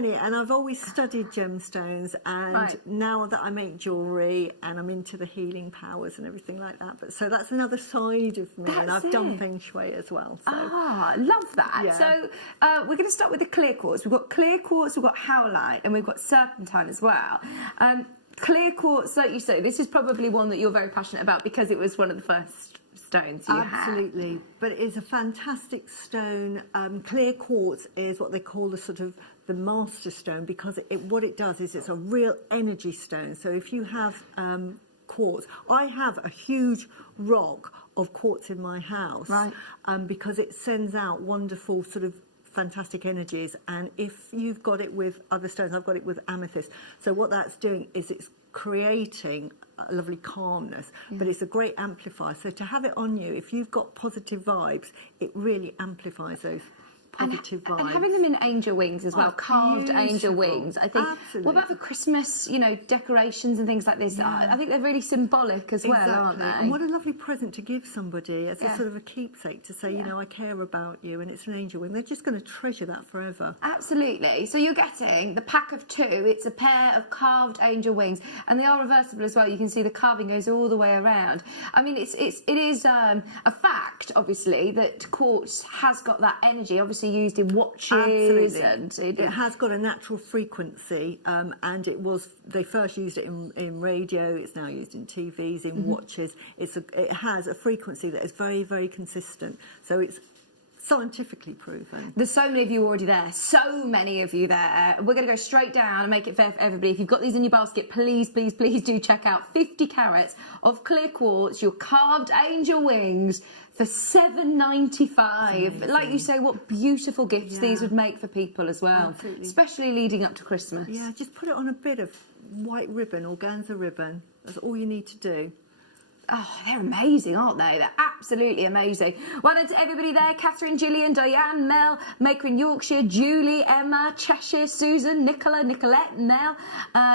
many, and I've always studied gemstones, and now that I make jewellery and I'm into the healing powers and everything like that, but so that's another side of me, and I've done feng shui as well. So. Ah, love that. Yeah. So we're going to start with the clear quartz. We've got clear quartz, we've got howlite, and we've got serpentine as well. Clear quartz, like you say, this is probably one that you're very passionate about because it was one of the first stones you had. Absolutely, but it is a fantastic stone. Clear quartz is what they call the sort of the master stone, because what it does is it's a real energy stone. So if you have quartz, I have a huge rock of quartz in my house, right? Because it sends out wonderful sort of fantastic energies, and if you've got it with other stones, I've got it with amethyst, so what that's doing is it's creating a lovely calmness, but it's a great amplifier. So to have it on you, if you've got positive vibes, it really amplifies those positive vibes. And having them in angel wings as well, carved angel wings. I think. Absolutely. What about the Christmas, decorations and things like this? I think they're really symbolic as well, aren't they? And what a lovely present to give somebody as a sort of a keepsake to say, I care about you, and it's an angel wing. They're just going to treasure that forever. Absolutely. So you're getting the pack of 2. It's a pair of carved angel wings, and they are reversible as well. You can see the carving goes all the way around. I mean, it is a fact, obviously, that quartz has got that energy. Obviously used in watches. Absolutely. And it has got a natural frequency, and they first used it in radio. It's now used in TVs, in watches. It has a frequency that is very, very consistent, so it's scientifically proven. There's so many of you already there, so many of you there. We're going to go straight down and make it fair for everybody. If you've got these in your basket, please, please, please do check out 50 carats of clear quartz, your carved angel wings, for $7.95. Like you say, what beautiful gifts these would make for people as well. Absolutely. Especially leading up to Christmas. Yeah, just put it on a bit of white ribbon, organza ribbon. That's all you need to do. Oh, they're amazing, aren't they? They're absolutely amazing. Well done to everybody there. Catherine, Gillian, Diane, Mel, Maker in Yorkshire, Julie, Emma, Cheshire, Susan, Nicola, Nicolette, Mel,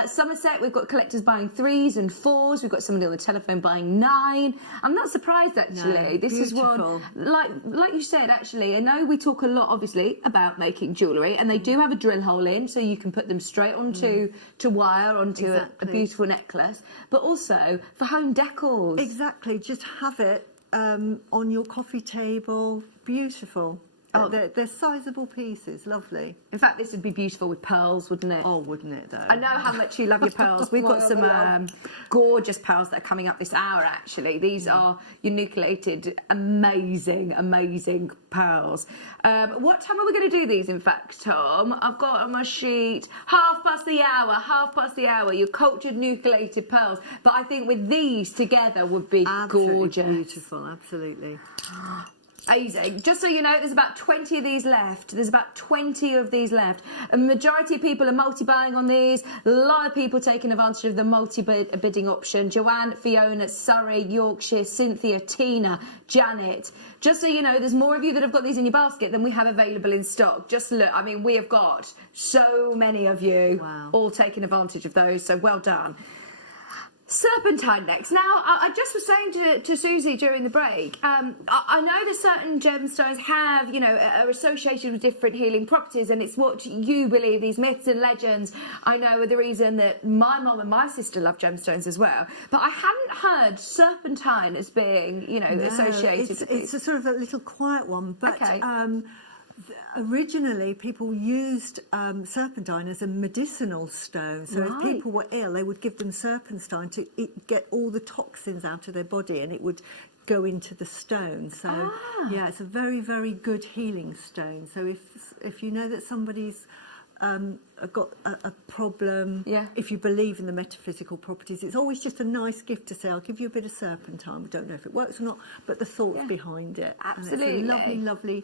Somerset. We've got collectors buying 3s and 4s. We've got somebody on the telephone buying 9. I'm not surprised, actually. No, this is one, like you said, actually, I know we talk a lot, obviously, about making jewellery, and they do have a drill hole in, so you can put them straight onto wire, onto a beautiful necklace, but also for home decors. Exactly, just have it on your coffee table. Beautiful. Oh, they're sizable pieces, lovely. In fact, this would be beautiful with pearls, wouldn't it? Oh, wouldn't it, though? I know how much you love your pearls. We've got some gorgeous pearls that are coming up this hour, actually. These are your nucleated, amazing, amazing pearls. What time are we going to do these, in fact, Tom? I've got on my sheet, 1:30, your cultured nucleated pearls. But I think with these together would be gorgeous. Beautiful, absolutely. Amazing. Just so you know, there's about 20 of these left. There's about 20 of these left. A majority of people are multi-buying on these. A lot of people taking advantage of the multi-bidding option. Joanne, Fiona, Surrey, Yorkshire, Cynthia, Tina, Janet. Just so you know, there's more of you that have got these in your basket than we have available in stock. Just look, I mean, we have got so many of you all taking advantage of those, so well done. Serpentine next. Now, I just was saying to Susie during the break, I know that certain gemstones have, are associated with different healing properties, and it's what you believe, these myths and legends, I know are the reason that my mum and my sister love gemstones as well. But I hadn't heard serpentine as being, associated with it's a sort of a little quiet one, but originally people used serpentine as a medicinal stone, so if people were ill they would give them serpentine to get all the toxins out of their body, and it would go into the stone. So yeah, it's a very, very good healing stone. So if you know that somebody's got a problem, if you believe in the metaphysical properties, it's always just a nice gift to say, I'll give you a bit of serpentine. We don't know if it works or not, but the thoughts behind it. Absolutely. And it's a lovely, lovely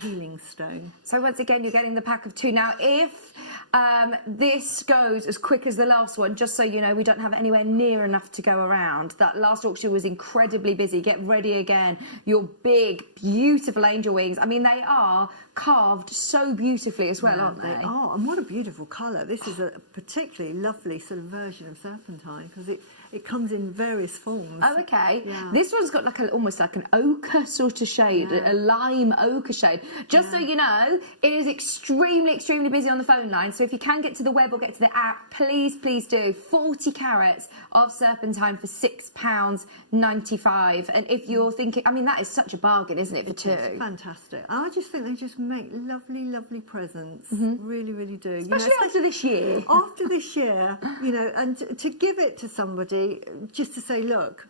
healing stone. So once again, you're getting the pack of 2. Now, if this goes as quick as the last one, just so you know, we don't have anywhere near enough to go around. That last auction was incredibly busy. Get ready again. Your big, beautiful angel wings. I mean, they are carved so beautifully as well, aren't they? Oh, and what a beautiful colour. This is a particularly lovely sort of version of serpentine because it comes in various forms. Oh, okay. Yeah. This one's got like almost like an ochre sort of shade, a lime ochre shade. Just so you know, it is extremely, extremely busy on the phone line. So if you can get to the web or get to the app, please, please do. 40 carats of serpentine for £6.95. And if you're thinking, I mean, that is such a bargain, isn't it, for two? It's fantastic. I just think they just make lovely, lovely presents. Really, really do. Especially after this year. After this year, and to give it to somebody, just to say, look,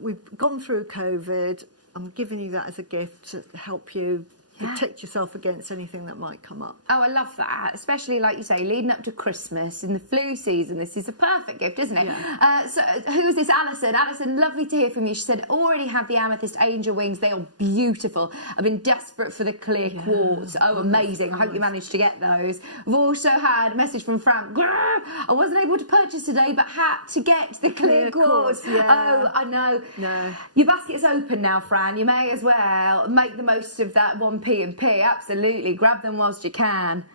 we've gone through COVID. I'm giving you that as a gift to help you protect yourself against anything that might come up. Oh, I love that. Especially, like you say, leading up to Christmas in the flu season. This is a perfect gift, isn't it? Yeah. So, who is this? Alison. Alison, lovely to hear from you. She said, already have the amethyst angel wings. They are beautiful. I've been desperate for the clear quartz. Oh, amazing. I hope you managed to get those. We've also had a message from Fran. I wasn't able to purchase today, but had to get the clear quartz. Yeah. Oh, I know. No. Your basket's open now, Fran. You may as well make the most of that 1p. Absolutely, grab them whilst you can.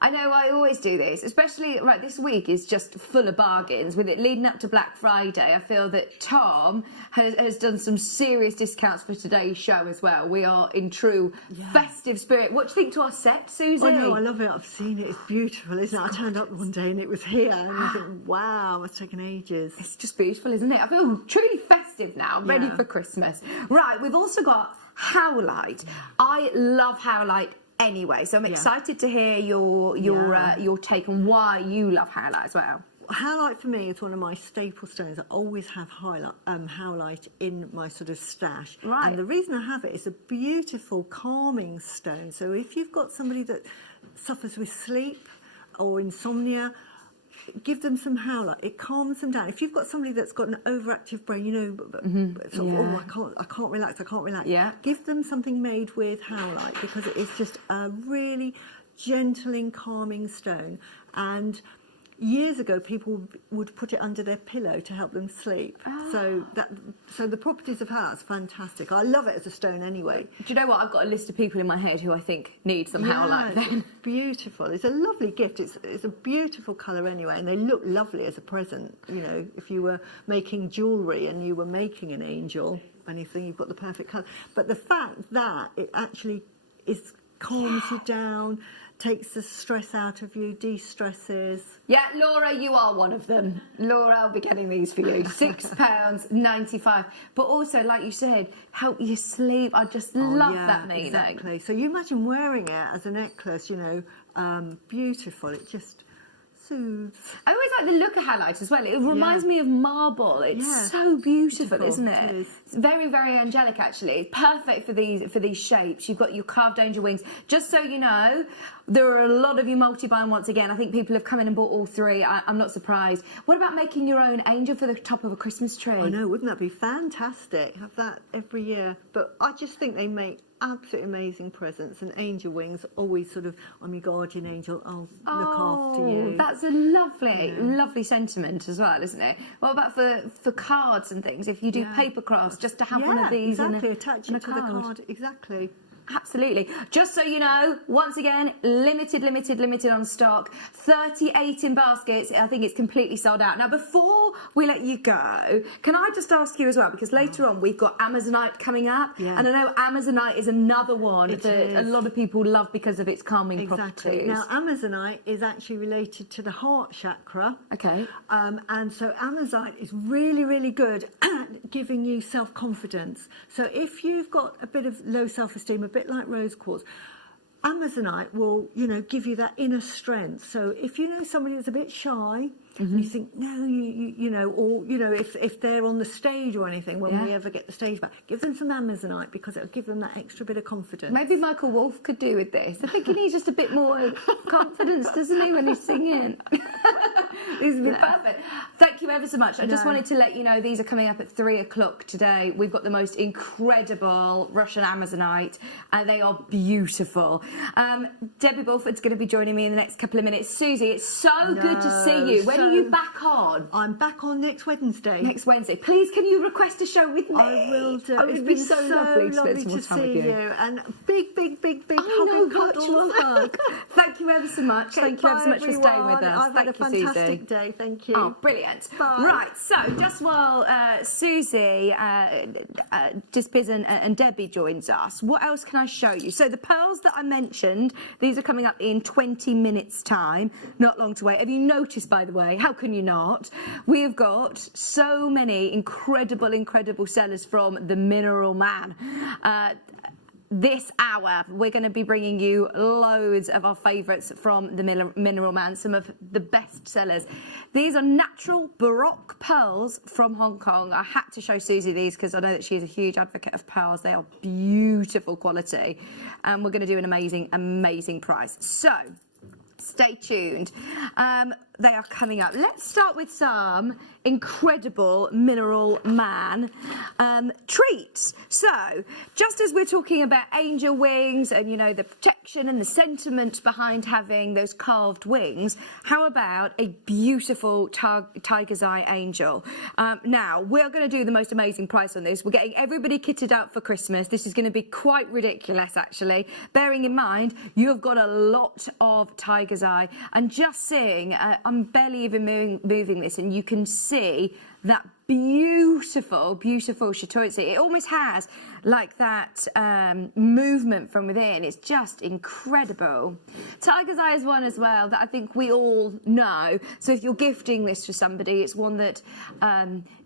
I know I always do this, especially this week is just full of bargains. With it leading up to Black Friday, I feel that Tom has done some serious discounts for today's show as well. We are in true festive spirit. What do you think to our set, Susie? Oh no, I love it. I've seen it. It's beautiful, isn't it? I turned up one day and it was here, and you think, wow, it's taken ages. It's just beautiful, isn't it? I feel truly festive now, ready for Christmas. Right, we've also got howlite. I love howlite anyway, so I'm excited to hear your take on why you love howlite as well. Howlite for me is one of my staple stones. I always have howlite in my sort of stash. Right. And the reason I have it is a beautiful calming stone. So if you've got somebody that suffers with sleep or insomnia, give them some howlite. It calms them down. If you've got somebody that's got an overactive brain, sort of, oh, I can't relax. Yeah. Give them something made with howlite because it is just a really gentling, calming stone. And years ago, people would put it under their pillow to help them sleep. So the properties of howlite is fantastic. I love it as a stone anyway. Do you know what? I've got a list of people in my head who I think need some howlite. Then. It's beautiful. It's a lovely gift. It's a beautiful colour anyway, and they look lovely as a present. If you were making jewellery and you were making an angel, anything, you've got the perfect colour. But the fact that it actually calms you down, takes the stress out of you, de-stresses. Yeah, Laura, you are one of them. Laura, I'll be getting these for you. £6.95. But also, like you said, help you sleep. I just love that meaning. Exactly. So you imagine wearing it as a necklace, beautiful. It just soothes. I always like the look of howlite as well. It reminds me of marble. It's so beautiful, isn't it? It is. It's very, very angelic, actually. It's perfect for these shapes. You've got your carved angel wings. Just so you know, there are a lot of you multi-buying once again. I think people have come in and bought all three. I'm not surprised. What about making your own angel for the top of a Christmas tree? I know, wouldn't that be fantastic? Have that every year. But I just think they make absolutely amazing presents, and angel wings always sort of, I'm your guardian angel, I'll look after you. That's a lovely sentiment as well, isn't it? What about for cards and things? If you do paper crafts, just to have one of these exactly, attach it to the card. Exactly. Absolutely. Just so you know, once again, limited on stock. 38 in baskets. I think it's completely sold out. Now, before we let you go, can I just ask you as well, because later on we've got Amazonite coming up, and I know Amazonite is another one that a lot of people love because of its calming properties. Now, Amazonite is actually related to the heart chakra. Okay. And so Amazonite is really, really good at giving you self-confidence. So if you've got a bit of low self-esteem, a bit like rose quartz, Amazonite will, give you that inner strength. So if you know somebody that's a bit shy, and you think, no, if they're on the stage or anything, when we ever get the stage back, give them some Amazonite because it'll give them that extra bit of confidence. Maybe Michael Wolff could do with this. I think he needs just a bit more confidence, doesn't he, when he's singing? This would be perfect. Thank you ever so much. I just wanted to let you know these are coming up at 3 o'clock today. We've got the most incredible Russian Amazonite, and they are beautiful. Debbie Bulford's going to be joining me in the next couple of minutes. Susie, it's so good to see you. When are you back on? I'm back on next Wednesday. Next Wednesday. Please, can you request a show with me? I will do. Oh, it'd be so lovely to spend some more time with you. And big hug and virtual cuddles. hug. Thank you ever so much. Thank you ever so much for staying with us. I've had a fantastic day. Thank you. Oh, brilliant. Bye. Right, so just while Susie, just Biz and Debbie joins us, what else can I show you? So the pearls that I mentioned, these are coming up in 20 minutes' time, not long to wait. Have you noticed, by the way, how can you not? We have got so many incredible sellers from the Mineral Man. This hour, we're going to be bringing you loads of our favourites from the Mineral Man, some of the best sellers. These are natural Baroque pearls from Hong Kong. I had to show Susie these because I know that she's a huge advocate of pearls. They are beautiful quality, and we're going to do an amazing price. So stay tuned. They are coming up. Let's start with some incredible Mineral Man treats. So, just as we're talking about angel wings and, you know, the protection and the sentiment behind having those carved wings, how about a beautiful tiger's eye angel? Now, we're going to do the most amazing price on this. We're getting everybody kitted out for Christmas. This is going to be quite ridiculous, actually. Bearing in mind, you've got a lot of tiger's eye. And just seeing, I'm barely even moving this, and you can see that beautiful chatoyancy. It almost has like that movement from within. It's just incredible. Tiger's eye is one as well that I think we all know. So if you're gifting this to somebody, it's one that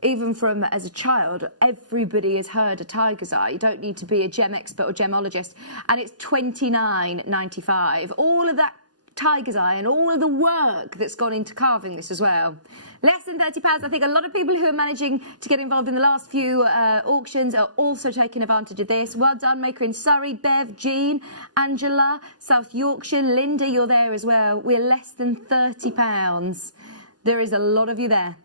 even from as a child, everybody has heard of tiger's eye. You don't need to be a gem expert or gemologist. And it's $29.95. All of that tiger's eye and all of the work that's gone into carving this as well. Less than £30. I think a lot of people who are managing to get involved in the last few auctions are also taking advantage of this. Well done, Maker in Surrey, Bev, Jean, Angela, South Yorkshire, Linda, you're there as well. We're less than £30. There is a lot of you there.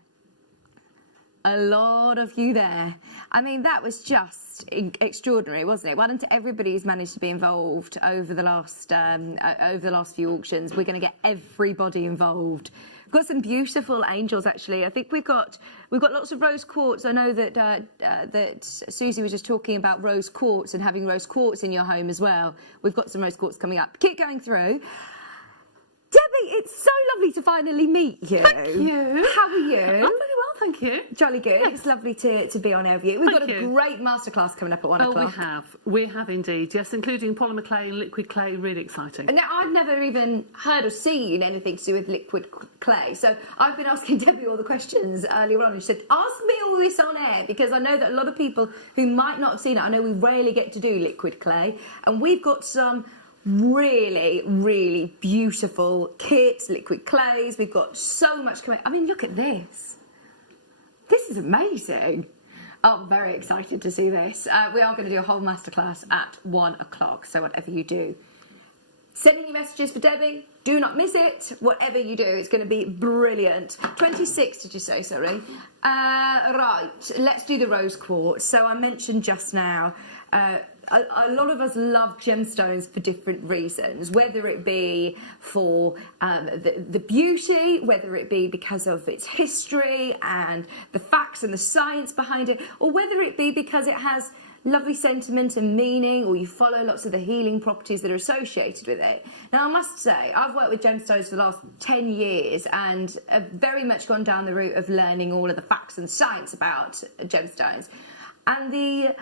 A lot of you there. I mean, that was just extraordinary, wasn't it? Why don't everybody who's managed to be involved over the last few auctions? We're going to get everybody involved. We've got some beautiful angels, actually. I think we've got lots of rose quartz. I know that that Susie was just talking about rose quartz and having rose quartz in your home as well. We've got some rose quartz coming up. Keep going through. Debbie, it's so lovely to finally meet you. Thank you. How are you? I'm very well, thank you. Jolly good. Yes. It's lovely to be on air with you. We've got a Thank you. great masterclass coming up at 1 o'clock. We have indeed, yes, including polymer clay and liquid clay, really exciting. Now, I've never even heard or seen anything to do with liquid clay, so I've been asking Debbie all the questions earlier on, and she said, ask me all this on air, because I know that a lot of people who might not have seen it, I know we rarely get to do liquid clay, and we've got some really beautiful kits, liquid clays. We've got so much coming. I mean, look at this. This is amazing. I'm very excited to see this. We are going to do a whole masterclass at 1 o'clock, so whatever you do, sending you messages for Debbie, do not miss it. Whatever you do, it's going to be brilliant. 26, did you say, sorry? Right, let's do the rose quartz. So I mentioned just now, a lot of us love gemstones for different reasons, whether it be for the beauty, whether it be because of its history and the facts and the science behind it, or whether it be because it has lovely sentiment and meaning, or you follow lots of the healing properties that are associated with it. Now, I must say, I've worked with gemstones for the last 10 years and have very much gone down the route of learning all of the facts and science about gemstones. And the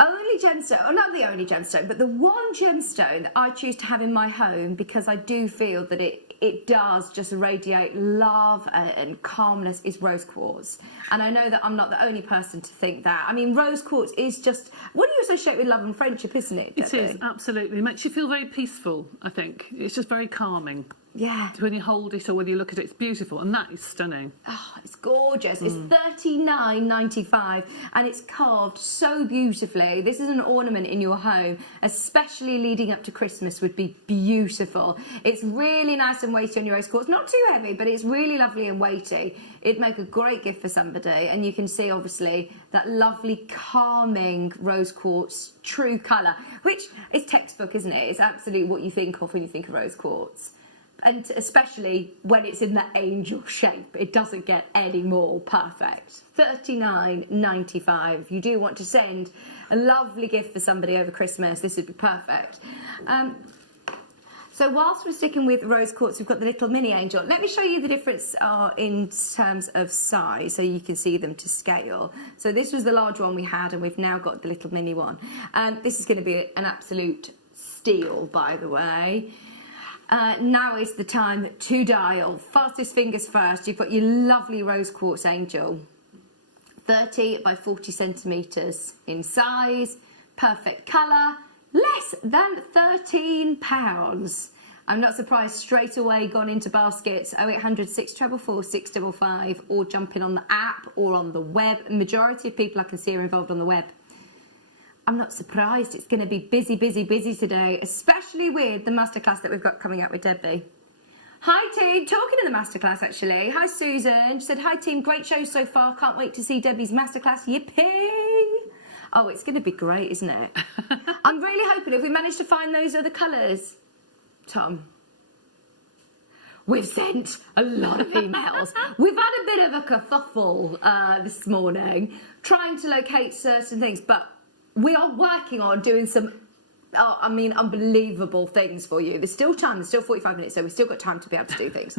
only gemstone, or not the only gemstone, but the one gemstone that I choose to have in my home, because I do feel that it does just radiate love and calmness, is rose quartz. And I know that I'm not the only person to think that. I mean, rose quartz is just, what do you associate with love and friendship, isn't it, Debbie? It is, absolutely. It makes you feel very peaceful, I think. It's just very calming. Yeah. When you hold it or when you look at it, it's beautiful, and that is stunning. Oh, it's gorgeous. It's $39.95 and it's carved so beautifully. This is an ornament in your home, especially leading up to Christmas, would be beautiful. It's really nice and weighty on your rose quartz. Not too heavy, but it's really lovely and weighty. It'd make a great gift for somebody. And you can see, obviously, that lovely calming rose quartz true colour, which is textbook, isn't it? It's absolutely what you think of when you think of rose quartz. And especially when it's in the angel shape, it doesn't get any more perfect. $39.95. If you do want to send a lovely gift for somebody over Christmas, this would be perfect. So whilst we're sticking with rose quartz, we've got the little mini angel. Let me show you the difference in terms of size, so you can see them to scale. So this was the large one we had, and we've now got the little mini one. This is going to be an absolute steal, by the way. Now is the time to dial. Fastest fingers first. You've got your lovely rose quartz angel. 30 by 40 centimetres in size. Perfect colour. Less than £13. I'm not surprised, straight away gone into baskets. 0800 644 655, or jumping on the app or on the web. Majority of people I can see are involved on the web. I'm not surprised. It's going to be busy, busy, busy today, especially with the masterclass that we've got coming up with Debbie. Hi team, talking to the masterclass actually. Hi Susan, she said, hi team, great show so far. Can't wait to see Debbie's masterclass. Yippee! Oh, it's going to be great, isn't it? I'm really hoping if we manage to find those other colours, Tom. We've sent a lot of emails. We've had a bit of a kerfuffle this morning trying to locate certain things, but we are working on doing some, unbelievable things for you. There's still time, there's still 45 minutes, so we've still got time to be able to do things.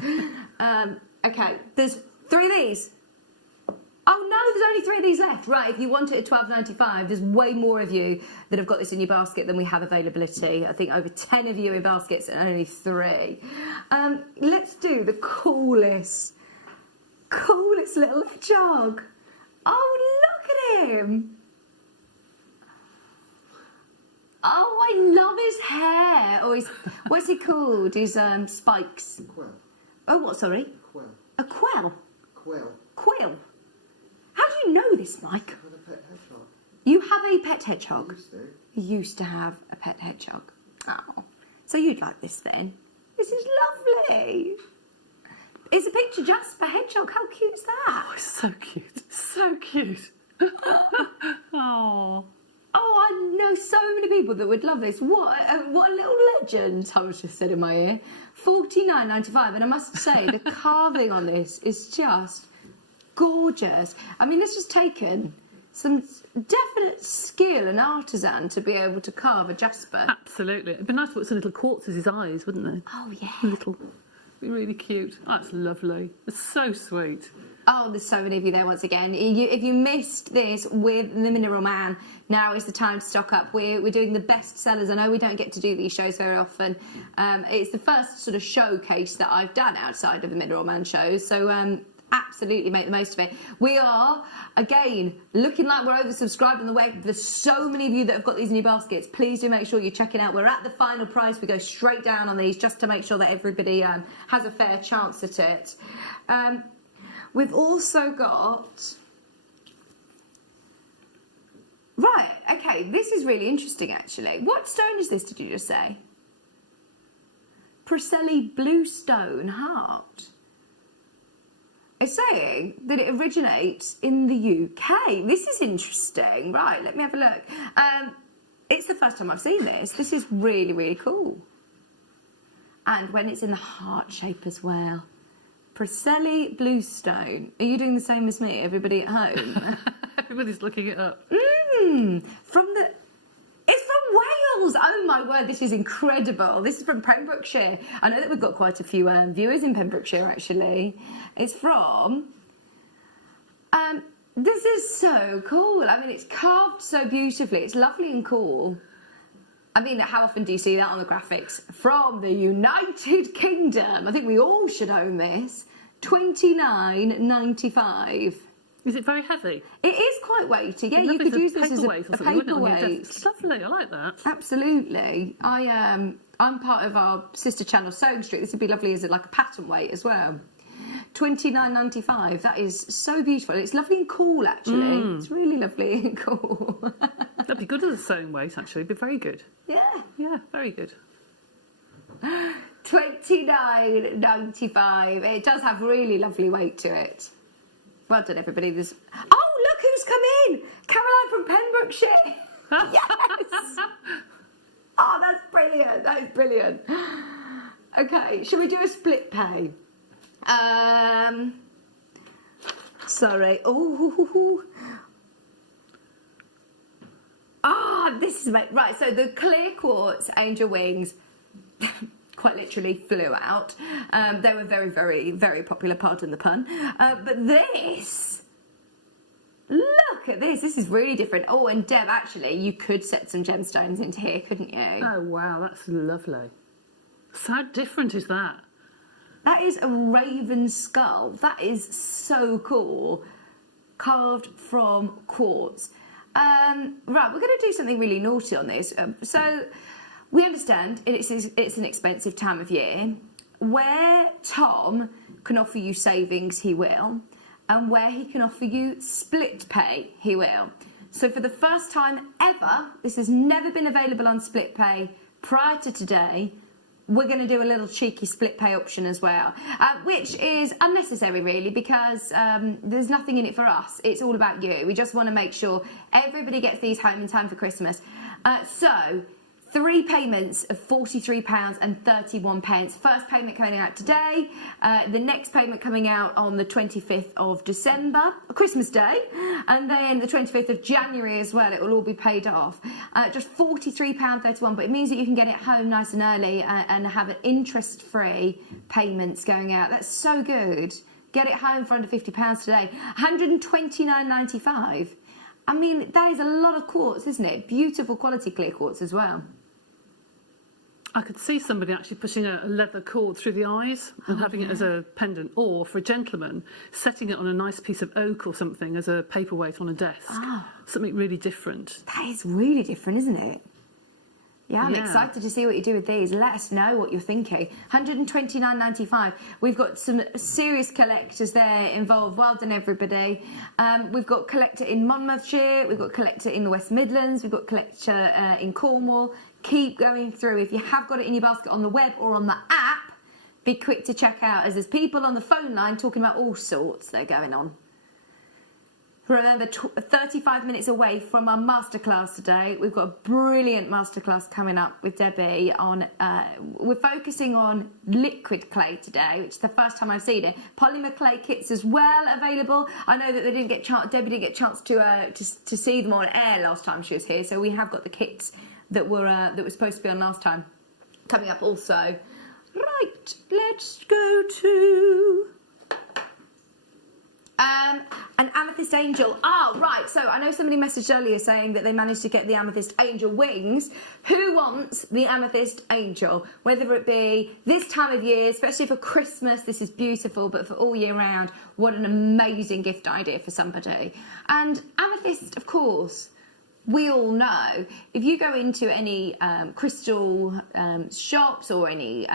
Okay, there's 3 of these. Oh no, there's only 3 of these left. Right, if you want it at $12.95, there's way more of you that have got this in your basket than we have availability. I think over 10 of you in baskets and only 3. Let's do the coolest little hedgehog. Oh, look at him. Oh, I love his hair. Oh, he's, what's he called? His spikes. Quill. Oh, what, sorry? Quill. A quail? Quill. Quill. How do you know this, Mike? I have a pet hedgehog. You have a pet hedgehog? I used to. You used to have a pet hedgehog. Oh. So you'd like this then? This is lovely. It's a picture just for hedgehog. How cute is that? Oh, it's so cute. So cute. Oh. Oh, I know so many people that would love this. What a little legend, Thomas just said in my ear. $49.95, and I must say, the carving on this is just gorgeous. I mean, this has taken some definite skill and artisan to be able to carve a jasper. Absolutely. It'd be nice to put some little quartz as his eyes, wouldn't it? Oh, yeah. Little. Be really cute. That's lovely. It's so sweet. Oh, there's so many of you there once again. If you missed this with the Mineral Man, now is the time to stock up. We're doing the best sellers. I know we don't get to do these shows very often. It's the first sort of showcase that I've done outside of the Mineral Man shows. So absolutely make the most of it. We are, again, looking like we're oversubscribed on the web. There's so many of you that have got these in your baskets. Please do make sure you're checking out. We're at the final price. We go straight down on these just to make sure that everybody has a fair chance at it. We've also got... Right, okay, this is really interesting, actually. What stone is this, did you just say? Preseli Bluestone Heart. It's saying that it originates in the UK. This is interesting. Right, let me have a look. It's the first time I've seen this. This is really, really cool. And when it's in the heart shape as well. Preseli Bluestone. Are you doing the same as me, everybody at home? Everybody's looking it up. It's from Wales. Oh my word, this is incredible. This is from Pembrokeshire. I know that we've got quite a few viewers in Pembrokeshire, actually. It's from... this is so cool. I mean, it's carved so beautifully. It's lovely and cool. I mean, how often do you see that on the graphics? From the United Kingdom. I think we all should own this. $29.95. Is it very heavy? It is quite weighty. Yeah, you Lovely could for use this as a paperweight or something, wouldn't it, on your desk? paperweight. It's lovely. I like that. Absolutely. I'm part of our sister channel Sewing Street. This would be lovely as like a pattern weight as well. $29.95. That is so beautiful. It's lovely and cool, actually. It's really lovely and cool. That'd be good as a sewing weight, actually. It'd be very good. Yeah. Yeah, very good. $29.95. It does have really lovely weight to it. Well done, everybody. Oh, look who's come in! Caroline from Pembrokeshire. Yes. Oh, that's brilliant. That is brilliant. Okay, shall we do a split pay? Sorry. Oh. This is right. So the clear quartz angel wings quite literally flew out. They were very, very, very popular, pardon the pun. But this, look at this. This is really different. Oh, and Deb, actually, you could set some gemstones into here, couldn't you? Oh, wow, that's lovely. So how different is that? That is a raven skull. That is so cool. Carved from quartz. Right, we're going to do something really naughty on this. So we understand it's an expensive time of year. Where Tom can offer you savings, he will. And where he can offer you split pay, he will. So for the first time ever, this has never been available on split pay prior to today, we're going to do a little cheeky split pay option as well, which is unnecessary really because there's nothing in it for us. It's all about you. We just want to make sure everybody gets these home in time for Christmas. So 3 payments of £43.31. First payment coming out today, the next payment coming out on the 25th of December, Christmas Day, and then the 25th of January as well. It will all be paid off. Just £43.31, but it means that you can get it home nice and early and have an interest-free payments going out. That's so good. Get it home for under £50 today. £129.95. I mean, that is a lot of quartz, isn't it? Beautiful quality clear quartz as well. I could see somebody actually putting a leather cord through the eyes and having it as a pendant, or for a gentleman, setting it on a nice piece of oak or something as a paperweight on a desk. Something really different. That is really different, isn't it? Yeah, I'm excited to see what you do with these. Let us know what you're thinking. £129.95. We've got some serious collectors there involved. Well done, everybody. We've got collector in Monmouthshire. We've got collector in the West Midlands. We've got collector in Cornwall. Keep going through. If you have got it in your basket on the web or on the app, be quick to check out, as there's people on the phone line talking about all sorts that are going on. Remember, 35 minutes away from our masterclass today. We've got a brilliant masterclass coming up with Debbie on, we're focusing on liquid clay today, which is the first time I've seen it. Polymer clay kits as well available. I know that they didn't get Debbie didn't get a chance to see them on air last time she was here, so we have got the kits that were supposed to be on last time coming up also. Right, let's go to an amethyst angel. Right, so I know somebody messaged earlier saying that they managed to get the amethyst angel wings. Who wants the amethyst angel? Whether it be this time of year, especially for Christmas, this is beautiful, but for all year round, what an amazing gift idea for somebody. And amethyst, of course, we all know, if you go into any crystal shops or any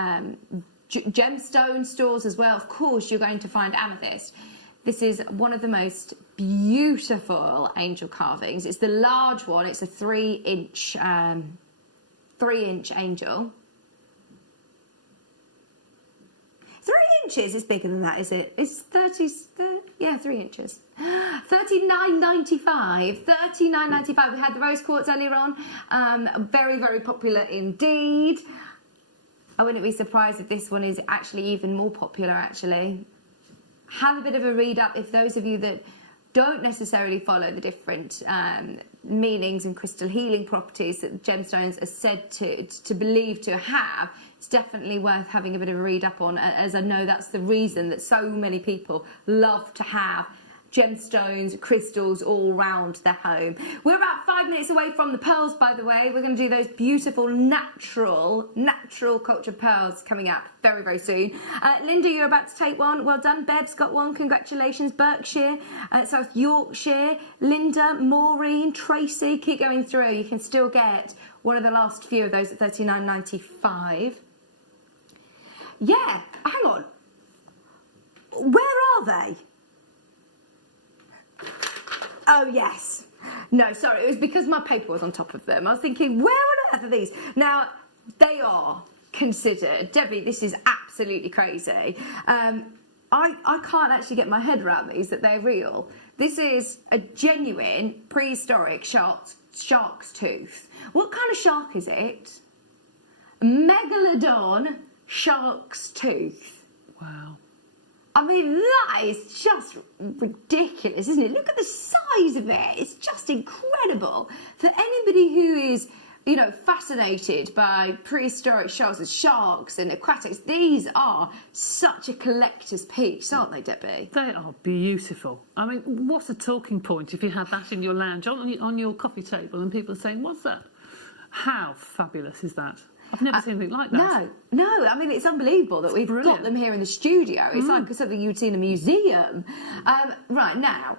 gemstone stores as well, of course you're going to find amethyst. This is one of the most beautiful angel carvings. It's the large one. It's a 3-inch angel. 3 inches is bigger than that, is it? It's 3 inches. $39.95. $39.95. We had the rose quartz earlier on. Very, very popular indeed. I wouldn't be surprised if this one is actually even more popular, actually. Have a bit of a read up if those of you that don't necessarily follow the different meanings and crystal healing properties that gemstones are said to believe to have. It's definitely worth having a bit of a read up on, as I know that's the reason that so many people love to have gemstones, crystals all round their home. We're about 5 minutes away from the pearls, by the way. We're going to do those beautiful natural cultured pearls coming up very, very soon. Linda, you're about to take one. Well done. Bev's got one. Congratulations. Berkshire, South Yorkshire, Linda, Maureen, Tracy. Keep going through. You can still get one of the last few of those at $39.95. Yeah, hang on. Where are they? Oh, yes. No, sorry, it was because my paper was on top of them. I was thinking, where on earth are these? Now, they are considered, Debbie, this is absolutely crazy. I can't actually get my head around these, that they're real. This is a genuine prehistoric shark's tooth. What kind of shark is it? Megalodon shark's tooth. Wow. I mean, that is just ridiculous, isn't it? Look at the size of it. It's just incredible. For anybody who is, you know, fascinated by prehistoric sharks and aquatics, these are such a collector's piece, aren't they, Debbie? They are beautiful. I mean, what a talking point if you had that in your lounge, on your coffee table, and people are saying, what's that? How fabulous is that? I've never seen anything like that. No. I mean, it's unbelievable that we've got them here in the studio. It's like something you would see in a museum. Right, now,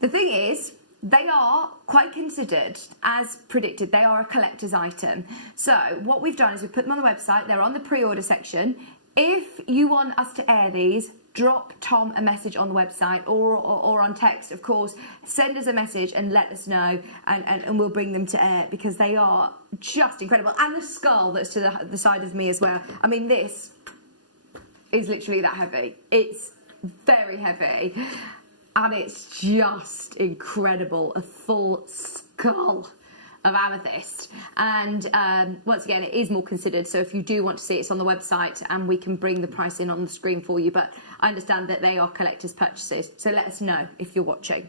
the thing is, they are quite considered, as predicted, they are a collector's item. So what we've done is we've put them on the website. They're on the pre-order section. If you want us to air these, drop Tom a message on the website or on text, of course. Send us a message and let us know, and we'll bring them to air, because they are just incredible. And the skull that's to the side of me as well. I mean, this is literally that heavy. It's very heavy, and it's just incredible. A full skull of amethyst, and once again, it is more considered, so if you do want to see it, it's on the website and we can bring the price in on the screen for you, but I understand that they are collector's purchases, so let us know if you're watching.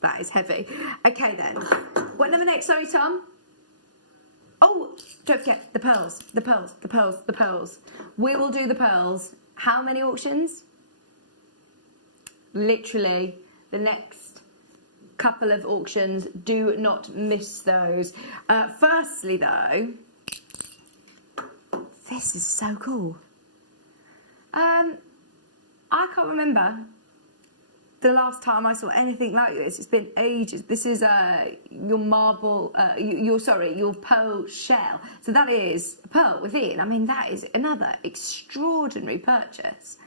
That is heavy. Okay then, what number next? Sorry, Tom. Oh, don't forget the pearls, the pearls, the pearls, the pearls. We will do the pearls. How many auctions? Literally the next couple of auctions. Do not miss those. Firstly, though, this is so cool. I can't remember the last time I saw anything like this. It's been ages. This is your marble, your pearl shell. So that is a pearl within. I mean, that is another extraordinary purchase.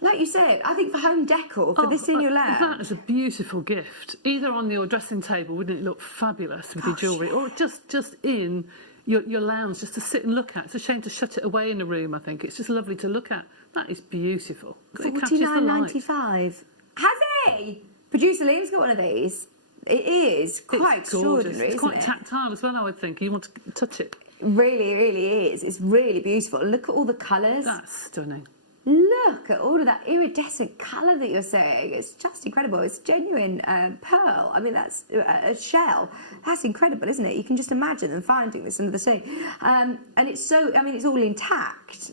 Like you said, I think for home decor, for this in your lounge. That is a beautiful gift. Either on your dressing table, wouldn't it look fabulous with your jewellery, or just in your lounge, just to sit and look at. It's a shame to shut it away in a room, I think. It's just lovely to look at. That is beautiful. $49.95. Has he? Producer Liam's got one of these. It is quite extraordinary, It's quite tactile as well, I would think. You want to touch it. Really, really is. It's really beautiful. Look at all the colours. That's stunning. Look at all of that iridescent colour that you're saying. It's just incredible. It's genuine pearl. I mean, that's a shell. That's incredible, isn't it? You can just imagine them finding this under the sea. And it's so, I mean, it's all intact.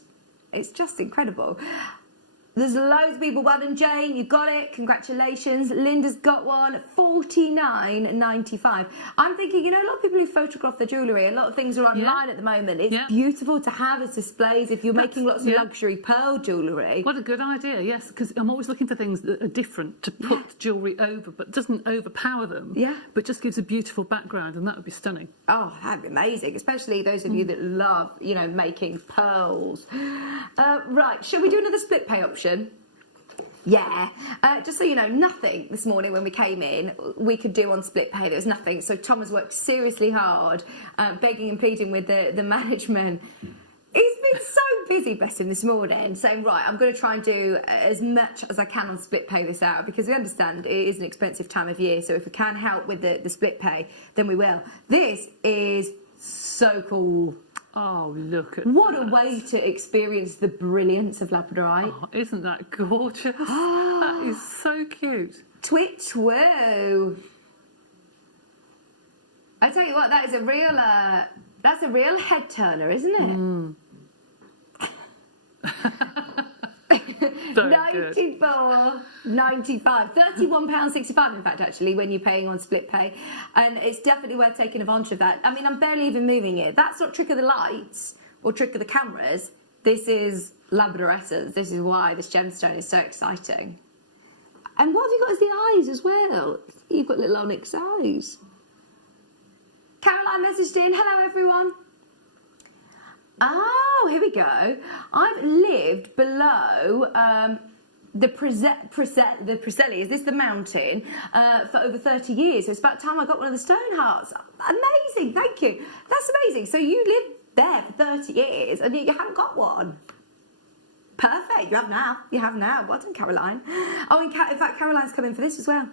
It's just incredible. There's loads of people. Well done, Jane. You got it. Congratulations. Linda's got one. $49.95. I'm thinking, you know, a lot of people who photograph their jewellery, a lot of things are online at the moment. It's beautiful to have as displays if you're making lots of luxury pearl jewellery. What a good idea, yes, because I'm always looking for things that are different to put jewellery over, but doesn't overpower them, but just gives a beautiful background, and that would be stunning. Oh, that'd be amazing, especially those of you that love, you know, making pearls. Right, shall we do another split pay option? Yeah, just so you know, nothing this morning when we came in we could do on split pay. There was nothing, so Tom has worked seriously hard, begging and pleading with the management. He's been so busy, bless him, this morning, saying, right, I'm going to try and do as much as I can on split pay this hour, because we understand it is an expensive time of year, so if we can help with the split pay, then we will. This is so cool. Oh, look at What a way to experience the brilliance of labradorite. Oh, isn't that gorgeous? That is so cute. Twit-twoo. I tell you what, that is a real, that's a real head turner, isn't it? Very good. 94.95, £31.65 in fact actually when you're paying on split pay, and it's definitely worth taking advantage of that. I mean, I'm barely even moving it. That's not trick of the lights or trick of the cameras. This is Labrador essence. This is why this gemstone is so exciting. And what have you got as the eyes as well? You've got little onyx eyes. Caroline messaged in, hello everyone. Oh, here we go. I've lived below the Preseli, is this the mountain, for over 30 years. So it's about time I got one of the stone hearts. Amazing, thank you. That's amazing. So you lived there for 30 years and yet you haven't got one. Perfect, you have now. You have now. Well done, Caroline. Oh, in fact, Caroline's coming for this as well.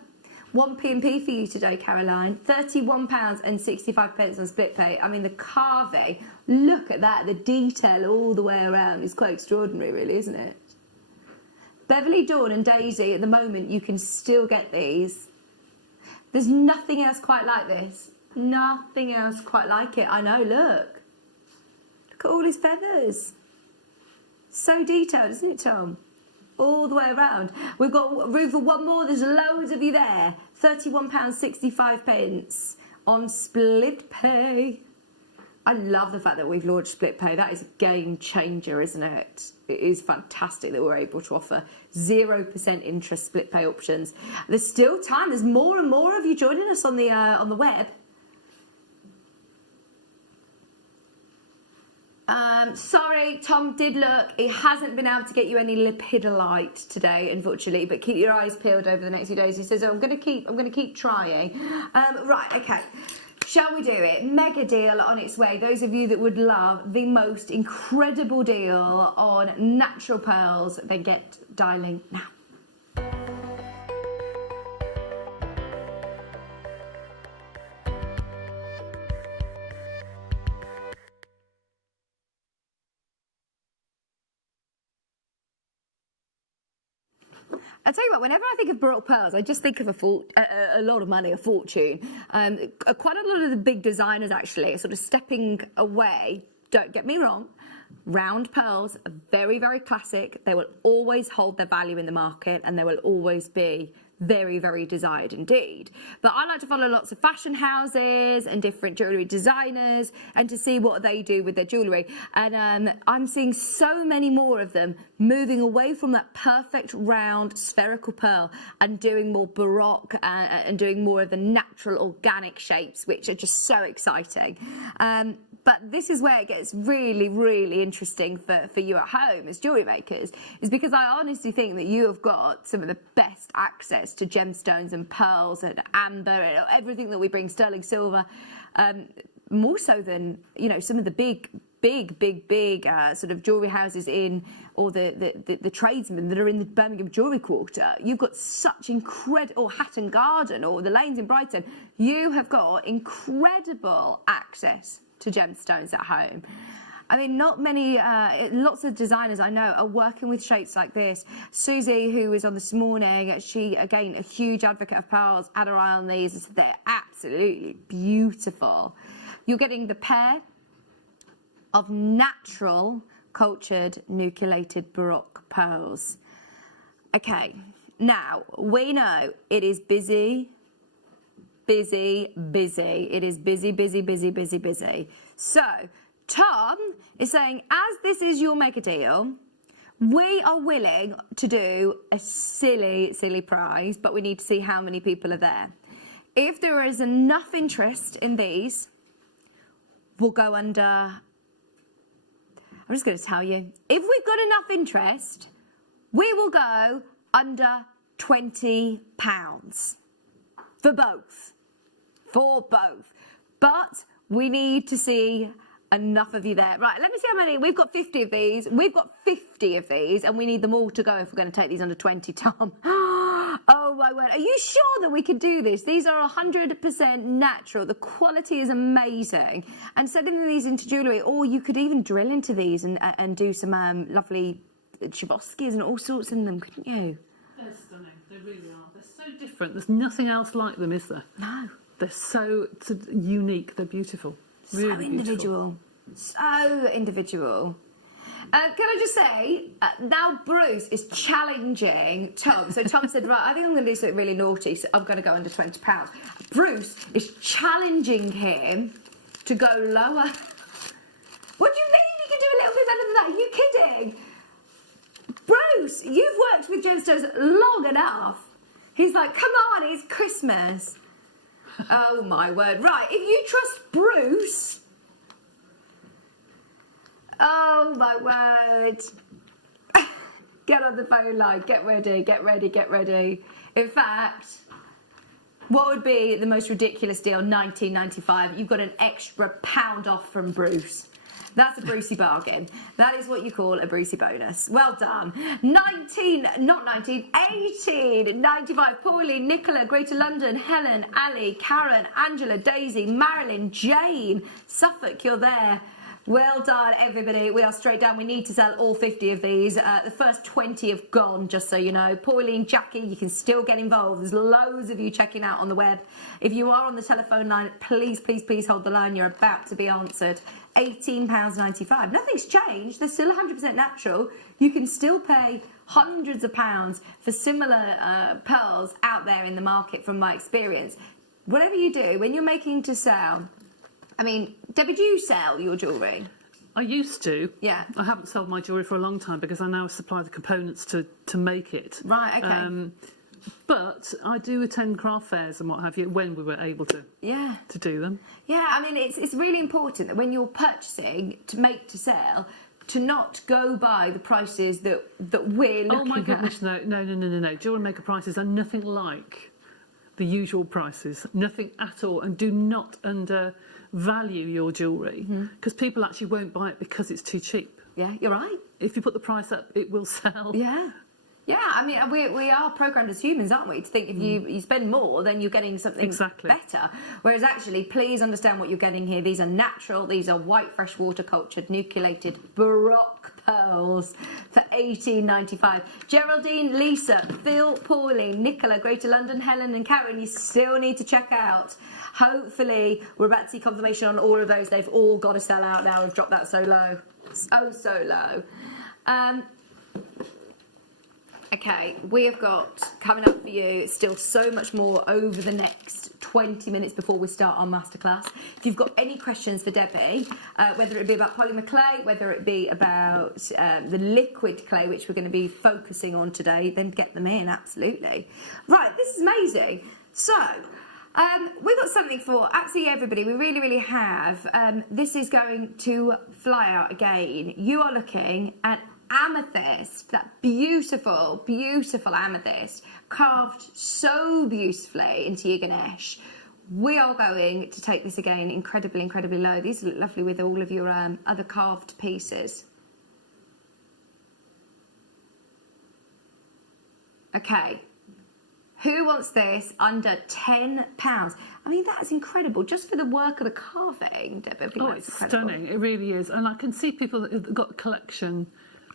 1p&p for you today, Caroline. £31.65 on split pay. I mean, the carving, look at that. The detail all the way around is quite extraordinary, really, isn't it? Beverly, Dawn and Daisy, at the moment, you can still get these. There's nothing else quite like this. Nothing else quite like it. I know, look. Look at all his feathers. So detailed, isn't it, Tom? All the way around. We've got room for one more. There's loads of you there. £31.65 on split pay. I love the fact that we've launched split pay. That is a game changer, isn't it? It is fantastic that we're able to offer 0% interest split pay options. There's still time. There's more and more of you joining us on the web. Sorry, Tom did look. He hasn't been able to get you any lepidolite today, unfortunately. But keep your eyes peeled over the next few days. He says, oh, I'm going to keep trying. Right, okay. Shall we do it? Mega deal on its way. Those of you that would love the most incredible deal on natural pearls, then get dialing now. I tell you what, whenever I think of Baroque pearls, I just think of a lot of money, a fortune. Quite a lot of the big designers actually are sort of stepping away. Don't get me wrong, round pearls are very, very classic. They will always hold their value in the market and they will always be very, very desired indeed. But I like to follow lots of fashion houses and different jewellery designers and to see what they do with their jewellery. And I'm seeing so many more of them moving away from that perfect round spherical pearl and doing more Baroque and doing more of the natural organic shapes, which are just so exciting. But this is where it gets really, really interesting for you at home as jewellery makers, is because I honestly think that you have got some of the best access to gemstones and pearls and amber and everything that we bring, sterling silver, more so than, you know, some of the big sort of jewellery houses in, or the tradesmen that are in the Birmingham Jewellery Quarter. You've got such incredible, or Hatton Garden, or the lanes in Brighton. You have got incredible access to gemstones at home. I mean, not many, lots of designers I know are working with shapes like this. Susie, who was on this morning, she, again, a huge advocate of pearls, had her eye on these. They're absolutely beautiful. You're getting the pair of natural, cultured, nucleated Baroque pearls. Okay, now, we know it is busy. It is busy. So, Tom is saying, as this is your mega deal, we are willing to do a silly prize, but we need to see how many people are there. If there is enough interest in these, we'll go under, I'm just going to tell you, if we've got enough interest, we will go under £20 for both. But we need to see enough of you there. Right, let me see how many. We've got 50 of these. We've got 50 of these, and we need them all to go if we're going to take these under 20, Tom. Oh, my word. Are you sure that we could do this? These are 100% natural. The quality is amazing. And setting these into jewellery, or you could even drill into these and do some lovely Chavoskis and all sorts in them, couldn't you? They're stunning. They really are. They're so different. There's nothing else like them, is there? No. They're so unique. They're beautiful. Really so individual. Beautiful. So individual. Can I just say, now Bruce is challenging Tom. So Tom said, right, I think I'm going to do something really naughty, so I'm going to go under £20. Bruce is challenging him to go lower. What do you mean you can do a little bit better than that? Are you kidding? Bruce, you've worked with gemstones long enough. He's like, come on, it's Christmas. Oh, my word. Right, if you trust Bruce... Oh, my word. Get on the phone line. Get ready, get ready, get ready. In fact, what would be the most ridiculous deal? $19.95. You've got an extra £1 off from Bruce. That's a Brucey bargain. That is what you call a Brucey bonus. Well done. 18.95. Pauline, Nicola, Greater London, Helen, Ali, Karen, Angela, Daisy, Marilyn, Jane, Suffolk, you're there. Well done, everybody. We are straight down. We need to sell all 50 of these. The first 20 have gone, just so you know. Pauline, Jackie, you can still get involved. There's loads of you checking out on the web. If you are on the telephone line, please, please, please hold the line. You're about to be answered. £18.95. Nothing's changed. They're still 100% natural. You can still pay hundreds of pounds for similar pearls out there in the market, from my experience. Whatever you do, when you're making to sell... I mean, Debbie, do you sell your jewellery? I used to. Yeah. I haven't sold my jewellery for a long time because I now supply the components to make it. Right, okay. But I do attend craft fairs and what have you when we were able to do them. Yeah, I mean, it's really important that when you're purchasing to make to sell, to not go by the prices that we're looking at. Oh my goodness, no. JewelleryMaker prices are nothing like the usual prices, nothing at all, and do not undervalue your jewellery because people actually won't buy it because it's too cheap. Yeah, you're right. If you put the price up, it will sell. Yeah. Yeah, I mean, we are programmed as humans, aren't we, to think if you spend more, then you're getting something better. Whereas actually, please understand what you're getting here. These are natural, these are white freshwater cultured, nucleated Baroque pearls for £18.95. Geraldine, Lisa, Phil, Pauline, Nicola, Greater London, Helen and Karen, you still need to check out. Hopefully, we're about to see confirmation on all of those. They've all got to sell out now. We've dropped that so low. So low. Okay, we have got coming up for you still so much more over the next 20 minutes before we start our masterclass. If you've got any questions for Debbie, whether it be about polymer clay, whether it be about the liquid clay, which we're going to be focusing on today, then get them in, absolutely. Right, this is amazing. So, we've got something for absolutely everybody. We really, really have. This is going to fly out again. You are looking at amethyst, that beautiful, beautiful amethyst, carved so beautifully into your Ganesh. We are going to take this again incredibly, incredibly low. These look lovely with all of your other carved pieces. Okay. Who wants this under £10? I mean, that's incredible. Just for the work of the carving, Debbie. I think that's it's incredible. Stunning. It really is. And I can see people that have got a collection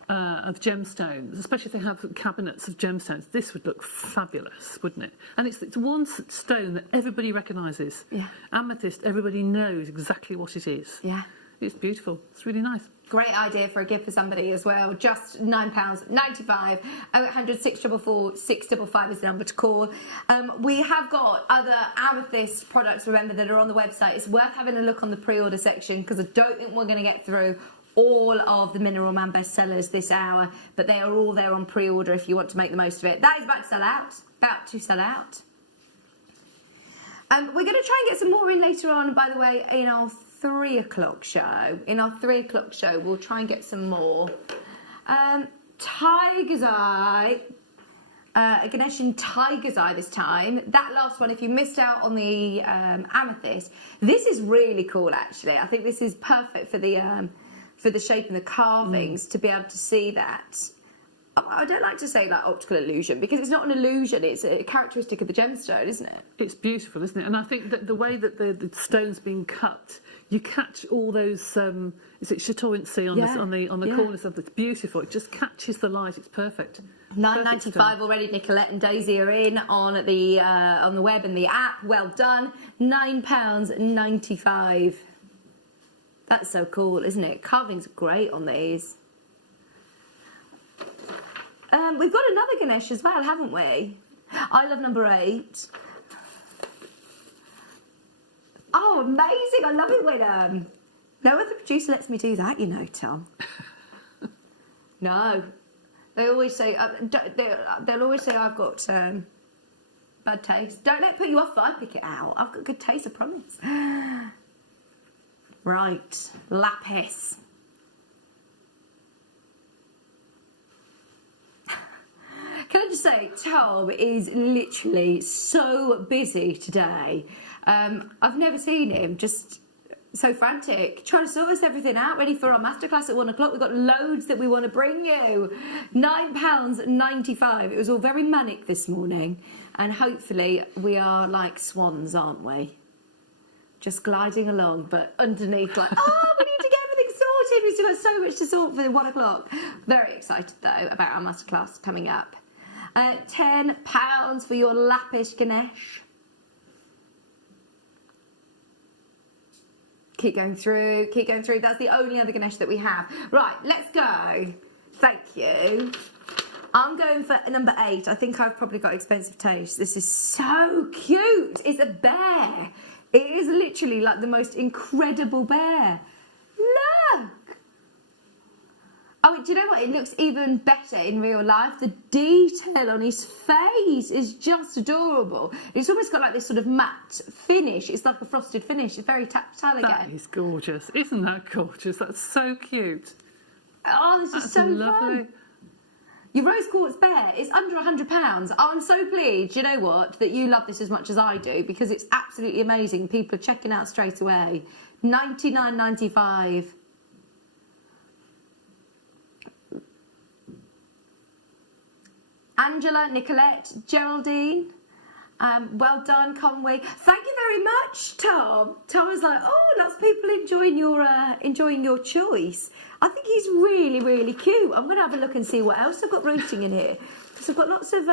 of gemstones, especially if they have cabinets of gemstones. This would look fabulous, wouldn't it? And it's one stone that everybody recognises. Yeah. Amethyst, everybody knows exactly what it is. Yeah. It's beautiful. It's really nice. Great idea for a gift for somebody as well. Just £9.95. 0800 644 655 is the number to call. We have got other amethyst products, remember, that are on the website. It's worth having a look on the pre-order section because I don't think we're going to get through all of the Mineral Man bestsellers this hour, but they are all there on pre-order if you want to make the most of it. That is about to sell out. About to sell out. We're going to try and get some more in later on, by the way, in our 3 o'clock show. In our 3 o'clock show, we'll try and get some more. Tiger's Eye. A Ganeshan Tiger's Eye this time. That last one, if you missed out on the amethyst, this is really cool, actually. I think this is perfect for the shape and the carvings to be able to see that. I don't like to say like optical illusion because it's not an illusion, it's a characteristic of the gemstone, isn't it? It's beautiful, isn't it? And I think that the way that the stone's being cut, you catch all those is it chatoyancy on the corners of it. It's beautiful. It just catches the light. It's perfect. £9.95 already. Nicolette and Daisy are in on the web and the app. Well done. £9.95. That's so cool, isn't it? Carvings are great on these. We've got another Ganesh as well, haven't we? I love number 8. Oh, amazing. I love it when no other producer lets me do that, you know, Tom. No. They always say, they'll always say I've got bad taste. Don't let it put you off if I pick it out. I've got good taste, I promise. Right, lapis. Can I just say, Tom is literally so busy today. I've never seen him just so frantic, trying to sort us everything out, ready for our masterclass at 1 o'clock. We've got loads that we want to bring you. £9.95. It was all very manic this morning, and hopefully we are like swans, aren't we? Just gliding along, but underneath like, oh, we need to get everything sorted. We've still got so much to sort for 1 o'clock. Very excited though about our masterclass coming up. £10 for your lapis Ganesh. Keep going through, keep going through. That's the only other Ganesh that we have. Right, let's go. Thank you. I'm going for number 8. I think I've probably got expensive taste. This is so cute. It's a bear. It is literally like the most incredible bear. Look. Oh, do you know what? It looks even better in real life. The detail on his face is just adorable. It's almost got like this sort of matte finish. It's like a frosted finish. It's very tactile again. That is gorgeous. Isn't that gorgeous? That's so cute. Oh, this is so lovely. fun. Your rose quartz bear is under £100. Oh, I'm so pleased, you know what, that you love this as much as I do, because it's absolutely amazing. People are checking out straight away. $99.95. Angela, Nicolette, Geraldine, well done, Conway. Thank you very much, Tom. Tom was like, oh, lots of people enjoying your choice. I think he's really, really cute. I'm going to have a look and see what else I've got rooting in here, because I've got lots of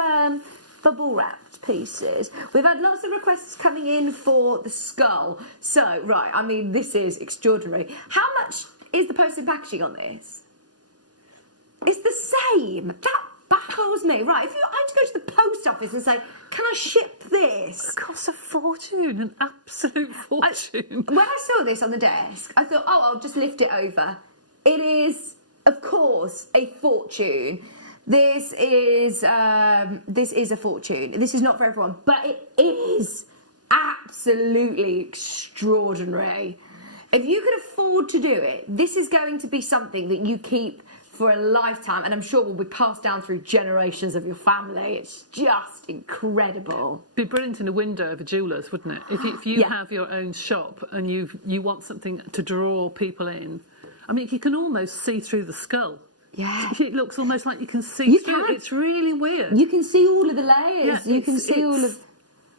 bubble wrapped pieces. We've had lots of requests coming in for the skull. So, right, I mean, this is extraordinary. How much is the postage packaging on this? It's the same. That baffles me. Right, if I had to go to the post office and say, can I ship this? It costs a fortune, an absolute fortune. When I saw this on the desk, I thought, oh, I'll just lift it over. It is, of course, a fortune. This is a fortune. This is not for everyone, but it is absolutely extraordinary. If you could afford to do it, this is going to be something that you keep for a lifetime, and I'm sure will be passed down through generations of your family. It's just incredible. Be brilliant in a window of a jeweller's, wouldn't it? If you have your own shop and you want something to draw people in, I mean, you can almost see through the skull. Yeah. It looks almost like you can see through. Can. It's really weird. You can see all of the layers. Yeah, you can see all of...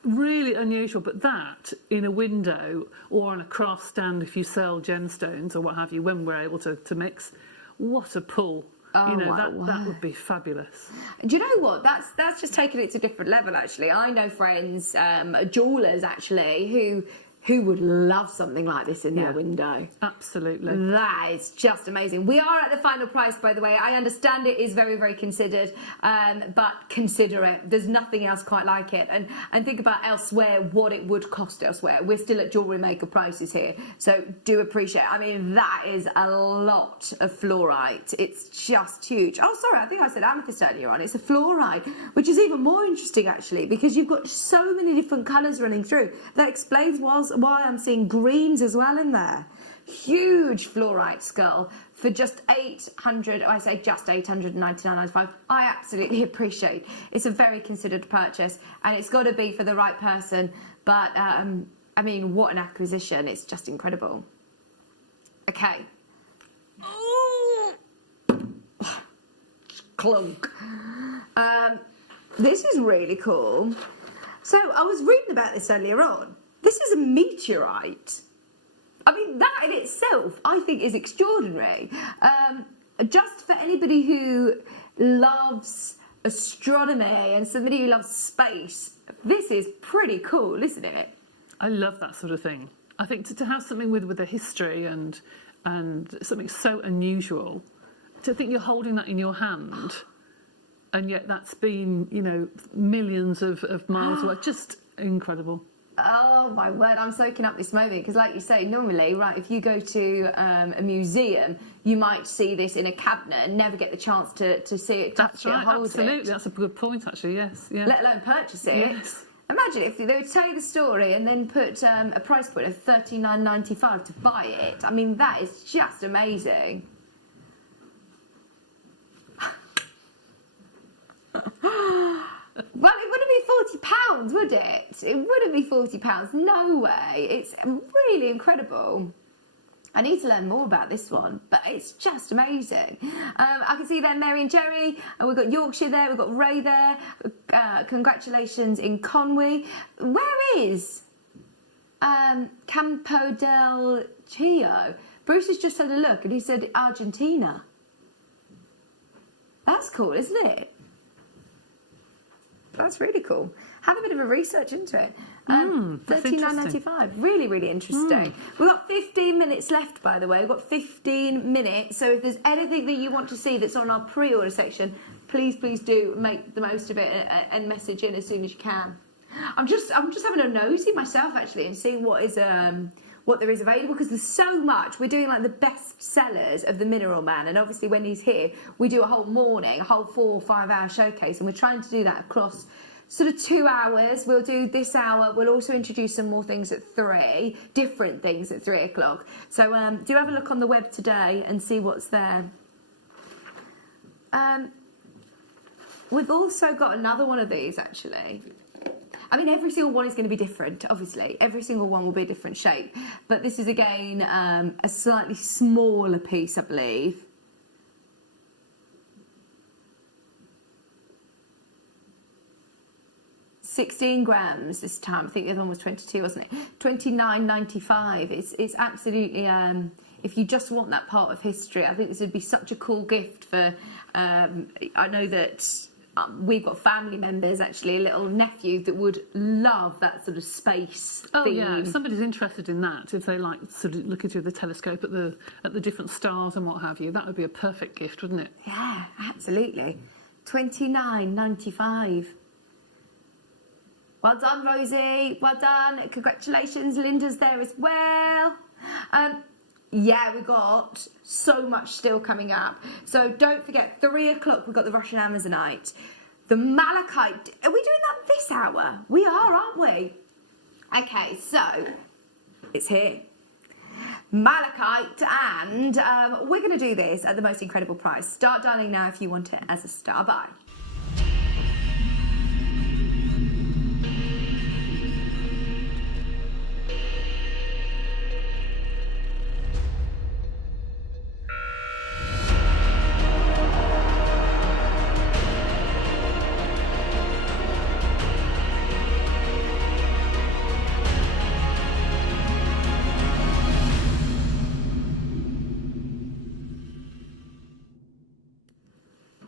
Really unusual, but that in a window or on a craft stand, if you sell gemstones or what have you, when we're able to mix, what a pull. Oh, you know, wow. that would be fabulous. Do you know what? That's just taking it to a different level, actually. I know friends, jewellers, actually, who would love something like this in their window. Absolutely. That is just amazing. We are at the final price, by the way. I understand it is very, very considered, but consider it. There's nothing else quite like it. And think about elsewhere, what it would cost elsewhere. We're still at JewelleryMaker prices here, so do appreciate it. I mean, that is a lot of fluorite. It's just huge. Oh, sorry, I think I said amethyst earlier on. It's a fluorite, which is even more interesting, actually, because you've got so many different colours running through. That explains why I'm seeing greens as well in there. Huge fluorite skull for just $899.95. I absolutely appreciate. It's a very considered purchase, and it's got to be for the right person. But I mean, what an acquisition! It's just incredible. Okay. Clunk. This is really cool. So I was reading about this earlier on. This is a meteorite. I mean, that in itself, I think, is extraordinary. Just for anybody who loves astronomy and somebody who loves space, this is pretty cool, isn't it? I love that sort of thing. I think to have something with a history and something so unusual, to think you're holding that in your hand, and yet that's been, you know, millions of miles away. Just incredible. Oh my word, I'm soaking up this moment because, like you say, normally, right, if you go to a museum, you might see this in a cabinet and never get the chance to see it, touch That's right, it, hold absolutely. it. That's a good point, actually. Yes, yeah. Let alone purchase it. Yes. Imagine if they would tell you the story and then put a price point of $39.95 to buy it. I mean, that is just amazing. Well, it wouldn't be £40, would it? It wouldn't be £40. No way. It's really incredible. I need to learn more about this one, but it's just amazing. I can see there Mary and Jerry, and we've got Yorkshire there, we've got Ray there. Congratulations in Conwy. Where is Campo del Chio? Bruce has just had a look and he said Argentina. That's cool, isn't it? That's really cool. Have a bit of a research into it. $39.95. Really, really interesting. We've got 15 minutes left, by the way. We've got 15 minutes. So if there's anything that you want to see that's on our pre-order section, please do make the most of it and message in as soon as you can. I'm just having a nosy myself actually and seeing what there is available, because there's so much. We're doing like the best sellers of the Mineral Man, and obviously when he's here we do a whole morning, a whole 4 or 5 hour showcase, and we're trying to do that across sort of 2 hours. We'll do this hour, we'll also introduce some more things at 3, different things at 3 o'clock. So do have a look on the web today and see what's there. We've also got another one of these actually. I mean, every single one is going to be different, obviously. Every single one will be a different shape. But this is, again, a slightly smaller piece, I believe. £16 grams this time. I think the other one was 22, wasn't it? $29.95. It's absolutely... if you just want that part of history, I think this would be such a cool gift for... I know that... we've got family members, actually, a little nephew that would love that sort of space theme. Yeah, if somebody's interested in that, if they like sort of looking through the telescope at the different stars and what have you, that would be a perfect gift, wouldn't it? Yeah, absolutely. $29.95. Well done, Rosie. Well done. Congratulations. Linda's there as well. Yeah, we've got so much still coming up. So don't forget, 3 o'clock, we've got the Russian Amazonite. The malachite. Are we doing that this hour? We are, aren't we? Okay, so it's here. Malachite, and we're going to do this at the most incredible price. Start dialing now if you want it as a star buy.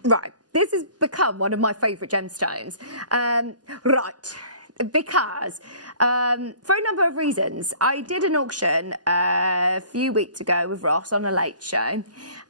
Right, this has become one of my favourite gemstones. Right, because for a number of reasons. I did an auction a few weeks ago with Ross on a late show,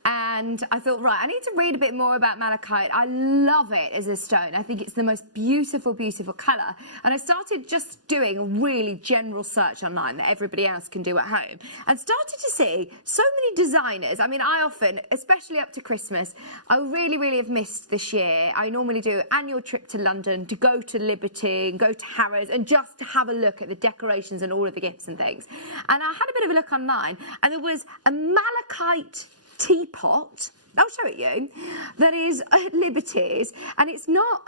and I thought, right, I need to read a bit more about malachite. I love it as a stone. I think it's the most beautiful, beautiful colour. And I started just doing a really general search online that everybody else can do at home, and started to see so many designers. I mean, I often, especially up to Christmas, I really, really have missed this year. I normally do an annual trip to London to go to Liberty and go to Harrods and just to have a look at the decorations and all of the gifts and things. And I had a bit of a look online, and there was a malachite teapot. I'll show it you. That is at Liberty's, and it's not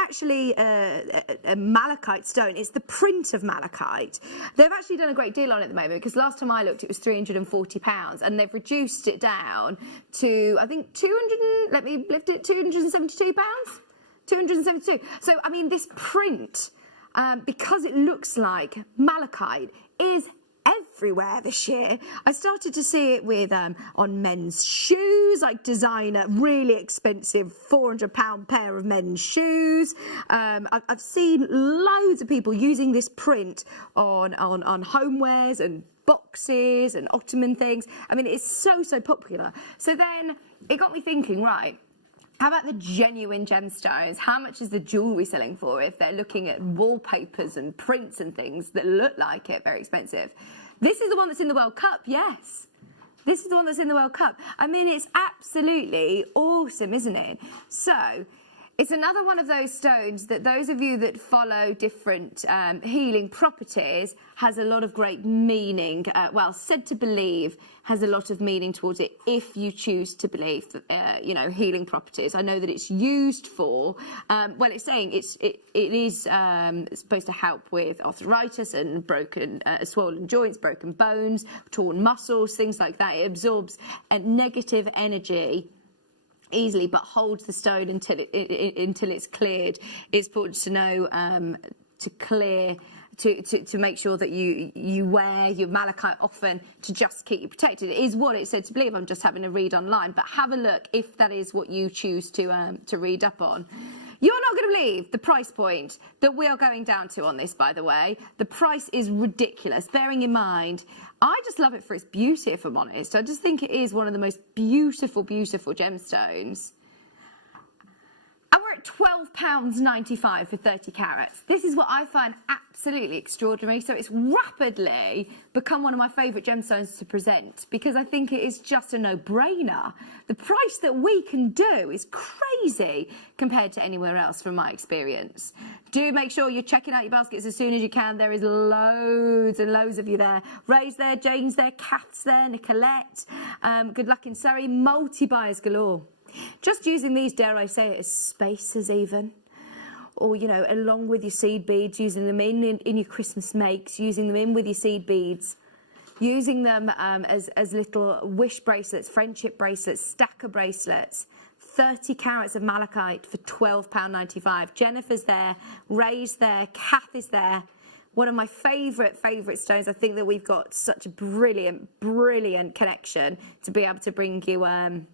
actually a malachite stone. It's the print of malachite. They've actually done a great deal on it at the moment, because last time I looked, it was £340, and they've reduced it down to, I think, £272. 272. So I mean, this print, because it looks like malachite, is everywhere this year. I started to see it with on men's shoes, like designer, really expensive £400 pair of men's shoes. I've seen loads of people using this print on homewares and boxes and ottoman things. I mean, it's so popular. So then it got me thinking, right, How about the genuine gemstones? How much is the jewellery selling for if they're looking at wallpapers and prints and things that look like it? Very expensive. This is the one that's in the World Cup, yes. This is the one that's in the World Cup. I mean, it's absolutely awesome, isn't it? So, it's another one of those stones that those of you that follow different healing properties has a lot of great meaning. Well, said to believe has a lot of meaning towards it if you choose to believe that, you know, healing properties. I know that it's used for, well, it's saying it is supposed to help with arthritis and broken, swollen joints, broken bones, torn muscles, things like that. It absorbs negative energy easily, but holds the stone until it's cleared. It's important to know to clear, to make sure that you wear your malachite often to just keep you protected. It is what it said to believe. I'm just having a read online, but have a look if that is what you choose to read up on. You're not going to believe the price point that we are going down to on this, by the way. The price is ridiculous, bearing in mind, I just love it for its beauty, if I'm honest. I just think it is one of the most beautiful, beautiful gemstones. And we're at £12.95 for 30 carats. This is what I find absolutely extraordinary. So it's rapidly become one of my favourite gemstones to present because I think it is just a no-brainer. The price that we can do is crazy compared to anywhere else from my experience. Do make sure you're checking out your baskets as soon as you can. There is loads and loads of you there. Ray's there, Jane's there, Kath's there, Nicolette. Good luck in Surrey. Multi-buyers galore. Just using these, dare I say it, as spacers even. Or, you know, along with your seed beads, using them in your Christmas makes, using them in with your seed beads, using them as little wish bracelets, friendship bracelets, stacker bracelets. 30 carats of malachite for £12.95. Jennifer's there, Ray's there, Kath is there. One of my favourite stones. I think that we've got such a brilliant connection to be able to bring you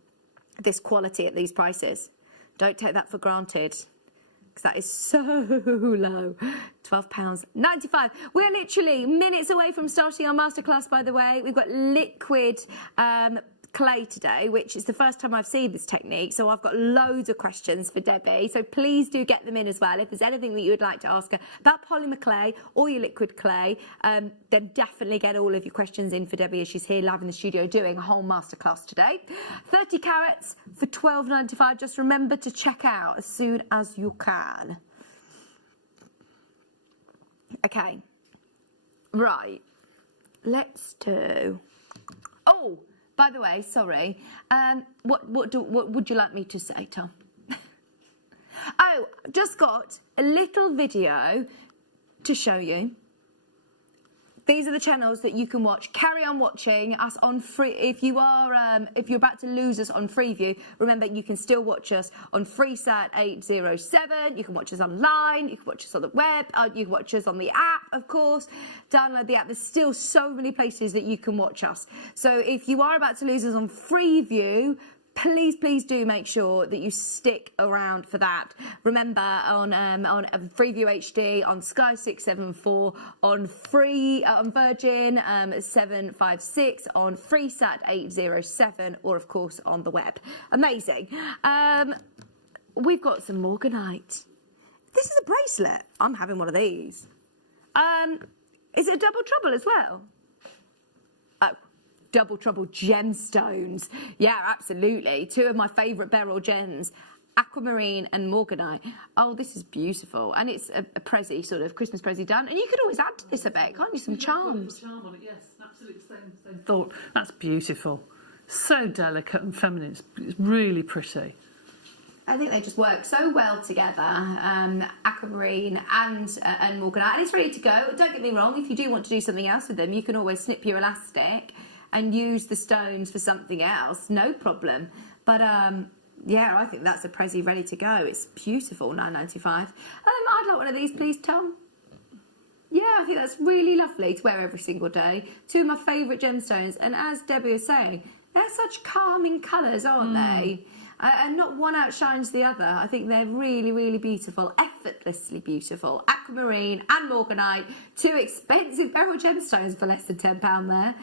this quality at these prices. Don't take that for granted, because that is so low. £12.95. We're literally minutes away from starting our masterclass, by the way. We've got liquid clay today, which is the first time I've seen this technique, so I've got loads of questions for Debbie, so please do get them in as well. If there's anything that you would like to ask her about polymer clay or your liquid clay, then definitely get all of your questions in for Debbie as she's here live in the studio doing a whole masterclass today. 30 carats for £12.95. Just remember to check out as soon as you can. Okay, right, let's do, oh, by the way, sorry, what would you like me to say, Tom? Oh, just got a little video to show you. These are the channels that you can watch. Carry on watching us on free. If you're about to lose us on Freeview, remember you can still watch us on FreeSat 807. You can watch us online. You can watch us on the web. You can watch us on the app, of course. Download the app. There's still so many places that you can watch us. So if you are about to lose us on Freeview, please do make sure that you stick around for that. Remember, on Freeview HD, on Sky 674, on Virgin 756, on FreeSat 807, or of course on the web. Amazing. We've got some morganite. This is a bracelet. I'm having one of these. Is it a double trouble as well? Oh. Double trouble gemstones. Yeah, absolutely. Two of my favourite beryl gems, aquamarine and morganite. Oh, this is beautiful. And it's a prezi, sort of Christmas prezi done. And you could always add to this a bit, can't you? Some charms. Charm on it, yes. Absolutely same thought. That's beautiful. So delicate and feminine. It's really pretty. I think they just work so well together, aquamarine and morganite. And it's ready to go. Don't get me wrong, if you do want to do something else with them, you can always snip your elastic and use the stones for something else, no problem. But yeah, I think that's a prezi ready to go. It's beautiful, £9.95. I'd like one of these, please, Tom. Yeah, I think that's really lovely to wear every single day. Two of my favourite gemstones, and as Debbie was saying, they're such calming colours, aren't they? And not one outshines the other. I think they're really, really beautiful, effortlessly beautiful. Aquamarine and Morganite, two expensive beryl gemstones for less than £10 there.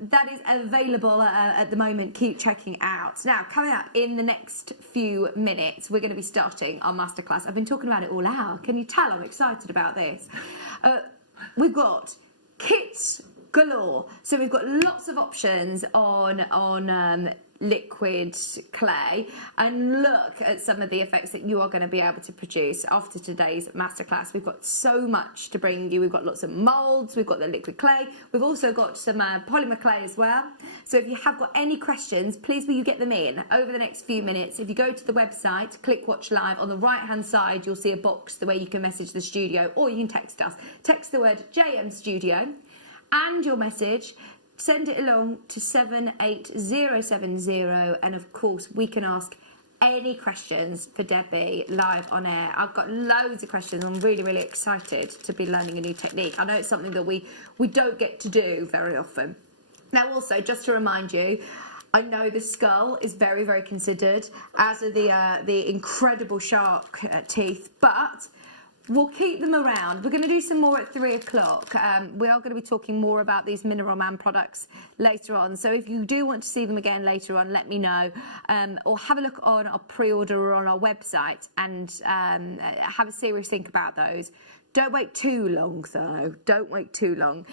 That is available at the moment. Keep checking out. Now, coming up in the next few minutes, we're going to be starting our masterclass. I've been talking about it all hour. Can you tell I'm excited about this? We've got kits galore. So we've got lots of options on liquid clay, and look at some of the effects that you are going to be able to produce after today's masterclass. We've got so much to bring you. We've got lots of moulds, we've got the liquid clay, we've also got some polymer clay as well. So if you have got any questions, please will you get them in over the next few minutes. If you go to the website, click watch live, on the right hand side you'll see a box the way you can message the studio, or you can text us. Text the word JM Studio and your message. Send it along to 78070, and of course we can ask any questions for Debbie live on air. I've got loads of questions. I'm really, really excited to be learning a new technique. I know it's something that we don't get to do very often. Now also, just to remind you, I know the skull is very, very considered, as are the incredible shark teeth, but we'll keep them around. We're going to do some more at 3 o'clock. We are going to be talking more about these Mineral Man products later on. So if you do want to see them again later on, let me know. Or have a look on our pre-order or on our website and have a serious think about those. Don't wait too long, though. Don't wait too long.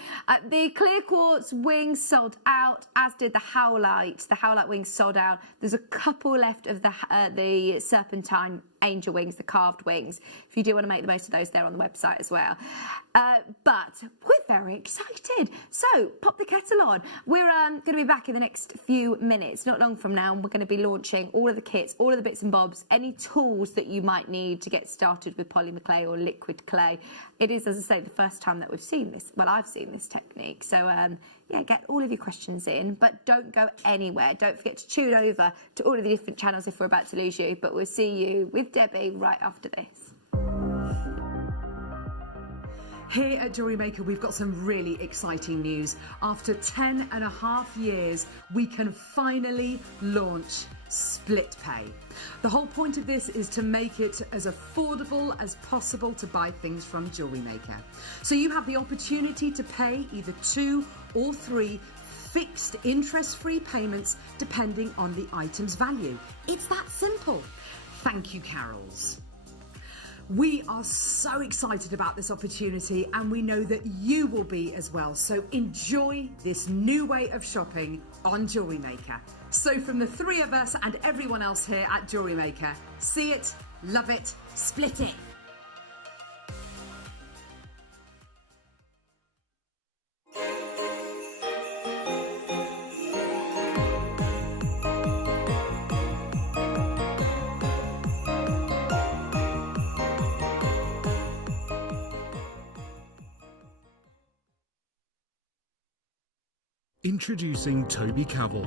The clear quartz wings sold out, as did the howlite. The howlite wings sold out. There's a couple left of the serpentine angel wings, the carved wings. If you do want to make the most of those, they're on the website as well. But we're very excited. So pop the kettle on. We're going to be back in the next few minutes, not long from now. We're going to be launching all of the kits, all of the bits and bobs, any tools that you might need to get started with polymer clay or liquid clay. It is, as I say, the first time that we've seen this. Well, I've seen this technique. So, yeah, get all of your questions in, but don't go anywhere. Don't forget to tune over to all of the different channels if we're about to lose you. But we'll see you with Debbie right after this. Here at JewelleryMaker, we've got some really exciting news. After 10.5 years, we can finally launch split pay. The whole point of this is to make it as affordable as possible to buy things from JewelleryMaker. So you have the opportunity to pay either 2 or 3 fixed interest-free payments depending on the item's value. It's that simple. Thank you, Carols. We are so excited about this opportunity, and we know that you will be as well. So enjoy this new way of shopping on JewelleryMaker. So from the 3 of us and everyone else here at JewelleryMaker, see it, love it, split it. Introducing Toby Cavell.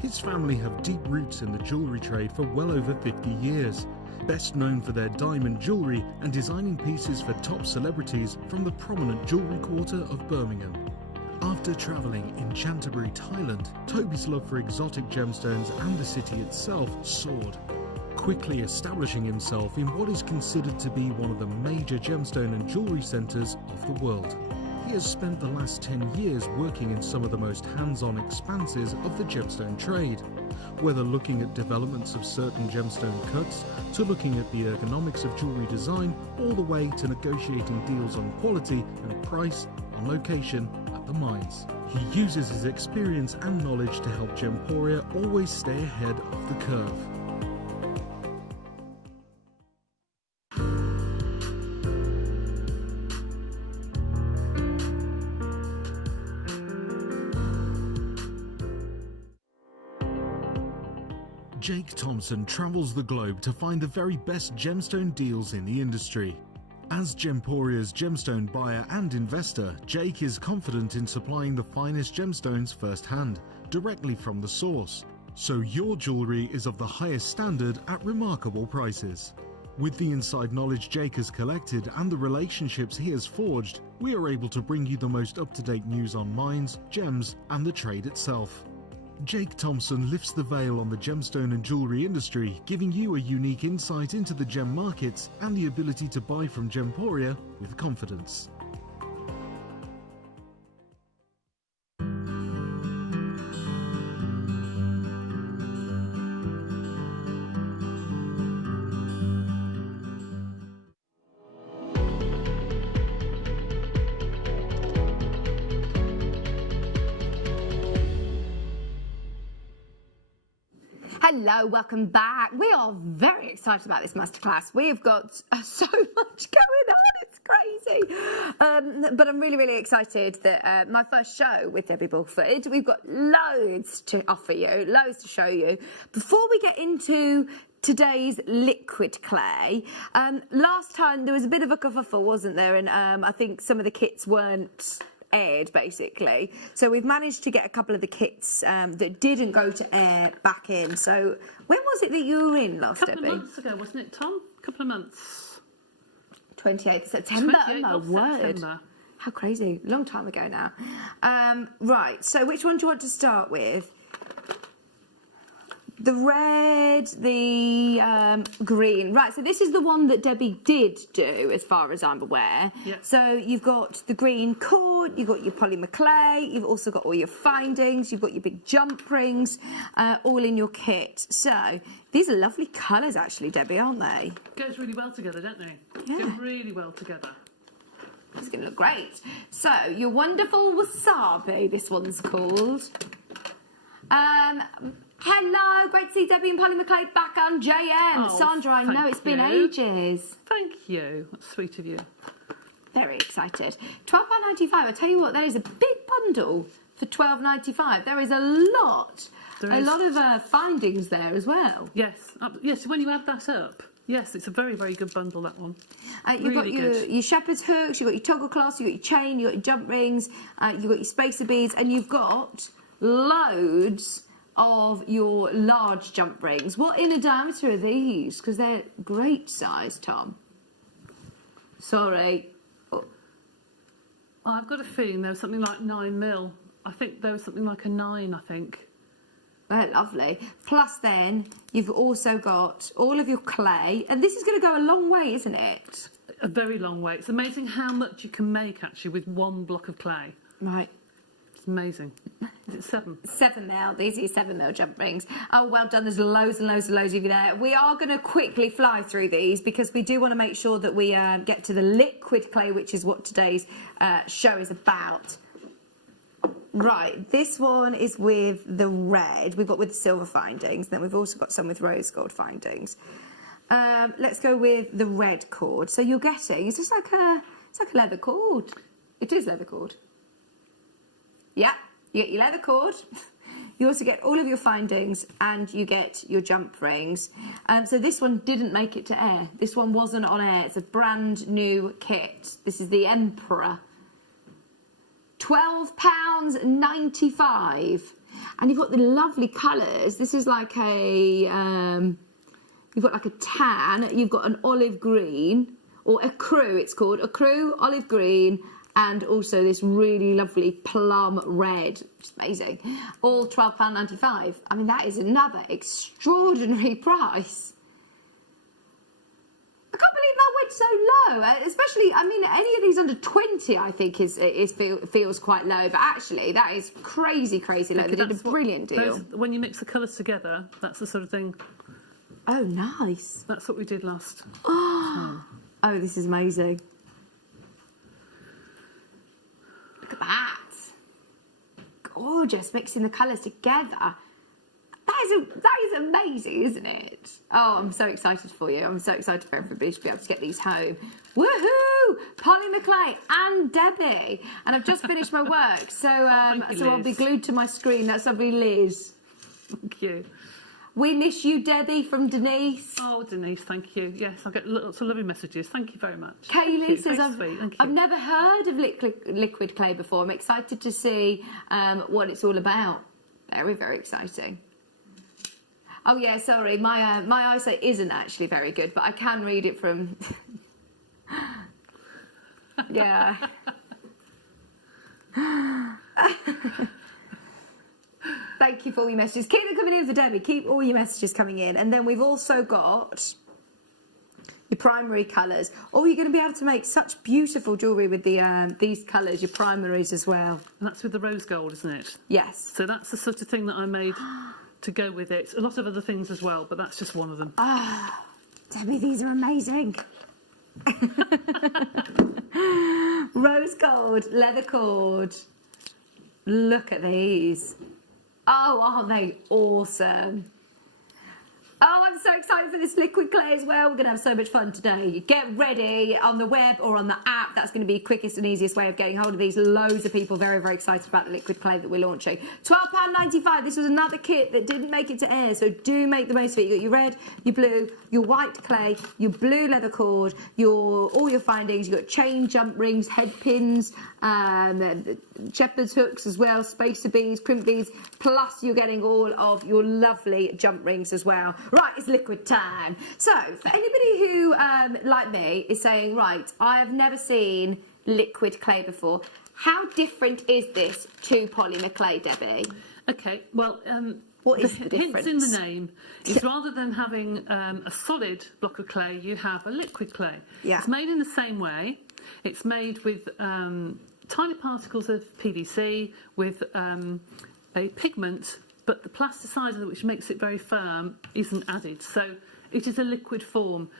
His family have deep roots in the jewellery trade for well over 50 years, best known for their diamond jewellery and designing pieces for top celebrities from the prominent jewellery quarter of Birmingham. After travelling in Canterbury, Thailand, Toby's love for exotic gemstones and the city itself soared, quickly establishing himself in what is considered to be one of the major gemstone and jewellery centres of the world. He has spent the last 10 years working in some of the most hands-on expanses of the gemstone trade, whether looking at developments of certain gemstone cuts, to looking at the ergonomics of jewellery design, all the way to negotiating deals on quality and price, on location, at the mines. He uses his experience and knowledge to help Gemporia always stay ahead of the curve. Jake Thompson travels the globe to find the very best gemstone deals in the industry. As Gemporia's gemstone buyer and investor, Jake is confident in supplying the finest gemstones firsthand, directly from the source, so your jewellery is of the highest standard at remarkable prices. With the inside knowledge Jake has collected and the relationships he has forged, we are able to bring you the most up-to-date news on mines, gems and the trade itself. Jake Thompson lifts the veil on the gemstone and jewellery industry, giving you a unique insight into the gem markets and the ability to buy from Gemporia with confidence. Hello, welcome back. We are very excited about this masterclass. We've got so much going on, it's crazy. But I'm really, really excited that my first show with Debbie Bulford, we've got loads to offer you, loads to show you. Before we get into today's liquid clay, last time there was a bit of a kerfuffle, wasn't there? And I think some of the kits weren't aired, basically. So we've managed to get a couple of the kits that didn't go to air back in. So when was it that you were in last, Debbie? A couple of months ago, wasn't it, Tom? A couple of months. 28th of September. 28th Oh, of my word. September. How crazy. Long time ago now. Right, so which one do you want to start with? The red, the green. Right, so this is the one that Debbie did do, as far as I'm aware. Yep. So you've got the green cord, you've got your polymer clay, you've also got all your findings, you've got your big jump rings, all in your kit. So these are lovely colours, actually, Debbie, aren't they? Goes really well together, don't they? Yeah. Go really well together. It's going to look great. So your wonderful wasabi, this one's called. Hello, great to see Debbie and Polly McClay back on JM. Oh, Sandra, I know thank it's been you. ages. Thank you. That's sweet of you. Very excited. £12.95. I tell you what, that is a big bundle for £12.95. There is a lot of findings there as well. Yes. Yes, when you add that up, yes, it's a very, very good bundle, that one. You've got Really your shepherd's hooks, you've got your toggle clasp, you've got your chain, you've got your jump rings, you've got your spacer beads, and you've got loads of your large jump rings. What inner diameter are these? Because they're great size, Tom. Sorry. Oh. I've got a feeling there was something like 9mm. I think there was something like a 9, I think. They're lovely. Plus then, you've also got all of your clay. And this is going to go a long way, isn't it? A very long way. It's amazing how much you can make, actually, with one block of clay. Right. It's amazing. Is it 7? 7mm. These are 7mm jump rings. Oh, well done. There's loads and loads and loads of you there. We are going to quickly fly through these because we do want to make sure that we get to the liquid clay, which is what today's show is about. Right, this one is with the red. We've got with the silver findings. Then we've also got some with rose gold findings. Let's go with the red cord. So you're getting, it's like a leather cord. It is leather cord. Yeah, you get your leather cord. You also get all of your findings and you get your jump rings. So this one didn't make it to air. This one wasn't on air. It's a brand new kit. This is the Emperor. £12.95. And you've got the lovely colours. This is like a, you've got like a tan, you've got an olive green, or a crew it's called, a crew, olive green, and also this really lovely plum red, which is amazing. All £12.95. I mean, that is another extraordinary price. I can't believe that went so low, especially, I mean, any of these under 20, I think, feels quite low, but actually, that is crazy, crazy low. They did a brilliant deal. When you mix the colours together, that's the sort of thing. Oh, nice. That's what we did last. Oh, this is amazing. Look at that. Gorgeous, mixing the colours together. That is amazing, isn't it? Oh, I'm so excited for you. I'm so excited for everybody to be able to get these home. Woohoo! Polly McClay and Debbie. And I've just finished my work, so I'll be glued to my screen. That's lovely, Liz. Thank you. We miss you, Debbie, from Denise. Oh, Denise, thank you. Yes, I get lots of lovely messages. Thank you very much. Kaylee says, Thank you. I've never heard of liquid clay before. I'm excited to see what it's all about. Very, very exciting. Oh, yeah, sorry. My eyesight isn't actually very good, but I can read it from... Yeah. Thank you for all your messages. Keep them coming in for Debbie. Keep all your messages coming in. And then we've also got your primary colours. Oh, you're going to be able to make such beautiful jewellery with the these colours, your primaries as well. And that's with the rose gold, isn't it? Yes. So that's the sort of thing that I made to go with it. A lot of other things as well, but that's just one of them. Debbie, these are amazing. Rose gold, leather cord. Look at these. Oh, aren't they awesome? Oh, I'm so excited for this liquid clay as well. We're going to have so much fun today. Get ready on the web or on the app. That's going to be the quickest and easiest way of getting hold of these. Loads of people very, very excited about the liquid clay that we're launching. £12.95. This was another kit that didn't make it to air, so do make the most of it. You've got your red, your blue, your white clay, your blue leather cord, all your findings. You've got chain, jump rings, head pins, shepherd's hooks as well, spacer beads, crimp beads, plus you're getting all of your lovely jump rings as well. Right, it's liquid time. So, for anybody who, like me, is saying, right, I have never seen liquid clay before, how different is this to polymer clay, Debbie? Okay, well, what is the difference? Hints in the name is rather than having a solid block of clay, you have a liquid clay. Yeah. It's made in the same way. It's made with tiny particles of PVC with a pigment, but the plasticizer, which makes it very firm, isn't added. So it is a liquid form.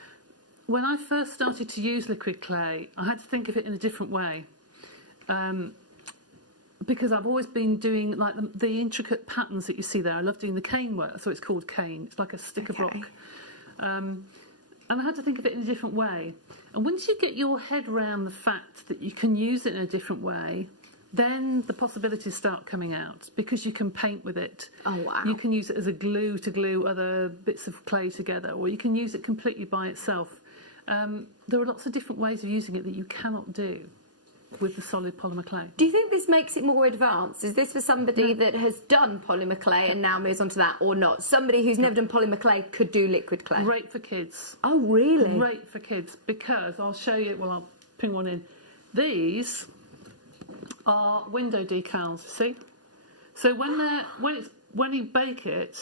When I first started to use liquid clay, I had to think of it in a different way. Because I've always been doing like the intricate patterns that you see there. I love doing the cane work, so it's called cane. It's like a stick of rock. And I had to think of it in a different way. And once you get your head around the fact that you can use it in a different way, then the possibilities start coming out, because you can paint with it. Oh, wow. You can use it as a glue to glue other bits of clay together, or you can use it completely by itself. There are lots of different ways of using it that you cannot do with the solid polymer clay. Do you think this makes it more advanced? Is this for somebody that has done polymer clay and now moves on to that, or not? Somebody who's never done polymer clay could do liquid clay? Great for kids. Oh, really? Great for kids, because I'll show you, well, I'll ping one in. These are window decals, see? So when you bake it,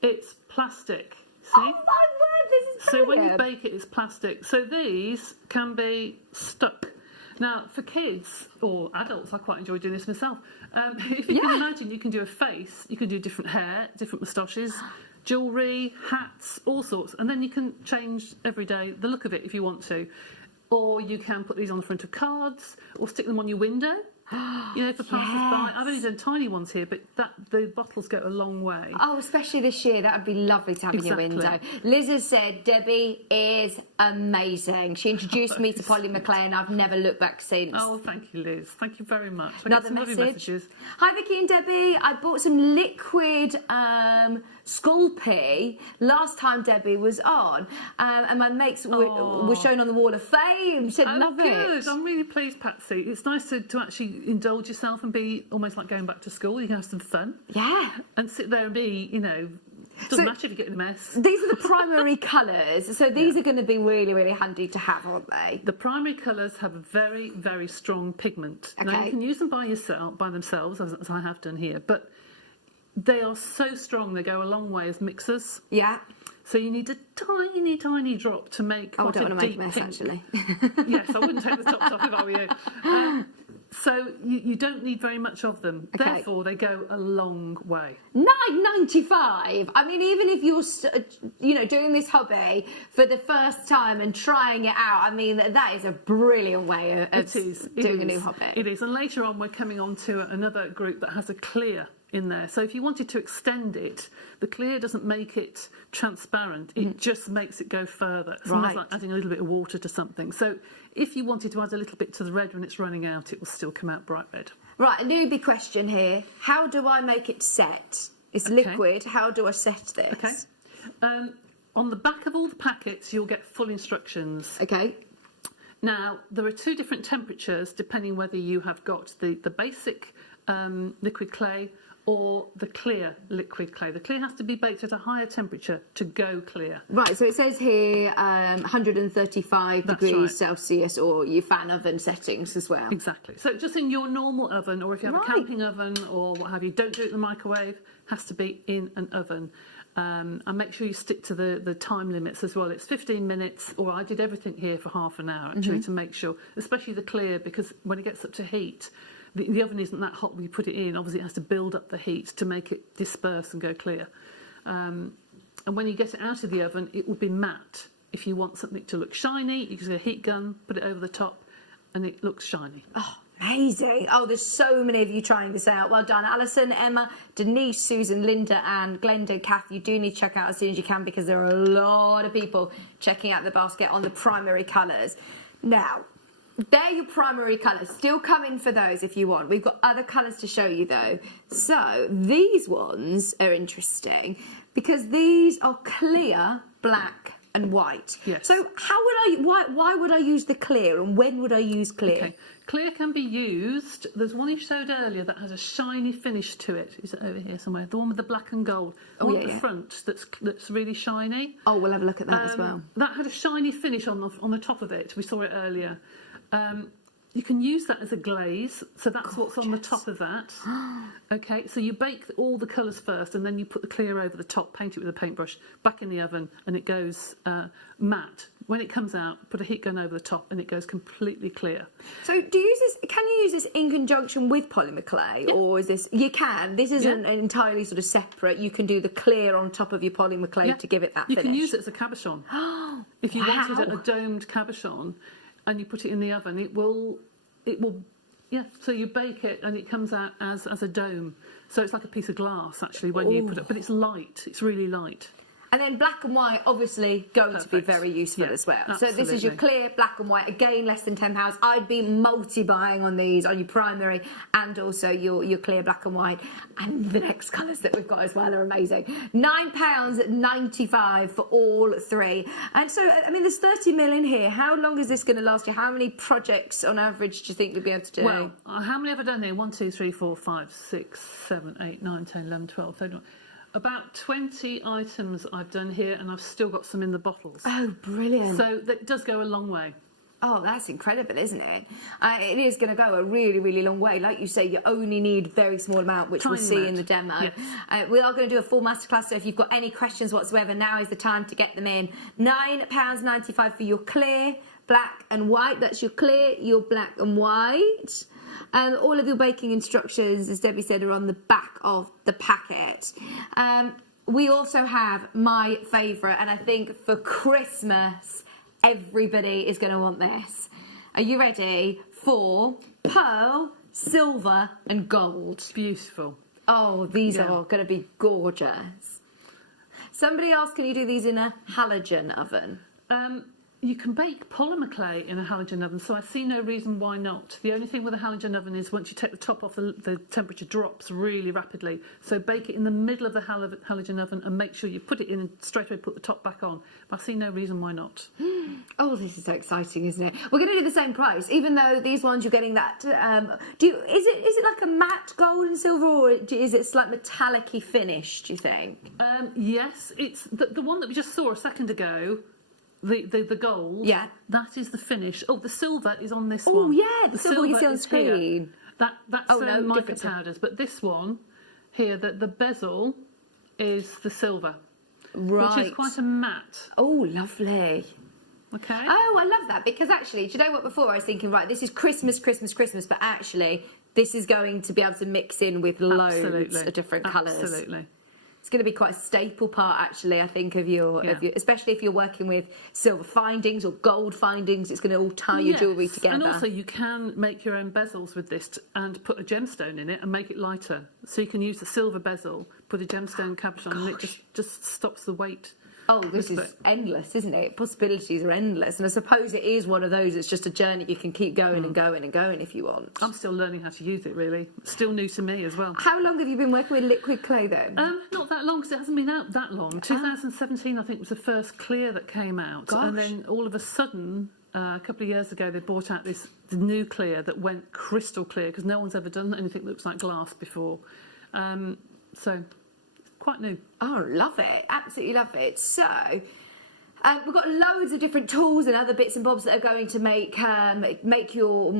it's plastic, see? Oh, my word, this is So when you brilliant. bake it, it's plastic. So these can be stuck. Now, for kids or adults, I quite enjoy doing this myself. If you can imagine, you can do a face, you can do different hair, different moustaches, jewellery, hats, all sorts, and then you can change every day the look of it if you want to. Or you can put these on the front of cards, or stick them on your window. You know, for passers-by. I've only done tiny ones here, but the bottles go a long way. Oh, especially this year. That would be lovely to have in your window. Liz has said, Debbie is amazing. She introduced me to polymer clay and I've never looked back since. Oh, thank you, Liz. Thank you very much. I Another get some lovely message. messages. Hi, Vicky and Debbie. I bought some liquid Sculpey last time Debbie was on, and my mates were shown on the Wall of Fame. Said, love good. it. I'm really pleased, Patsy. It's nice to actually indulge yourself and be almost like going back to school. You can have some fun. Yeah. And sit there and be, you know, doesn't matter if you get in a mess. These are the primary colours, so these are going to be really, really handy to have, aren't they? The primary colours have a very, very strong pigment. Now, Okay. you can use them by themselves, as I have done here, but they are so strong, they go a long way as mixers. Yeah. So you need a tiny, tiny drop to make Oh, I quite don't a want to make deep a mess, pink. actually. Yes, I wouldn't take the tops off if I were you. So you don't need very much of them. Okay. Therefore, they go a long way. £9.95. I mean, even if you're, doing this hobby for the first time and trying it out, I mean, that is a brilliant way of doing a new hobby. It is. And later on, we're coming on to another group that has a clear in there. So if you wanted to extend it, the clear doesn't make it transparent. It just makes it go further. It's almost like adding a little bit of water to something. So if you wanted to add a little bit to the red when it's running out, it will still come out bright red. Right, a newbie question here. How do I make it set? It's liquid. How do I set this? Okay. On the back of all the packets, you'll get full instructions. Okay. Now, there are two different temperatures depending whether you have got the basic liquid clay or the clear liquid clay. The clear has to be baked at a higher temperature to go clear. Right, so it says here 135 That's degrees right. Celsius, or your fan oven settings as well. Exactly. So just in your normal oven, or if you have Right. a camping oven or what have you, don't do it in the microwave. Has to be in an oven. And make sure you stick to the time limits as well. It's 15 minutes, or I did everything here for half an hour actually to make sure, especially the clear, because when it gets up to heat, the oven isn't that hot when you put it in. Obviously, it has to build up the heat to make it disperse and go clear. And when you get it out of the oven, it will be matte. If you want something to look shiny, you can get a heat gun, put it over the top, and it looks shiny. Oh, amazing. Oh, there's so many of you trying this out. Well done. Alison, Emma, Denise, Susan, Linda, and Glenda, Kath, you do need to check out as soon as you can, because there are a lot of people checking out the basket on the primary colours. Now, they're your primary colours. Still come in for those if you want. We've got other colours to show you though. So these ones are interesting because these are clear, black and white. Yes. So why would I use the clear, and when would I use clear? Okay. Clear can be used. There's one you showed earlier that has a shiny finish to it. Is it over here somewhere? The one with the black and gold. The one at the front that's really shiny. Oh, we'll have a look at that as well. That had a shiny finish on the top of it. We saw it earlier. You can use that as a glaze, so that's what's on the top of that. Okay, so you bake all the colours first, and then you put the clear over the top, paint it with a paintbrush, back in the oven, and it goes matte. When it comes out, put a heat gun over the top, and it goes completely clear. So do you use this? Can you use this in conjunction with polymer clay, or is this? You can. This isn't entirely sort of separate. You can do the clear on top of your polymer clay to give it that you finish. You can use it as a cabochon. If you wanted a domed cabochon, and you put it in the oven, it will, so you bake it and it comes out as a dome. So it's like a piece of glass actually when you put it, but it's light, it's really light. And then black and white, obviously, going to be very useful as well. Absolutely. So this is your clear black and white, again, less than £10. I'd be multi-buying on these, on your primary and also your clear black and white. And the next colours that we've got as well are amazing. £9.95 for all three. And so, I mean, there's 30 mil in here. How long is this going to last you? How many projects on average do you think you'll be able to do? Well, how many have I done here? 1, 2, 3, 4, 5, 6, 7, 8, 9, 10, 11, 12, 13. About 20 items I've done here, and I've still got some in the bottles. Oh, brilliant. So that does go a long way. Oh, that's incredible, isn't it? It is going to go a really, really long way. Like you say, you only need a very small amount, which we'll see in the demo. Yes. We are going to do a full masterclass, so if you've got any questions whatsoever, now is the time to get them in. £9.95 for your clear, black and white. That's your clear, your black and white. All of your baking instructions, as Debbie said, are on the back of the packet. We also have my favourite, and I think for Christmas, everybody is going to want this. Are you ready for pearl, silver and gold? Beautiful. Oh, these are going to be gorgeous. Somebody asked, can you do these in a halogen oven? You can bake polymer clay in a halogen oven, so I see no reason why not. The only thing with a halogen oven is once you take the top off, the temperature drops really rapidly. So bake it in the middle of the halogen oven and make sure you put it in and straight away put the top back on. But I see no reason why not. Oh, this is so exciting, isn't it? We're going to do the same price, even though these ones you're getting that. Is it like a matte gold and silver, or is it like metallic-y finish, do you think? Yes, it's the one that we just saw a second ago. The gold, that is the finish. Oh, the silver is on this one. Oh, yeah, the silver you see on is screen. Here. That's micro powders, but this one here, the bezel is the silver, right? Which is quite a matte. Oh, lovely. Okay. Oh, I love that, because actually, do you know what? Before I was thinking, right, this is Christmas, but actually, this is going to be able to mix in with loads of different colours. Absolutely. It's going to be quite a staple part, actually, I think, of your, especially if you're working with silver findings or gold findings. It's going to all tie your jewellery together. And also, you can make your own bezels with this and put a gemstone in it and make it lighter. So you can use the silver bezel, put a gemstone cabochon, and it just stops the weight. Oh, this is endless, isn't it? Possibilities are endless. And I suppose it is one of those, it's just a journey you can keep going and going and going if you want. I'm still learning how to use it, really. Still new to me as well. How long have you been working with liquid clay, then? Not that long, because it hasn't been out that long. 2017, I think, was the first clear that came out. Gosh. And then all of a sudden, a couple of years ago, they brought out the new clear that went crystal clear, because no one's ever done anything that looks like glass before. So quite new. Oh, love it. Absolutely love it. So, we've got loads of different tools and other bits and bobs that are going to make your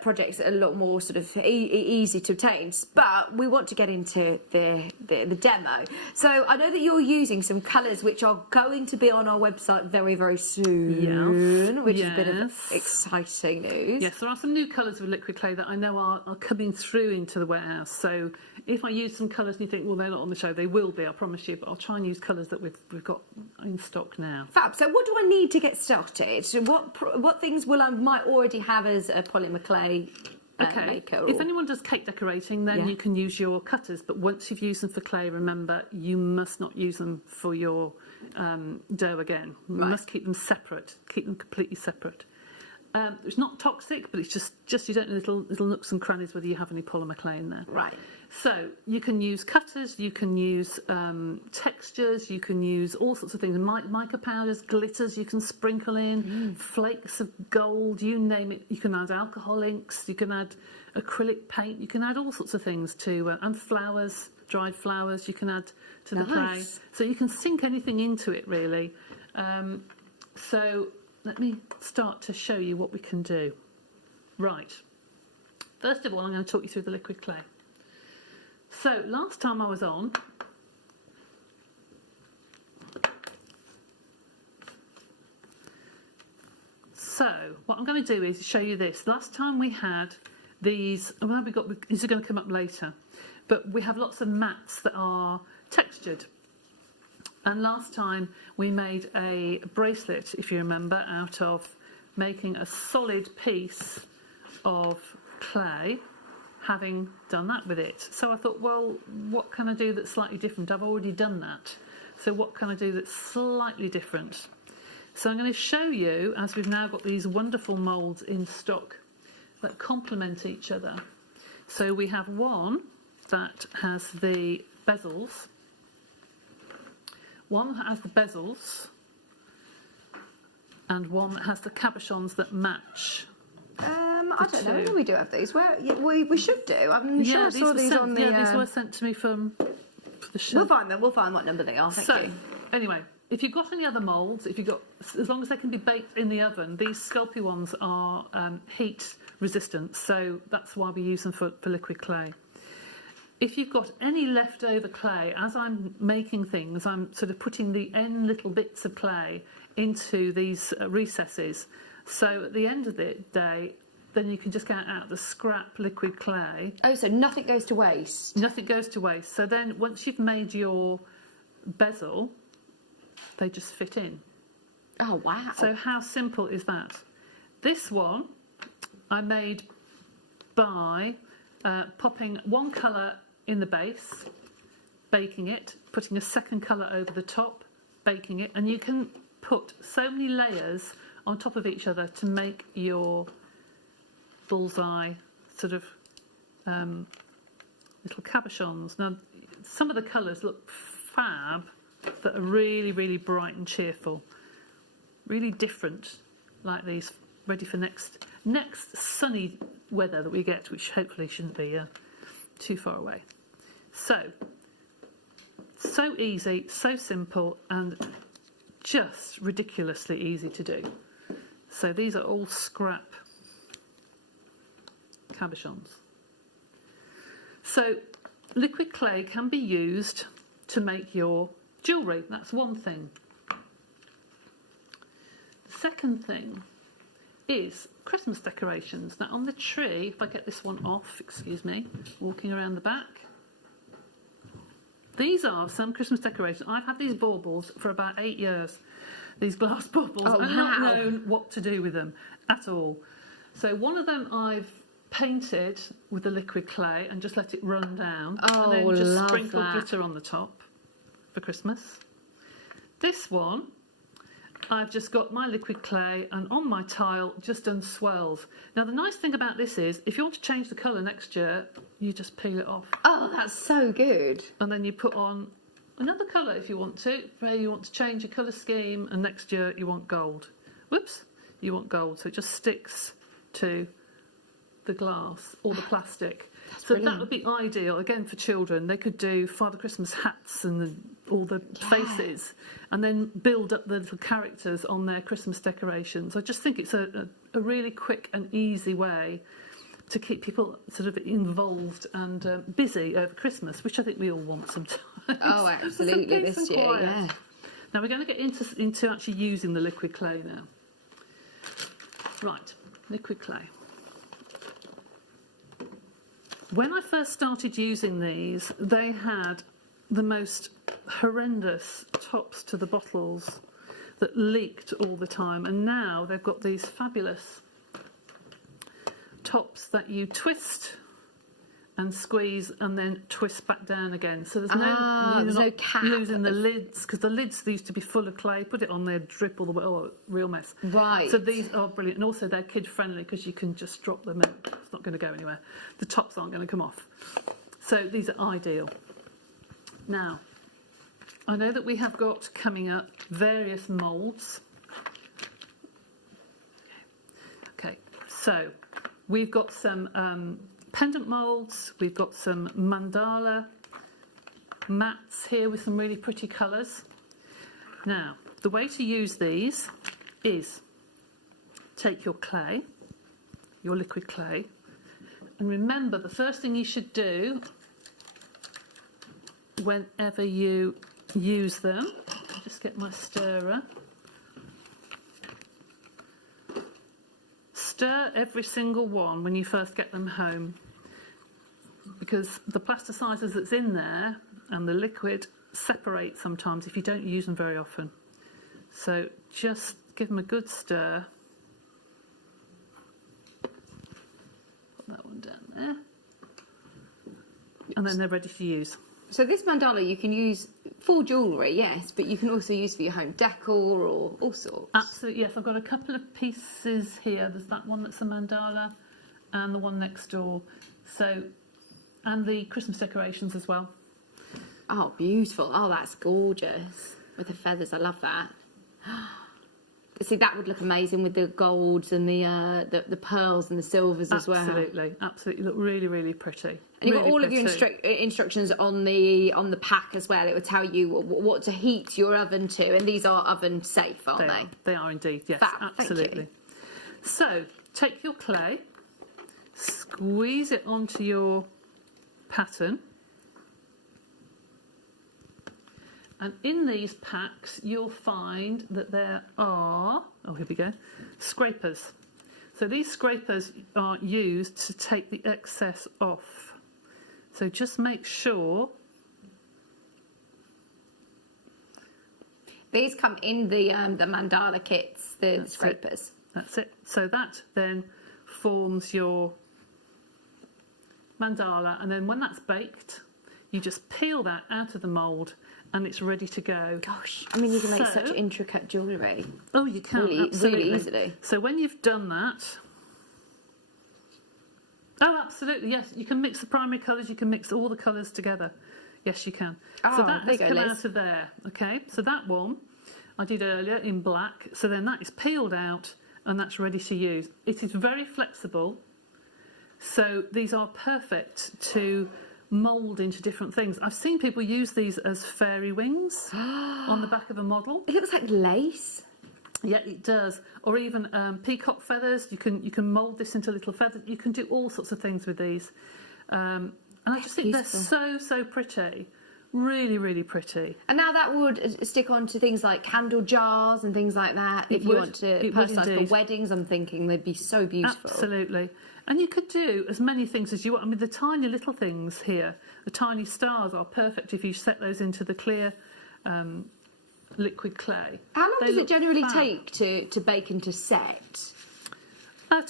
projects a lot more sort of easy to obtain. But we want to get into the demo. So I know that you're using some colours which are going to be on our website very, very soon, which is a bit of exciting news. Yes, there are some new colours with liquid clay that I know are coming through into the warehouse. So if I use some colours and you think, well, they're not on the show, they will be, I promise you. But I'll try and use colours that we've got in stock now. Fab. So what do I need to get started? What things might already have as a polymer clay maker? If anyone does cake decorating, then you can use your cutters. But once you've used them for clay, remember, you must not use them for your dough again. You must keep them separate. Keep them completely separate. It's not toxic, but it's just you don't know little nooks and crannies whether you have any polymer clay in there. Right. So you can use cutters, you can use textures, you can use all sorts of things. Mica powders, glitters you can sprinkle in, flakes of gold, you name it. You can add alcohol inks, you can add acrylic paint, you can add all sorts of things to, and flowers, dried flowers you can add to the clay. So you can sink anything into it really. So let me start to show you what we can do. Right. First of all, I'm going to talk you through the liquid clay. So last time I was on, so what I'm going to do is show you this. Last time we had these, well, these are going to come up later, but we have lots of mats that are textured. And last time we made a bracelet, if you remember, out of making a solid piece of clay, having done that with it. So I thought, well, what can I do that's slightly different? I've already done that. So what can I do that's slightly different? So I'm going to show you, as we've now got these wonderful moulds in stock that complement each other. So we have one that has the bezels. One that has the bezels, and one that has the cabochons that match. I don't know whether we do have these. We should do. I'm sure I saw these on the... Yeah, these were sent to me from the show. We'll find them. We'll find what number they are. Thank you. Anyway, if you've got any other moulds, as long as they can be baked in the oven, these Sculpey ones are heat resistant, so that's why we use them for liquid clay. If you've got any leftover clay, as I'm making things, I'm sort of putting the end little bits of clay into these recesses. So at the end of the day, then you can just get out the scrap liquid clay. Oh, so nothing goes to waste. Nothing goes to waste. So then once you've made your bezel, they just fit in. Oh, wow. So how simple is that? This one I made by popping one colour in the base, baking it, putting a second colour over the top, baking it, and you can put so many layers on top of each other to make your bullseye sort of little cabochons. Now, some of the colours look fab, that are really, really bright and cheerful, really different, like these, ready for next sunny weather that we get, which hopefully shouldn't be too far away. So easy, so simple, and just ridiculously easy to do. So these are all scrap cabochons. So liquid clay can be used to make your jewellery. That's one thing. The second thing is Christmas decorations. Now on the tree, if I get this one off, excuse me, walking around the back. These are some Christmas decorations. I've had these baubles for about 8 years. These glass baubles. Oh, I've not known what to do with them at all. So one of them I've painted with the liquid clay and just let it run down. Oh, and then just love sprinkle that. glitter on the top for Christmas. This one, I've just got my liquid clay and on my tile just done swirls. Now the nice thing about this is if you want to change the colour next year, you just peel it off. Oh, that's so good. And then you put on another colour if you want to. Maybe you want to change your colour scheme and next year you want gold. Whoops, you want gold. So it just sticks to the glass or the plastic. So that would be ideal, again, for children. They could do Father Christmas hats and all the faces, and then build up the little characters on their Christmas decorations. I just think it's a really quick and easy way to keep people sort of involved and busy over Christmas, which I think we all want sometimes. Oh, absolutely, this year, yeah. Now we're going to get into actually using the liquid clay now. Right, liquid clay. When I first started using these, they had the most horrendous tops to the bottles that leaked all the time, and now they've got these fabulous tops that you twist and squeeze and then twist back down again. So there's no cap. Losing the lids, because the lids used to be full of clay. Put it on there, drip all the way. Oh, real mess. Right. So these are brilliant, and also they're kid friendly because you can just drop them in. It's not going to go anywhere. The tops aren't going to come off. So these are ideal. Now, I know that we have got coming up various moulds. Okay, so we've got some pendant moulds, we've got some mandala mats here with some really pretty colours. Now, the way to use these is take your clay, your liquid clay, and remember the first thing you should do whenever you use them, I'll just get my stirrer. Stir every single one when you first get them home, because the plasticizers that's in there and the liquid separate sometimes if you don't use them very often. So just give them a good stir. Put that one down there. And then they're ready to use. So this mandala you can use for jewellery, yes, but you can also use for your home decor or all sorts. Absolutely, yes. I've got a couple of pieces here. There's that one that's a mandala and the one next door. So, and the Christmas decorations as well. Oh, beautiful. Oh, that's gorgeous. With the feathers, I love that. See, that would look amazing with the golds and the pearls and the silvers as well. Absolutely, absolutely. Look really, really pretty. And you've got Really all of your pretty. instructions on the pack as well. It would tell you what to heat your oven to, and these are oven safe, aren't they? They are indeed, yes, Fab, thank absolutely. you. So, take your clay, squeeze it onto your pattern, and in these packs you'll find that there are, oh here we go, scrapers. So these scrapers are used to take the excess off. So just make sure. These come in the mandala kits, the scrapers. That's it. So that then forms your mandala, and then when that's baked, you just peel that out of the mould and it's ready to go. Gosh, I mean, you can make such intricate jewellery. Oh, you can, absolutely. Really easily. So when you've done that, oh, absolutely, yes, you can mix the primary colours, you can mix all the colours together. Yes, you can. So that has come out of there, okay? So that one I did earlier in black, so then that is peeled out and that's ready to use. It is very flexible, so these are perfect to mould into different things. I've seen people use these as fairy wings on the back of a model. It looks like lace. Yeah, it does. Or even peacock feathers. You can mould this into little feathers. You can do all sorts of things with these. And I just think they're so pretty. Really, really pretty. And now that would stick onto things like candle jars and things like that. If you want to personalise for weddings, I'm thinking they'd be so beautiful. Absolutely. And you could do as many things as you want. I mean, the tiny little things here, the tiny stars are perfect if you set those into the clear liquid clay. How long does it generally take to bake and to set?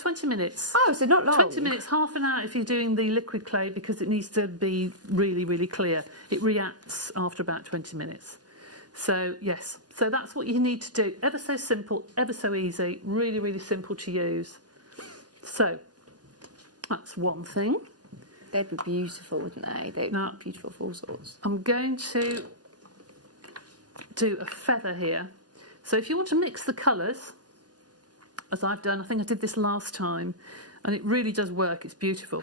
20 minutes. Oh, so not long. 20 minutes, half an hour if you're doing the liquid clay, because it needs to be really, really clear. It reacts after about 20 minutes. So, yes. So that's what you need to do. Ever so simple, ever so easy, really, really simple to use. So, that's one thing. They'd be beautiful, wouldn't they? They'd be beautiful for all sorts. I'm going to do a feather here. So if you want to mix the colours, as I've done, I think I did this last time, and it really does work, it's beautiful.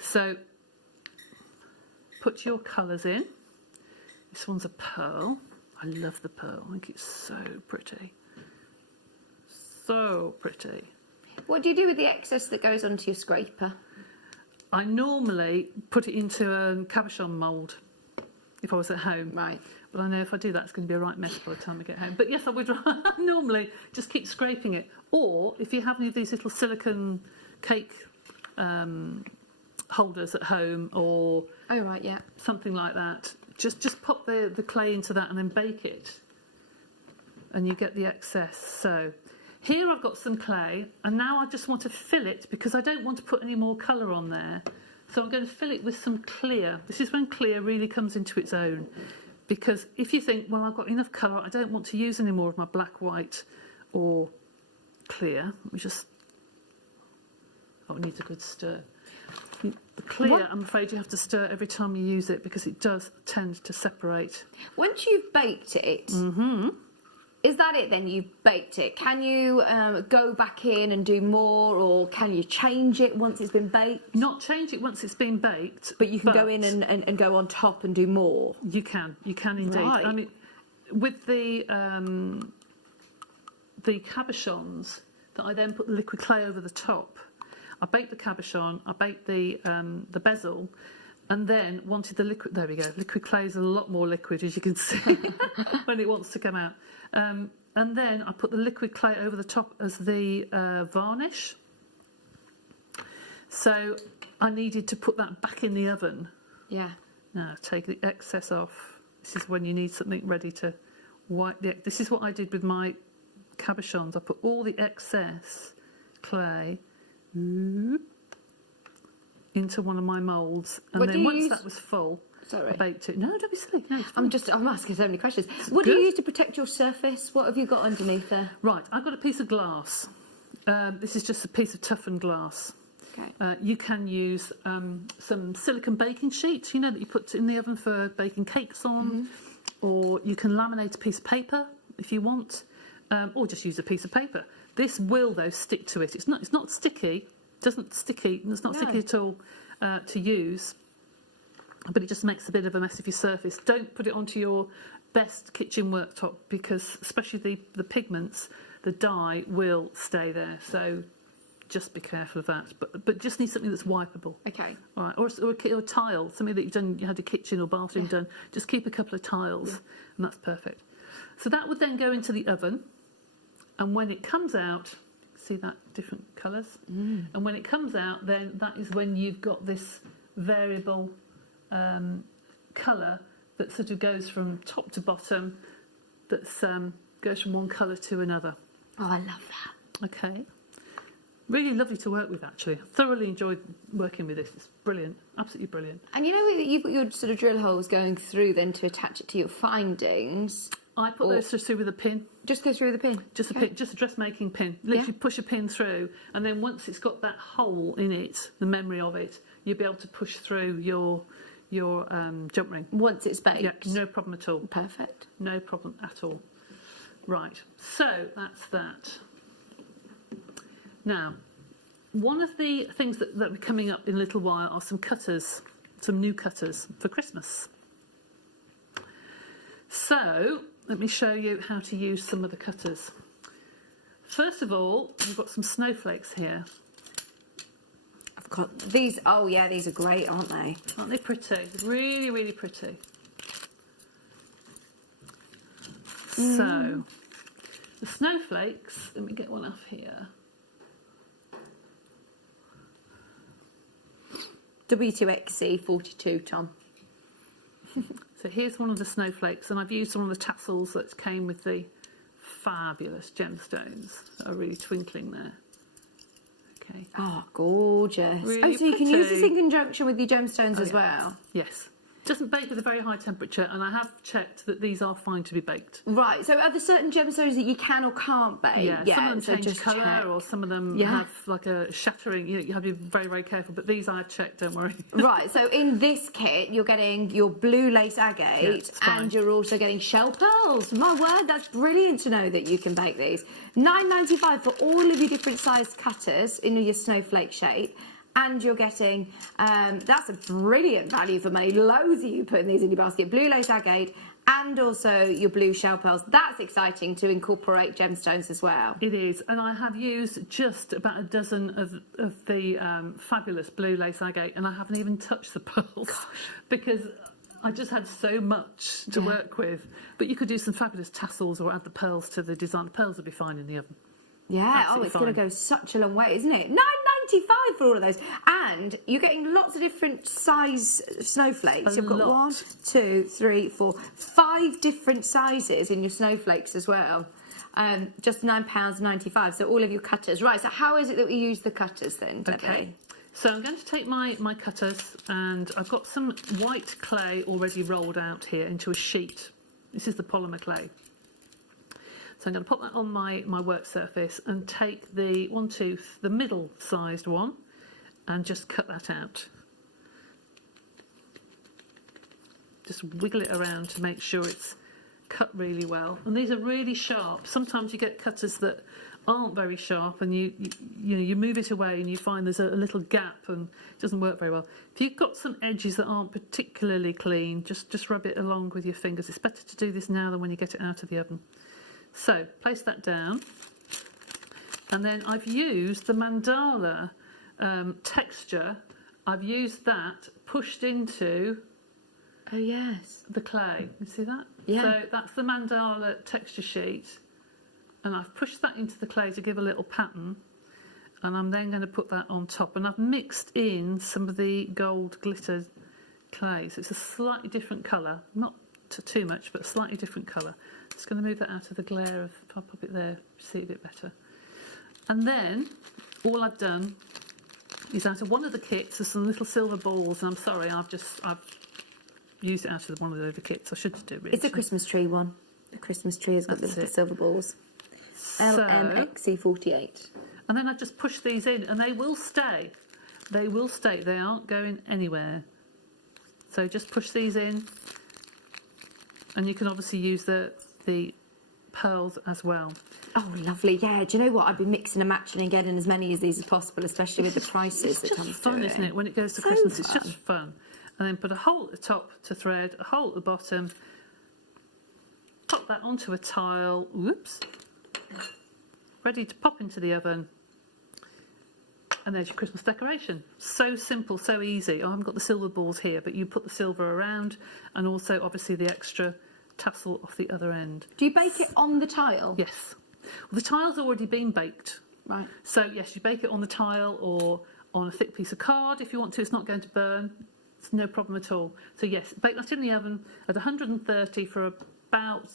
So put your colours in. This one's a pearl. I love the pearl. I think it's so pretty. So pretty. What do you do with the excess that goes onto your scraper? I normally put it into a cabochon mould if I was at home. Right. But I know if I do that, it's going to be a right mess by the time I get home. But yes, I would normally just keep scraping it. Or if you have any of these little silicone cake holders at home, or Oh, right, yeah. something like that, just pop the clay into that and then bake it. And you get the excess. So here I've got some clay, and now I just want to fill it because I don't want to put any more colour on there. So I'm going to fill it with some clear. This is when clear really comes into its own. Because if you think, well, I've got enough colour, I don't want to use any more of my black, white or clear. Let me just... Oh, it needs a good stir. The clear, I'm afraid you have to stir every time you use it because it does tend to separate. Once you've baked it, is that it then? You've baked it. Can you go back in and do more, or can you change it once it's been baked? Not change it once it's been baked. But you can go in and go on top and do more. You can indeed. Right. I mean, with the cabochons that I then put the liquid clay over the top, I baked the cabochon, I baked the bezel, and then wanted the liquid. There we go. Liquid clay is a lot more liquid, as you can see, when it wants to come out. And then I put the liquid clay over the top as the varnish. So I needed to put that back in the oven. Yeah. Now take the excess off. This is when you need something ready to wipe the. This is what I did with my cabochons. I put all the excess clay into one of my moulds, and What do then you once use? that was full, Sorry. I baked it. No, don't be silly. No, it's fine. I'm asking so many questions. What do you good. use to protect your surface? What have you got underneath there? Right, I've got a piece of glass. This is just a piece of toughened glass. Okay. You can use some silicone baking sheets, you know, that you put in the oven for baking cakes on, or you can laminate a piece of paper if you want, or just use a piece of paper. This will, though, stick to it. It's not sticky. It's not sticky at all to use, but it just makes a bit of a mess of your surface. Don't put it onto your best kitchen worktop because, especially the pigments, the dye will stay there. So just be careful of that. But just need something that's wipeable. Okay. All right, or a tile, something that you had a kitchen or bathroom done. Just keep a couple of tiles, and that's perfect. So that would then go into the oven, and when it comes out, see that different colours? And when it comes out, then that is when you've got this variable colour that sort of goes from top to bottom, that's goes from one colour to another. Oh, I love that. Okay. Really lovely to work with, actually. Thoroughly enjoyed working with this. It's brilliant, absolutely brilliant. And you know you've got your sort of drill holes going through then to attach it to your findings. I put those through with a pin. Just go through the pin. Just a pin, just a dressmaking pin. Literally push a pin through, and then once it's got that hole in it, the memory of it, you'll be able to push through your jump ring. Once it's baked. Yeah, no problem at all. Perfect. No problem at all. Right, so that's that. Now, one of the things that will be coming up in a little while are some cutters, some new cutters for Christmas. So, let me show you how to use some of the cutters. First of all, we've got some snowflakes here. I've got these. Oh, yeah, these are great, aren't they? Aren't they pretty? Really, really pretty. So, the snowflakes, let me get one off here. W2XC 42, Tom. So here's one of the snowflakes, and I've used one of the tassels that came with the fabulous gemstones that are really twinkling there. Okay. Oh, gorgeous. Really so you can use this pretty. in conjunction with your gemstones as yeah. well? Yes. Doesn't bake at a very high temperature, and I have checked that these are fine to be baked. Right, so are there certain gemstones that you can or can't bake? Yeah, some of them so change just colour, check. or some of them have like a shattering. You have to be very, very careful. But these I've checked. Don't worry. Right, so in this kit, you're getting your blue lace agate, it's fine. and you're also getting shell pearls. My word, that's brilliant to know that you can bake these. $9.95 for all of your different sized cutters in your snowflake shape. and you're getting, that's a brilliant value for money. Loads of you putting these in your basket. Blue lace agate and also your blue shell pearls. That's exciting to incorporate gemstones as well. It is, and I have used just about a dozen of the fabulous blue lace agate, and I haven't even touched the pearls because I just had so much to work with. But you could do some fabulous tassels or add the pearls to the design. The pearls would be fine in the oven. Yeah, Absolutely it's going to fine. go such a long way, isn't it? £9.95 for all of those. And you're getting lots of different size snowflakes. You've got lot. 1, 2, 3, 4, 5 different sizes in your snowflakes as well. Just £9.95. So all of your cutters. Right, so how is it that we use the cutters then, Debbie? Okay. So I'm going to take my cutters, and I've got some white clay already rolled out here into a sheet. This is the polymer clay. So I'm going to put that on my work surface and take the the middle-sized one, and just cut that out. Just wiggle it around to make sure it's cut really well. And these are really sharp. Sometimes you get cutters that aren't very sharp, and you move it away and you find there's a little gap and it doesn't work very well. If you've got some edges that aren't particularly clean, just rub it along with your fingers. It's better to do this now than when you get it out of the oven. So place that down, and then I've used the mandala texture. I've used that pushed into Oh, yes. the clay. You see that? Yeah. So that's the mandala texture sheet, and I've pushed that into the clay to give a little pattern, and I'm then going to put that on top, and I've mixed in some of the gold glitter clay, so it's a slightly different colour, not too much, but a slightly different colour. Just going to move that out of the glare of, if I pop it there, see it a bit better. And then all I've done is out of one of the kits there's some little silver balls, and I'm sorry, I've used it out of one of the other kits. I should do it really. It's a Christmas tree one. The Christmas tree has got the That's little it. silver balls. LMXE48. And then I just push these in, and they will stay. They will stay. They aren't going anywhere. So just push these in, and you can obviously use the pearls as well. Oh, lovely. Yeah, do you know what? I've been mixing and matching and getting as many of these as possible, especially with the prices that It's comes just fun, through. isn't it? When it goes to So Christmas, it's fun. just fun. And then put a hole at the top to thread, a hole at the bottom, pop that onto a tile, whoops, ready to pop into the oven. And there's your Christmas decoration. So simple, so easy. I haven't got the silver balls here, but you put the silver around, and also obviously the extra tassel off the other end. Do you bake it on the tile? Yes. Well, the tile's already been baked. Right. So yes, you bake it on the tile or on a thick piece of card if you want to. It's not going to burn. It's no problem at all. So yes, bake that in the oven at 130 for about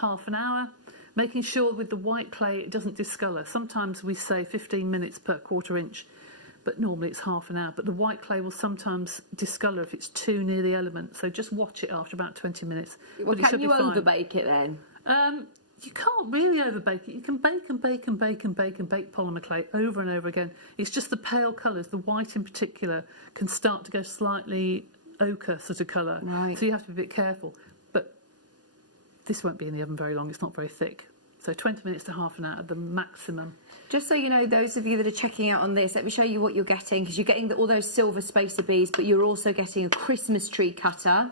half an hour, making sure with the white clay it doesn't discolour. Sometimes we say 15 minutes per quarter inch, but normally it's half an hour. But the white clay will sometimes discolour if it's too near the element. So just watch it after about 20 minutes. Well, But it can should you be fine. overbake it then? You can't really overbake it. You can bake and bake and bake and bake and bake polymer clay over and over again. It's just the pale colours, the white in particular, can start to go slightly ochre sort of colour. Right. So you have to be a bit careful. But this won't be in the oven very long. It's not very thick. So 20 minutes to half an hour at the maximum. Just so you know, those of you that are checking out on this, let me show you what you're getting, because you're getting all those silver spacer beads, but you're also getting a Christmas tree cutter,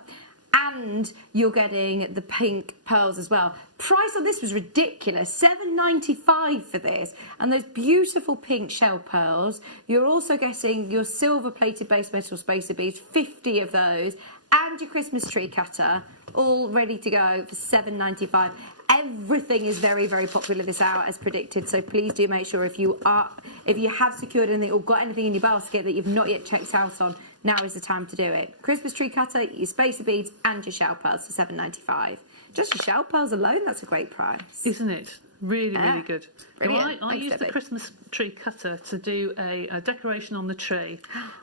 and you're getting the pink pearls as well. Price on this was ridiculous, £7.95 for this, and those beautiful pink shell pearls. You're also getting your silver plated base metal spacer beads, 50 of those, and your Christmas tree cutter, all ready to go for £7.95. Everything is very, very popular this hour, as predicted. So please do make sure if you have secured anything or got anything in your basket that you've not yet checked out on, now is the time to do it. Christmas tree cutter, your spacer beads, and your shell pearls for £7.95. Just your shell pearls alone, that's a great price. Isn't it? Really, Yeah. really good. Brilliant. Well, I Thanks, used the Debbie. Christmas tree cutter to do a decoration on the tree,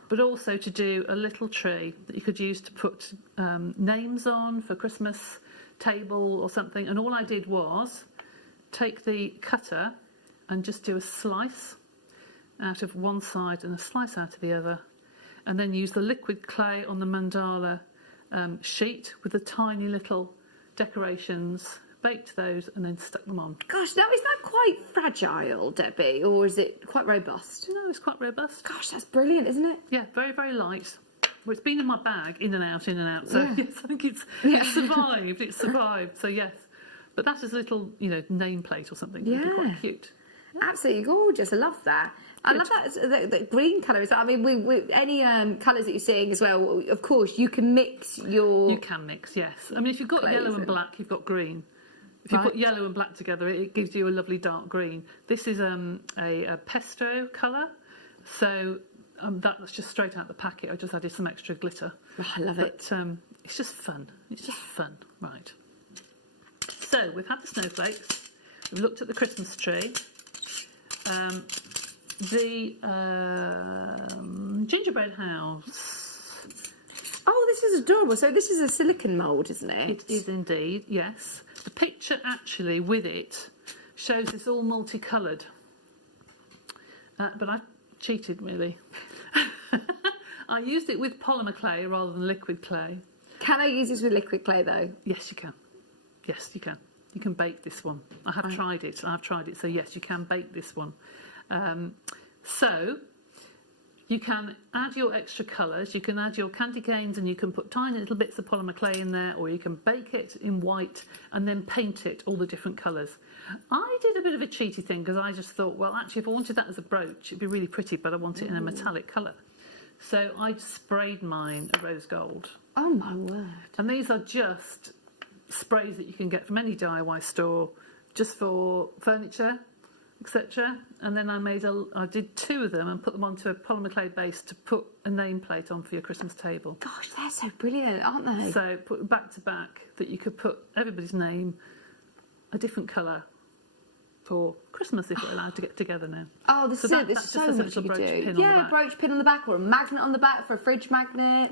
but also to do a little tree that you could use to put names on for Christmas table or something. And all I did was take the cutter and just do a slice out of one side and a slice out of the other, and then use the liquid clay on the mandala sheet with the tiny little decorations, baked those and then stuck them on. Gosh, now is that quite fragile, Debbie, or is it quite robust? No, it's quite robust. Gosh, that's brilliant, isn't it? Yeah, very, very light. Well, it's been in my bag, in and out, in and out. So Yeah. yes, I think it's survived. It's survived. So yes, but that is a little, nameplate or something. It'd be Yeah. quite cute. Absolutely gorgeous. I love that. I love that the green colour as well. I mean, we any colours that you're seeing as well. Of course, you can mix your. You can mix, yes. I mean, if you've got Clothes yellow and and- black, you've got green. If you put yellow and black together, it gives you a lovely dark green. This is a pesto colour, so that's just straight out the packet. I just added some extra glitter. Oh, I love it. But it's just fun. It's just fun, right? So we've had the snowflakes. We've looked at the Christmas tree. The gingerbread house. Oh, this is adorable. So this is a silicone mould, isn't it? It is indeed, yes. The picture actually with it shows it's all multicoloured. But I cheated, really. I used it with polymer clay rather than liquid clay. Can I use this with liquid clay, though? Yes, you can. Yes, you can. You can bake this one. I have tried it. So yes, you can bake this one. So you can add your extra colours. You can add your candy canes and you can put tiny little bits of polymer clay in there, or you can bake it in white and then paint it all the different colours. I did a bit of a cheaty thing because I just thought, well, actually, if I wanted that as a brooch, it'd be really pretty, but I want it in a metallic colour. So I sprayed mine a rose gold. Oh, my word. And these are just sprays that you can get from any DIY store, just for furniture, etc. And then I did 2 of them and put them onto a polymer clay base to put a nameplate on for your Christmas table. Gosh, they're so brilliant, aren't they? So put back to back that you could put everybody's name, a different colour for Christmas if we're allowed to get together now. Oh, this So is that- it. There's that's so just a much you little could brooch do. pin on the Yeah, back. brooch pin on the back or a magnet on the back for a fridge magnet.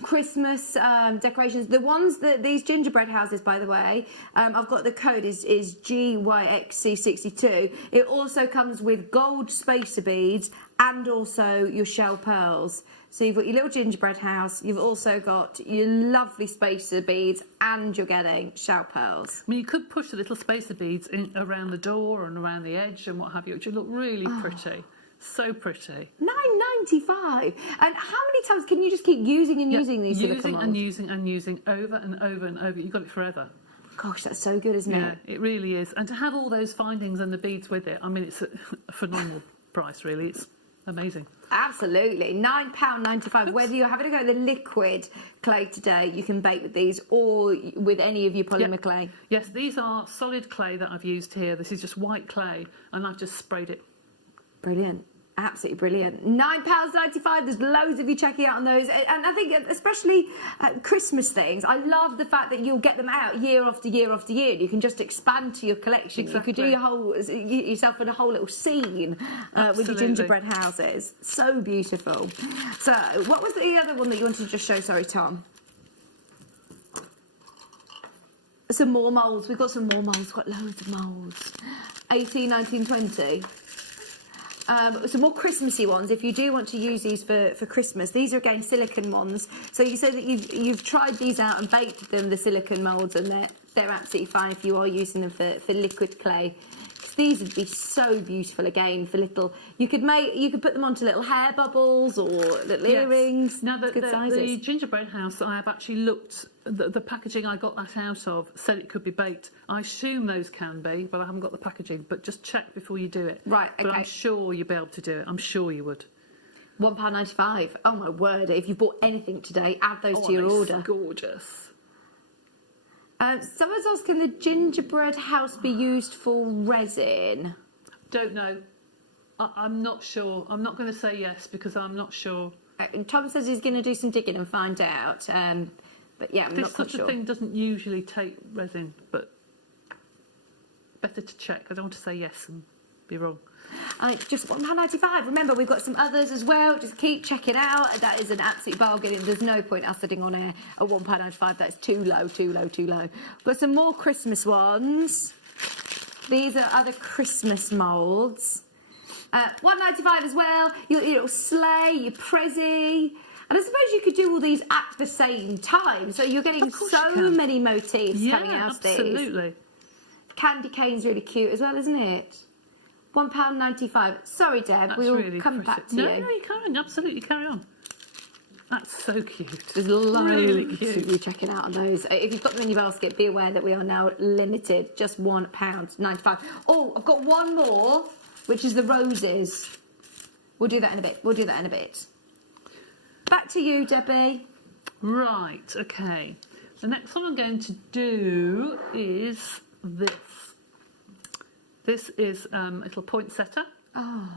Christmas decorations. The ones that these gingerbread houses, by the way, I've got the code is GYXC62. It also comes with gold spacer beads and also your shell pearls. So you've got your little gingerbread house. You've also got your lovely spacer beads, and you're getting shell pearls. I mean, you could push the little spacer beads in around the door and around the edge and what have you, which would look really pretty. So pretty. £9.95. And how many times can you just keep using and using these silicone molds? Using and using over and over and over. You've got it forever. Gosh, that's so good, isn't Yeah, it? it really is. And to have all those findings and the beads with it, I mean, it's a phenomenal price, really. It's amazing. Absolutely. £9.95. Whether you're having to go the liquid clay today, you can bake with these, or with any of your polymer clay. Yes, these are solid clay that I've used here. This is just white clay, and I've just sprayed it. Brilliant. Absolutely brilliant. £9.95. There's loads of you checking out on those. And I think especially Christmas things, I love the fact that you'll get them out year after year after year. You can just expand to your collection. Exactly. You could do yourself in a whole little scene with your gingerbread houses. So beautiful. So what was the other one that you wanted to just show? Sorry, Tom. Some more moulds. We've got some more moulds. We've got loads of moulds. 18, 19, 20. Some more Christmassy ones. If you do want to use these for Christmas, these are again silicone ones. So you say that you've tried these out and baked them, the silicone moulds, and they're absolutely fine if you are using them for liquid clay. These would be so beautiful again for little. You could put them onto little hair bubbles or little earrings. Now Good the sizes. gingerbread house, I have actually looked. The packaging I got that out of said it could be baked. I assume those can be, but I haven't got the packaging. But just check before you do it. Right, But okay. I'm sure you'll be able to do it. I'm sure you would. £1.95. Oh my word! If you bought anything today, add those to your order. Gorgeous. Someone's asking, the gingerbread house be used for resin? Don't know. I'm not sure. I'm not going to say yes because I'm not sure. Tom says he's going to do some digging and find out. But yeah, I'm This not quite sort of sure. thing doesn't usually take resin, but better to check. I don't want to say yes and be wrong. Just £1.95. Remember, we've got some others as well. Just keep checking out. That is an absolute bargain. There's no point us sitting on air at £1.95. That's too low, too low, too low. We've got some more Christmas ones. These are other Christmas moulds. £1.95 as well. Your little sleigh, your prezi. And I suppose you could do all these at the same time. So you're getting Of course so you can. many motifs coming out of these. absolutely. Candy cane's really cute as well, isn't it? £1.95. Sorry, Deb, That's we will really come pretty. back to no, you. No, you can absolutely carry on. That's so cute. There's loads Really cute. to be checking out on those. If you've got them in your basket, be aware that we are now limited, just £1.95. Oh, I've got one more, which is the roses. We'll do that in a bit. Back to you, Debbie. Right, okay. The next one I'm going to do is this. This is a little poinsettia. Oh,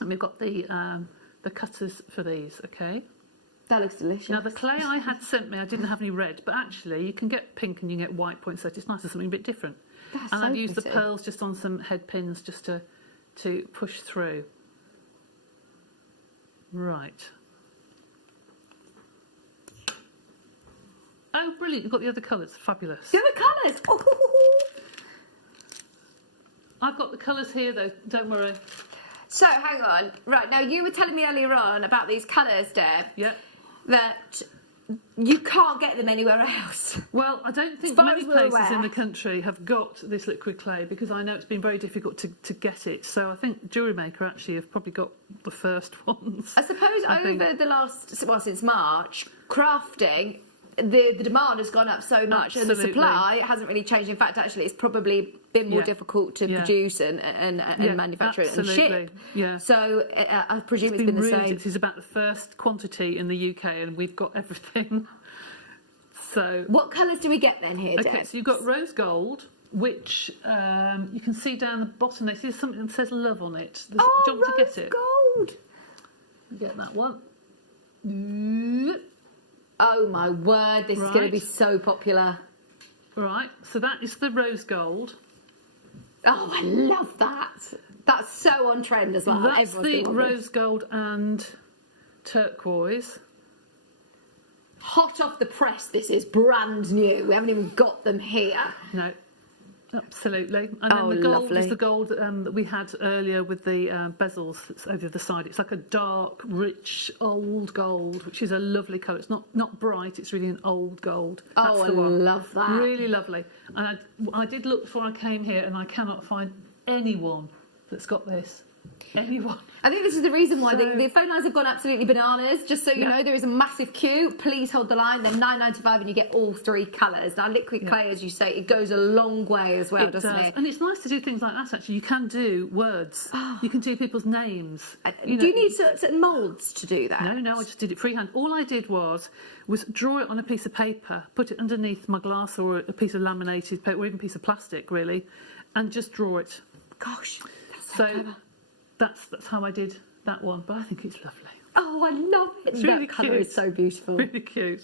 And we've got the cutters for these, okay? that looks delicious. Now, the clay I had sent me, I didn't have any red, but actually you can get pink and you can get white poinsettia. It's nice to something a bit different. That's And so I've used the pretty. pearls just on some head pins just to push through. Right. Oh, brilliant. You've got the other colours. Fabulous. The other colours. Oh. I've got the colours here, though. Don't worry. So, hang on. Right, now you were telling me earlier on about these colours, Deb, Yeah. that you can't get them anywhere else. Well, I don't think As far many as we're places aware. in the country have got this liquid clay because I know it's been very difficult to get it. So I think JewelleryMaker actually have probably got the first ones. I suppose I think. over the last, well, since March, crafting, the demand has gone up so much and the Absolutely. supply hasn't really changed. In fact, actually, it's probably been more Yeah. difficult to Yeah. produce and Yeah, manufacture it and absolutely. ship. Yeah. So I presume it's been the really, same. this is about the first quantity in the UK and we've got everything. So, What colours do we get then here, Deb? okay, so you've got rose gold, which you can see down the bottom there. See something that says love on it. Do you want me to get it? gold. Get that one. Oh my word, this is going to Right. be so popular. Right, so that is the rose gold. Oh, I love that. That's so on trend as well. That's Everyone's the gonna want this. rose gold and turquoise. Hot off the press, this is brand new. We haven't even got them here. No, absolutely. And Oh, then the gold lovely. is the gold that we had earlier with the bezels that's over the side. It's like a dark, rich, old gold, which is a lovely colour. It's not bright, it's really an old gold. That's Oh, the I one. love that. Really lovely. And I did look before I came here and I cannot find anyone that's got this. Anyone. I think this is the reason why So- the phone lines have gone absolutely bananas. Just so you Yeah. know, there is a massive queue. Please hold the line. They're £9.95 and you get all three colours. Now, liquid clay, as you say, it goes a long way as well, doesn't it? And it's nice to do things like that, actually. You can do words. You can do people's names. Do you need certain moulds to do that? No, I just did it freehand. All I did was draw it on a piece of paper, put it underneath my glass or a piece of laminated paper, or even a piece of plastic, really, and just draw it. Gosh, that's so So clever. that's how I did that one, but I think it's lovely. Oh, I love it. It's really that colour cute. is so beautiful. Really cute.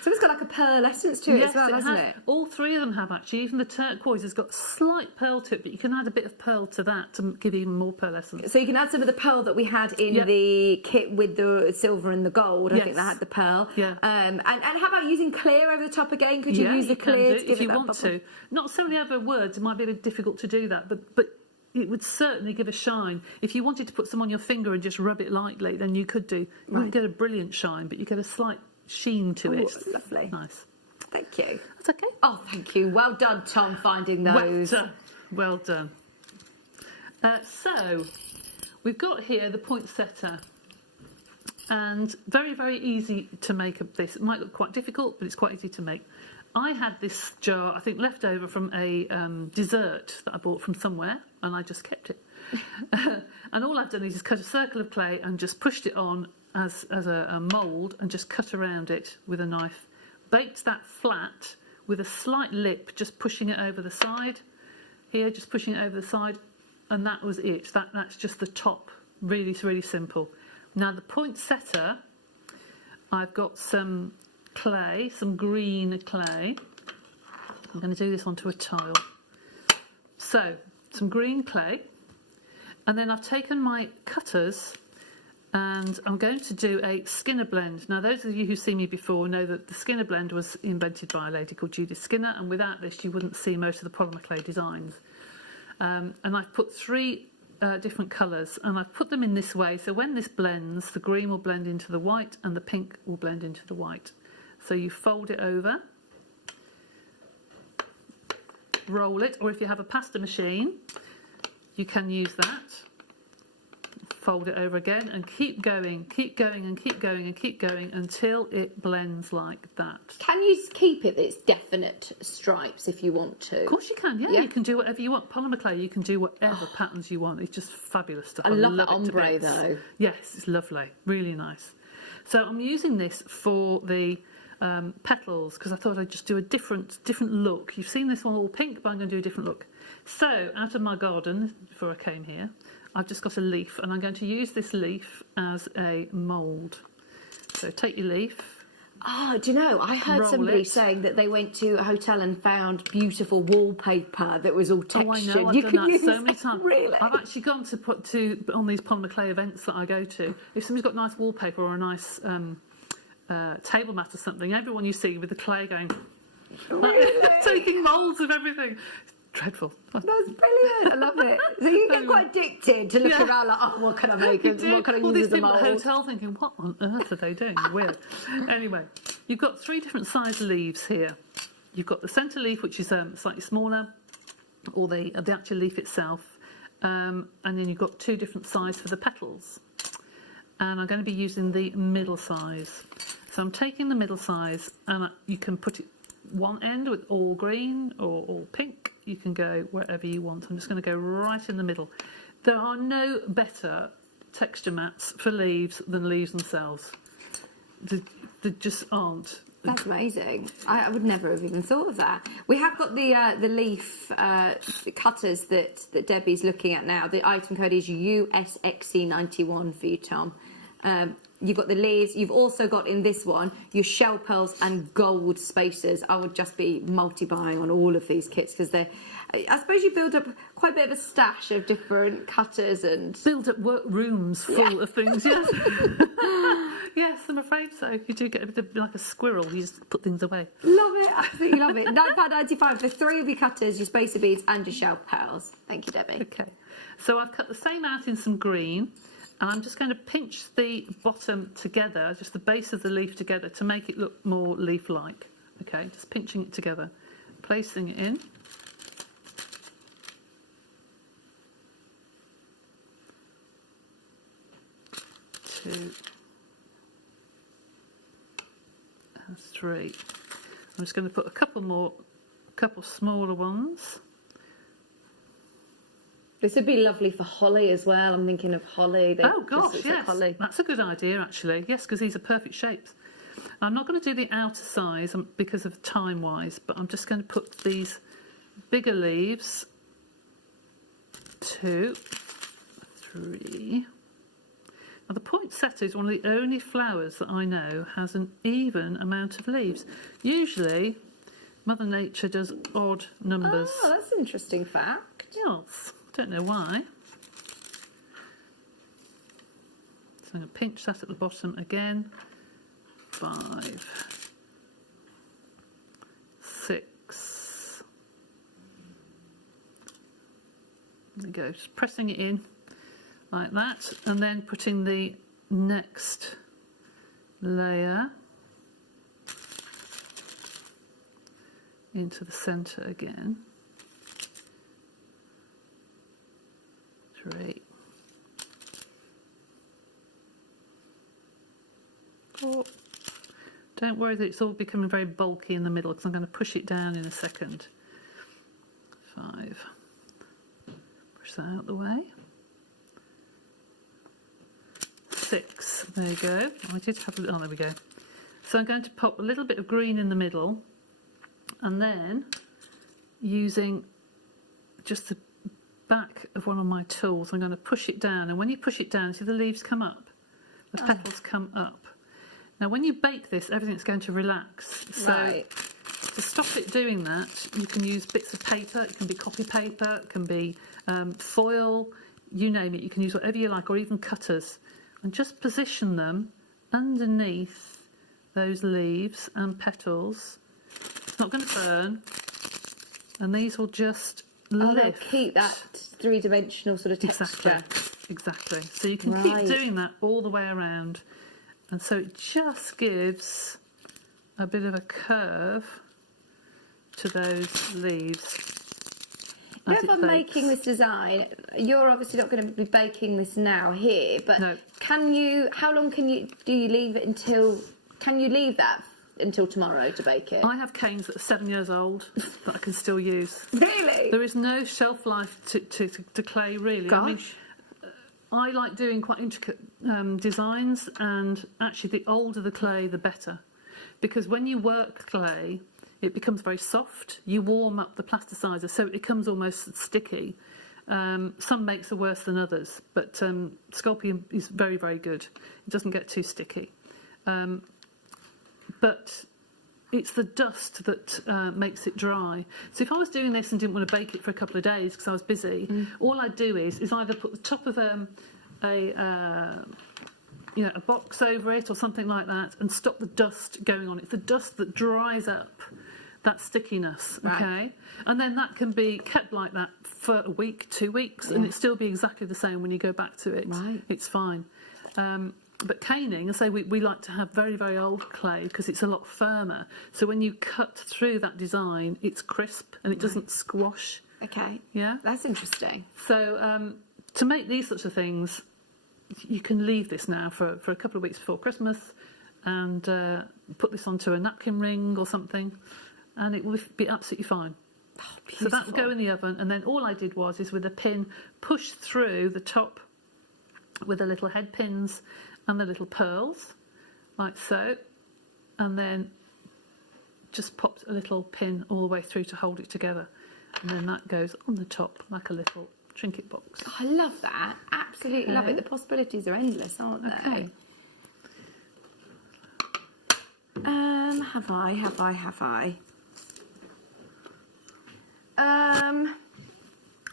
So it's got like a pearl essence to it as well, hasn't it? All three of them have, actually. Even the turquoise has got slight pearl to it, but you can add a bit of pearl to that to give even more pearl essence. So you can add some of the pearl that we had in Yeah. the kit with the silver and the gold. I think Yes. that had the pearl. Yeah. And how about using clear over the top again? Could you Yeah, use the you can clear do to it give if it you that want bubble? to. Not necessarily over words, it might be a bit difficult to do that, but it would certainly give a shine. If you wanted to put some on your finger and just rub it lightly, then you could do. You wouldn't get a brilliant shine, but you get a slight sheen to Oh, it. lovely. Nice. Thank you. That's okay. Oh, thank you. Well done, Tom, finding those. Well done. Well done. So, we've got here the poinsettia. And very, very easy to make this. It might look quite difficult, but it's quite easy to make. I had this jar, I think, left over from a dessert that I bought from somewhere, and I just kept it. And all I've done is just cut a circle of clay and just pushed it on as a mould and just cut around it with a knife. Baked that flat with a slight lip, just pushing it over the side. Here, just pushing it over the side, and that was it. That's just the top. Really, really simple. Now the poinsettia, I've got some clay, some green clay. I'm going to do this onto a tile. So, some green clay. And then I've taken my cutters and I'm going to do a Skinner blend. Now, those of you who see me before know that the Skinner blend was invented by a lady called Judith Skinner, and without this you wouldn't see most of the polymer clay designs. And I've put three different colours, and I've put them in this way, so when this blends, the green will blend into the white and the pink will blend into the white. So you fold it over, roll it, or if you have a pasta machine, you can use that. fold it over again and keep going and keep going until it blends like that. Can you keep it its definite stripes if you want to? Of course you can, yeah. Yeah. You can do whatever you want. Polymer clay, you can do whatever patterns you want. It's just fabulous stuff. I love that it to ombre bits. though. Yes, it's lovely. Really nice. So I'm using this for the petals because I thought I'd just do a different look. You've seen this one all pink, but I'm going to do a different look. So out of my garden, before I came here, I've just got a leaf, and I'm going to use this leaf as a mould. So take your leaf. Oh, do you know, I heard Roll somebody it. saying that they went to a hotel and found beautiful wallpaper that was all textured. Oh, I know. I've You done can that use so many that, times. Really? I've actually gone to put on these polymer clay events that I go to. If somebody's got nice wallpaper or a nice table mat or something, everyone you see with the clay going, taking moulds of everything. Dreadful. That's brilliant. I love it. So you get quite addicted to looking around like, oh, what can I make? What can I All use these as a people at the mould? hotel thinking, what on earth are they doing? Weird. Anyway, you've got 3 different size leaves here. You've got the centre leaf, which is slightly smaller, or the actual leaf itself, and then you've got 2 different size for the petals. And I'm going to be using the middle size. So I'm taking the middle size, and you can put it one end with all green or all pink. You can go wherever you want. I'm just going to go right in the middle. There are no better texture mats for leaves than leaves themselves. They just aren't. That's amazing. I would never have even thought of that. We have got the leaf cutters that Debbie's looking at now. The item code is USXC91 for you, Tom. You've got the leaves. You've also got in this one your shell pearls and gold spacers. I would just be multi-buying on all of these kits because they're. I suppose you build up quite a bit of a stash of different cutters and Build up work rooms full of things, yes. Yes, I'm afraid so. You do get a bit of, like a squirrel, you just put things away. love it. Absolutely love it. £9.95 for 3 of your cutters, your spacer beads, and your shell pearls. Thank you, Debbie. Okay, so I've cut the same out in some green, and I'm just going to pinch the bottom together, just the base of the leaf together, to make it look more leaf-like. Okay, just pinching it together, placing it in. 2 and 3. I'm just going to put a couple smaller ones. This would be lovely for holly as well. I'm thinking of holly. Oh gosh, yes, that's a good idea actually. Yes, because these are perfect shapes. I'm not going to do the outer size because of time-wise, but I'm just going to put these bigger leaves. 2, 3. Now the poinsettia is one of the only flowers that I know has an even amount of leaves. Usually, Mother Nature does odd numbers. Oh, that's an interesting fact. Yes, don't know why. So I'm going to pinch that at the bottom again. 5, 6. There we go, just pressing it in like that, and then putting the next layer into the centre again. 3, 4. Don't worry that it's all becoming very bulky in the middle because I'm going to push it down in a second. 5. Push that out the way. 6. There you go. I did have a little. Oh, there we go. So I'm going to pop a little bit of green in the middle, and then using just the back of one of my tools, I'm going to push it down. And when you push it down, see the leaves come up, the petals come up. Now, when you bake this, everything's going to relax. So Right. to stop it doing that, you can use bits of paper. It can be copy paper, it can be foil, you name it. You can use whatever you like, or even cutters, and just position them underneath those leaves and petals. It's not going to burn, and these will just They'll lift. keep that three-dimensional sort of texture. Exactly. So you can Right. keep doing that all the way around. And so it just gives a bit of a curve to those leaves. as If it I'm bakes. making this design, you're obviously not going to be baking this now here, but No. how long do you leave it until, can you leave that until tomorrow to bake it? I have canes that are 7 years old that I can still use. Really? There is no shelf life to clay, really. Gosh. I like doing quite intricate designs, and actually the older the clay, the better. Because when you work clay, it becomes very soft. You warm up the plasticizer, so it becomes almost sticky. Some makes are worse than others, but Sculpey is very, very good. It doesn't get too sticky. But it's the dust that makes it dry. So if I was doing this and didn't want to bake it for a couple of days because I was busy, all I'd do is either put the top of a box over it or something like that and stop the dust going on. It's the dust that dries up that stickiness, Right. okay? And then that can be kept like that for a week, 2 weeks, and it still be exactly the same when you go back to it. Right. It's fine. But caning, I say we like to have very, very old clay because it's a lot firmer. So when you cut through that design, it's crisp and it doesn't squash. Okay. Yeah. That's interesting. So to make these sorts of things, you can leave this now for a couple of weeks before Christmas and put this onto a napkin ring or something, and it will be absolutely fine. So that will go in the oven, and then all I did is with a pin push through the top with the little head pins and the little pearls, like so, and then just popped a little pin all the way through to hold it together, and then that goes on the top like a little trinket box. I love that. Absolutely love it. The possibilities are endless, aren't they? Okay. Have I?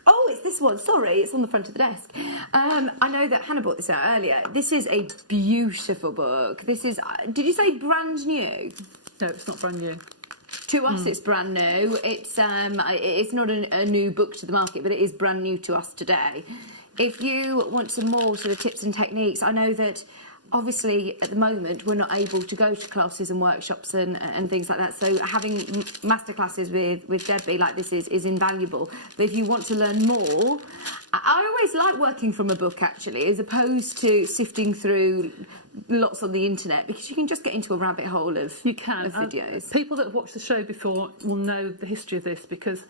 Oh, it's this one. Sorry, it's on the front of the desk. I know that Hannah brought this out earlier. This is a beautiful book. This is, did you say brand new? No, it's not brand new. To us, it's brand new. It's not a new book to the market, but it is brand new to us today. If you want some more sort of tips and techniques, I know that obviously at the moment we're not able to go to classes and workshops and things like that. So having masterclasses with Debbie like this is invaluable. But if you want to learn more, I always like working from a book actually, as opposed to sifting through lots on the internet, because you can just get into a rabbit hole of videos. People that have watched the show before will know the history of this, because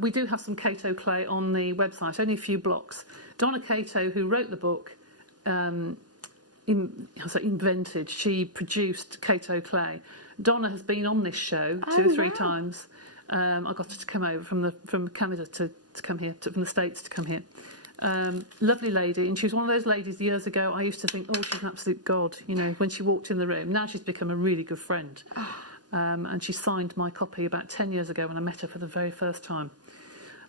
we do have some Cato clay on the website, only a few blocks. Donna Cato, who wrote the book, invented, she produced Cato clay. Donna has been on this show two or three times. I got her to come over from Canada to come here, from the States to come here. Lovely lady, and she was one of those ladies years ago I used to think, oh, she's an absolute god, you know, when she walked in the room. Now she's become a really good friend. And she signed my copy about 10 years ago when I met her for the very first time.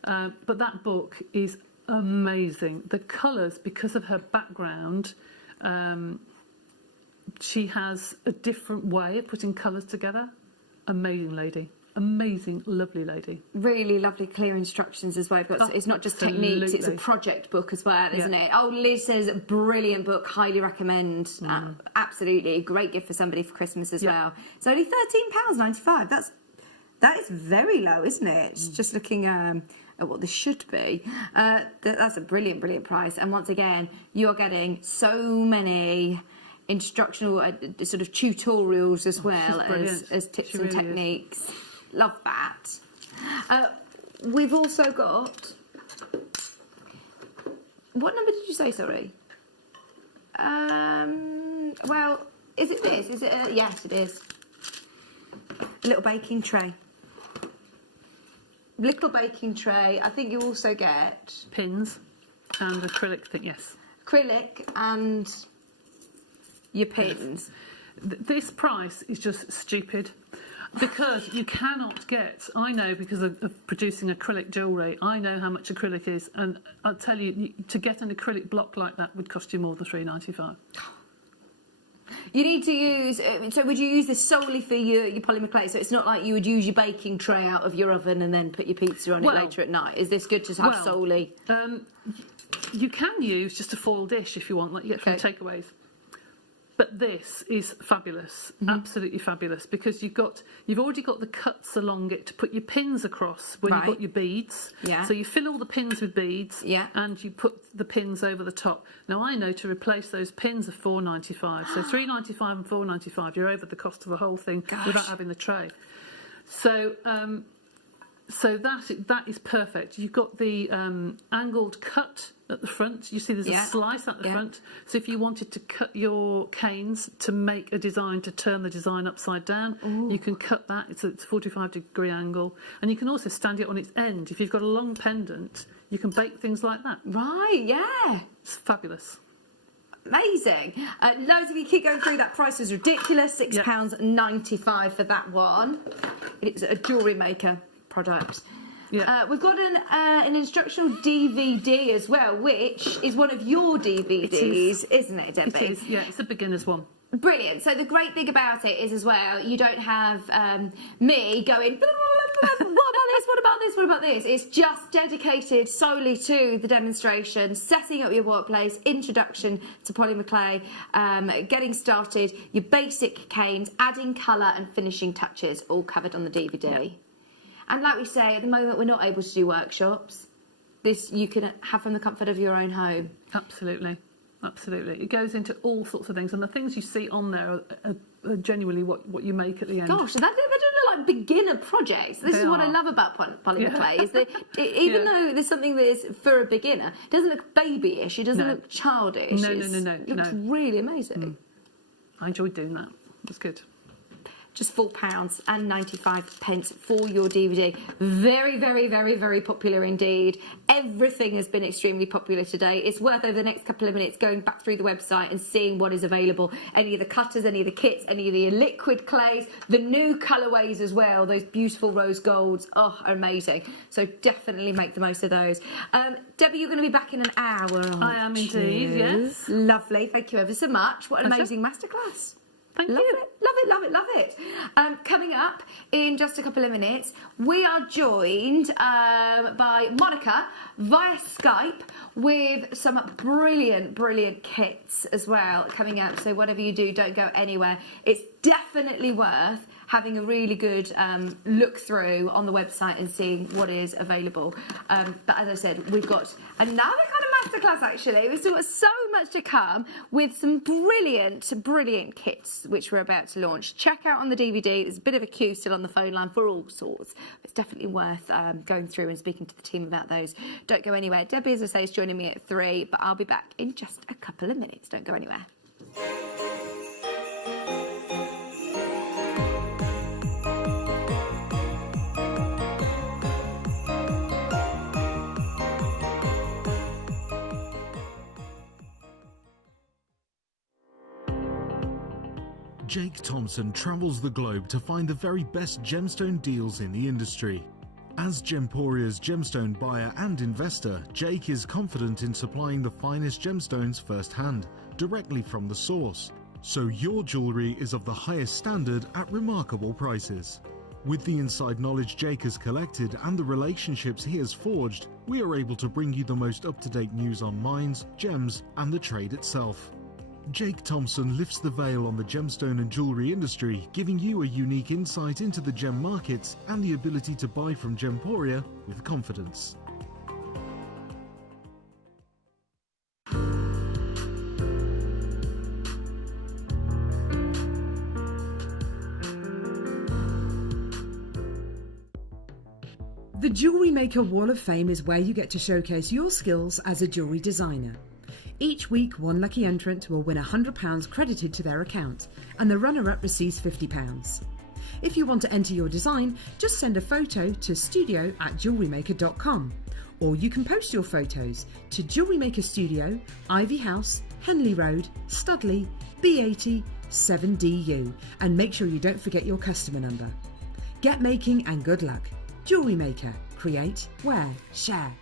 But that book is amazing. The colours, because of her background, she has a different way of putting colours together. Amazing lady. Amazing, lovely lady. Really lovely, clear instructions as well. So it's not just techniques, it's a project book as well, isn't it? Oh, Liz says, brilliant book, highly recommend. Absolutely, great gift for somebody for Christmas as well. It's only £13.95. That is very low, isn't it? It's just looking at what this should be. That's a brilliant, brilliant price. And once again, you are getting so many instructional sort of tutorials as well as tips and techniques. Love that. We've also got, what number did you say, sorry? Well, is it this? Is it yes, it is. A little baking tray. Little baking tray. I think you also get Pins and acrylic thing, yes. Acrylic and your pins. This price is just stupid, because you cannot get, I know because of producing acrylic jewellery, I know how much acrylic is, and I'll tell you, to get an acrylic block like that would cost you more than £3.95. You need to use, so would you use this solely for your polymer clay? So it's not like you would use your baking tray out of your oven and then put your pizza on it later at night. Is this good to have solely? You can use just a foil dish if you want, like you get from takeaways. But this is fabulous, absolutely fabulous, because you've already got the cuts along it to put your pins across when you've got your beads. Yeah. So you fill all the pins with beads, and you put the pins over the top. Now I know to replace those pins are $4.95, so $3.95 and $4.95. You're over the cost of the whole thing without having the tray. So. So that is perfect. You've got the angled cut at the front. You see there's a slice at the front. So if you wanted to cut your canes to make a design, to turn the design upside down, you can cut that. It's a 45-degree angle. And you can also stand it on its end. If you've got a long pendant, you can bake things like that. Right, yeah. It's fabulous. Amazing. Loads of you keep going through. That price was ridiculous. £6.95 for that one. It's a JewelleryMaker product. We've got an instructional DVD as well, which is one of your DVDs, isn't it, Debbie? It is, yeah, it's a beginner's one. Brilliant. So the great thing about it is as well, you don't have me going, what about this, what about this, what about this? It's just dedicated solely to the demonstration, setting up your workplace, introduction to polymer clay, getting started, your basic canes, adding colour and finishing touches, all covered on the DVD. And like we say, at the moment we're not able to do workshops. This you can have from the comfort of your own home. Absolutely. Absolutely. It goes into all sorts of things, and the things you see on there are genuinely what you make at the end. Gosh, they don't look like beginner projects. This is what I love about polymer clay, is that even though there's something that is for a beginner, it doesn't look babyish, it doesn't look childish. No. It looks really amazing. I enjoyed doing that. It was good. Just £4.95 for your DVD. Very, very, very, very popular indeed. Everything has been extremely popular today. It's worth over the next couple of minutes going back through the website and seeing what is available. Any of the cutters, any of the kits, any of the liquid clays, the new colourways as well. Those beautiful rose golds, are amazing. So definitely make the most of those. Debbie, you're going to be back in an hour. I am indeed, yes. Lovely. Thank you ever so much. What an amazing masterclass. Thank you. Love it. Coming up in just a couple of minutes, we are joined by Monica via Skype with some brilliant kits as well coming up. So whatever you do, don't go anywhere. It's definitely worth having a really good look through on the website and seeing what is available. But as I said, we've got another kind of masterclass actually. We've still got so much to come with some brilliant kits which we're about to launch. Check out on the DVD. There's a bit of a queue still on the phone line for all sorts. It's definitely worth going through and speaking to the team about those. Don't go anywhere. Debbie, as I say, is joining me at 3, but I'll be back in just a couple of minutes. Don't go anywhere. Jake Thompson travels the globe to find the very best gemstone deals in the industry. As Gemporia's gemstone buyer and investor, Jake is confident in supplying the finest gemstones firsthand, directly from the source. So your jewellery is of the highest standard at remarkable prices. With the inside knowledge Jake has collected and the relationships he has forged, we are able to bring you the most up-to-date news on mines, gems, and the trade itself. Jake Thompson lifts the veil on the gemstone and jewellery industry, giving you a unique insight into the gem markets and the ability to buy from Gemporia with confidence. The JewelleryMaker Wall of Fame is where you get to showcase your skills as a jewellery designer. Each week, one lucky entrant will win £100 credited to their account, and the runner-up receives £50. If you want to enter your design, just send a photo to studio@jewellerymaker.com, or you can post your photos to JewelleryMaker Studio, Ivy House, Henley Road, Studley, B80 7DU, and make sure you don't forget your customer number. Get making and good luck. JewelleryMaker. Create, wear, share.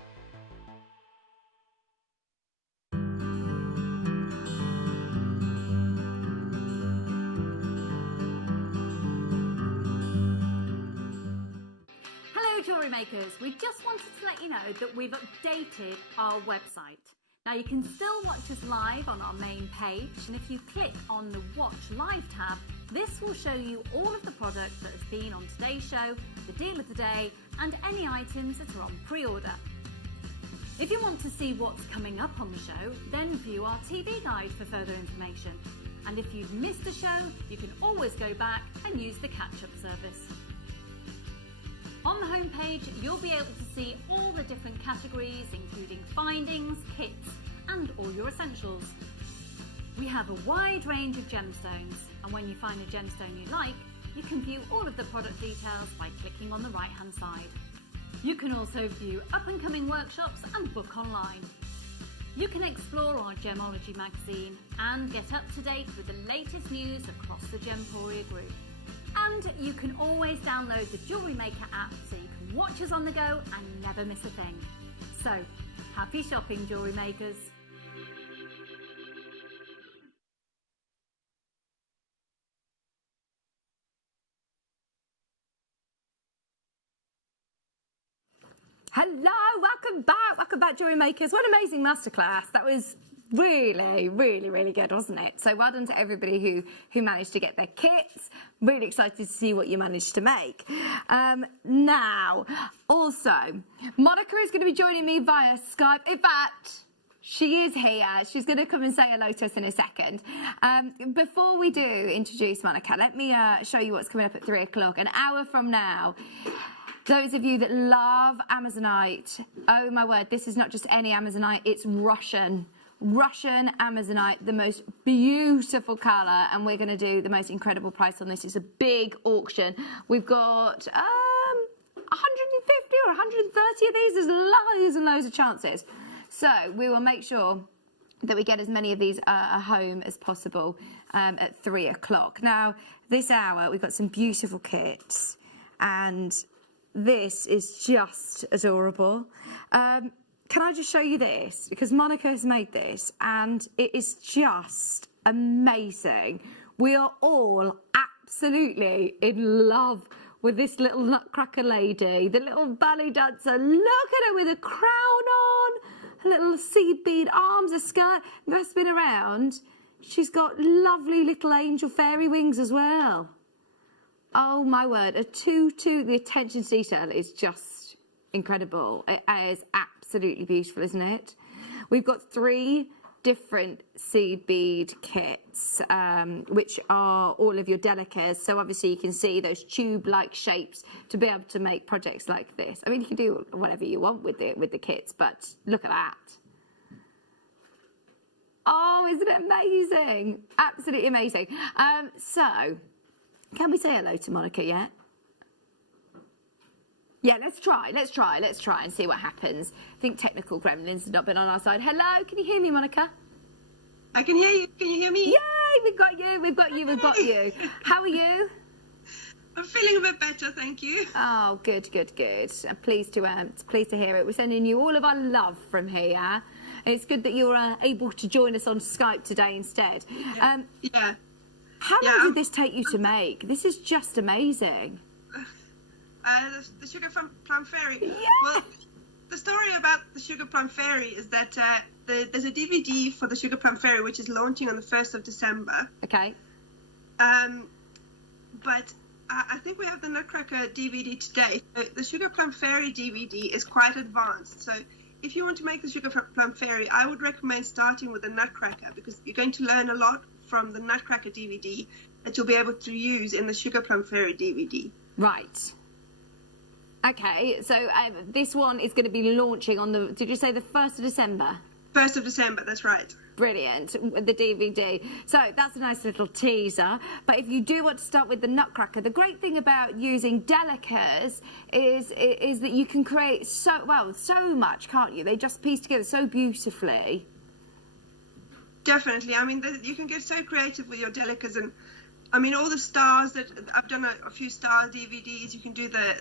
Jewellery Makers, we just wanted to let you know that we've updated our website. Now you can still watch us live on our main page, and if you click on the Watch Live tab, this will show you all of the product that has been on today's show, the deal of the day, and any items that are on pre-order. If you want to see what's coming up on the show, then view our TV guide for further information. And if you've missed a show, you can always go back and use the catch-up service. On the homepage, you'll be able to see all the different categories, including findings, kits, and all your essentials. We have a wide range of gemstones, and when you find a gemstone you like, you can view all of the product details by clicking on the right-hand side. You can also view up-and-coming workshops and book online. You can explore our Gemology magazine and get up to date with the latest news across the Gemporia group. And you can always download the JewelleryMaker app so you can watch us on the go and never miss a thing. So, happy shopping, jewellery makers! Hello, welcome back, jewellery makers. What an amazing masterclass. That was really, really, really good, wasn't it? So well done to everybody who managed to get their kits. Really excited to see what you managed to make. Now, also, Monica is going to be joining me via Skype. In fact, she is here. She's going to come and say hello to us in a second. Before we do introduce Monica, let me show you what's coming up at 3 o'clock, an hour from now. Those of you that love Amazonite, oh my word, this is not just any Amazonite, it's Russian Amazonite, the most beautiful colour, and we're going to do the most incredible price on this. It's a big auction. We've got 150 or 130 of these. There's loads and loads of chances. So we will make sure that we get as many of these home as possible at 3 o'clock. Now, this hour, we've got some beautiful kits, and this is just adorable. Can I just show you this? Because Monica has made this, and it is just amazing. We are all absolutely in love with this little nutcracker lady, the little ballet dancer. Look at her with a crown on, her little seed bead arms, a skirt, spin around. She's got lovely little angel fairy wings as well. Oh my word, a tutu, the attention to detail is just incredible. It is absolutely beautiful, isn't it? We've got 3 different seed bead kits, which are all of your delicas. So obviously you can see those tube-like shapes to be able to make projects like this. I mean, you can do whatever you want with the kits, but look at that. Oh, isn't it amazing? Absolutely amazing. So, can we say hello to Monica yet? Yeah, let's try and see what happens. I think technical gremlins have not been on our side. Hello, can you hear me, Monica? I can hear you. Can you hear me? Yay, we've got you. How are you? I'm feeling a bit better, thank you. Oh, good. I'm pleased to hear it. We're sending you all of our love from here. It's good that you're able to join us on Skype today instead. Yeah. How long did this take you to make? This is just amazing. The Sugar Plum Fairy. Yeah. Well, the story about the Sugar Plum Fairy is that there's a DVD for the Sugar Plum Fairy which is launching on the 1st of December. Okay. But I think we have the Nutcracker DVD today. The Sugar Plum Fairy DVD is quite advanced. So if you want to make the Sugar Plum Fairy, I would recommend starting with the Nutcracker, because you're going to learn a lot from the Nutcracker DVD that you'll be able to use in the Sugar Plum Fairy DVD. Right. Okay, so this one is going to be launching on the, did you say the 1st of December? 1st of December, that's right. Brilliant, the DVD. So that's a nice little teaser. But if you do want to start with the Nutcracker, the great thing about using delicas is that you can create so much, can't you? They just piece together so beautifully. Definitely. I mean, you can get so creative with your delicas, and I mean, all the stars that I've done a few star DVDs. You can do the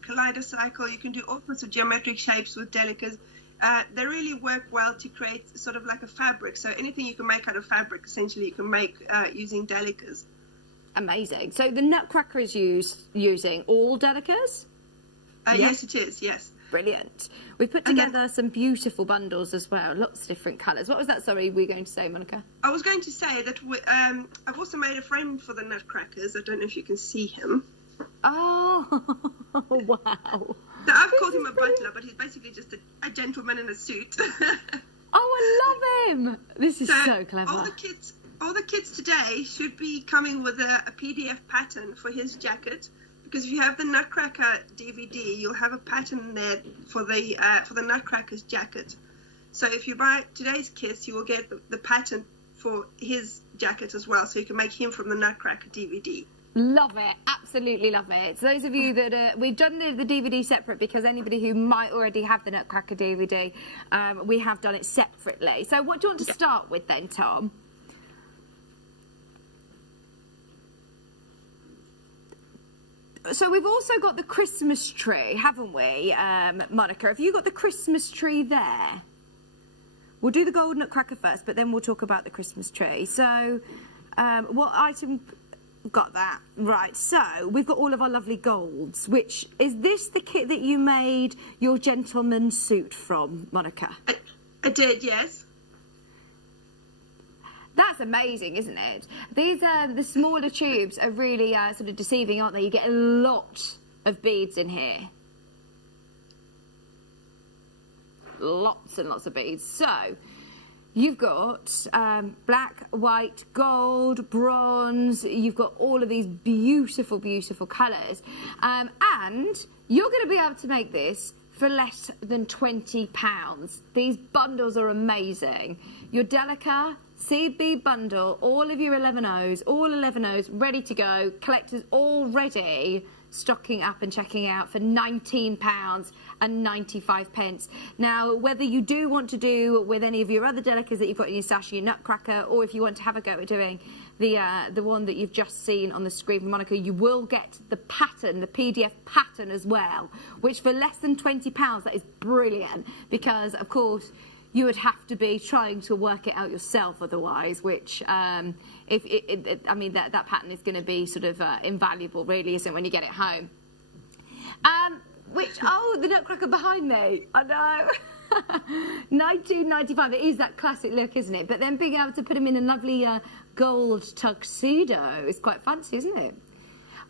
kaleidocycle. You can do all sorts of geometric shapes with delicas. They really work well to create sort of like a fabric. So anything you can make out of fabric, essentially, you can make using delicas. Amazing. So the Nutcracker is using all delicas? Yes, it is. Yes. Brilliant. We've put together some beautiful bundles as well, lots of different colours. What was that, sorry, were you going to say, Monica? I was going to say that I've also made a frame for the nutcrackers. I don't know if you can see him. Oh, wow. So I've called him a butler, but he's basically just a gentleman in a suit. Oh, I love him. This is so clever. All the kids today should be coming with a PDF pattern for his jacket, because if you have the Nutcracker DVD, you'll have a pattern there for the Nutcracker's jacket. So if you buy today's kits, you will get the pattern for his jacket as well, so you can make him from the Nutcracker DVD. Love it, absolutely love it. So those of you that we've done the DVD separate because anybody who might already have the Nutcracker DVD, we have done it separately. So what do you want to start with then, Tom? So we've also got the Christmas tree, haven't we, Monica? Have you got the Christmas tree there? We'll do the gold Nutcracker first, but then we'll talk about the Christmas tree. So what item... Got that. Right, so we've got all of our lovely golds, which, is this the kit that you made your gentleman's suit from, Monica? I did, yes. That's amazing, isn't it? These the smaller tubes are really sort of deceiving, aren't they? You get a lot of beads in here. Lots and lots of beads. So you've got black, white, gold, bronze. You've got all of these beautiful, beautiful colours. And you're going to be able to make this for less than £20. These bundles are amazing. Your Delica seed bead bundle, all of your 11Os, all 11Os ready to go. Collectors already stocking up and checking out for £19.95. Now, whether you do want to do with any of your other Delicas that you've got in your stash, your Nutcracker, or if you want to have a go at doing the one that you've just seen on the screen from Monica, you will get the pattern, the PDF pattern as well, which for less than £20, that is brilliant, because, of course, you would have to be trying to work it out yourself otherwise, which, I mean, that pattern is going to be sort of invaluable, really, isn't it, when you get it home? Oh, the Nutcracker behind me. I know. £19.95. It is that classic look, isn't it? But then being able to put him in a lovely gold tuxedo is quite fancy, isn't it?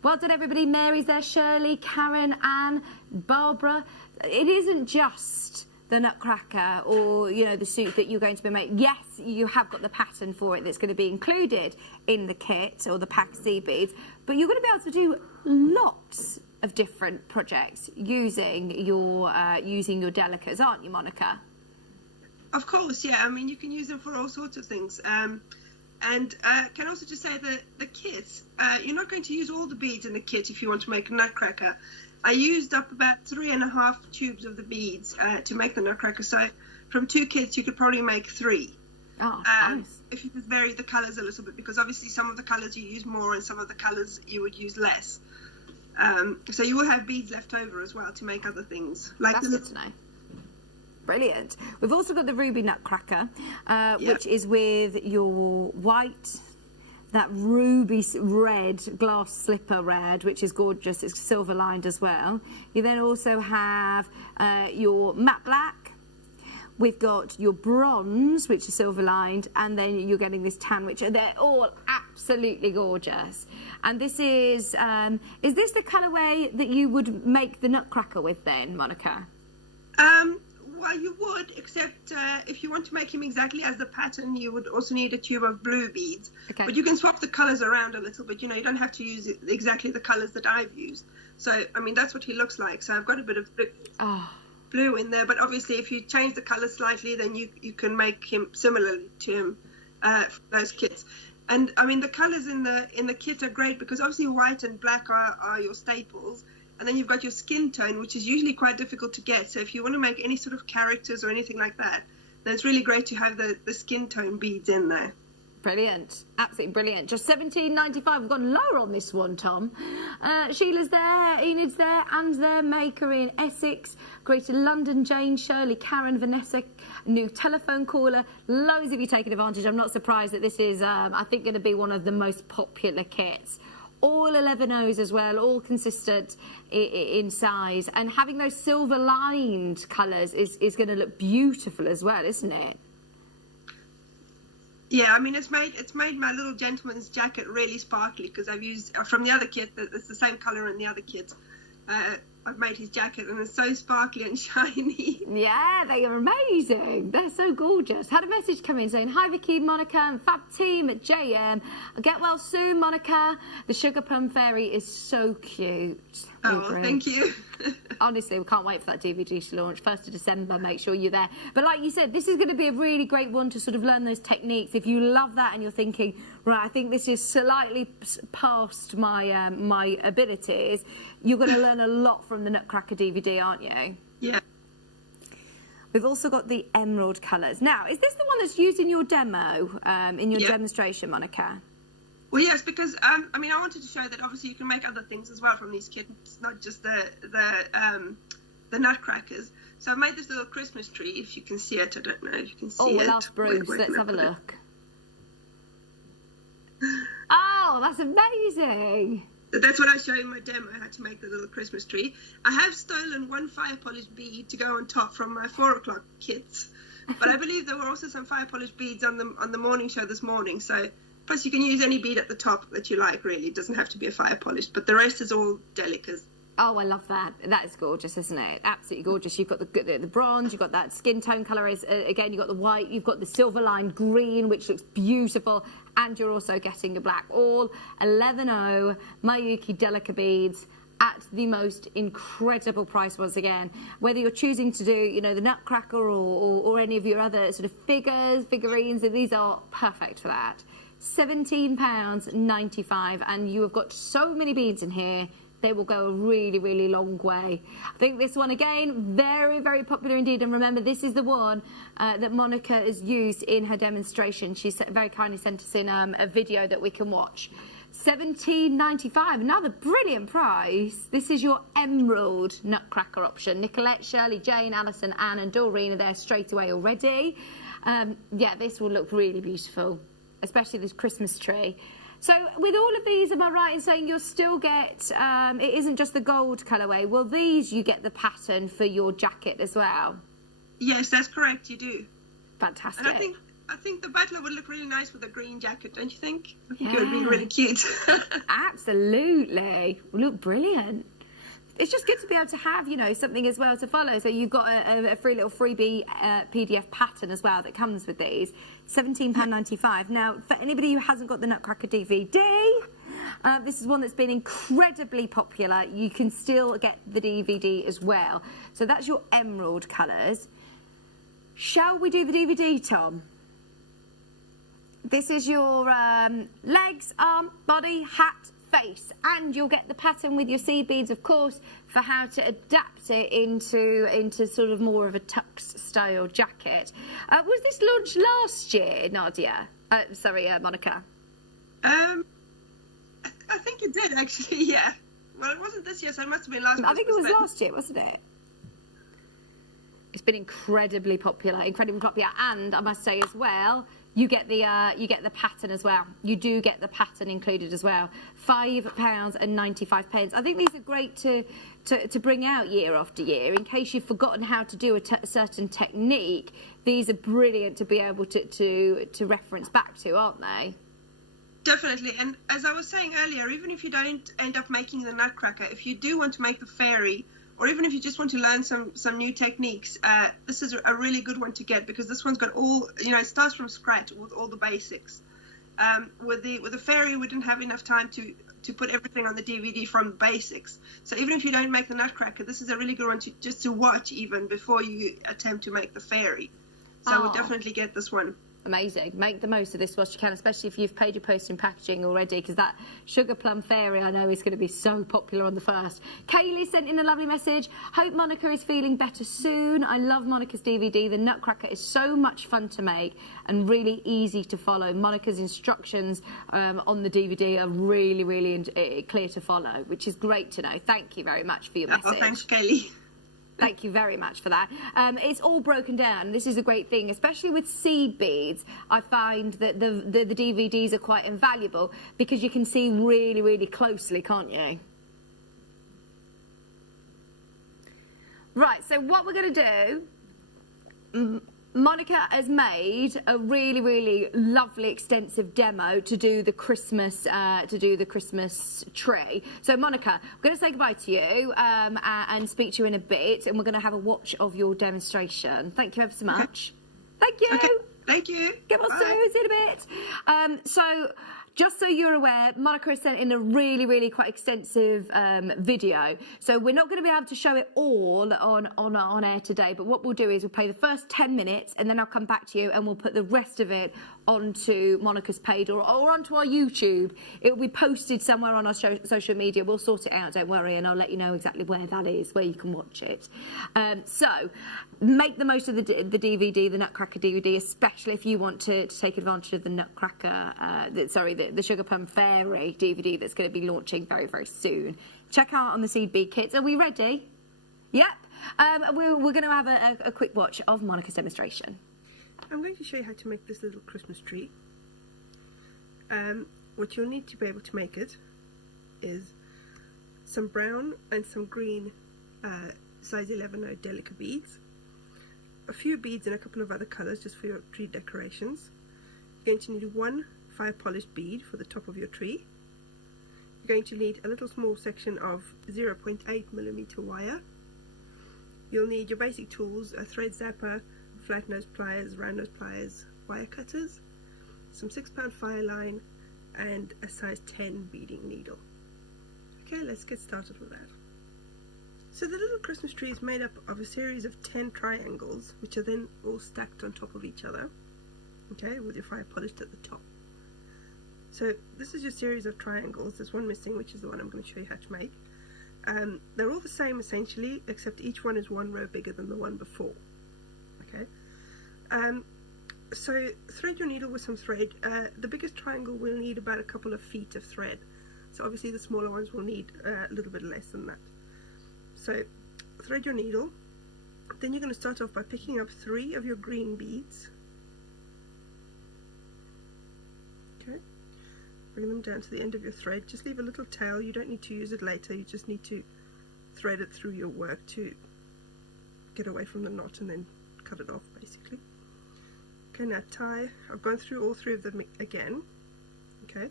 Well done, everybody. Mary's there, Shirley, Karen, Anne, Barbara. It isn't just the Nutcracker or, you know, the suit that you're going to be making. Yes, you have got the pattern for it that's going to be included in the kit or the pack sea beads, but you're going to be able to do lots of different projects using your Delicas, aren't you, Monica? Of course, yeah. I mean, you can use them for all sorts of things. And can also just say that the kits, you're not going to use all the beads in the kit if you want to make a Nutcracker. I used up about 3.5 tubes of the beads to make the Nutcracker. So from 2 kits, you could probably make 3. Oh, nice. If you could vary the colours a little bit, because obviously some of the colours you use more and some of the colours you would use less. So you will have beads left over as well to make other things. Like that's good to know. Brilliant. We've also got the Ruby Nutcracker, which is with your white, that ruby red glass slipper red, which is gorgeous. It's silver lined as well. You then also have your matte black. We've got your bronze, which is silver lined, and then you're getting this tan, which they're all absolutely gorgeous. And this is this the colourway that you would make the Nutcracker with then, Monica? Well, you would, except if you want to make him exactly as the pattern, you would also need a tube of blue beads. Okay. But you can swap the colours around a little bit. You know, you don't have to use exactly the colours that I've used. So, I mean, that's what he looks like. So I've got a bit of blue in there. But obviously, if you change the colour slightly, then you can make him similarly to him for those kits. And, I mean, the colours in the kit are great because obviously white and black are your staples. And then you've got your skin tone, which is usually quite difficult to get. So if you want to make any sort of characters or anything like that, then it's really great to have the skin tone beads in there. Brilliant. Absolutely brilliant. Just £17.95. We've gone lower on this one, Tom. Sheila's there, Enid's there, Anne's there, Maker in Essex, Greater London, Jane, Shirley, Karen, Vanessa, new telephone caller. Loads of you taking advantage. I'm not surprised that this is, I think, going to be one of the most popular kits all 11 O's as well, all consistent in size. And having those silver lined colours is going to look beautiful as well, isn't it? Yeah, I mean, it's made my little gentleman's jacket really sparkly because I've used from the other kit. It's the same colour in the other kit. I've made his jacket and it's so sparkly and shiny. Yeah, they are amazing. They're so gorgeous. Had a message come in saying, hi Vicky, Monica and Fab Team at JM. Get well soon, Monica. The Sugar Plum Fairy is so cute. Oh, well, thank you. Honestly, we can't wait for that DVD to launch. 1st of December, make sure you're there. But like you said, this is going to be a really great one to sort of learn those techniques. If you love that and you're thinking, right, I think this is slightly past my my abilities, you're going to learn a lot from the Nutcracker DVD, aren't you? Yeah. We've also got the emerald colours. Now, is this the one that's used in your demo, in your demonstration, Monica? Well, yes, because I mean, I wanted to show that obviously you can make other things as well from these kits, not just the nutcrackers. So I've made this little Christmas tree. If you can see it, I don't know if you can see it. Oh, well, that's Bruce. Let's have a look. Oh, that's amazing. That's what I show in my demo, how to make the little Christmas tree. I have stolen one fire polish bead to go on top from my 4 o'clock kits, but I believe there were also some fire polish beads on the morning show this morning. So. Plus, you can use any bead at the top that you like, really. It doesn't have to be a fire polish, but the rest is all delicas. Oh, I love that. That is gorgeous, isn't it? Absolutely gorgeous. You've got the bronze, you've got that skin tone colour. Again, you've got the white, you've got the silver lined green, which looks beautiful, and you're also getting your black. All 11O Mayuki Delica beads at the most incredible price once again. Whether you're choosing to do, you know, the Nutcracker or any of your other sort of figurines, these are perfect for that. £17.95, and you have got so many beads in here, they will go a really, really long way. I think this one, again, very, very popular indeed. And remember, this is the one that Monica has used in her demonstration. She very kindly sent us in a video that we can watch. £17.95, another brilliant price. This is your emerald Nutcracker option. Nicolette, Shirley, Jane, Alison, Anne and Doreen are there straight away already. Yeah, this will look really beautiful, especially this Christmas tree. So with all of these, am I right in saying you'll still get, it isn't just the gold colourway, will these, you get the pattern for your jacket as well? Yes, that's correct, you do. Fantastic. And I think the butler would look really nice with a green jacket, don't you think? I think it would be really cute. Absolutely. Look brilliant. It's just good to be able to have, you know, something as well to follow. So you've got a free little freebie PDF pattern as well that comes with these. £17.95. Now, for anybody who hasn't got the Nutcracker DVD, this is one that's been incredibly popular. You can still get the DVD as well. So that's your emerald colours. Shall we do the DVD, Tom? This is your legs, arm, body, hat, face, and you'll get the pattern with your seed beads, of course, for how to adapt it into sort of more of a tux style jacket. Was this launched last year, Nadia? Sorry, Monica. I think it did actually. Yeah. Well, it wasn't this year, so it must have been last year. I think it was last year, wasn't it? It's been incredibly popular, and I must say as well, you get the pattern as well. You do get the pattern included as well. £5.95. I think these are great to bring out year after year in case you've forgotten how to do a certain technique. These are brilliant to be able to reference back to, aren't they? Definitely. And as I was saying earlier, even if you don't end up making the Nutcracker, if you do want to make the fairy, or even if you just want to learn some new techniques, this is a really good one to get, because this one's got all, you know, it starts from scratch with all the basics. With the fairy, we didn't have enough time to put everything on the DVD from the basics. So even if you don't make the Nutcracker, this is a really good one to watch even before you attempt to make the fairy. So I would definitely get this one. Amazing. Make the most of this whilst you can, especially if you've paid your post and packaging already, because that Sugar Plum Fairy, I know, is going to be so popular on the 1st. Kaylee sent in a lovely message. Hope Monica is feeling better soon. I love Monica's DVD. The Nutcracker is so much fun to make and really easy to follow. Monica's instructions on the DVD are really, really clear to follow, which is great to know. Thank you very much for your message. Oh, thanks, Kaylee. Thank you very much for that. It's all broken down. This is a great thing, especially with seed beads. I find that the DVDs are quite invaluable because you can see really, really closely, can't you? Right, so what we're going to do, Monica has made a really, really lovely, extensive demo to do the Christmas tree. So, Monica, we're going to say goodbye to you and speak to you in a bit, and we're going to have a watch of your demonstration. Thank you ever so much. Thank you. Okay. Thank you. Come on, Bye. Sue, in a bit. So, just so you're aware, Monica has sent in a really, really quite extensive video. So we're not going to be able to show it all on air today, but what we'll do is we'll play the first 10 minutes and then I'll come back to you and we'll put the rest of it onto Monica's page or onto our YouTube. It will be posted somewhere on our social media. We'll sort it out, don't worry, and I'll let you know exactly where that is, where you can watch it. So make the most of the DVD, the Nutcracker DVD, especially if you want to take advantage of the Nutcracker, the Sugar Plum Fairy DVD that's going to be launching very, very soon. Check out on the Seed Bead Kits. Are we ready? Yep. We're going to have a quick watch of Monica's demonstration. I'm going to show you how to make this little Christmas tree. What you'll need to be able to make it is some brown and some green size 11 Delica beads, a few beads and a couple of other colours just for your tree decorations. You're going to need one fire polished bead for the top of your tree. You're going to need a little small section of 0.8mm wire. You'll need your basic tools, a thread zapper, flat nose pliers, round nose pliers, wire cutters, some 6-pound fire line, and a size 10 beading needle. Okay, let's get started with that. So the little Christmas tree is made up of a series of 10 triangles, which are then all stacked on top of each other, okay, with your fire polished at the top. So this is your series of triangles. There's one missing, which is the one I'm going to show you how to make. They're all the same essentially, except each one is one row bigger than the one before. Okay. So thread your needle with some thread. The biggest triangle will need about a couple of feet of thread. So obviously the smaller ones will need a little bit less than that. So thread your needle. Then you're going to start off by picking up 3 of your green beads. Okay. Bring them down to the end of your thread. Just leave a little tail. You don't need to use it later. You just need to thread it through your work to get away from the knot and then cut it off basically. Okay, now tie. I've gone through all 3 of them again. Okay,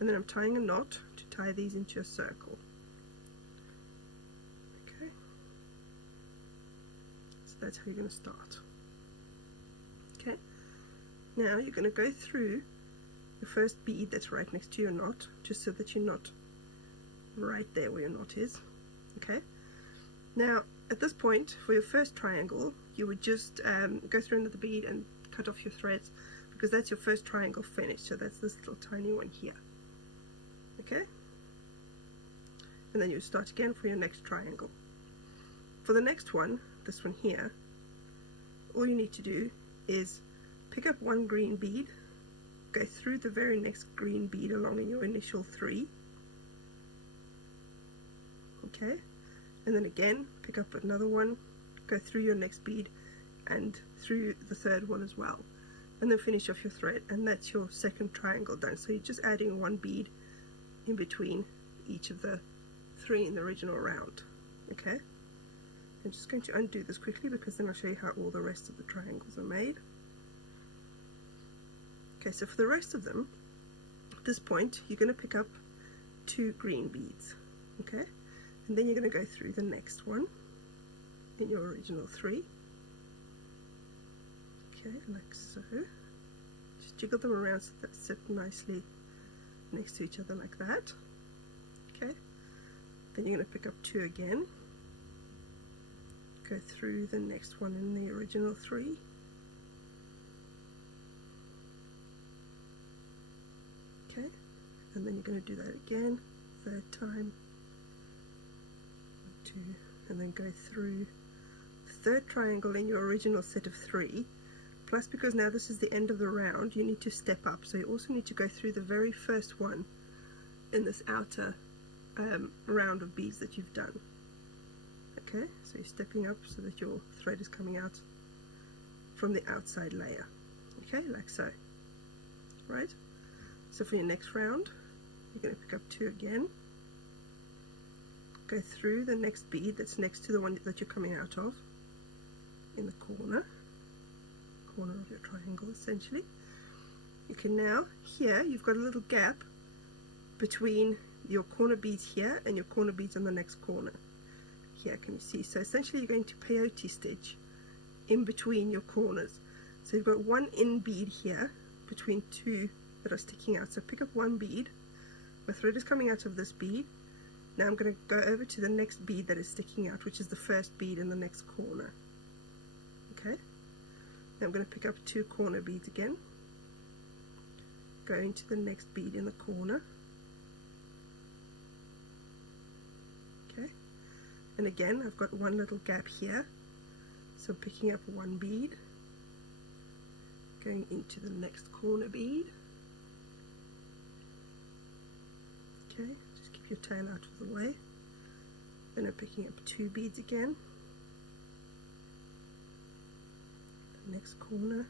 and then I'm tying a knot to tie these into a circle. Okay, so that's how you're going to start. Okay, now you're going to go through your first bead that's right next to your knot, just so that you're not right there where your knot is. Okay, now at this point for your first triangle you would just go through another bead and cut off your threads, because that's your first triangle finished. So that's this little tiny one here. Okay, and then you start again for your next triangle. For the next one, this one here, all you need to do is pick up one green bead, go through the very next green bead along in your initial 3. Okay, and then again pick up another one, go through your next bead and through the third one as well, and then finish off your thread, and that's your second triangle done. So you're just adding one bead in between each of the 3 in the original round. Okay, I'm just going to undo this quickly because then I'll show you how all the rest of the triangles are made. Okay, so for the rest of them, at this point you're going to pick up 2 green beads. Okay, and then you're going to go through the next one in your original 3. Okay, like so. Just jiggle them around so that they sit nicely next to each other like that. Okay, then you're going to pick up 2 again, go through the next one in the original 3. Okay, and then you're going to do that again, 3rd time, 2, and then go through the 3rd triangle in your original set of 3. Plus, because now this is the end of the round, you need to step up, so you also need to go through the very first one in this outer round of beads that you've done. Okay, so you're stepping up so that your thread is coming out from the outside layer. Okay, like so. Right? So for your next round, you're going to pick up 2 again. Go through the next bead that's next to the one that you're coming out of, in the corner of your triangle essentially. You can now, here you've got a little gap between your corner beads here and your corner beads on the next corner. Here, can you see? So essentially you're going to peyote stitch in between your corners. So you've got one in bead here between 2 that are sticking out. So pick up 1 bead, my thread is coming out of this bead. Now I'm going to go over to the next bead that is sticking out, which is the first bead in the next corner. Okay, now I'm going to pick up 2 corner beads again, go into the next bead in the corner. Okay, and again I've got one little gap here, so picking up 1 bead, going into the next corner bead. Okay, just keep your tail out of the way. Then I'm picking up 2 beads again, the next corner.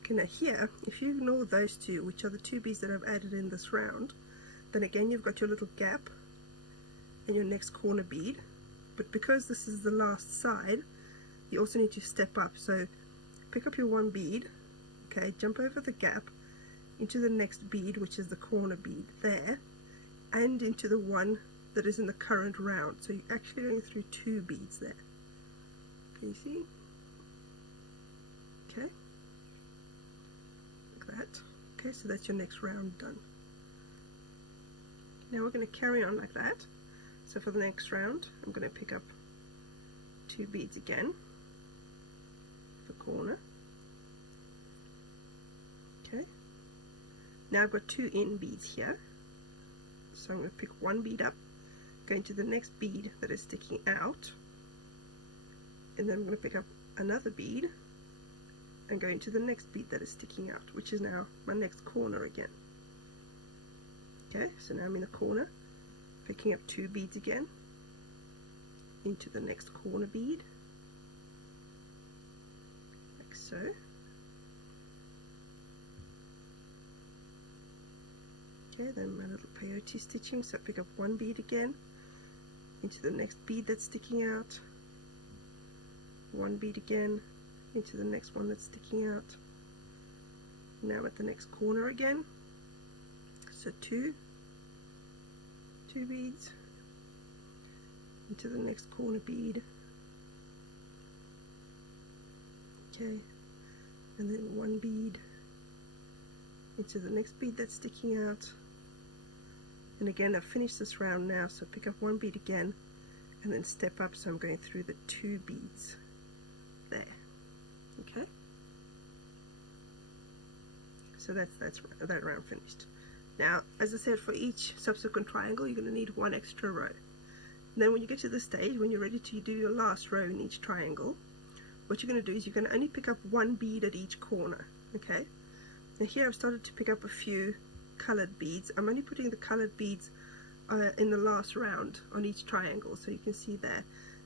Okay, now here, if you ignore those 2, which are the 2 beads that I've added in this round, then again you've got your little gap in your next corner bead. But because this is the last side, you also need to step up. So pick up your 1 bead, okay, jump over the gap into the next bead, which is the corner bead there, and into the one that is in the current round. So you're actually going through 2 beads there. Can you see? Okay, like that. Okay, so that's your next round done. Now we're going to carry on like that. So for the next round, I'm going to pick up 2 beads again for corner. Okay, now I've got 2 in beads here. So I'm going to pick 1 bead up, go into the next bead that is sticking out, and then I'm going to pick up another bead and go into the next bead that is sticking out, which is now my next corner again. Okay, so now I'm in the corner, picking up 2 beads again, into the next corner bead, like so. Okay, then my little peyote stitching, so I pick up 1 bead again, into the next bead that's sticking out, 1 bead again, into the next one that's sticking out. Now at the next corner again, so 2 beads, into the next corner bead, okay, and then 1 bead into the next bead that's sticking out. And again, I've finished this round now, so pick up 1 bead again and then step up, so I'm going through the 2 beads there. Okay, so that's that round finished. Now, as I said, for each subsequent triangle you're going to need 1 extra row. And then when you get to this stage, when you're ready to do your last row in each triangle, what you're going to do is you're going to only pick up 1 bead at each corner. Okay, and here I've started to pick up a few colored beads. I'm only putting the colored beads in the last round on each triangle, so you can see there.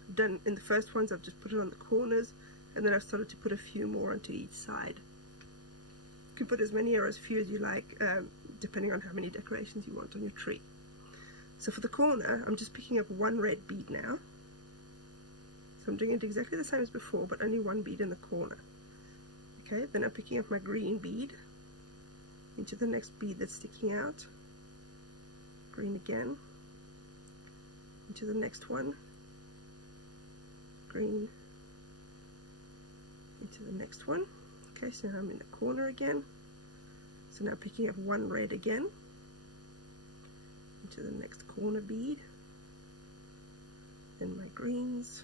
I've done in the first ones, I've just put it on the corners, and then I've started to put a few more onto each side. You can put as many or as few as you like, depending on how many decorations you want on your tree. So for the corner, I'm just picking up 1 red bead now. So I'm doing it exactly the same as before, but only 1 bead in the corner. Okay, then I'm picking up my green bead into the next bead that's sticking out, green again, into the next one, green, into the next one. Okay, so now I'm in the corner again, so now picking up 1 red again, into the next corner bead, then my greens,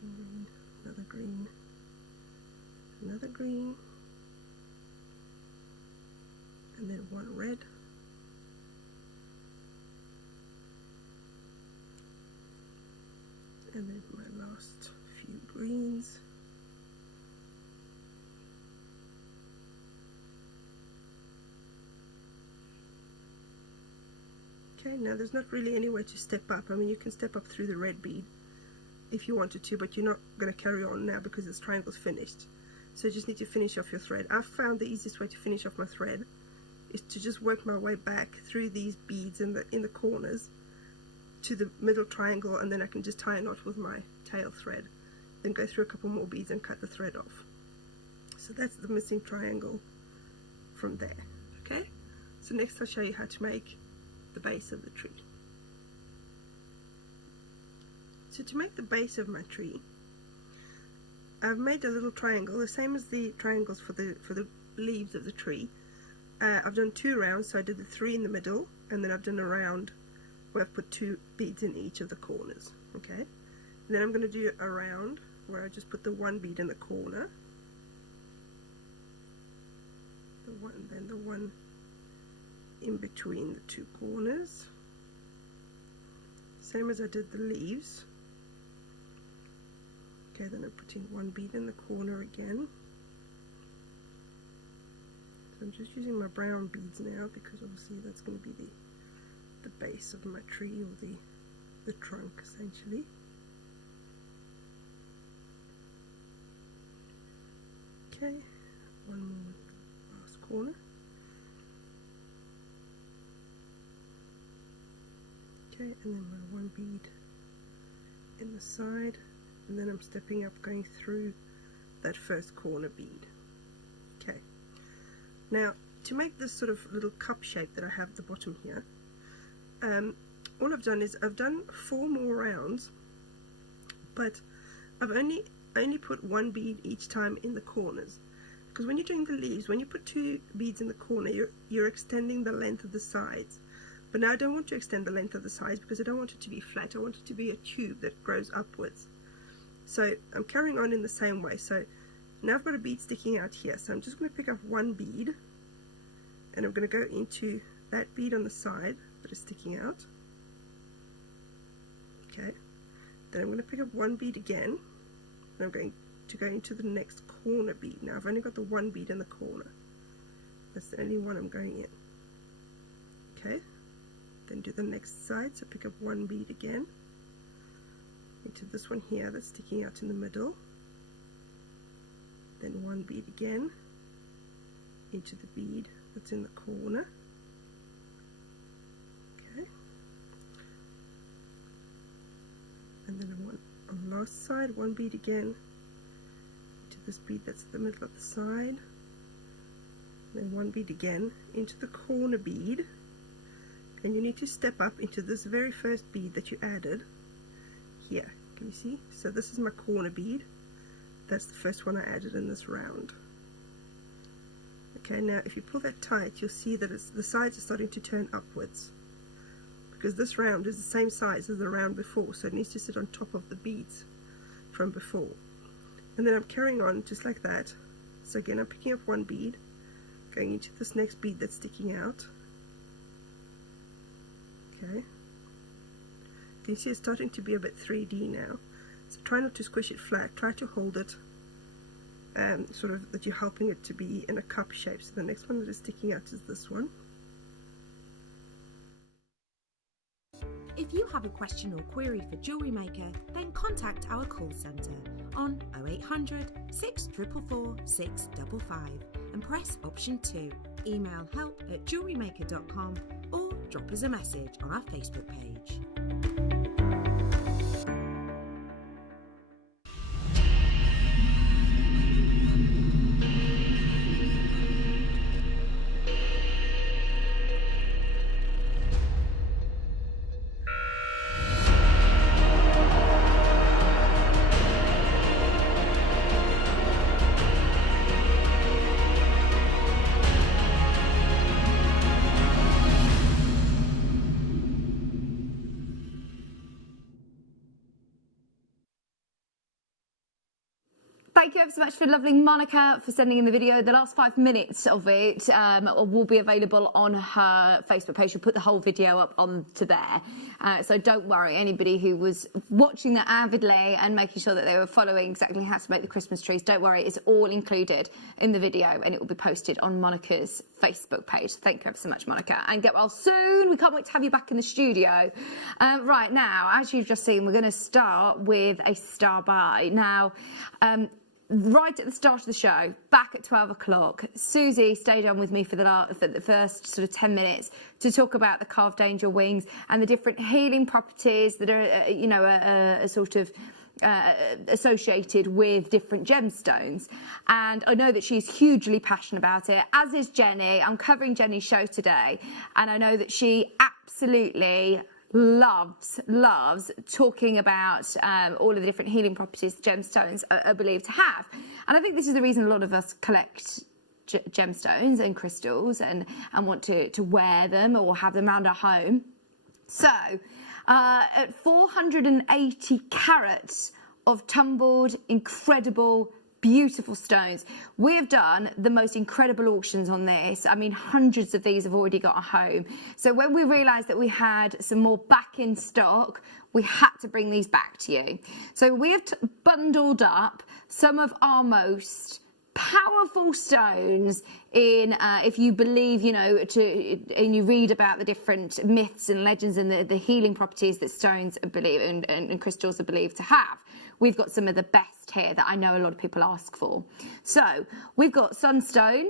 green, another green, another green, and then 1 red, and then my last few greens, Okay, now there's not really anywhere to step up. I mean, you can step up through the red bead if you wanted to, but you're not going to carry on now because this triangle's finished. So you just need to finish off your thread. I've found the easiest way to finish off my thread is to just work my way back through these beads in the corners to the middle triangle, and then I can just tie a knot with my tail thread, then go through a couple more beads and cut the thread off. So that's the missing triangle from there. Okay, so next I'll show you how to make the base of the tree. So to make the base of my tree, I've made a little triangle, the same as the triangles for the leaves of the tree. I've done 2 rounds, so I did the 3 in the middle, and then I've done a round where I've put 2 beads in each of the corners. Okay, and then I'm going to do a round where I just put the 1 bead in the corner, then the one in between the 2 corners, same as I did the leaves. Okay, then I'm putting 1 bead in the corner again. So I'm just using my brown beads now because obviously that's going to be the base of my tree, or the trunk essentially. Okay, 1 more last corner. Okay, and then my 1 bead in the side, and then I'm stepping up, going through that first corner bead. Okay, now to make this sort of little cup shape that I have at the bottom here, all I've done is I've done 4 more rounds, but I've only put 1 bead each time in the corners, because when you're doing the leaves, when you put 2 beads in the corner, you're extending the length of the sides. But now I don't want to extend the length of the sides because I don't want it to be flat. I want it to be a tube that grows upwards. So I'm carrying on in the same way. So now I've got a bead sticking out here. So I'm just going to pick up 1 bead, and I'm going to go into that bead on the side that is sticking out. Okay. Then I'm going to pick up 1 bead again, and I'm going to go into the next corner bead. Now I've only got the 1 bead in the corner. That's the only one I'm going in. Okay. Then do the next side, so pick up 1 bead again into this one here that's sticking out in the middle, then 1 bead again into the bead that's in the corner. Okay, and then on the last side, 1 bead again into this bead that's in the middle of the side, then 1 bead again into the corner bead. And you need to step up into this very first bead that you added here. Can you see? So this is my corner bead. That's the first one I added in this round. Okay, now if you pull that tight, you'll see that the sides are starting to turn upwards, because this round is the same size as the round before, so it needs to sit on top of the beads from before. And then I'm carrying on just like that. So again, I'm picking up 1 bead, going into this next bead that's sticking out. Okay, you can see it's starting to be a bit 3D now, so try not to squish it flat, try to hold it sort of that you're helping it to be in a cup shape. So the next one that is sticking out is this one. If you have a question or query for Jewellery Maker, then contact our call centre on 0800 644 655 and press option 2. Email help@jewellerymaker.com or drop us a message on our Facebook page. Thank you ever so much for lovely Monica for sending in the video. The last 5 minutes of it will be available on her Facebook page. She'll put the whole video up onto there. So don't worry, anybody who was watching that avidly and making sure that they were following exactly how to make the Christmas trees, don't worry, it's all included in the video and it will be posted on Monica's Facebook page. Thank you ever so much, Monica. And get well soon. We can't wait to have you back in the studio. Right now, as you've just seen, we're going to start with a star buy. Now, right at the start of the show, back at 12 o'clock, Susie stayed on with me for the first sort of 10 minutes to talk about the carved angel wings and the different healing properties that are, sort of associated with different gemstones. And I know that she's hugely passionate about it, as is Jenny. I'm covering Jenny's show today, and I know that she absolutely loves talking about all of the different healing properties gemstones are believed to have. And I think this is the reason a lot of us collect gemstones and crystals and want to wear them or have them around our home. So at 480 carats of tumbled, incredible, beautiful stones. We have done the most incredible auctions on this. I mean, hundreds of these have already got a home. So when we realised that we had some more back in stock, we had to bring these back to you. So we have bundled up some of our most powerful stones in, if you believe, and you read about the different myths and legends and the healing properties that stones are believed and crystals are believed to have. We've got some of the best here that I know a lot of people ask for. So we've got sunstone,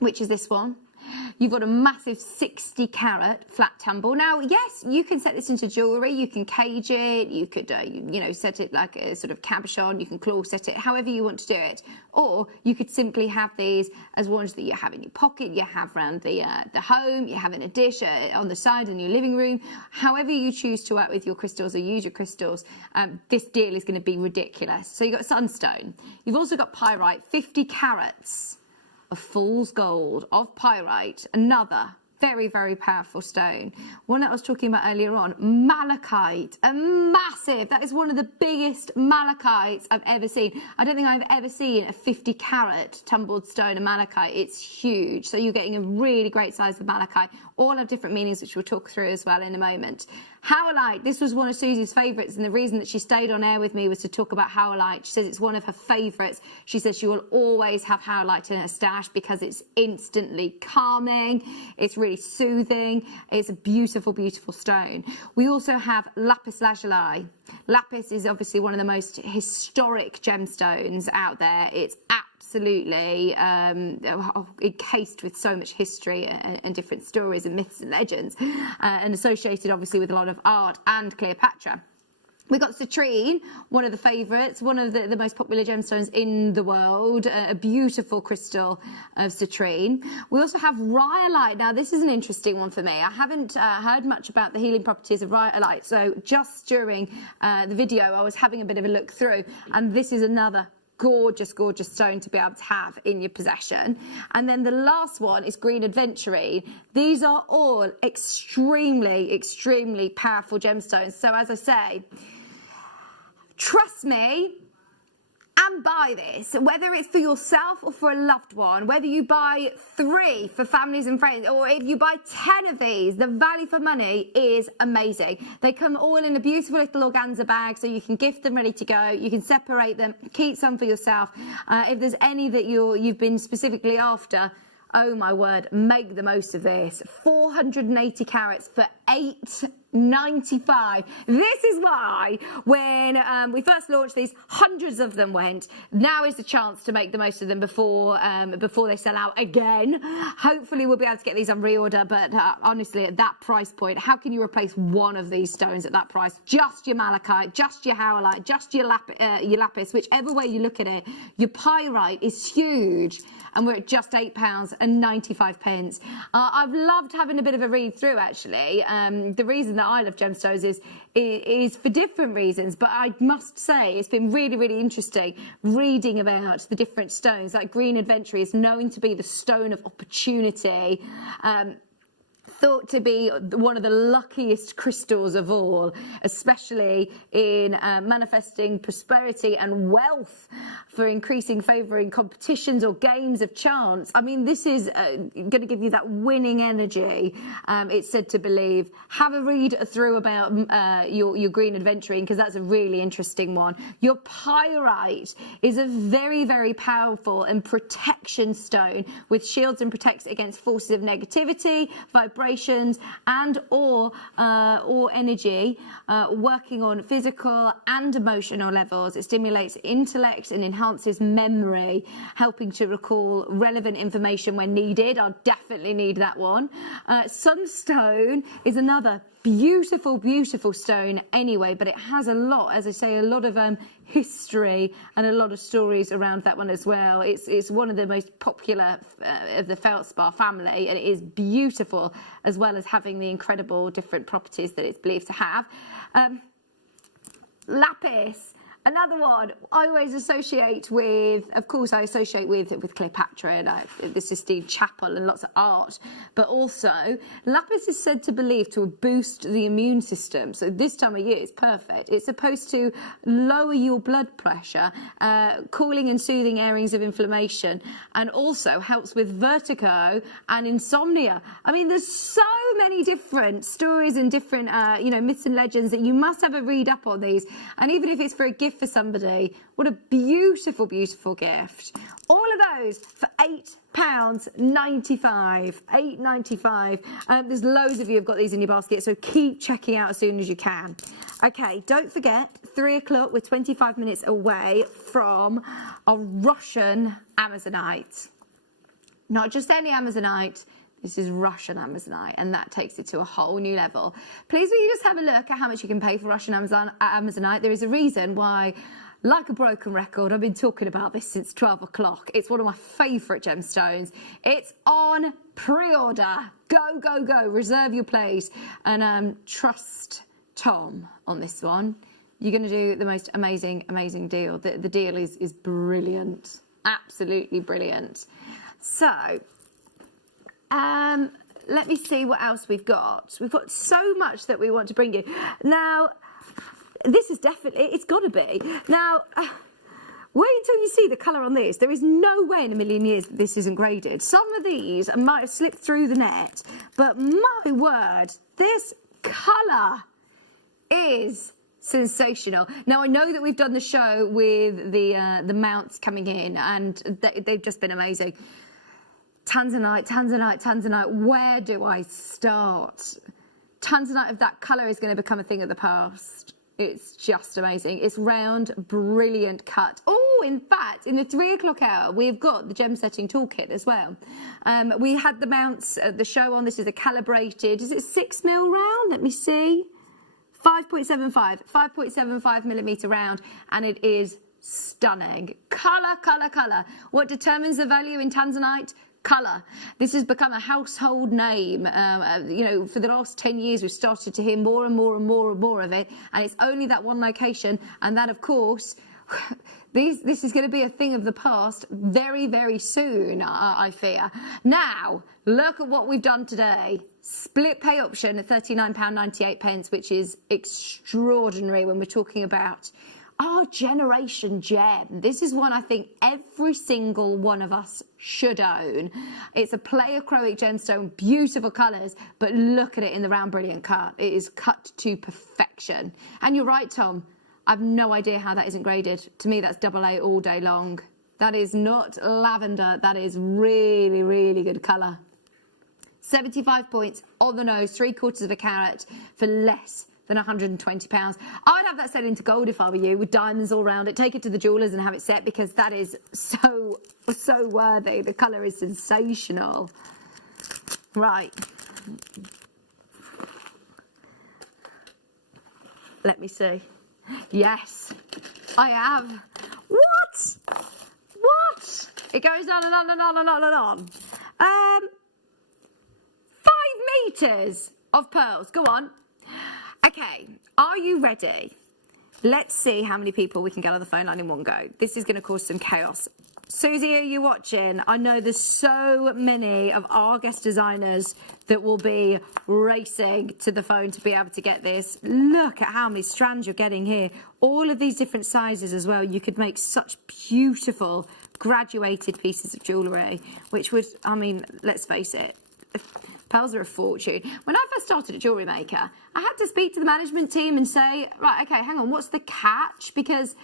which is this one. You've got a massive 60 carat flat tumble. Now, yes, you can set this into jewellery, you can cage it, you could, set it like a sort of cabochon, you can claw set it, however you want to do it. Or you could simply have these as ones that you have in your pocket, you have around the home, you have in a dish on the side in your living room. However you choose to work with your crystals or use your crystals, this deal is going to be ridiculous. So you've got sunstone. You've also got pyrite, 50 carats. Of fool's gold, of pyrite, another very, very powerful stone. One that I was talking about earlier on, malachite, a massive, that is one of the biggest malachites I've ever seen. I don't think I've ever seen a 50 carat tumbled stone of malachite. It's huge. So you're getting a really great size of malachite. All have different meanings, which we'll talk through as well in a moment. Howlite, this was one of Susie's favourites, and the reason that she stayed on air with me was to talk about howlite. She says it's one of her favourites. She says she will always have howlite in her stash because it's instantly calming, it's really soothing, it's a beautiful, beautiful stone. We also have lapis lazuli. Lapis is obviously one of the most historic gemstones out there. It's absolutely encased with so much history and different stories and myths and legends, and associated obviously with a lot of art and Cleopatra. We've got citrine, one of the favourites, one of the most popular gemstones in the world, a beautiful crystal of citrine. We also have rhyolite. Now, this is an interesting one for me. I haven't heard much about the healing properties of rhyolite, so just during the video, I was having a bit of a look through, and this is another gorgeous, gorgeous stone to be able to have in your possession. And then the last one is green aventurine. These are all extremely, extremely powerful gemstones. So as I say, trust me and buy this, whether it's for yourself or for a loved one, whether you buy 3 for families and friends, or if you buy 10 of these, the value for money is amazing. They come all in a beautiful little organza bag, so you can gift them ready to go. You can separate them, keep some for yourself. If there's any that you've been specifically after, oh my word, make the most of this. 480 carats for $8.95. This is why when we first launched these, hundreds of them went. Now is the chance to make the most of them before they sell out again. Hopefully we'll be able to get these on reorder, but honestly, at that price point, how can you replace one of these stones at that price? Just your malachite, just your howlite, just your lapis, whichever way you look at it. Your pyrite is huge, and we're at just £8.95. I've loved having a bit of a read through, actually. The reason that I love gemstones is for different reasons, but I must say it's been really, really interesting reading about the different stones. Like green aventurine is known to be the stone of opportunity. thought to be one of the luckiest crystals of all, especially in manifesting prosperity and wealth, for increasing favour in competitions or games of chance. I mean, this is going to give you that winning energy, it's said to believe. Have a read through about your green adventuring, because that's a really interesting one. Your pyrite is a very, very powerful and protection stone, which shields and protects against forces of negativity, vibrations, and or energy, working on physical and emotional levels. It stimulates intellect and enhances memory, helping to recall relevant information when needed. I'll definitely need that one. Sunstone is another beautiful, beautiful stone anyway, but it has a lot, as I say, a lot of history and a lot of stories around that one as well. It's one of the most popular of the feldspar family, and it is beautiful, as well as having the incredible different properties that it's believed to have. Lapis, another one I always associate with, of course, I associate with Cleopatra and the Sistine Chapel and lots of art, but also lapis is said to believe to boost the immune system. So this time of year it's perfect. It's supposed to lower your blood pressure, cooling and soothing areas of inflammation, and also helps with vertigo and insomnia. I mean, there's so many different stories and different myths and legends that you must have a read up on these. And even if it's for a gift for somebody, what a beautiful, beautiful gift. All of those for £8.95. £8.95. There's loads of you have got these in your basket, so keep checking out as soon as you can. Okay, don't forget, 3 o'clock, we're 25 minutes away from a Russian Amazonite. Not just any Amazonite. This is Russian Amazonite, and that takes it to a whole new level. Please will you just have a look at how much you can pay for Russian Amazonite. There is a reason why, like a broken record, I've been talking about this since 12 o'clock. It's one of my favourite gemstones. It's on pre-order. Go, go, go. Reserve your place. And trust Tom on this one. You're going to do the most amazing, amazing deal. The deal is brilliant. Absolutely brilliant. So let me see what else we've got. We've got so much that we want to bring you. Now, this is definitely, it's got to be. Now, wait until you see the colour on this. There is no way in a million years that this isn't graded. Some of these might have slipped through the net, but my word, this colour is sensational. Now, I know that we've done the show with the mounts coming in, and they've just been amazing. Tanzanite, Tanzanite, Tanzanite. Where do I start? Tanzanite of that colour is going to become a thing of the past. It's just amazing. It's round, brilliant cut. Oh, in fact, in the 3 o'clock hour, we've got the gem setting toolkit as well. We had the mounts at the show on. This is a calibrated, is it 6mm round? Let me see. 5.75 millimetre round, and it is stunning. Colour, colour, colour. What determines the value in Tanzanite? Colour. This has become a household name. For the last 10 years, we've started to hear more and more and more and more of it, and it's only that one location, and that, of course, this is going to be a thing of the past very, very soon, I fear. Now, look at what we've done today. Split pay option at £39.98, which is extraordinary when we're talking about our generation gem. This is one I think every single one of us should own. It's a pleochroic gemstone, beautiful colours, but look at it in the round, brilliant cut. It is cut to perfection. And you're right, Tom, I've no idea how that isn't graded. To me, that's AA all day long. That is not lavender. That is really, really good colour. 75 points on the nose, 3/4 carat for less than £120. I'd have that set into gold if I were you, with diamonds all around it. Take it to the jewellers and have it set, because that is so worthy. The colour is sensational. Right. Let me see. Yes, I have. What? It goes on and on and on and on and on. 5 metres of pearls. Go on. Okay, are you ready? Let's see how many people we can get on the phone line in one go. This is going to cause some chaos. Susie, are you watching? I know there's so many of our guest designers that will be racing to the phone to be able to get this. Look at how many strands you're getting here. All of these different sizes as well. You could make such beautiful graduated pieces of jewellery, which would, I mean, let's face it, pearls are a fortune. When I first started at JewelleryMaker, I had to speak to the management team and say, right, okay, hang on, what's the catch? Because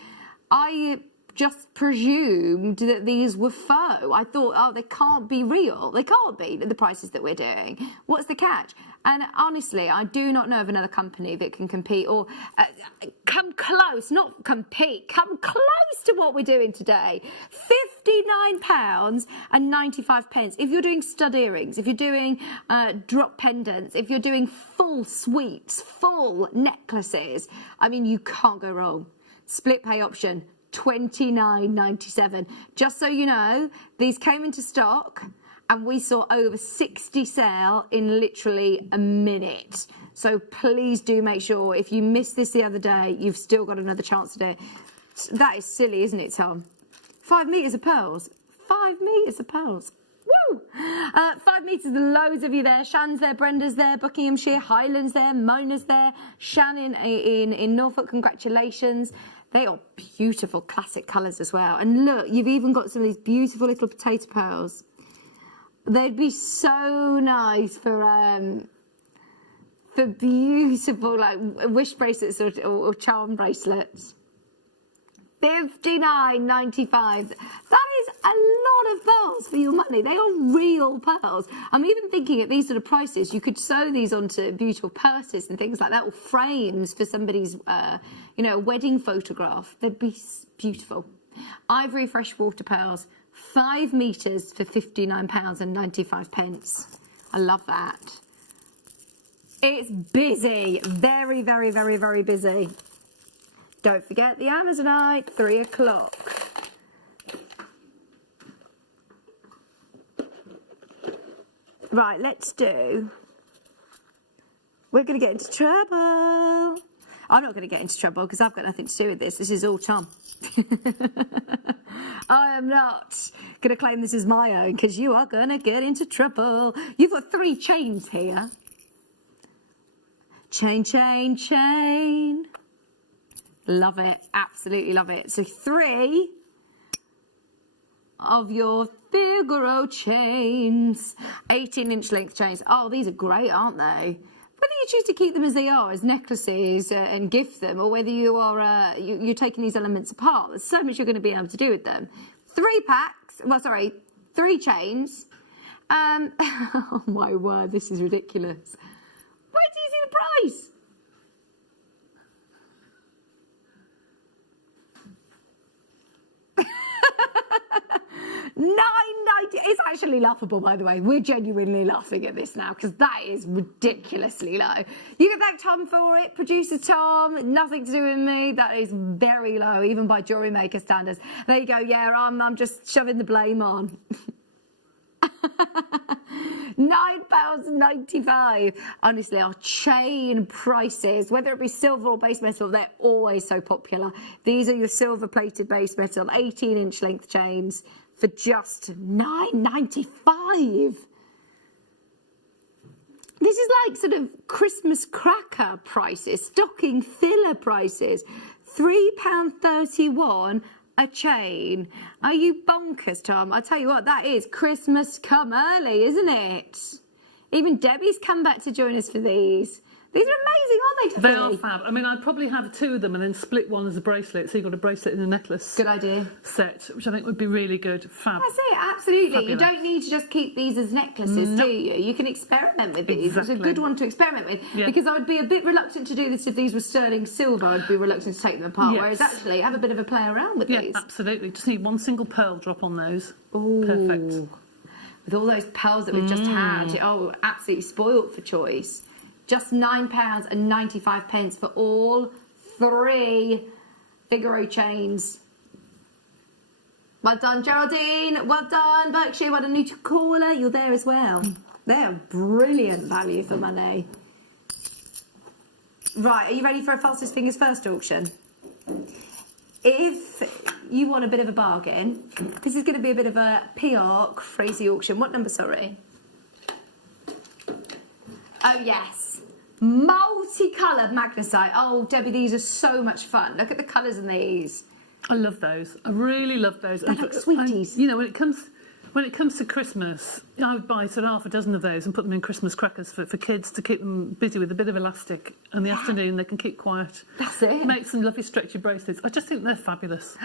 I just presumed that these were faux. I thought, oh, they can't be real. They can't be at the prices that we're doing. What's the catch? And honestly, I do not know of another company that can compete or come close, not compete, come close to what we're doing today. £59.95. If you're doing stud earrings, if you're doing drop pendants, if you're doing full sweeps, full necklaces, I mean, you can't go wrong. Split pay option, $29.97. Just so you know, these came into stock and we saw over 60 sell in literally a minute. So please do make sure, if you missed this the other day, you've still got another chance to do it. That is silly, isn't it, Tom? 5 metres of pearls. 5 metres of pearls. Woo! 5 metres, loads of you there. Shan's there, Brenda's there, Buckinghamshire, Highlands there, Mona's there, Shan in Norfolk, congratulations. They are beautiful classic colours as well. And look, you've even got some of these beautiful little potato pearls. They'd be so nice for beautiful like wish bracelets or charm bracelets. $59.95. That is a lot of pearls for your money. They are real pearls. I'm even thinking at these sort of prices, you could sew these onto beautiful purses and things like that, or frames for somebody's, wedding photograph. They'd be beautiful. Ivory freshwater pearls, 5 metres for £59.95. I love that. It's busy. Very, very, very, very busy. Don't forget the Amazonite, 3 o'clock. Right, let's do. We're going to get into trouble. I'm not going to get into trouble because I've got nothing to do with this. This is all Tom. I am not going to claim this as my own because you are going to get into trouble. You've got 3 chains here. Chain, chain, chain. Love it. Absolutely love it. So 3 of your Figaro chains. 18-inch length chains. Oh, these are great, aren't they? Whether you choose to keep them as they are, as necklaces, and gift them, or whether you are you're taking these elements apart, there's so much you're going to be able to do with them. 3 packs. Well, sorry, 3 chains. Oh my word, this is ridiculous. Where do you see the price? $9.90. It's actually laughable, by the way. We're genuinely laughing at this now because that is ridiculously low. You can thank Tom for it, producer Tom. Nothing to do with me. That is very low, even by JewelleryMaker standards. There you go. Yeah, I'm just shoving the blame on. £9.95. Honestly, our chain prices, whether it be silver or base metal, they're always so popular. These are your silver plated base metal, 18-inch length chains for just $9.95. This is like sort of Christmas cracker prices, stocking filler prices. £3.31 a chain. Are you bonkers, Tom? I tell you what, that is Christmas come early, isn't it? Even Debbie's come back to join us for these. These are amazing, aren't they, They Tiffany? are fab. I mean, I'd probably have 2 of them and then split one as a bracelet, so you've got a bracelet and a necklace. Good idea. Set, which I think would be really good. Fab. That's it, absolutely. Fabulous. You don't need to just keep these as necklaces, do you? You can experiment with these. Exactly. It's a good one to experiment with. Yeah. Because I would be a bit reluctant to do this if these were sterling silver. I'd be reluctant to take them apart. Yes. Whereas actually, have a bit of a play around with Yeah, these. absolutely. Just need 1 single pearl drop on those. Ooh. Perfect. With all those pearls that we've just had. Oh, absolutely spoilt for choice. Just £9.95 for all 3 Figaro chains. Well done, Geraldine. Well done, Berkshire. Well done, new caller. You're there as well. They're brilliant value for money. Right, are you ready for a fastest fingers first auction? If you want a bit of a bargain, this is going to be a bit of a PR crazy auction. What number, sorry? Oh, yes. Multicoloured magnesite. Oh, Debbie, these are so much fun. Look at the colours in these. I love those. I really love those. They're like sweeties. And, you know, when it comes to Christmas, I would buy sort of half a dozen of those and put them in Christmas crackers for kids to keep them busy with a bit of elastic. In the afternoon, they can keep quiet. That's it. Make some lovely stretchy bracelets. I just think they're fabulous.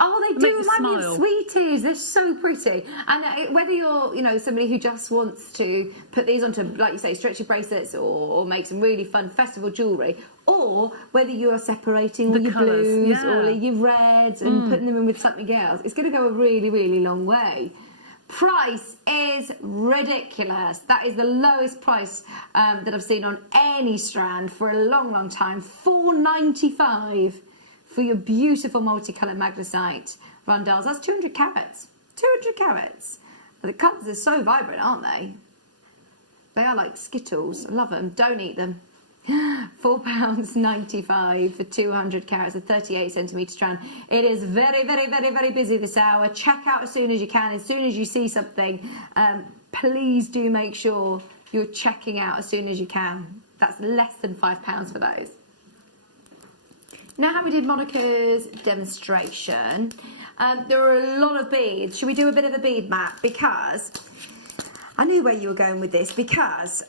Oh, they do remind me of sweeties. They're so pretty. And whether you're, you know, somebody who just wants to put these onto, like you say, stretchy bracelets or make some really fun festival jewellery, or whether you are separating all your colours, blues or all your reds and putting them in with something else, it's going to go a really, really long way. Price is ridiculous. That is the lowest price that I've seen on any strand for a long, long time. $4.95 for your beautiful multicoloured magnesite rondelles. That's 200 carats. 200 carats. The colours are so vibrant, aren't they? They are like Skittles. I love them. Don't eat them. £4.95 for 200 carats, a 38 centimetre strand. It is very, very, very, very busy this hour. Check out as soon as you can. As soon as you see something, please do make sure you're checking out as soon as you can. That's less than £5 for those. Now how we did Monica's demonstration, there were a lot of beads. Should we do a bit of a bead map? Because I knew where you were going with this, because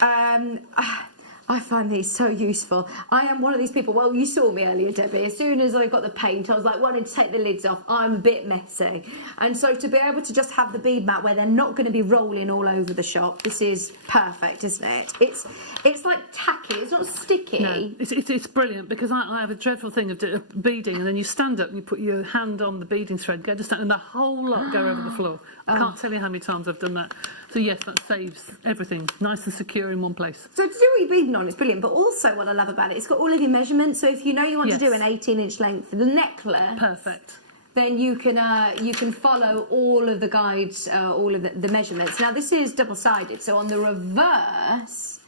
I find these so useful. I am one of these people, well, you saw me earlier, Debbie. As soon as I got the paint, I was like wanting to take the lids off. I'm a bit messy. And so to be able to just have the bead mat where they're not going to be rolling all over the shop, this is perfect, isn't it? It's like tacky, it's not sticky. No, it's brilliant, because I have a dreadful thing of beading, and then you stand up and you put your hand on the beading thread, go to stand, and the whole lot go over the floor. I can't tell you how many times I've done that. So yes, that saves everything, nice and secure in one place. So to do what you're beading on, it's brilliant. But also what I love about it, it's got all of your measurements. So if you know you want to do an 18-inch length necklace, perfect, then you can follow all of the guides, all of the measurements. Now this is double-sided, so on the reverse,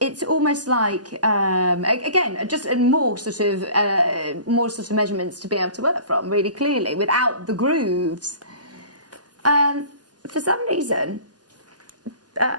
it's almost like again just more sort of measurements to be able to work from really clearly without the grooves. For some reason,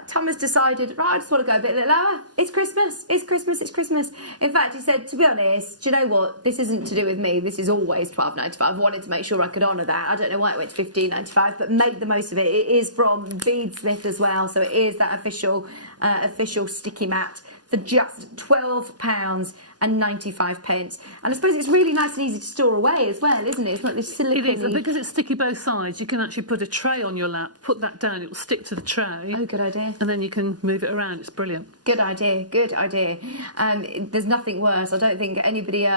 Tom has decided, right, I just want to go a bit lower. It's Christmas, it's Christmas, it's Christmas. In fact, he said, to be honest, do you know what? This isn't to do with me. This is always $12.95. I wanted to make sure I could honour that. I don't know why it went to $15.95, but make the most of it. It is from Beadsmith as well, so it is that official sticky mat for just £12.95. And I suppose it's really nice and easy to store away as well, isn't it? It's not this silicone. It is, and because it's sticky both sides, you can actually put a tray on your lap, put that down, it will stick to the tray. Oh, good idea. And then you can move it around. It's brilliant. Good idea, good idea. There's nothing worse. I don't think anybody,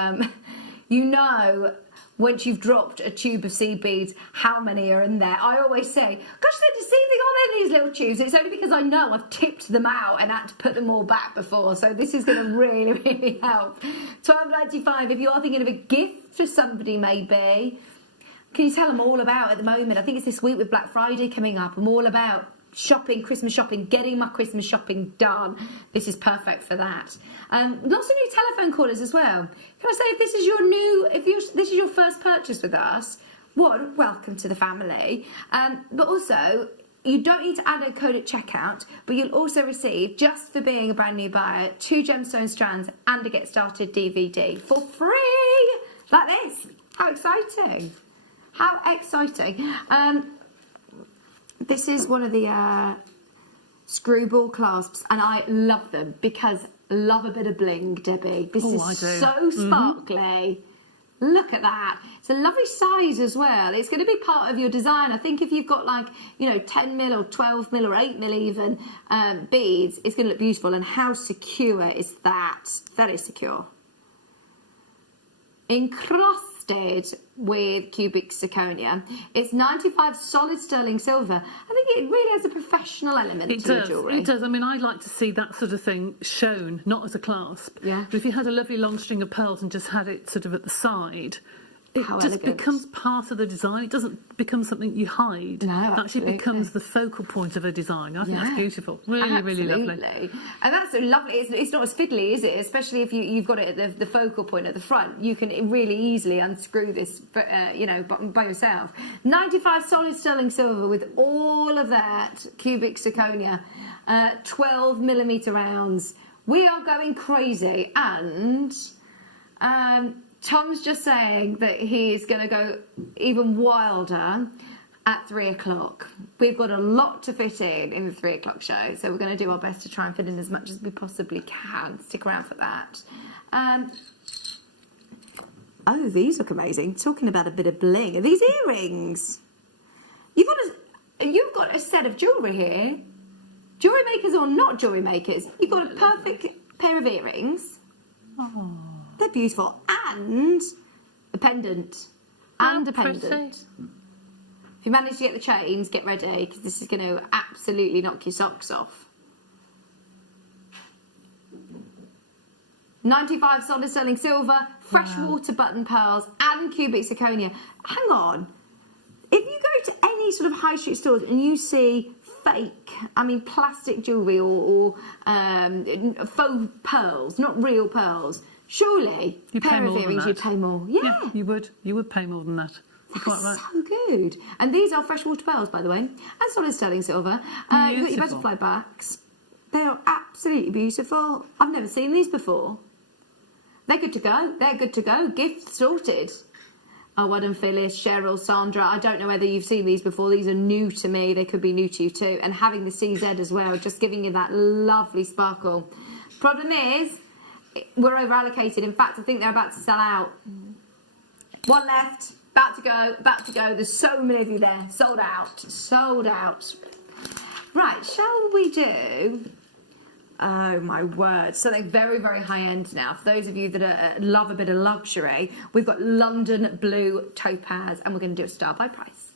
you know, once you've dropped a tube of seed beads, how many are in there? I always say, gosh, they're deceiving, aren't they, these little tubes? It's only because I know I've tipped them out and had to put them all back before. So this is going to really, really help. £12.95 if you are thinking of a gift for somebody, maybe. Can you tell them all about at the moment? I think it's this week with Black Friday coming up. I'm all about shopping, Christmas shopping, getting my Christmas shopping done. This is perfect for that. Lots of new telephone callers as well. Can I say, if this is this is your first purchase with us, welcome to the family. But also, you don't need to add a code at checkout, but you'll also receive, just for being a brand new buyer, 2 gemstone strands and a Get Started DVD for free, like this. How exciting! How exciting! This is one of the screwball clasps, and I love them because I love a bit of bling, Debbie. This is so sparkly. Look at that. It's a lovely size as well. It's going to be part of your design. I think if you've got 10mm or 12mm or 8mm even beads, it's going to look beautiful. And how secure is that? Very secure. Encrusted with cubic zirconia. It's 95 solid sterling silver. I think it really has a professional element to your jewellery. It does. I mean, I'd like to see that sort of thing shown, not as a clasp. Yeah. But if you had a lovely long string of pearls and just had it sort of at the side, It How just elegant. becomes part of the design. It doesn't become something you hide. No, It actually absolutely. becomes the focal point of a design. I think that's beautiful. Really, really lovely. Absolutely. And that's so lovely. It's not as fiddly, is it? Especially if you've got it at the focal point at the front. You can really easily unscrew this, by yourself. 95 solid sterling silver with all of that cubic zirconia, 12mm rounds. We are going crazy, and Tom's just saying that he's going to go even wilder at 3 o'clock. We've got a lot to fit in the 3 o'clock show, so we're going to do our best to try and fit in as much as we possibly can. Stick around for that. Oh, these look amazing. Talking about a bit of bling. Are these earrings? You've got a set of jewellery here. Jewellery makers or not jewellery makers, you've got a perfect pair of earrings. Oh. They're beautiful. And a pendant. And a pendant. Pretty. If you manage to get the chains, get ready, because this is going to absolutely knock your socks off. 95 solid sterling silver, freshwater button pearls, and cubic zirconia. Hang on. If you go to any sort of high street stores and you see fake, plastic jewellery or faux pearls, not real pearls, surely You pay pair of more than earrings that. you'd pay more. Yeah. You would. You would pay more than that. You're quite right. So good. And these are freshwater pearls, by the way, and solid sterling silver. You've got your Beautiful. butterfly backs. They are absolutely beautiful. I've never seen these before. They're good to go. They're good to go. Gift sorted. Oh, well done, Phyllis, Cheryl, Sandra. I don't know whether you've seen these before. These are new to me. They could be new to you too. And having the CZ as well, just giving you that lovely sparkle. Problem is, we're over allocated. In fact, I think they're about to sell out. One left. About to go. About to go. There's so many of you there. Sold out. Sold out. Right, shall we do... Oh my word, something very, very high end now. For those of you that love a bit of luxury, we've got London Blue Topaz, and we're going to do a style by price.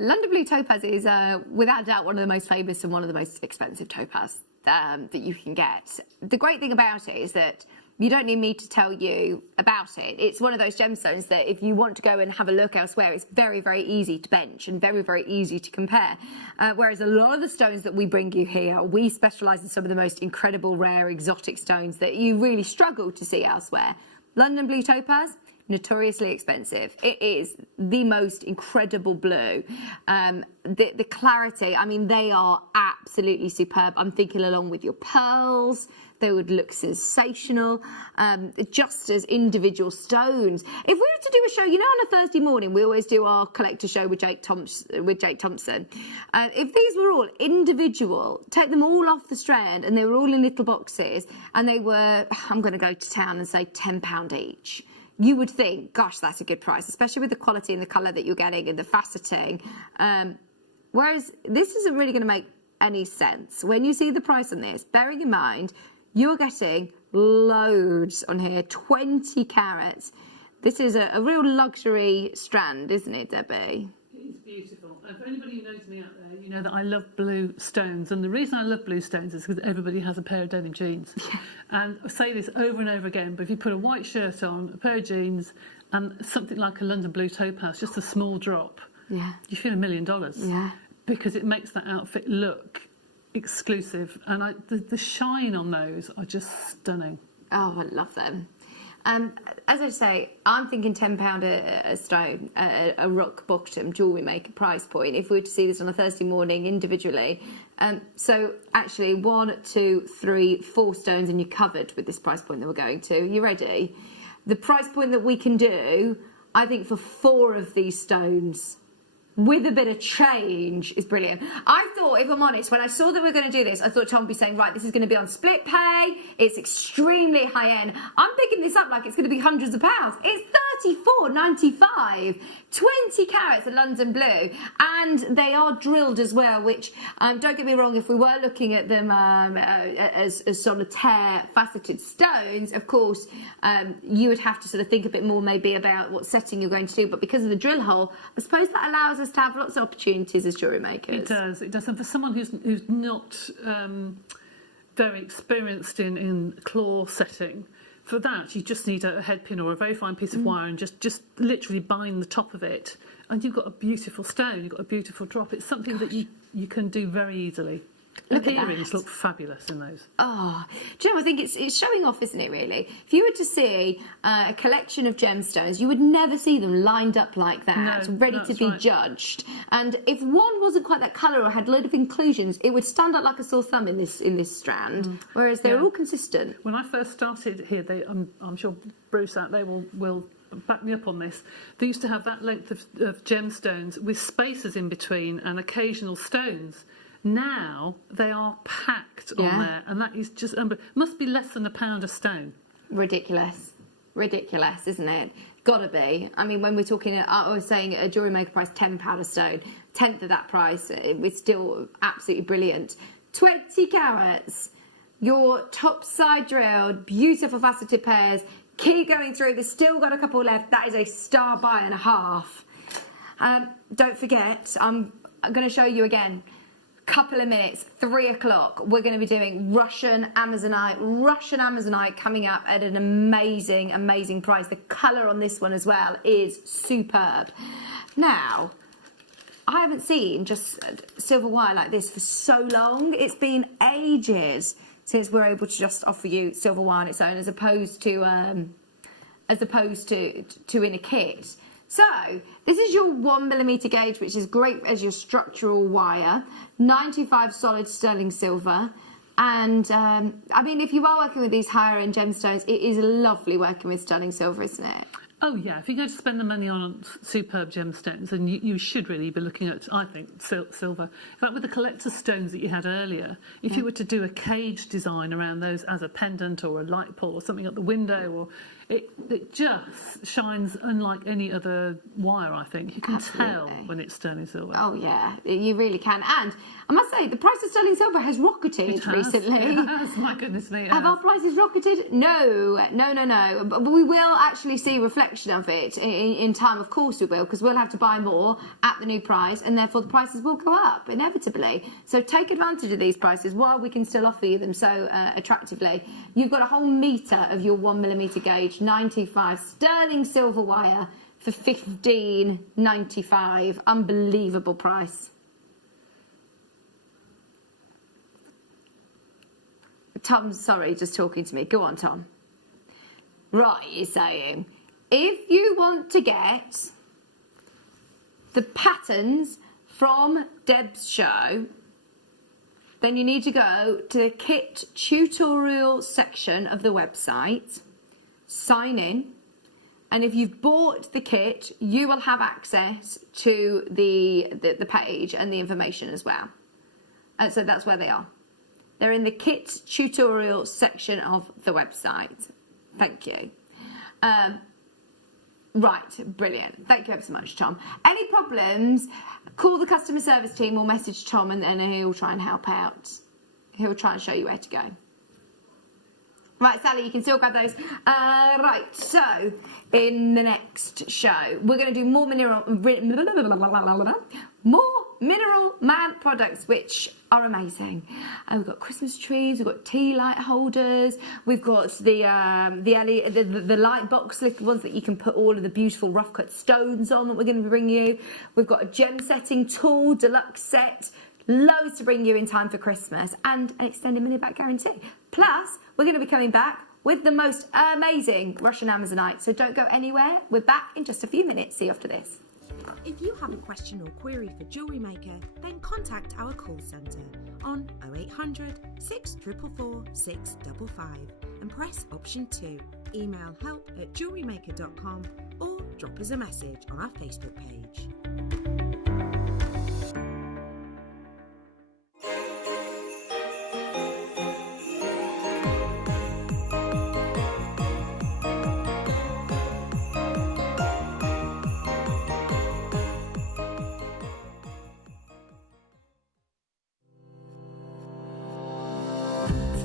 London Blue Topaz is, without doubt, one of the most famous and one of the most expensive topaz that you can get. The great thing about it is that you don't need me to tell you about it. It's one of those gemstones that if you want to go and have a look elsewhere, it's very, very easy to bench and very, very easy to compare. Whereas a lot of the stones that we bring you here, we specialise in some of the most incredible, rare, exotic stones that you really struggle to see elsewhere. London Blue Topaz, notoriously expensive. It is the most incredible blue. The clarity, they are absolutely superb. I'm thinking along with your pearls, they would look sensational, just as individual stones. If we were to do a show, on a Thursday morning, we always do our collector show with Jake Thompson. If these were all individual, take them all off the strand, and they were all in little boxes, and they were, I'm going to go to town and say £10 each. You would think, gosh, that's a good price, especially with the quality and the colour that you're getting and the faceting. Whereas this isn't really going to make any sense. When you see the price on this, bearing in mind, you're getting loads on here, 20 carats. This is a real luxury strand, isn't it, Debbie? It's beautiful. For anybody who knows me out there, you know that I love blue stones. And the reason I love blue stones is because everybody has a pair of denim jeans. And I say this over and over again, but if you put a white shirt on, a pair of jeans, and something like a London Blue Topaz, just a small drop, you feel $1 million. Yeah. Because it makes that outfit look exclusive. And the shine on those are just stunning. Oh, I love them. As I say, I'm thinking £10 a stone, a rock bottom jewellery maker price point, if we were to see this on a Thursday morning individually. So actually 1, 2, 3, 4 stones and you're covered with this price point that we're going to. You ready? The price point that we can do, I think for 4 of these stones, with a bit of change is brilliant. I thought, if I'm honest, when I saw that we were going to do this, I thought Tom would be saying, right, this is going to be on split pay, it's extremely high end. I'm picking this up like it's going to be hundreds of pounds. It's $34.95, 20 carats of London blue, and they are drilled as well, which, don't get me wrong, if we were looking at them as solitaire faceted stones, of course, you would have to sort of think a bit more maybe about what setting you're going to do, but because of the drill hole, I suppose that allows us to have lots of opportunities as jewellery makers. It does. And for someone who's not very experienced in claw setting, for that you just need a head pin or a very fine piece of wire and just literally bind the top of it, and you've got a beautiful stone, you've got a beautiful drop. It's something that you can do very easily. Look The at that. earrings look fabulous in those. Oh, do you know, I think it's showing off, isn't it, really? If you were to see a collection of gemstones, you would never see them lined up like that, No, ready to that's be right. judged. And if one wasn't quite that colour or had a load of inclusions, it would stand out like a sore thumb in this strand, whereas they're Yeah. all consistent. When I first started here, I'm sure Bruce out there will back me up on this. They used to have that length of gemstones with spaces in between and occasional stones. Now they are packed Yeah. on there, and that is just must be less than £1 a stone. Ridiculous, isn't it? Gotta be. I mean, when we're talking, I was saying a jewellery maker price £10 a stone, tenth of that price, it's still absolutely brilliant. 20 carats, your top side drilled, beautiful faceted pairs. Keep going through. There's still got a couple left. That is a star buy and a half. Don't forget, I'm going to show you again. Couple of minutes, 3 o'clock, we're going to be doing Russian Amazonite coming up at an amazing price. The colour on this one as well is superb. Now, I haven't seen just silver wire like this for so long. It's been ages since we're able to just offer you silver wire on its own, as opposed to in a kit. So, this is your 1mm gauge, which is great as your structural wire, 95 solid sterling silver, and I mean, if you are working with these higher end gemstones, it is lovely working with sterling silver, isn't it? Oh yeah, if you're going to spend the money on superb gemstones, then you should really be looking at, I think, silver. In fact, with the collector's stones that you had earlier, if you were to do a cage design around those as a pendant or a light pull or something at the window, or it just shines unlike any other wire, I think. You can tell when it's sterling silver. Oh yeah, you really can. And I must say, the price of sterling silver has rocketed recently. It has, my goodness me. Have our prices rocketed? No. But we will actually see a reflection of it in time. Of course we will, because we'll have to buy more at the new price, and therefore the prices will go up inevitably. So take advantage of these prices while we can still offer you them so attractively. You've got a whole metre of your 1mm gauge, 95 sterling silver wire for $15.95. Unbelievable price. Tom's sorry, just talking to me. Go on, Tom. Right, you're saying, if you want to get the patterns from Deb's show, then you need to go to the kit tutorial section of the website, sign in, and if you've bought the kit, you will have access to the page and the information as well. And so that's where they are. They're in the kit tutorial section of the website. Thank you. Right, brilliant. Thank you ever so much, Tom. Any problems, call the customer service team or message Tom, and then he'll try and help out. He'll try and show you where to go. Right, Sally, you can still grab those. Right, so in the next show, we're going to do more mineral man products, which are amazing. We've got Christmas trees, we've got tea light holders, we've got the light box little ones that you can put all of the beautiful rough cut stones on that we're going to bring you. We've got a gem setting tool, deluxe set, loads to bring you in time for Christmas, and an extended money back guarantee. Plus, we're going to be coming back with the most amazing Russian Amazonite. So don't go anywhere. We're back in just a few minutes. See you after this. If you have a question or query for Jewellery Maker, then contact our call centre on 0800 644 655 and press option 2. Email help@jewellerymaker.com or drop us a message on our Facebook page.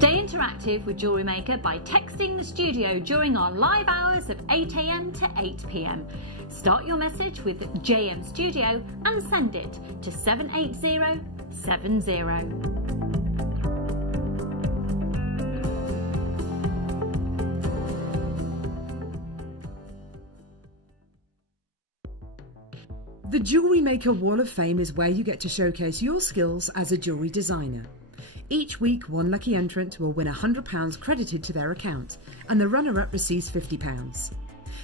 Stay interactive with Jewellery Maker by texting the studio during our live hours of 8 a.m. to 8 p.m. Start your message with JM Studio and send it to 78070. The Jewellery Maker Wall of Fame is where you get to showcase your skills as a jewellery designer. Each week, one lucky entrant will win £100 credited to their account, and the runner-up receives £50.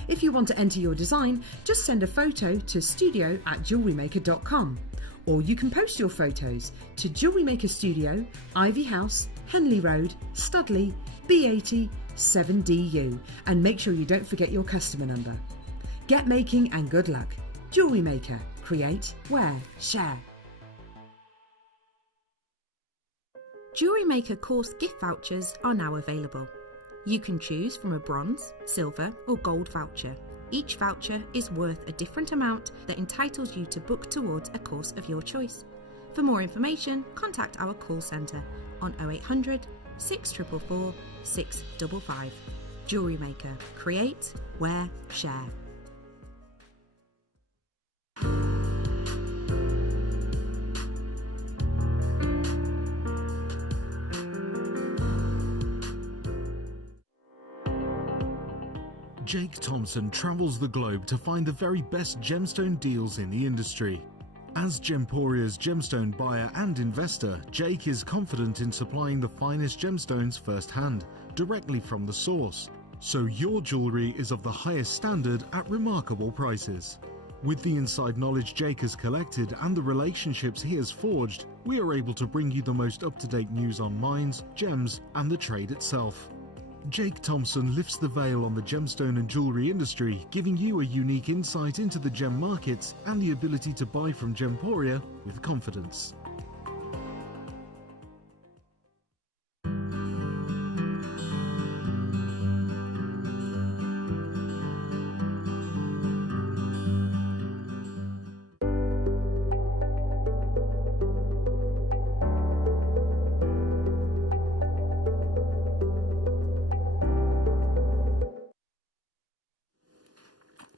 If you want to enter your design, just send a photo to studio@jewellerymaker.com, or you can post your photos to Jewellery Maker Studio, Ivy House, Henley Road, Studley, B80 7DU, and make sure you don't forget your customer number. Get making and good luck. Jewellery Maker. Create, wear, share. Jewellery Maker course gift vouchers are now available. You can choose from a bronze, silver or gold voucher. Each voucher is worth a different amount that entitles you to book towards a course of your choice. For more information, contact our call centre on 0800 644 655. Jewellery Maker. Create, wear, share. Jake Thompson travels the globe to find the very best gemstone deals in the industry. As Gemporia's gemstone buyer and investor, Jake is confident in supplying the finest gemstones firsthand, directly from the source, so your jewellery is of the highest standard at remarkable prices. With the inside knowledge Jake has collected and the relationships he has forged, we are able to bring you the most up-to-date news on mines, gems, and the trade itself. Jake Thompson lifts the veil on the gemstone and jewellery industry, giving you a unique insight into the gem markets and the ability to buy from Gemporia with confidence.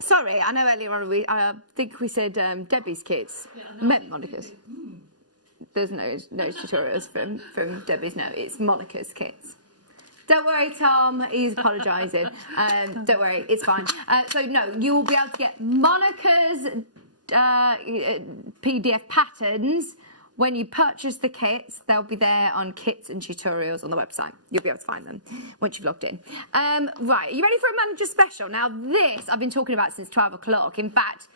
Sorry, I know earlier on I think we said Debbie's kids. Meant Monica's. There's no tutorials from Debbie's. No, it's Monica's kids. Don't worry, Tom. He's apologising. Don't worry, it's fine. So no, you will be able to get Monica's PDF patterns. When you purchase the kits, they'll be there on kits and tutorials on the website. You'll be able to find them once you've logged in. Right, are you ready for a manager special? Now this, I've been talking about since 12 o'clock. In fact,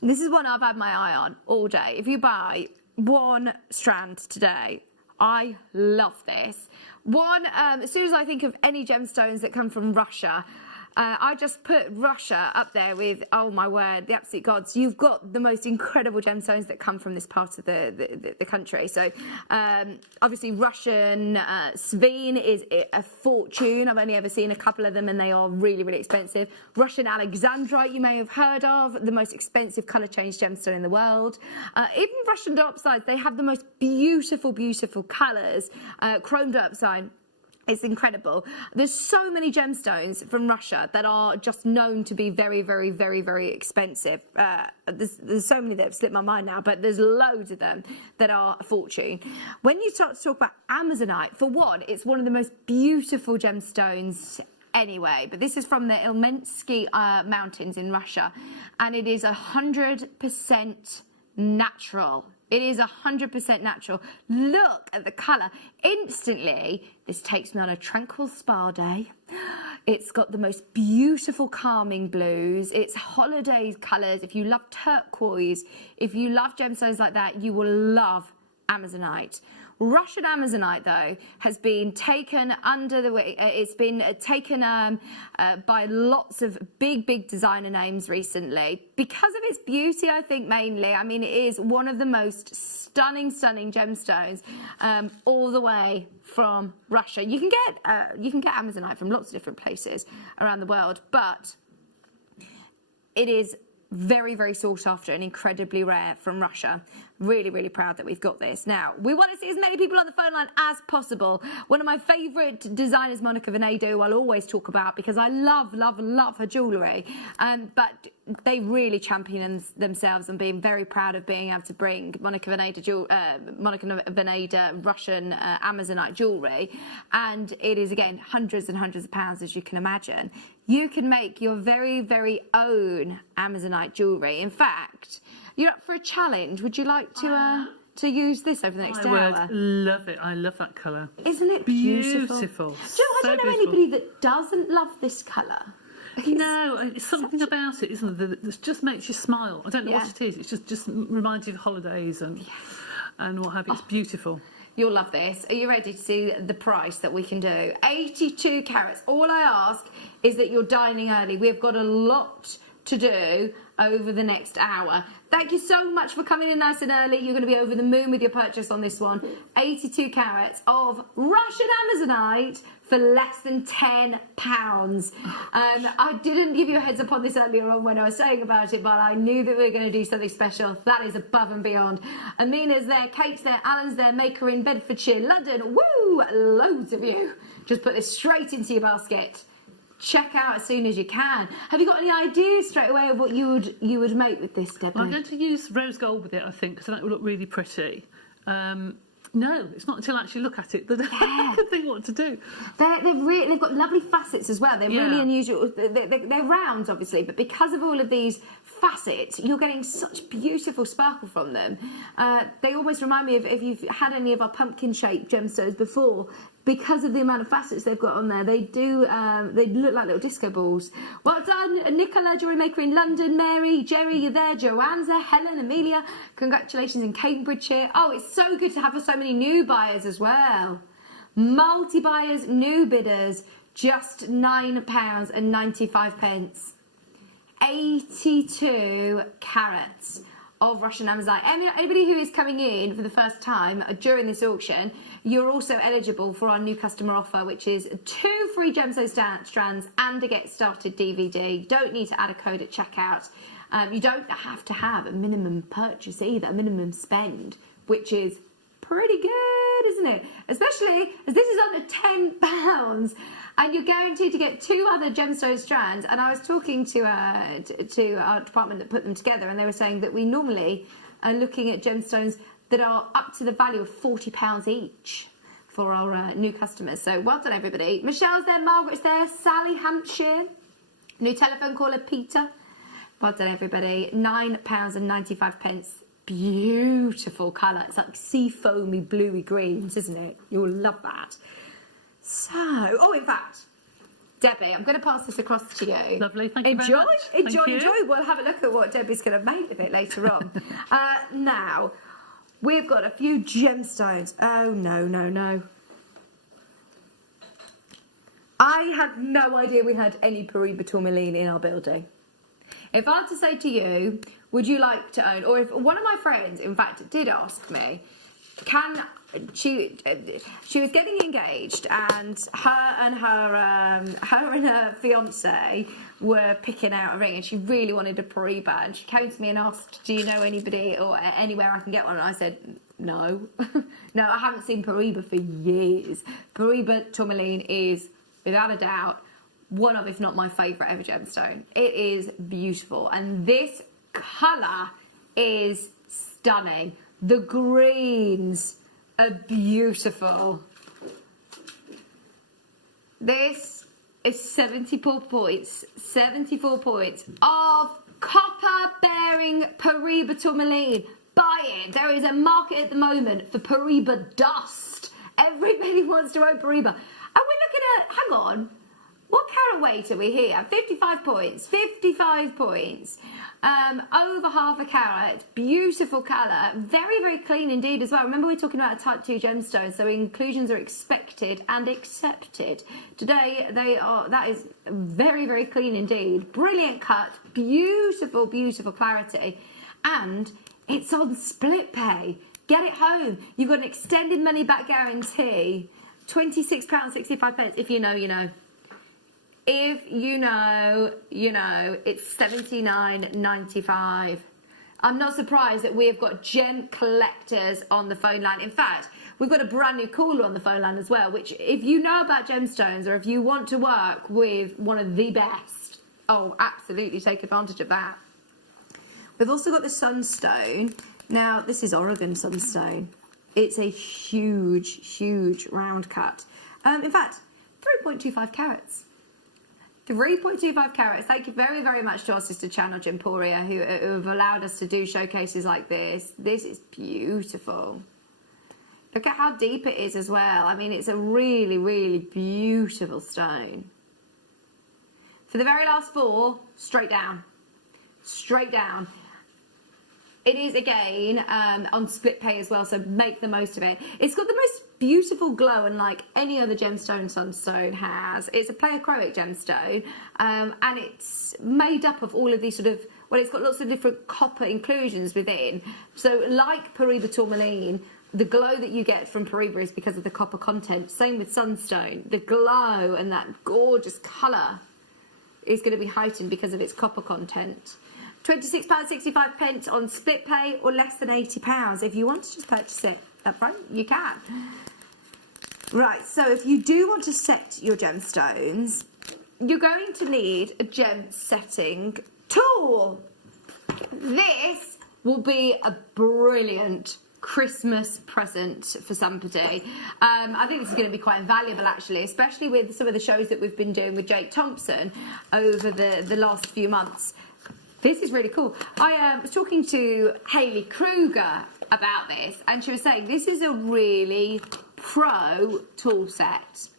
this is one I've had my eye on all day. If you buy one strand today, I love this. One, as soon as I think of any gemstones that come from Russia, I just put Russia up there with, oh my word, the absolute gods. You've got the most incredible gemstones that come from this part of the country. So obviously Russian Sveen is a fortune. I've only ever seen a couple of them and they are really, really expensive. Russian Alexandrite you may have heard of, the most expensive colour change gemstone in the world. Even Russian diopside, they have the most beautiful, beautiful colours. Chrome diopside. It's incredible. There's so many gemstones from Russia that are just known to be very, very, very, very expensive. There's so many that have slipped my mind now, but there's loads of them that are a fortune. When you start to talk about Amazonite, for one, it's one of the most beautiful gemstones anyway, but this is from the Ilmensky Mountains in Russia, and it is 100% natural. It is 100% natural. Look at the colour. Instantly, this takes me on a tranquil spa day. It's got the most beautiful calming blues. It's holiday colours. If you love turquoise, if you love gemstones like that, you will love Amazonite. Russian Amazonite, though, has been taken under the... It's been taken by lots of big designer names recently. Because of its beauty, I think, mainly. I mean, it is one of the most stunning gemstones all the way from Russia. You can get Amazonite from lots of different places around the world, but it is very, very sought after and incredibly rare from Russia. Really, really proud that we've got this. Now, we want to see as many people on the phone line as possible. One of my favourite designers, Monica Venedo, who I'll always talk about because I love, love, love her jewellery. But they really champion themselves and being very proud of being able to bring Monica Veneda Russian Amazonite jewellery. And it is, again, hundreds and hundreds of pounds, as you can imagine. You can make your very, very own Amazonite jewellery. In fact, you're up for a challenge. Would you like to use this over the next hour? I would love it. I love that colour. Isn't it beautiful? Beautiful. Joe, I don't know anybody that doesn't love this colour. No, it's something about it, isn't it, that just makes you smile. I don't know what it is. It just reminds you of holidays and what have you. It's beautiful. You'll love this. Are you ready to see the price that we can do? 82 carats. All I ask is that you're dining early. We've got a lot to do over the next hour. Thank you so much for coming in nice and early. You're going to be over the moon with your purchase on this one. 82 carats of Russian Amazonite for less than £10. I didn't give you a heads up on this earlier on when I was saying about it, but I knew that we were going to do something special. That is above and beyond. Amina's there, Kate's there, Alan's there, Maker in Bedfordshire, London. Woo! Loads of you. Just put this straight into your basket. Check out as soon as you can. Have you got any ideas straight away of what you would make with this, Debbie? Well, I'm going to use rose gold with it, I think, because that will look really pretty. No, it's not until I actually look at it that I can think what to do. They've got lovely facets as well. They're really unusual. They're round, obviously, but because of all of these facets, you're getting such beautiful sparkle from them. They almost remind me of if you've had any of our pumpkin-shaped gemstones before. Because of the amount of facets they've got on there, they look like little disco balls. Well done, Nicola, jewellery maker in London, Mary, Jerry, you're there, Joanne's there, Helen, Amelia, congratulations in Cambridgeshire. Oh, it's so good to have so many new buyers as well. Multi-buyers, new bidders, just £9.95. 82 carats of Russian Amazonite. Anybody who is coming in for the first time during this auction, you're also eligible for our new customer offer, which is 2 free gemstone strands and a Get Started DVD. You don't need to add a code at checkout. You don't have to have a minimum purchase either, a minimum spend, which is pretty good, isn't it? Especially as this is under £10. And you're guaranteed to get 2 other gemstone strands. And I was talking to our department that put them together, and they were saying that we normally are looking at gemstones that are up to the value of £40 each for our new customers. So well done, everybody. Michelle's there, Margaret's there, Sally, Hampshire, new telephone caller, Peter. Well done, everybody. £9.95. Beautiful colour. It's like sea foamy, bluey greens, isn't it? You'll love that. So, in fact, Debbie, I'm going to pass this across to you. Lovely, thank you very much. Enjoy. We'll have a look at what Debbie's going to make with it later on. Now, we've got a few gemstones. Oh, no. I had no idea we had any Pariba tourmaline in our building. If I had to say to you, would you like to own, or if one of my friends, in fact, did ask me, she was getting engaged, and her fiance were picking out a ring, and she really wanted a Pariba, and she came to me and asked, do you know anybody or anywhere I can get one? And I said, no. No, I haven't seen Pariba for years. Pariba tourmaline is, without a doubt, one of, if not my favourite ever gemstone. It is beautiful, and this colour is stunning. The greens are beautiful. This is 74 points of copper-bearing Pariba tourmaline. Buy it. There is a market at the moment for Pariba dust. Everybody wants to own Pariba. And we're looking at, hang on, what carat weight are we here? 55 points. 55 points. Over half a carat. Beautiful colour. Very, very clean indeed as well. Remember, we're talking about a type 2 gemstone, so inclusions are expected and accepted. Today, that is very, very clean indeed. Brilliant cut. Beautiful, beautiful clarity. And it's on split pay. Get it home. You've got an extended money back guarantee. £26.65. If you know, you know. If you know, it's $79.95. I'm not surprised that we have got gem collectors on the phone line. In fact, we've got a brand new caller on the phone line as well, which if you know about gemstones or if you want to work with one of the best, oh, absolutely take advantage of that. We've also got the sunstone. Now, this is Oregon sunstone. It's a huge, huge round cut. In fact, 3.25 carats. 3.25 carats. Thank you very, very much to our sister channel, Gemporia, who have allowed us to do showcases like this. This is beautiful. Look at how deep it is as well. I mean, it's a really, really beautiful stone. For the very last 4, straight down. Straight down. It is, again, on split pay as well, so make the most of it. It's got the most beautiful glow, unlike any other gemstone sunstone has. It's a pleochroic gemstone, and it's made up of all of these sort of, well, it's got lots of different copper inclusions within. So like Paraiba tourmaline, the glow that you get from Paraiba is because of the copper content. Same with sunstone. The glow and that gorgeous colour is going to be heightened because of its copper content. £26.65 on split pay or less than £80. If you want to just purchase it up front, you can. Right, so if you do want to set your gemstones, you're going to need a gem setting tool. This will be a brilliant Christmas present for somebody. I think this is going to be quite invaluable actually, especially with some of the shows that we've been doing with Jake Thompson over the last few months. This is really cool. I was talking to Hayley Kruger about this, and she was saying this is a really pro tool set.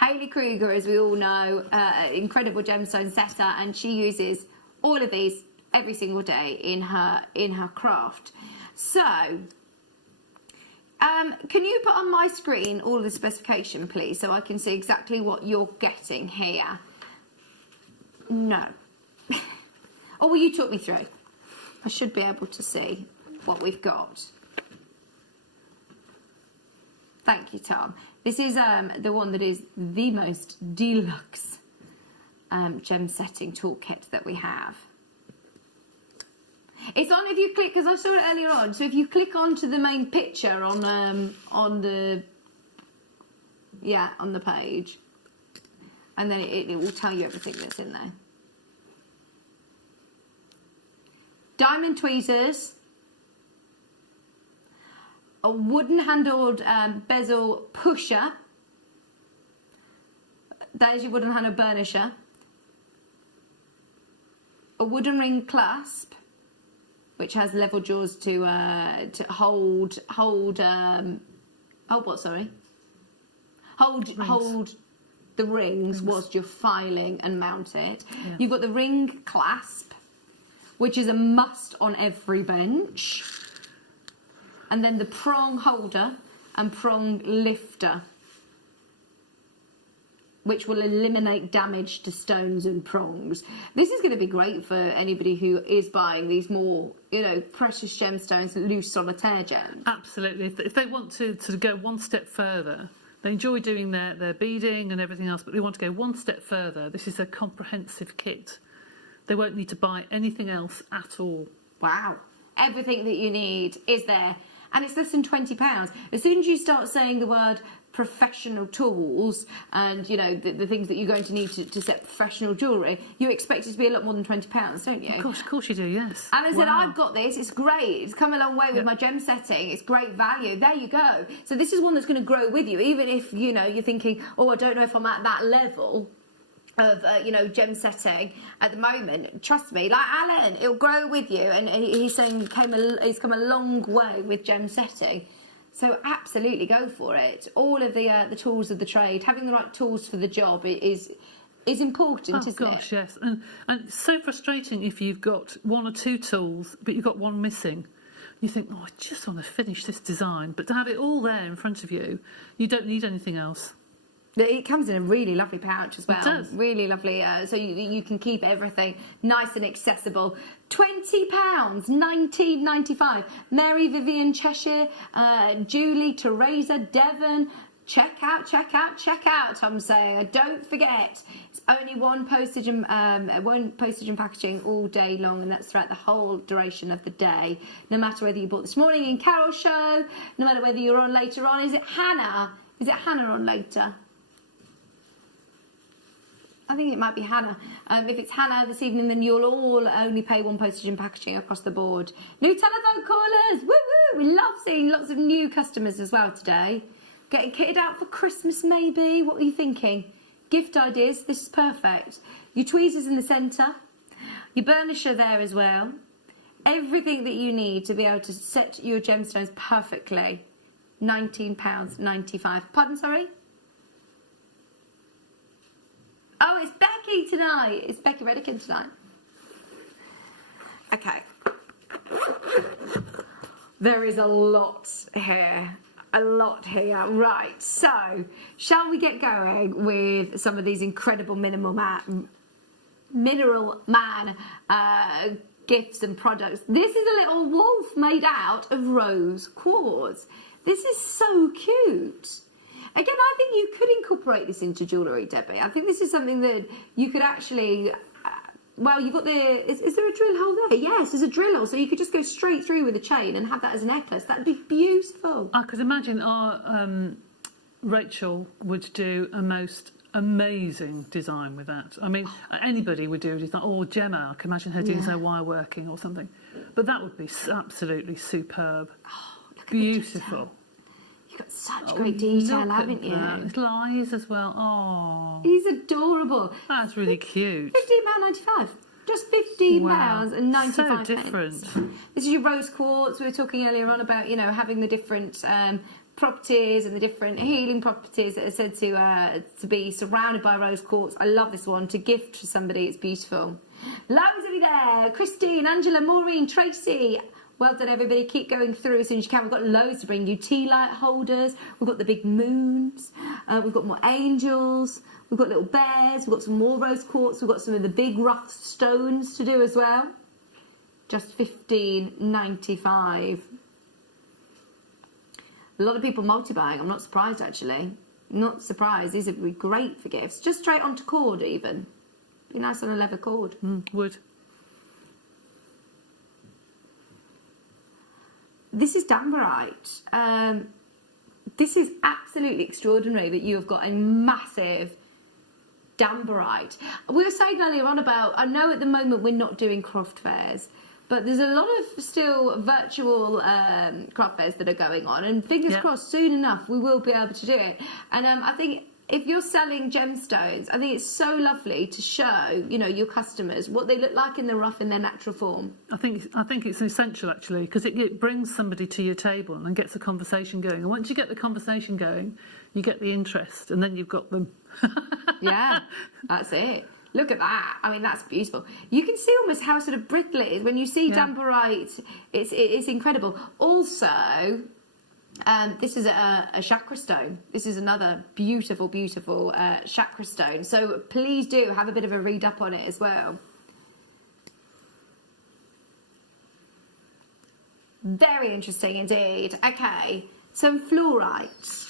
Hayley Kruger, as we all know, incredible gemstone setter, and she uses all of these every single day in her craft. So, can you put on my screen all of the specification, please, so I can see exactly what you're getting here? No. Oh, well, you talk me through. I should be able to see what we've got. Thank you, Tom. This is the one that is the most deluxe gem setting toolkit that we have. It's on, if you click, because I saw it earlier on, so if you click onto the main picture on the page, and then it will tell you everything that's in there. Diamond tweezers, a wooden handled bezel pusher, that is your wooden handled burnisher, a wooden ring clasp, which has level jaws to hold the rings whilst you're filing and mount it. Yeah. You've got the ring clasp, which is a must on every bench. And then the prong holder and prong lifter, which will eliminate damage to stones and prongs. This is going to be great for anybody who is buying these more, precious gemstones, loose solitaire gems. Absolutely. If they want to go one step further, they enjoy doing their beading and everything else, but they want to go one step further. This is a comprehensive kit. They won't need to buy anything else at all. Wow. Everything that you need is there. And it's less than £20. As soon as you start saying the word professional tools and, the things that you're going to need to set professional jewellery, you expect it to be a lot more than £20, don't you? Of course you do, yes. And I said, I've got this. It's great. It's come a long way with my gem setting. It's great value. There you go. So this is one that's going to grow with you, even if, you're thinking, oh, I don't know if I'm at that level of gem setting at the moment. Trust me, like Alan, it'll grow with you, and he's saying he's come a long way with gem setting. So absolutely go for it. All of the tools of the trade, having the right tools for the job is important, isn't it? Oh gosh, yes. And it's so frustrating if you've got one or two tools but you've got one missing. You think, oh, I just want to finish this design, but to have it all there in front of you, you don't need anything else. It comes in a really lovely pouch as well. It does. Really lovely. So you can keep everything nice and accessible. £20, £19.95. Mary Vivian Cheshire, Julie, Teresa, Devon, Check out, Tom Sayer. Don't forget, it's only one postage and packaging all day long, and that's throughout the whole duration of the day. No matter whether you bought this morning in Carol's show, no matter whether you're on later on. Is it Hannah? Is it Hannah on later? I think it might be Hannah. If it's Hannah this evening, then you'll all only pay one postage and packaging across the board. New telephone callers! Woo woo! We love seeing lots of new customers as well today. Getting kitted out for Christmas, maybe? What are you thinking? Gift ideas, this is perfect. Your tweezers in the centre. Your burnisher there as well. Everything that you need to be able to set your gemstones perfectly. £19.95. Pardon, sorry? Oh, it's Becky tonight. It's Becky Redican tonight. Okay. There is a lot here. A lot here. Right, so shall we get going with some of these incredible Mineral Man gifts and products? This is a little wolf made out of rose quartz. This is so cute. Again, I think you could incorporate this into jewellery, Debbie. I think this is something that you could actually... well, you've got the... Is there a drill hole there? Yes, there's a drill hole, so you could just go straight through with a chain and have that as a necklace. That'd be beautiful. I could imagine our Rachel would do a most amazing design with that. I mean, anybody would do a design. Or Gemma, I can imagine her doing some wire working or something. But that would be absolutely superb. Oh, look at beautiful. You've got such great detail, haven't you? Little eyes as well. Oh, he's adorable. That's really cute. £15.95. Just £15.95. So different. This is your rose quartz. We were talking earlier on about, you know, having the different properties and the different healing properties that are said to be surrounded by rose quartz. I love this one to gift for somebody. It's beautiful. Loads of you there. Christine, Angela, Maureen, Tracy. Well done, everybody. Keep going through as soon as you can. We've got loads to bring you. Tea light holders. We've got the big moons. We've got more angels. We've got little bears. We've got some more rose quartz. We've got some of the big rough stones to do as well. Just £15.95. A lot of people multi-buying. I'm not surprised, actually. Not surprised. These would be great for gifts. Just straight onto cord, even. Be nice on a leather cord. Would. This is Dambarite. This is absolutely extraordinary that you have got a massive Dambarite. We were saying earlier on about, I know at the moment we're not doing craft fairs, but there's a lot of still virtual craft fairs that are going on, and fingers crossed soon enough we will be able to do it. And I think if you're selling gemstones, I think it's so lovely to show, you know, your customers what they look like in the rough in their natural form. I think it's essential, actually, because it brings somebody to your table and gets a conversation going. And once you get the conversation going, you get the interest, and then you've got them. Yeah, that's it. Look at that. I mean, that's beautiful. You can see almost how sort of brittle it is. When you see Dambarite, it's incredible. Also... this is a chakra stone. This is another beautiful, beautiful chakra stone. So please do have a bit of a read up on it as well. Very interesting indeed. Okay, some fluorite.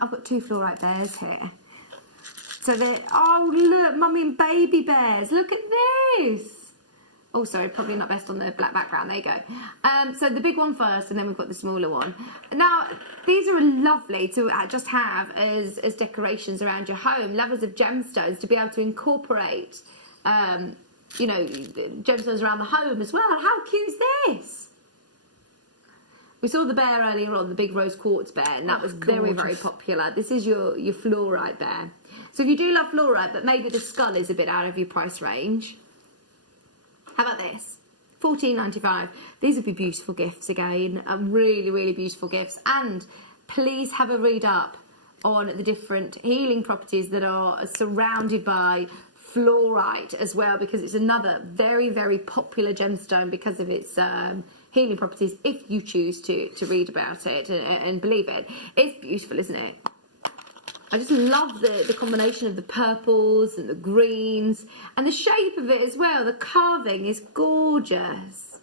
I've got two fluorite bears here. So they're, oh look, mummy and baby bears. Look at this. Oh, sorry, probably not best on the black background. There you go. So the big one first, and then we've got the smaller one. Now, these are lovely to just have as decorations around your home. Lovers of gemstones to be able to incorporate, you know, gemstones around the home as well. How cute is this? We saw the bear earlier on, the big rose quartz bear, and that was very, very popular. This is your fluorite bear. So if you do love fluorite, but maybe the skull is a bit out of your price range, how about this? £14.95. These would be beautiful gifts again. Really, really beautiful gifts. And please have a read up on the different healing properties that are surrounded by fluorite as well, because it's another very, very popular gemstone because of its healing properties, if you choose to read about it and believe it. It's beautiful, isn't it? I just love the combination of the purples and the greens and the shape of it as well. The carving is gorgeous.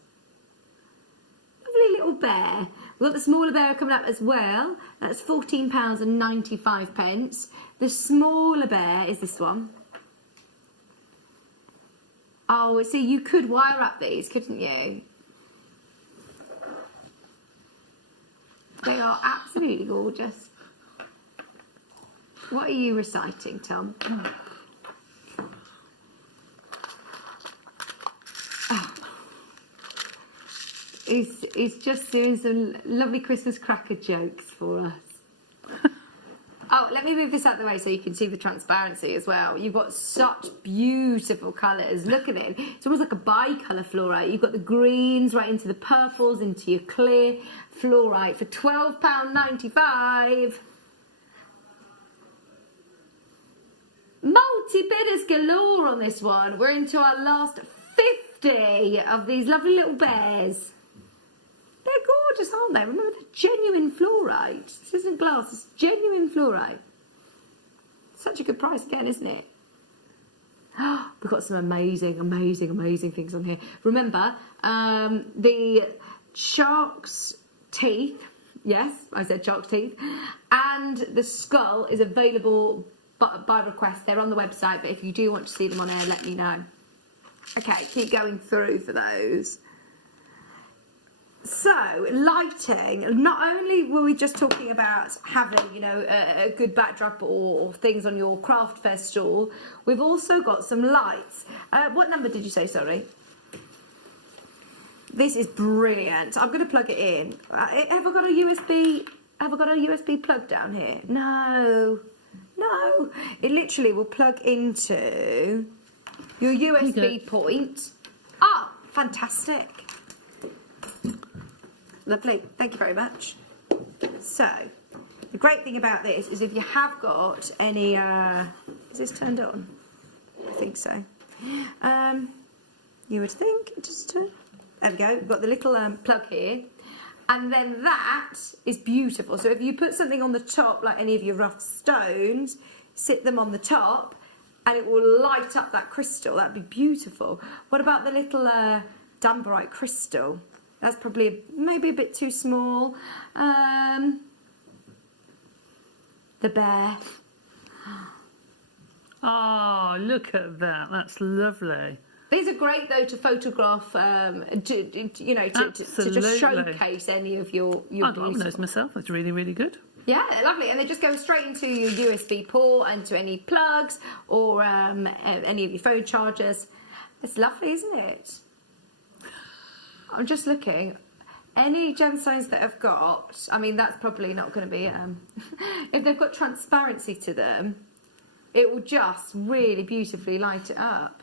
bear. We've got the smaller bear coming up as well. That's £14.95. The smaller bear is this one. Oh, see, you could wire up these, couldn't you? They are absolutely gorgeous. What are you reciting, Tom? Oh. He's just doing some lovely Christmas cracker jokes for us. Oh, let me move this out of the way so you can see the transparency as well. You've got such beautiful colours. Look at it. It's almost like a bi-colour fluorite. You've got the greens right into the purples, into your clear fluorite for £12.95. Multi-bidders galore on this one. We're into our last 50 of these lovely little bears. They're gorgeous, aren't they? Remember, they're genuine fluorite. This isn't glass, it's genuine fluorite. Such a good price again, isn't it? We've got some amazing, amazing, amazing things on here. Remember, the shark's teeth, yes, I said shark's teeth, and the skull is available by request. They're on the website, but if you do want to see them on air, let me know. Okay, keep going through for those. So, lighting, not only were we just talking about having, you know, a good backdrop or things on your craft fair stall, we've also got some lights. What number did you say, sorry? This is brilliant. I'm going to plug it in. Have I got a USB plug down here? No. No. It literally will plug into your USB point. Oh, fantastic. Lovely, thank you very much. So, the great thing about this is if you have got any, is this turned on? I think so. You would think, there we go, we've got the little plug here. And then that is beautiful. So if you put something on the top, like any of your rough stones, sit them on the top, and it will light up that crystal. That'd be beautiful. What about the little Danbarite crystal? That's probably maybe a bit too small. The bear. Oh, look at that. That's lovely. These are great though to photograph, to just showcase any of your I've got those myself. That's really, really good. Yeah, they're lovely, and they just go straight into your USB port and to any plugs or any of your phone chargers. It's lovely, isn't it? I'm just looking. Any gemstones that have got, I mean, that's probably not going to be, if they've got transparency to them, it will just really beautifully light it up.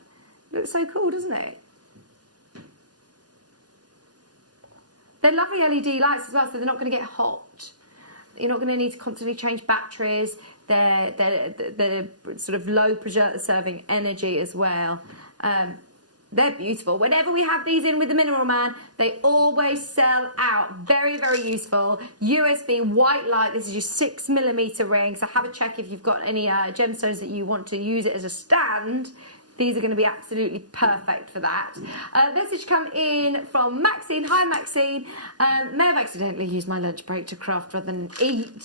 Looks so cool, doesn't it? They're lovely LED lights as well, so they're not going to get hot. You're not going to need to constantly change batteries. They're sort of low preserving energy as well. They're beautiful. Whenever we have these in with the Mineral Man, they always sell out. Very, very useful. USB white light. This is your 6mm ring. So have a check if you've got any gemstones that you want to use it as a stand. These are going to be absolutely perfect for that. Message come in from Maxine. Hi, Maxine. May have accidentally used my lunch break to craft rather than eat.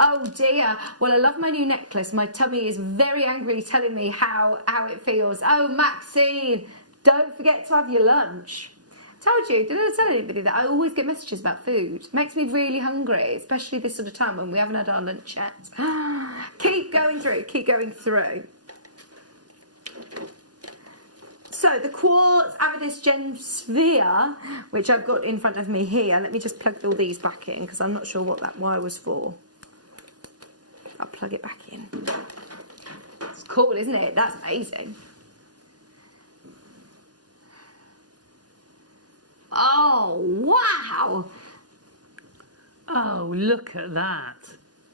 Oh, dear. Well, I love my new necklace. My tummy is very angrily telling me how it feels. Oh, Maxine, don't forget to have your lunch. Told you, did I tell anybody that I always get messages about food? It makes me really hungry, especially this sort of time when we haven't had our lunch yet. Keep going through, keep going through. So the quartz amethyst gem sphere, which I've got in front of me here, let me just plug all these back in because I'm not sure what that wire was for. I'll plug it back in. It's cool, isn't it? That's amazing. Oh, wow. Oh, look at that.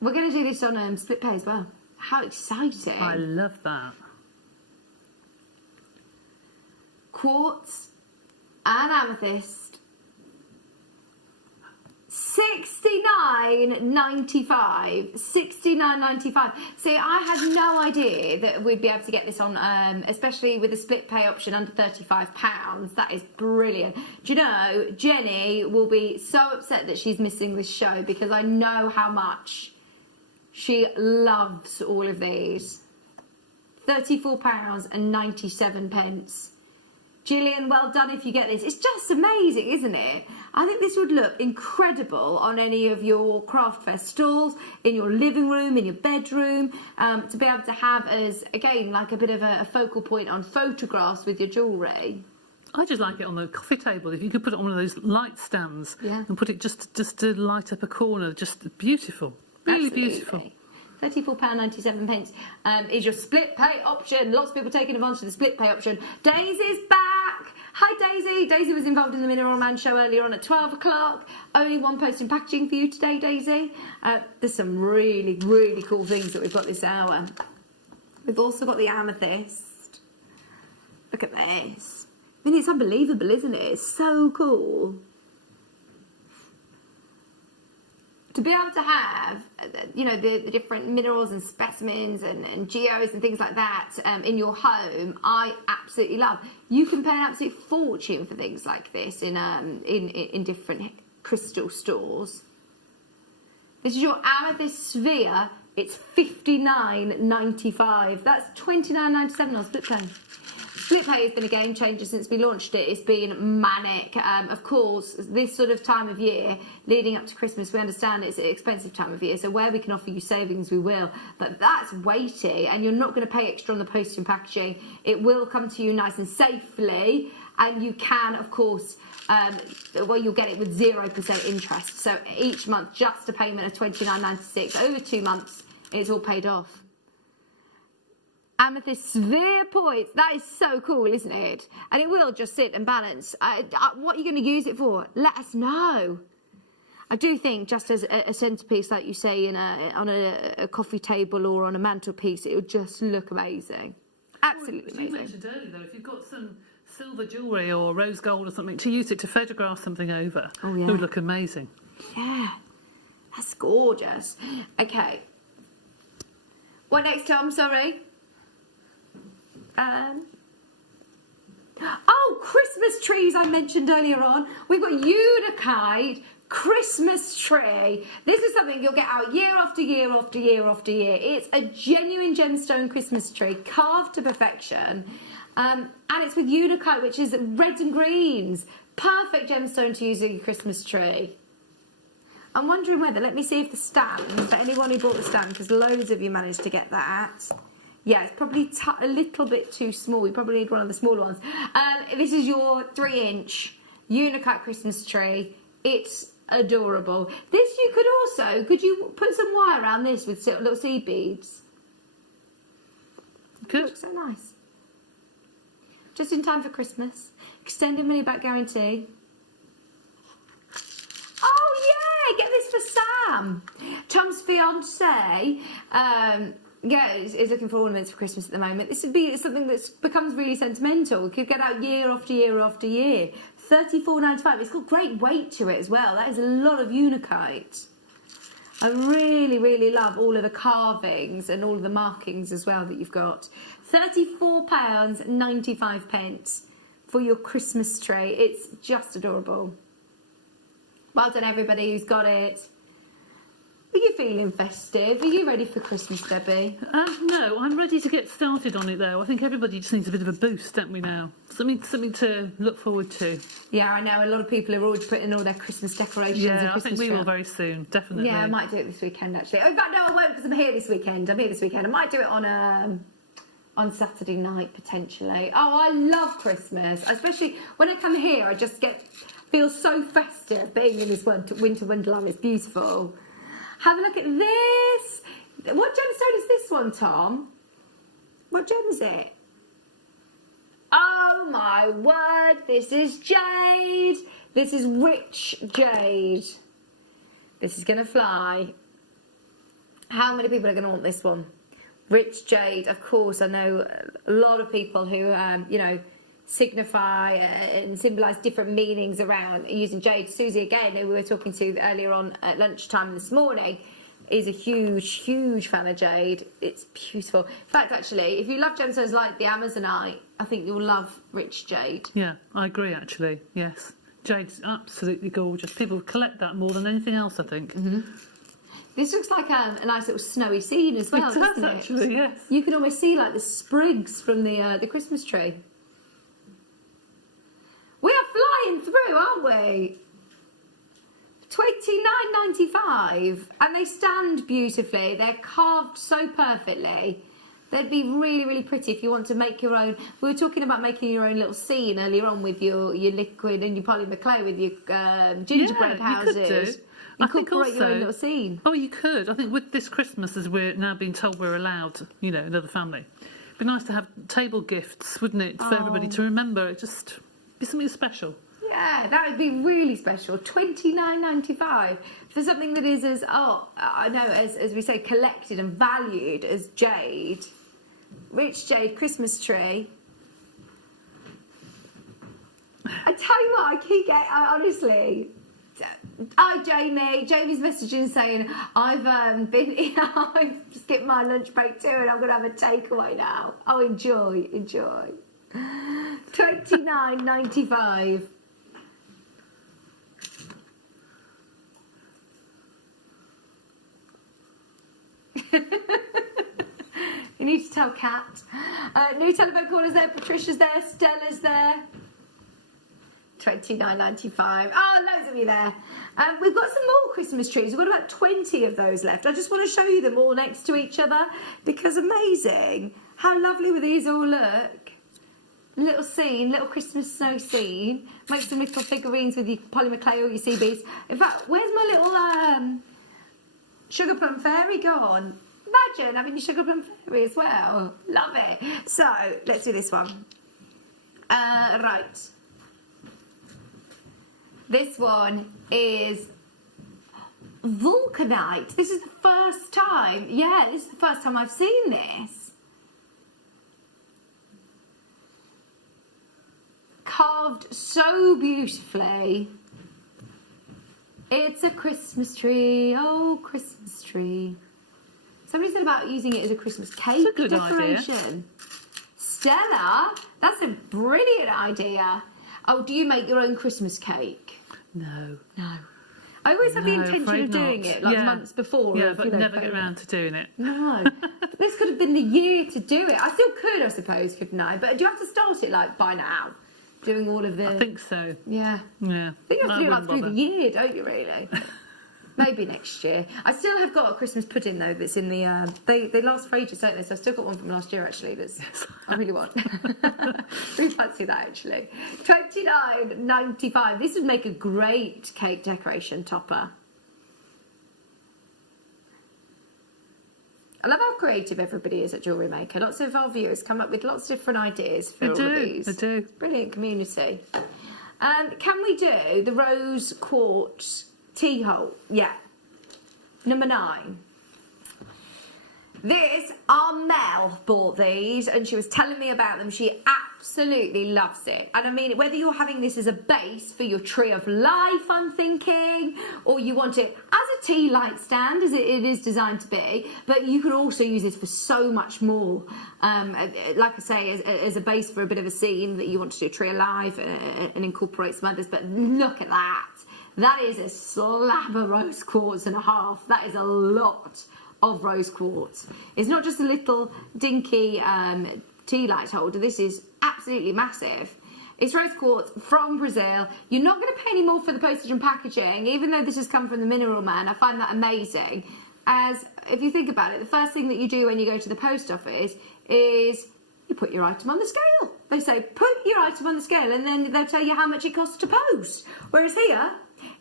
We're going to do this on split pay as well. How exciting. I love that. Quartz and amethyst $69.95. $69.95. See, I had no idea that we'd be able to get this on, especially with the split pay option under £35. That is brilliant. Do you know, Jenny will be so upset that she's missing this show because I know how much she loves all of these. £34.97. Gillian, well done if you get this. It's just amazing, isn't it? I think this would look incredible on any of your craft fair stalls, in your living room, in your bedroom, to be able to have as, again, like a bit of a focal point on photographs with your jewellery. I just like it on the coffee table. If you could put it on one of those light stands and put it just to light up a corner, just beautiful. Really beautiful. £34.97 is your split pay option. Lots of people taking advantage of the split pay option. Daisy's back. Hi Daisy. Daisy was involved in the Mineral Man show earlier on at 12 o'clock. Only one post in packaging for you today, Daisy. There's some really, really cool things that we've got this hour. We've also got the amethyst. Look at this. I mean, it's unbelievable, isn't it? It's so cool. To be able to have, you know, the different minerals and specimens and geos and things like that in your home, I absolutely love. You can pay an absolute fortune for things like this in different crystal stores. This is your amethyst sphere. It's $59.95. That's $29.97 on split pay. Split pay has been a game changer since we launched it. It's been manic. Of course, this sort of time of year, leading up to Christmas, we understand it's an expensive time of year, so where we can offer you savings, we will. But that's weighty, and you're not going to pay extra on the post and packaging. It will come to you nice and safely, and you can, of course, well, you'll get it with 0% interest. So each month, just a payment of $29.96. Over 2 months, it's all paid off. Amethyst sphere points. That is so cool, isn't it? And it will just sit and balance. What are you going to use it for? Let us know. I do think just as a centerpiece, like you say, on a coffee table or on a mantelpiece, it would just look amazing. Absolutely amazing. You mentioned earlier, though, if you've got some silver jewellery or rose gold or something, to use it to photograph something over, oh, yeah. It would look amazing. Yeah, that's gorgeous. Okay. What next, Tom? Sorry. Oh, Christmas trees I mentioned earlier on. We've got Unicide Christmas tree. This is something you'll get out year after year after year after year. It's a genuine gemstone Christmas tree, carved to perfection. And it's with Unicide, which is reds and greens. Perfect gemstone to use in your Christmas tree. I'm wondering whether, let me see if the stand, for anyone who bought the stand, because loads of you managed to get that. Yeah, it's probably a little bit too small. You probably need one of the smaller ones. This is your 3-inch Unicide Christmas tree. It's adorable. This you could also, could you put some wire around this with little seed beads? Good. It looks so nice. Just in time for Christmas. Extended money back guarantee. Oh yeah, get this for Sam. Tom's fiance. Yeah, is looking for ornaments for Christmas at the moment. This would be something that becomes really sentimental. It could get out year after year after year. $34.95. It's got great weight to it as well. That is a lot of Unicide. I really, really love all of the carvings and all of the markings as well that you've got. £34.95 for your Christmas tree. It's just adorable. Well done, everybody who's got it. Are you feeling festive? Are you ready for Christmas, Debbie? No, I'm ready to get started on it, though. I think everybody just needs a bit of a boost, don't we, now? Something to look forward to. Yeah, I know. A lot of people are already putting all their Christmas decorations and Yeah, Christmas I think we tree will very soon, definitely. Yeah, I might do it this weekend, actually. Oh, in fact, no, I won't, because I'm here this weekend. I might do it on Saturday night, potentially. Oh, I love Christmas. Especially when I come here, I just feel so festive being in this winter wonderland. It's beautiful. Have a look at this. What gemstone is this one, Tom? What gem is it? Oh my word, this is jade. This is rich jade. This is going to fly. How many people are going to want this one? Rich jade, of course. I know a lot of people who, signify and symbolise different meanings around using jade. Susie, again, who we were talking to earlier on at lunchtime this morning, is a huge fan of jade. It's beautiful. In fact, actually, if you love gemstones like the Amazonite, I think you'll love rich jade. Yeah, I agree, actually, yes. Jade's absolutely gorgeous. People collect that more than anything else, I think. This looks like a nice little snowy scene as well, It does, doesn't it? actually, yes. You can almost see like the sprigs from the Christmas tree. We are flying through, aren't we? $29.95, and they stand beautifully. They're carved so perfectly. They'd be really pretty if you want to make your own. We were talking about making your own little scene earlier on with your liquid and your polymer with your gingerbread houses. You could do. Incorporate your own little scene. Oh, you could. I think with this Christmas, as we're now being told we're allowed, another family, it'd be nice to have table gifts, wouldn't it, for everybody to remember. It just be something special. Yeah, that would be really special. $29.95 for something that is as we say, collected and valued as jade. Rich jade Christmas tree. I tell you what, I keep getting, honestly. Hi Jamie. Jamie's messaging saying I've just getting my lunch break too, and I'm gonna have a takeaway now. Oh, enjoy. $29.95. You need to tell Kat. New telephone callers there. Patricia's there. Stella's there. $29.95. Oh, loads of you there. We've got some more Christmas trees. We've got about 20 of those left. I just want to show you them all next to each other because amazing. How lovely will these all look? Little scene, little Christmas snow scene. Make some little figurines with your polymer clay or your sea beads. In fact, where's my little sugar plum fairy gone? Imagine having your sugar plum fairy as well. Love it. So, let's do this one. Right. This one is vulcanite. This is the first time. Yeah, this is the first time I've seen this. Carved so beautifully. It's a Christmas tree. Oh, Christmas tree. Somebody said about using it as a Christmas cake That's a good decoration. idea. Stella, that's a brilliant idea. Oh, do you make your own Christmas cake? No. I always have the intention afraid of doing not. it, like months before. Yeah, of, but never get around to doing it. No. This could have been the year to do it. I still could, I suppose, couldn't I? But do you have to start it, like, by now? Doing all of the... I think so. Yeah. Yeah. I think you have to do it, like, through bother. the year, don't you, really? Maybe next year. I still have got a Christmas pudding, though, that's in the... They last for ages, don't they? So I've still got one from last year, actually, that's I really want. Really fancy that, actually. $29.95. This would make a great cake decoration topper. I love how creative everybody is at Jewellery Maker. Lots of our viewers come up with lots of different ideas for all of these. They do. Brilliant community. Can we do the rose quartz tea hole? Yeah. Number 9. Our Mel bought these and she was telling me about them. She absolutely loves it. And I mean, whether you're having this as a base for your tree of life, I'm thinking, or you want it as a tea light stand, as it is designed to be, but you could also use this for so much more. Like I say, as a base for a bit of a scene that you want to do a tree alive and incorporate some others. But look at that. That is a slab of rose quartz and a half. That is a lot of rose quartz. It's not just a little dinky tea light holder. This is absolutely massive. It's rose quartz from Brazil. You're not going to pay any more for the postage and packaging, even though this has come from the Mineral Man. I find that amazing. As if you think about it, the first thing that you do when you go to the post office is you put your item on the scale. They say, put your item on the scale, and then they'll tell you how much it costs to post. Whereas here,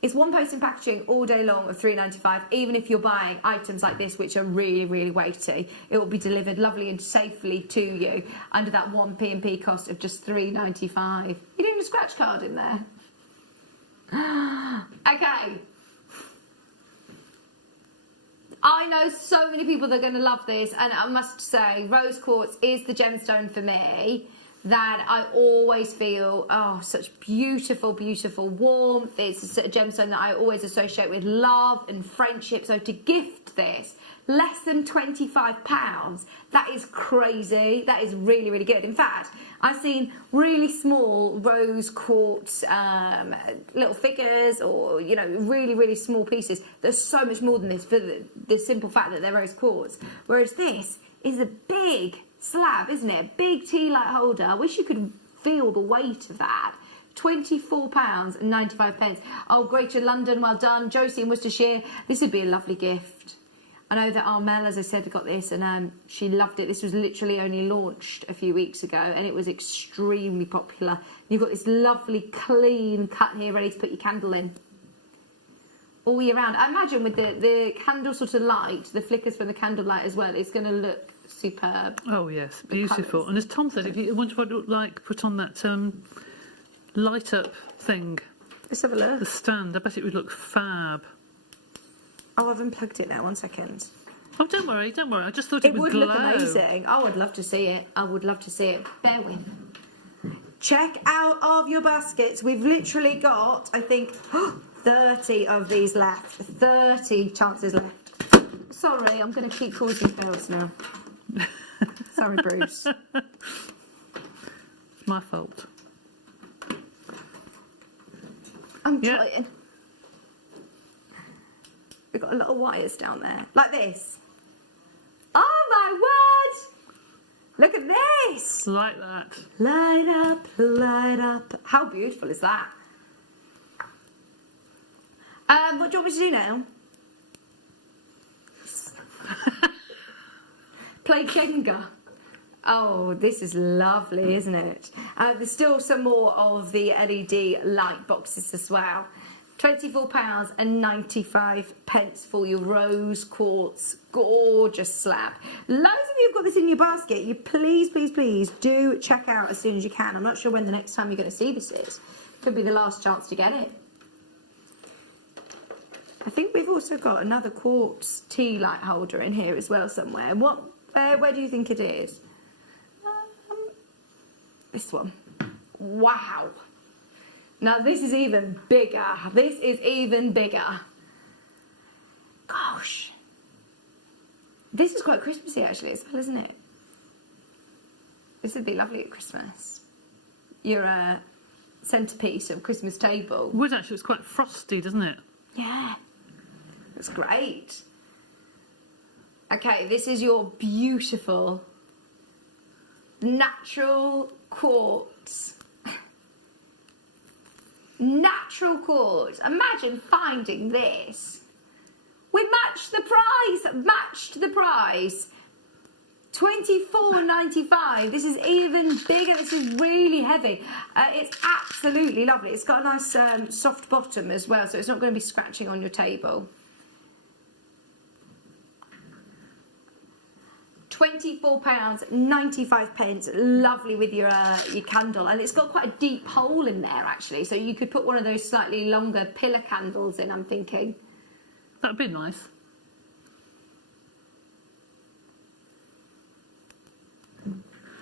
it's one post and packaging all day long of $3.95. Even if you're buying items like this, which are really, really weighty, it will be delivered lovely and safely to you under that 1 P&P cost of just $3.95. You're doing a scratch card in there. Okay. I know so many people that are going to love this, and I must say, rose quartz is the gemstone for me. that I always feel, such beautiful, beautiful warmth. It's a gemstone that I always associate with love and friendship. So to gift this, less than £25, that is crazy. That is really, really good. In fact, I've seen really small rose quartz little figures, or, you know, really, really small pieces. There's so much more than this for the simple fact that they're rose quartz. Whereas this is a big slab, isn't it? A big tea light holder. I wish you could feel the weight of that. £24.95. Oh, Greater London, well done. Josie in Worcestershire, this would be a lovely gift. I know that Armel, as I said, got this, and she loved it. This was literally only launched a few weeks ago, and it was extremely popular. You've got this lovely, clean cut here, ready to put your candle in all year round. I imagine with the candle sort of light, the flickers from the candle light as well, it's going to look superb. Oh yes, beautiful. And as Tom said, if you wonder what it would like, put on that light up thing. Let's have a look. The stand. I bet it would look fab. Oh, I've unplugged it now. 1 second. Oh, don't worry, don't worry. I just thought it would look glow. amazing. Oh, I'd love to see it. I would love to see it. Bear with. Check out of your baskets. We've literally got, I think, 30 of these left. 30 chances left. Sorry, I'm going to keep causing chaos now. Sorry, Bruce. It's my fault. I'm trying. We've got a lot of wires down there. Like this. Oh, my word! Look at this! Like that. Light up, light up. How beautiful is that? What do you want me to do now? Play Jenga. Oh, this is lovely, isn't it? There's still some more of the LED light boxes as well. £24.95 for your rose quartz gorgeous slab. Loads of you have got this in your basket. You please, please, please do check out as soon as you can. I'm not sure when the next time you're going to see this is. Could be the last chance to get it. I think we've also got another quartz tea light holder in here as well somewhere. Where do you think it is? This one. Wow. Now this is even bigger. This is even bigger. Gosh. This is quite Christmassy actually as well, isn't it? This would be lovely at Christmas. Your centrepiece of Christmas table. Wood actually, it's quite frosty, doesn't it? Yeah. That's great. Okay, this is your beautiful natural quartz. Natural quartz. Imagine finding this. We matched the price. Matched the price. £24.95. This is even bigger. This is really heavy. It's absolutely lovely. It's got a nice soft bottom as well, so it's not going to be scratching on your table. £24.95. Lovely with your candle, and it's got quite a deep hole in there actually, so you could put one of those slightly longer pillar candles in, I'm thinking. That'd be nice.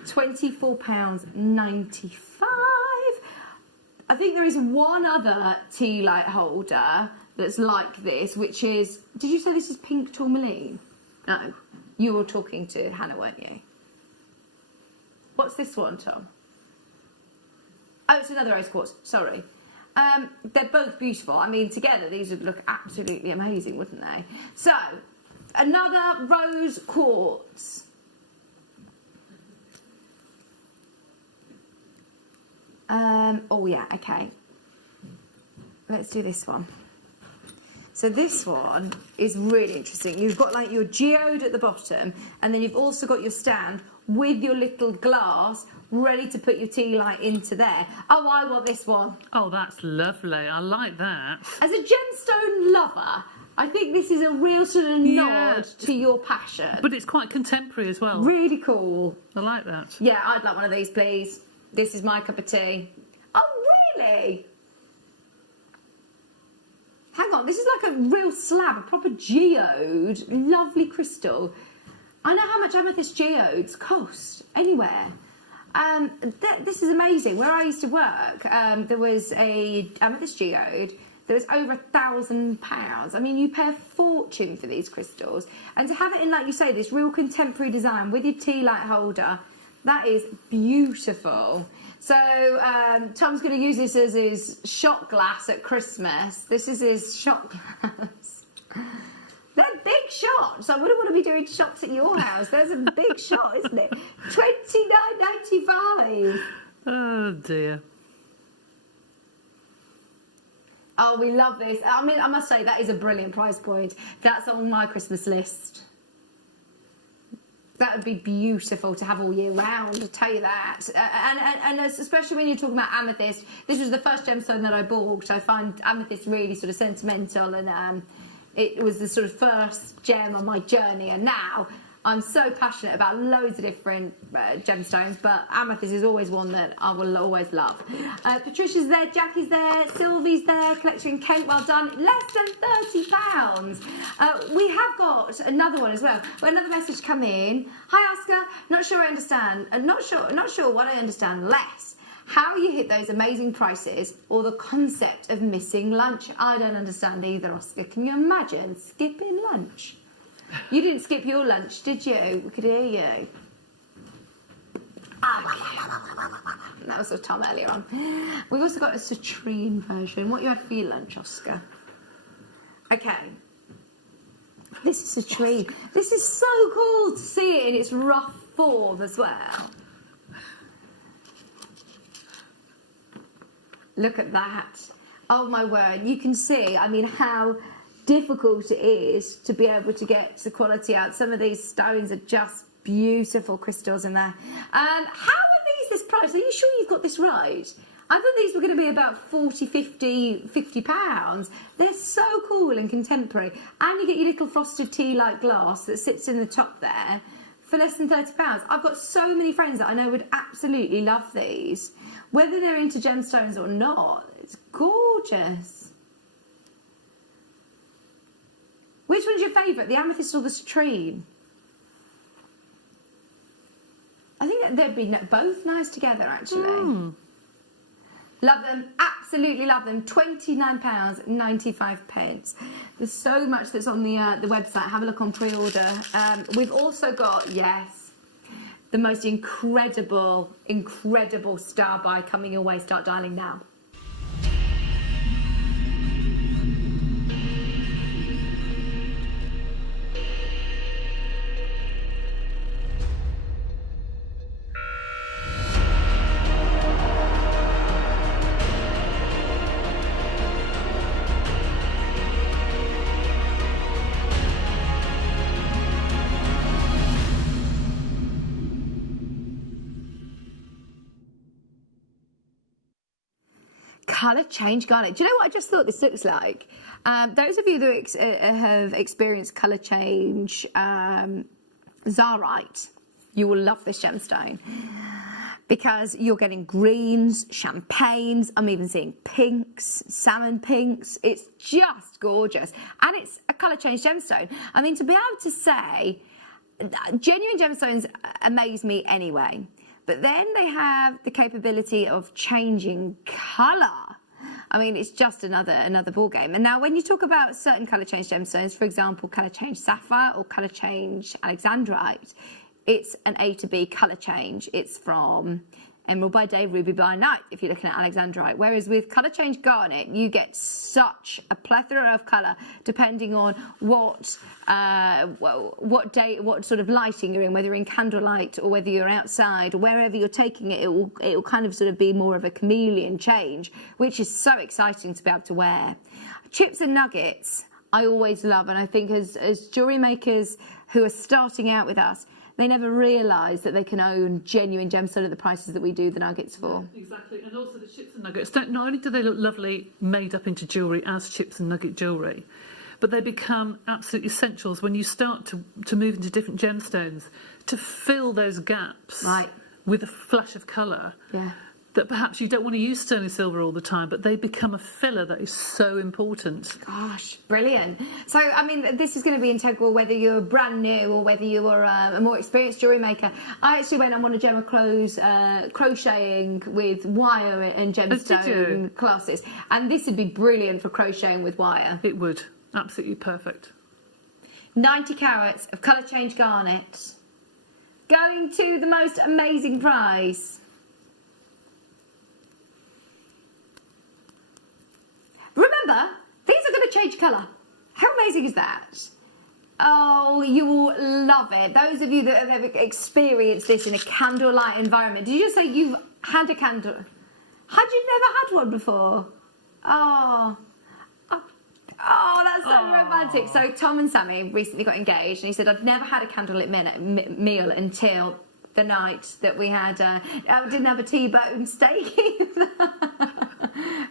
£24.95. I think there is one other tea light holder that's like this, which is, did you say this is pink tourmaline? No. You were talking to Hannah, weren't you? What's this one, Tom? Oh, it's another rose quartz. Sorry. They're both beautiful. I mean, together, these would look absolutely amazing, wouldn't they? So, another rose quartz. Oh, yeah, okay. Let's do this one. So this one is really interesting. You've got like your geode at the bottom, and then you've also got your stand with your little glass ready to put your tea light into there. Oh, I want this one. Oh, that's lovely. I like that. As a gemstone lover, I think this is a real sort of nod to your passion. But it's quite contemporary as well. Really cool. I like that. Yeah, I'd like one of these, please. This is my cup of tea. Oh, really? Hang on, this is like a real slab, a proper geode, lovely crystal. I know how much amethyst geodes cost anywhere. This is amazing. Where I used to work, there was a amethyst geode that was over £1,000. I mean, you pay a fortune for these crystals, and to have it in, like you say, this real contemporary design with your tea light holder, that is beautiful. So Tom's going to use this as his shot glass at Christmas. This is his shot glass. They're big shots. I wouldn't want to be doing shots at your house. There's a big shot, isn't it? $29.95. Oh dear. Oh, we love this. I mean, I must say, that is a brilliant price point. That's on my Christmas list. That would be beautiful to have all year round, I'll tell you that. And especially when you're talking about amethyst, this was the first gemstone that I bought. I find amethyst really sort of sentimental, and it was the sort of first gem on my journey. And now I'm so passionate about loads of different gemstones, but amethyst is always one that I will always love. Patricia's there, Jackie's there, Sylvie's there, collection Kent, well done. Less than £30. We have got another one as well. Another message come in. Hi Oscar, not sure I understand. Not sure what I understand less. How you hit those amazing prices, or the concept of missing lunch. I don't understand either, Oscar. Can you imagine skipping lunch? You didn't skip your lunch, did you? We could hear you. That was with Tom earlier on. We've also got a citrine version. What you had for your lunch, Oscar? Okay. This is citrine. This is so cool to see it in its rough form as well. Look at that. Oh my word. You can see, I mean, how difficult it is to be able to get the quality out. Some of these stones are just beautiful crystals in there. How are these this price? Are you sure you've got this right? I thought these were going to be about 40, 50 pounds. They're so cool and contemporary. And you get your little frosted tea light glass that sits in the top there for less than £30. I've got so many friends that I know would absolutely love these. Whether they're into gemstones or not, it's gorgeous. Which one's your favourite, the amethyst or the citrine? I think that they'd be both nice together, actually. Love them, absolutely love them. £29.95. There's so much that's on the website. Have a look on pre-order. We've also got, yes, the most incredible star buy coming your way. Start dialing now. Colour change garnet. Do you know what I just thought this looks like? Those of you that have experienced colour change Zarite, you will love this gemstone because you're getting greens, champagnes, I'm even seeing pinks, salmon pinks. It's just gorgeous. And it's a colour change gemstone. I mean, to be able to say, genuine gemstones amaze me anyway. But then they have the capability of changing colour. I mean, it's just another ball game. And now when you talk about certain colour change gemstones, for example, colour change sapphire or colour change alexandrite, it's an A to B colour change. It's from emerald by day, ruby by night, if you're looking at alexandrite. Whereas with colour change garnet, you get such a plethora of colour depending on what day, what sort of lighting you're in, whether you're in candlelight or whether you're outside, or wherever you're taking it, it will kind of sort of be more of a chameleon change, which is so exciting to be able to wear. Chips and nuggets, I always love, and I think as jewellery makers who are starting out with us, they never realise that they can own genuine gemstone at the prices that we do the nuggets for. Yeah, exactly, and also the chips and nuggets, not only do they look lovely made up into jewellery as chips and nugget jewellery, but they become absolute essentials when you start to move into different gemstones to fill those gaps right. with a flash of colour. Yeah. that perhaps you don't want to use sterling silver all the time, but they become a filler that is so important. Gosh, brilliant. So, I mean, this is going to be integral whether you're brand new or whether you are a more experienced jewellery maker. I actually went on one of Gemma Close crocheting with wire and gemstone classes, and this would be brilliant for crocheting with wire. It would. Absolutely perfect. 90 carats of colour change garnet. Going to the most amazing price. Remember, these are going to change colour. How amazing is that? Oh, you will love it. Those of you that have experienced this in a candlelight environment. Did you just say you've had a candle? Had you never had one before? Oh, that's so romantic. So Tom and Sammy recently got engaged, and he said, I'd never had a candlelit meal until the night that we had, I didn't have a T-bone steak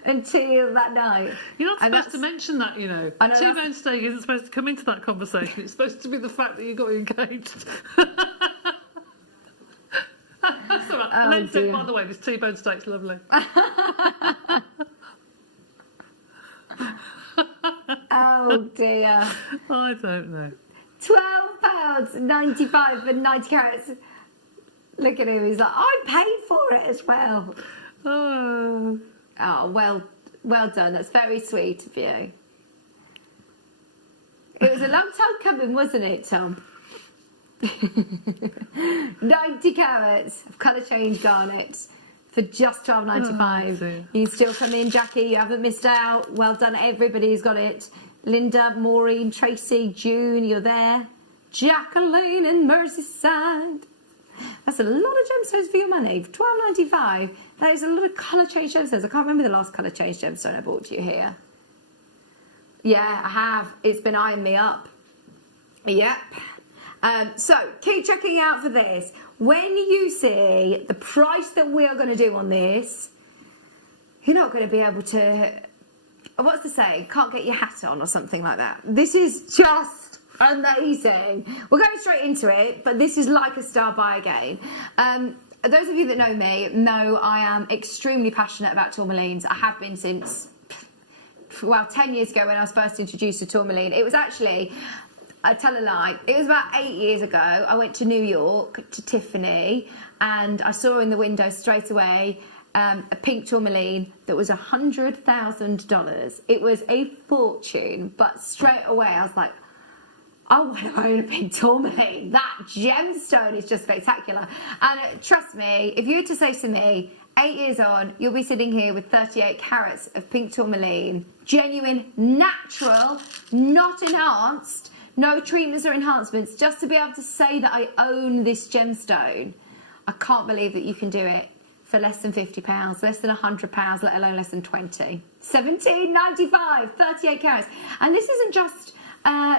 until that night. You're not supposed to mention that, you know. I know T-bone steak isn't supposed to come into that conversation. It's supposed to be the fact that you got engaged. That's all right. Oh, Len said, dear. by the way, this T-bone steak's lovely. Oh dear. I don't know. £12.95 for 90 carats. Look at him, he's like, I paid for it as well. Oh. Oh, well done. That's very sweet of you. It was a long time coming, wasn't it, Tom? 90 carats of colour change garnets for just £12.95. dear. You can still come in, Jackie. You haven't missed out. Well done, everybody's got it. Linda, Maureen, Tracy, June, you're there. Jacqueline and Merseyside. That's a lot of gemstones for your money. £12.95. That is a lot of colour change gemstones. I can't remember the last colour change gemstone I bought you here. Yeah, I have. It's been eyeing me up. Yep. So keep checking out for this. When you see the price that we are going to do on this, you're not going to be able to, what's the saying? Can't get your hat on or something like that. This is just amazing. We're going straight into it, but this is like a star buy again. Those of you that know me know I am extremely passionate about tourmalines. I have been since, well, 10 years ago when I was first introduced to tourmaline. It was actually, I tell a lie, it was about 8 years ago. I went to New York to Tiffany and I saw in the window straight away a pink tourmaline that was $100,000. It was a fortune, but straight away I was like, I want to own a pink tourmaline. That gemstone is just spectacular. And trust me, if you were to say to me, 8 years on, you'll be sitting here with 38 carats of pink tourmaline, genuine, natural, not enhanced, no treatments or enhancements, just to be able to say that I own this gemstone. I can't believe that you can do it for less than £50, less than £100, let alone less than 20. £17.95, 38 carats. And this isn't just,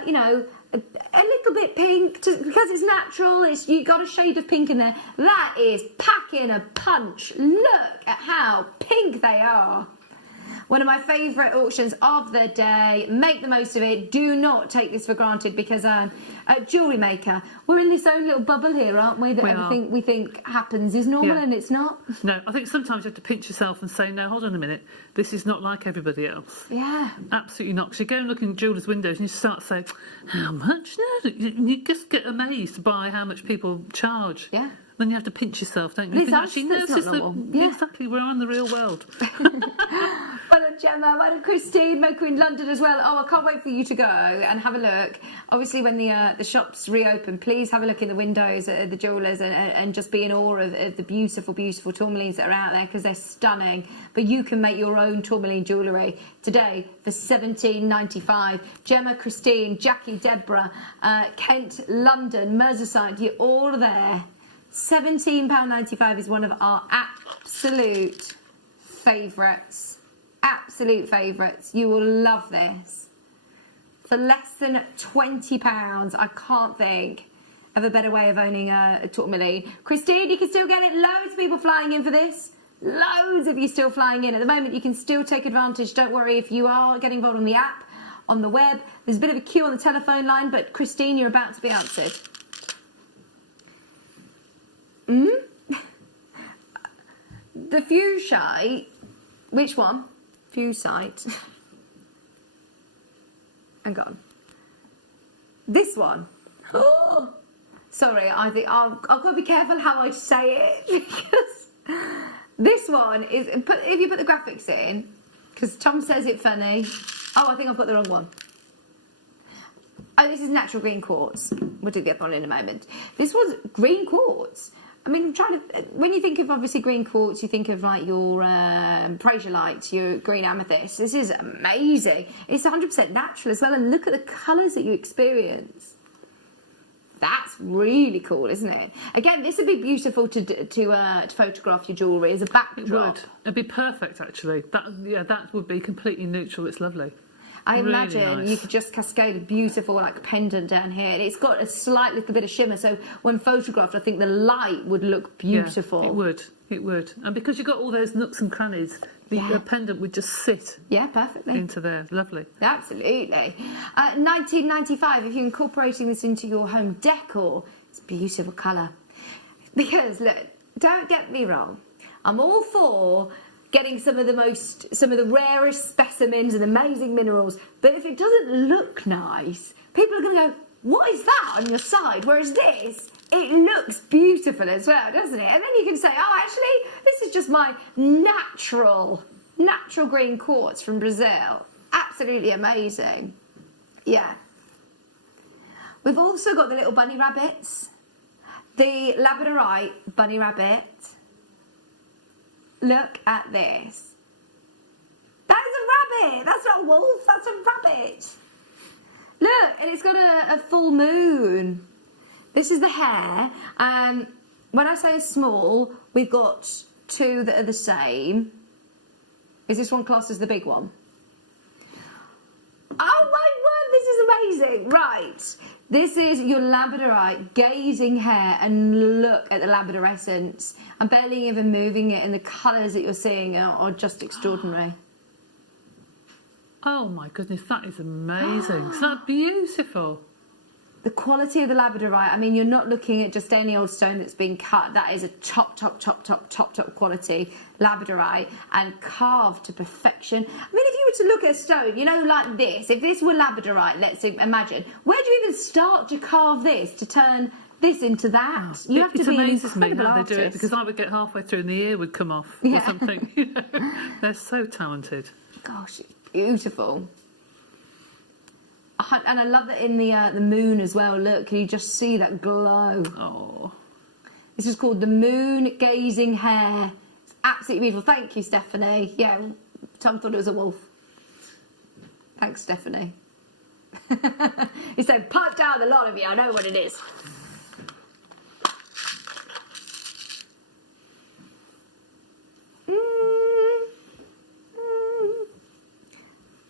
you know, a little bit pink, because it's natural, you got a shade of pink in there. That is packing a punch. Look at how pink they are. One of my favourite auctions of the day. Make the most of it. Do not take this for granted, because at JewelleryMaker, we're in this own little bubble here, aren't we? That everything we think happens is normal, and it's not. No, I think sometimes you have to pinch yourself and say, no, hold on a minute, this is not like everybody else. Yeah. Absolutely not. Because you go and look in jewellers' windows and you start saying, how much? No, you just get amazed by how much people charge. Yeah. Then you have to pinch yourself, don't you? This Actually, no, that's not normal. Yeah. Exactly, we're on the real world. Well done, Gemma. Well done, Christine. Maker in London as well. Oh, I can't wait for you to go and have a look. Obviously, when the shops reopen, please have a look in the windows at the jewellers and just be in awe of the beautiful, beautiful tourmalines that are out there, because they're stunning. But you can make your own tourmaline jewellery today for £17.95. Gemma, Christine, Jackie, Deborah, Kent, London, Merseyside, you're all there. £17.95 is one of our absolute favourites. Absolute favourites. You will love this. For less than £20, I can't think of a better way of owning a tourmaline. Christine, you can still get it. Loads of people flying in for this. Loads of you still flying in. At the moment, you can still take advantage. Don't worry if you are getting involved on the app, on the web. There's a bit of a queue on the telephone line, but Christine, you're about to be answered. the Fusite, which one? Fusite. Hang on. This one. Oh, sorry, I think I've got to be careful how I say it because this one is. If you put the graphics in, because Tom says it funny. Oh, I think I've got the wrong one. Oh, this is natural green quartz. We'll do the other one in a moment. This one's green quartz. I mean, I'm trying to. When you think of obviously green quartz, you think of like your Prasiolite, your green amethyst. This is amazing. It's 100% natural as well, and look at the colours that you experience. That's really cool, isn't it? Again, this would be beautiful to photograph your jewellery as a backdrop. It would. It'd be perfect, actually. That would be completely neutral. It's lovely. I Really imagine nice. you could just cascade a beautiful like pendant down here, and it's got a slight little bit of shimmer. So when photographed, I think the light would look beautiful. Yeah, it would. It would. And because you've got all those nooks and crannies, the pendant would just sit perfectly into there. Lovely. Absolutely. 1995. If you're incorporating this into your home decor, it's a beautiful colour. Because look, don't get me wrong, I'm all for getting some of the rarest specimens and amazing minerals, but if it doesn't look nice, people are going to go, what is that on your side? Whereas this, it looks beautiful as well, doesn't it? And then you can say, oh, actually, this is just my natural green quartz from Brazil. Absolutely amazing. Yeah. We've also got the little bunny rabbits, the labradorite bunny rabbit. Look at this. That is a rabbit. That's not a wolf. That's a rabbit. Look, and it's got a full moon. This is the hair. When I say small, we've got two that are the same. Is this one classed as the big one? Oh my word, this is amazing. Right. This is your labradorite gazing hair, and look at the labradorescence. I'm barely even moving it, and the colours that you're seeing are just extraordinary. Oh my goodness, that is amazing. Isn't that beautiful? The quality of the labradorite, I mean, you're not looking at just any old stone that's been cut. That is a top quality labradorite and carved to perfection. I mean, if you were to look at a stone, you know, like this, if this were labradorite, let's imagine, where do you even start to carve this, to turn this into that? You have to be an incredible how artist. they do it, because I would get halfway through and the ear would come off or something. You know? They're so talented. Gosh, it's beautiful. And I love that in the moon as well. Look, can you just see that glow? Oh. This is called the moon gazing hair. It's absolutely beautiful. Thank you, Stephanie. Yeah, Tom thought it was a wolf. Thanks, Stephanie. He said, pipe down, the lot of you. I know what it is.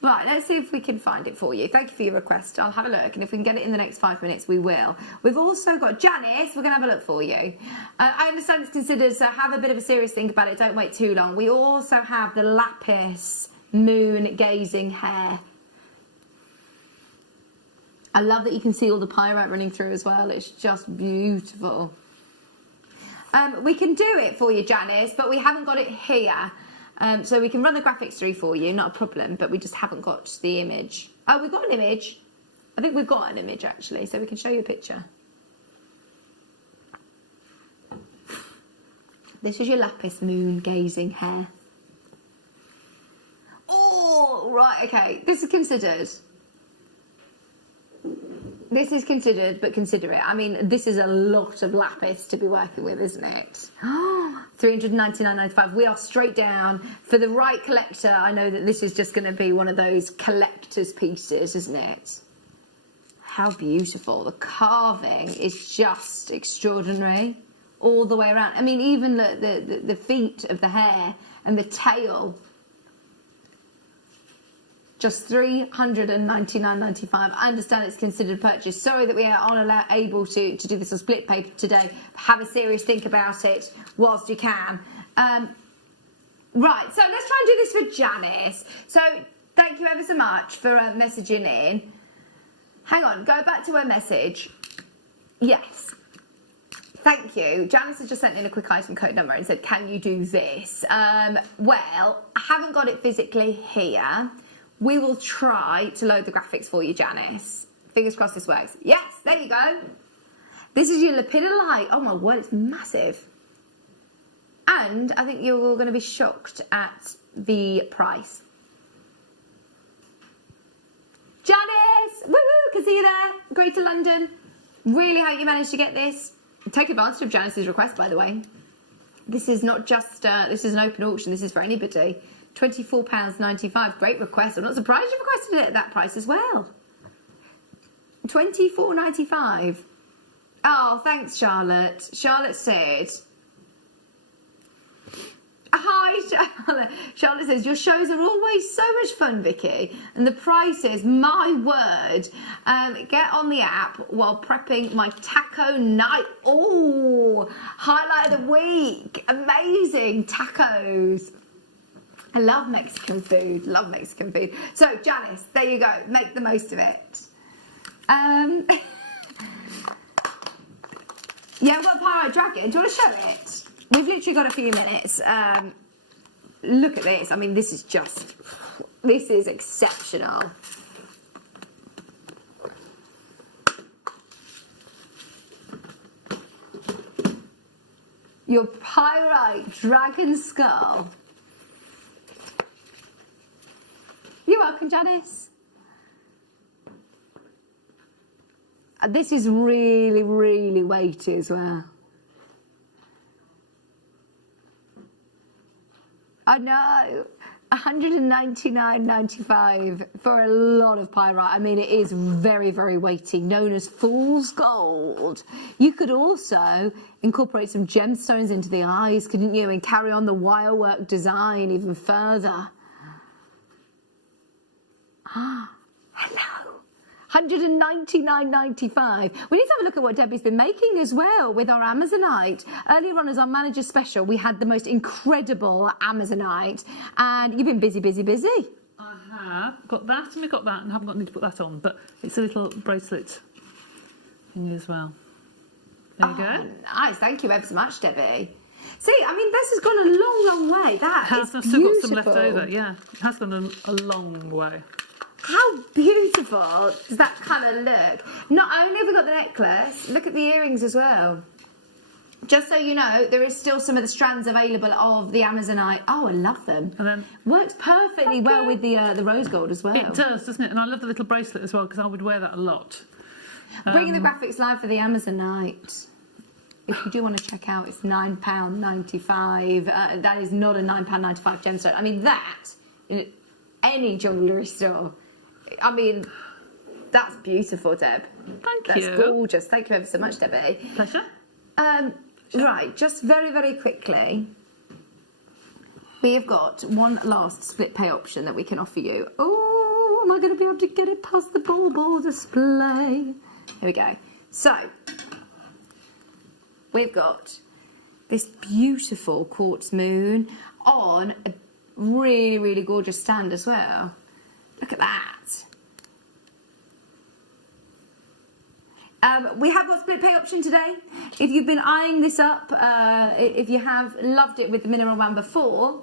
Right, let's see if we can find it for you. Thank you for your request. I'll have a look, and if we can get it in the next 5 minutes, we will. We've also got Janice. We're going to have a look for you. I understand it's considered, so have a bit of a serious think about it. Don't wait too long. We also have the lapis moon gazing hair. I love that you can see all the pyrite running through as well. It's just beautiful. We can do it for you, Janice, but we haven't got it here. So we can run the graphics through for you, not a problem, but we just haven't got the image. Oh, we've got an image. I think we've got an image, actually, so we can show you a picture. This is your lapis moon gazing hair. Oh, right, okay. This is considered. This is considered, but consider it. I mean, this is a lot of lapis to be working with, isn't it? $399.95. We are straight down. For the right collector, I know that this is just going to be one of those collector's pieces, isn't it? How beautiful. The carving is just extraordinary all the way around. I mean, even the feet of the hair and the tail. Just $399.95. I understand it's considered a purchase. Sorry that we are able to do this on split paper today. Have a serious think about it whilst you can. Right, so let's try and do this for Janice. So thank you ever so much for messaging in. Hang on, go back to her message. Yes. Thank you. Janice has just sent in a quick item code number and said, can you do this? Well, I haven't got it physically here. We will try to load the graphics for you, Janice. Fingers crossed this works. Yes, there you go. This is your lepidolite. Oh my word, it's massive. And I think you're going to be shocked at the price. Janice! Woohoo! Can see you there. Greater London. Really hope you managed to get this. Take advantage of Janice's request, by the way. This is not just, this is an open auction. This is for anybody. £24.95. Great request. I'm not surprised you requested it at that price as well. £24.95. Oh, thanks, Charlotte. Charlotte said... Hi, Charlotte. Charlotte says, your shows are always so much fun, Vicky. And the prices, my word. Get on the app while prepping my taco night. Oh, highlight of the week. Amazing tacos. I love Mexican food. Love Mexican food. So, Janice, there you go. Make the most of it. Yeah, we've got a Pyrite Dragon. Do you want to show it? We've literally got a few minutes. Look at this. I mean, this is just... This is exceptional. Your Pyrite Dragon Skull. You're welcome, Janice. This is really, really weighty as well. I know, £199.95 for a lot of pyrite. I mean, it is very, very weighty, known as fool's gold. You could also incorporate some gemstones into the eyes, couldn't you, and carry on the wirework design even further. Ah, hello. £199.95. We need to have a look at what Debbie's been making as well with our Amazonite. Earlier on as our manager special, we had the most incredible Amazonite, and you've been busy, busy, busy. I have got that, and we've got that, and haven't got need to put that on, but it's a little bracelet thing as well. There you go. Nice, thank you ever so much, Debbie. See, I mean, this has gone a long, long way. That is I've beautiful. still got some left over, yeah. It has gone a long way. How beautiful does that colour look? Not only have we got the necklace, look at the earrings as well. Just so you know, there is still some of the strands available of the Amazonite. Oh, I love them. And then works perfectly well with the rose gold as well. It does, doesn't it? And I love the little bracelet as well, because I would wear that a lot. Bringing the graphics live for the Amazonite. If you do want to check out, it's £9.95. That is not a £9.95 gemstone. I mean, that in any jewellery store. I mean, that's beautiful, Deb. Thank you. That's gorgeous. Thank you ever so much, Debbie. Pleasure. Right, just very, very quickly, we have got one last split pay option that we can offer you. Oh, am I going to be able to get it past the ball display? Here we go. So, we've got this beautiful quartz moon on a really, really gorgeous stand as well. Look at that. We have got split pay option today. If you've been eyeing this up, if you have loved it with the mineral one before,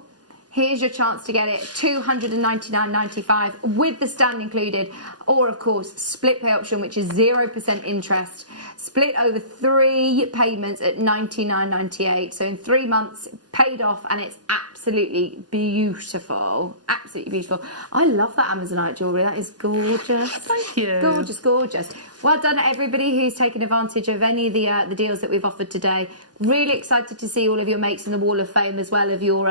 here's your chance to get it. £299.95 with the stand included, or of course split pay option, which is 0% interest, split over 3 payments at £99.98. So in 3 months, paid off, and it's absolutely beautiful. Absolutely beautiful. I love that Amazonite jewellery. That is gorgeous. Thank you. Gorgeous, gorgeous. Well done, everybody who's taken advantage of any of the deals that we've offered today. Really excited to see all of your makes in the Wall of Fame, as well as your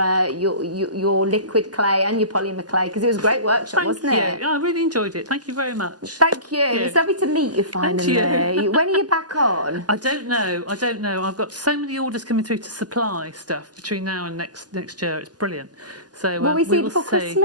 liquid clay and your polymer clay, because it was a great workshop, wasn't it? I really enjoyed it. Thank you very much. Thank you. It's lovely to meet you finally. Thank you. When are you back on? I don't know. I've got so many orders coming through to supply stuff between now and next year. It's brilliant. So will we see will before see. Christmas?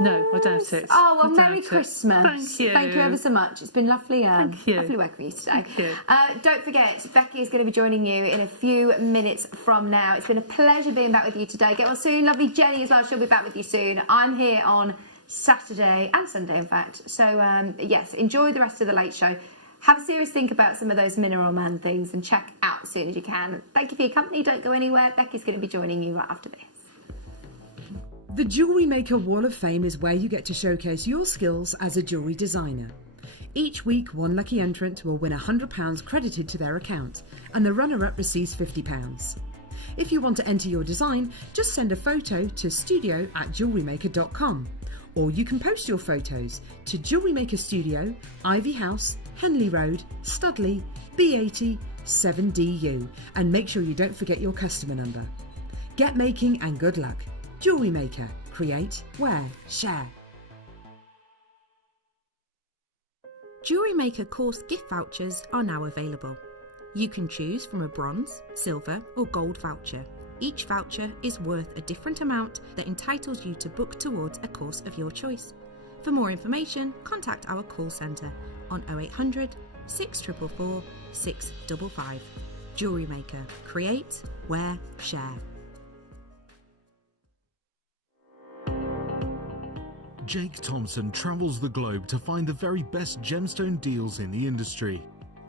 No, I doubt it. Oh, well, I Merry doubt it. Christmas. Thank you. Thank you ever so much. It's been lovely. Thank you. Lovely working with you today. Thank you. Don't forget, Becky is going to be joining you in a few minutes from now. It's been a pleasure being back with you today. Get well soon. Lovely Jenny as well. She'll be back with you soon. I'm here on Saturday and Sunday, in fact. So, yes, enjoy the rest of the late show. have a serious think about some of those Mineral Man things and check out as soon as you can. Thank you for your company. Don't go anywhere. Becky's going to be joining you right after this. The Jewellery Maker Wall of Fame is where you get to showcase your skills as a jewellery designer. Each week, one lucky entrant will win £100 credited to their account, and the runner-up receives £50. If you want to enter your design, just send a photo to studio@jewellerymaker.com, or you can post your photos to Jewellery Maker Studio, Ivy House, Henley Road, Studley, B80 7DU, and make sure you don't forget your customer number. Get making and good luck. Jewellery Maker. Create, wear, share. Jewellery Maker course gift vouchers are now available. You can choose from a bronze, silver or gold voucher. Each voucher is worth a different amount that entitles you to book towards a course of your choice. For more information, contact our call centre on 0800 644 655. Jewellery Maker. Create, wear, share. Jake Thompson travels the globe to find the very best gemstone deals in the industry.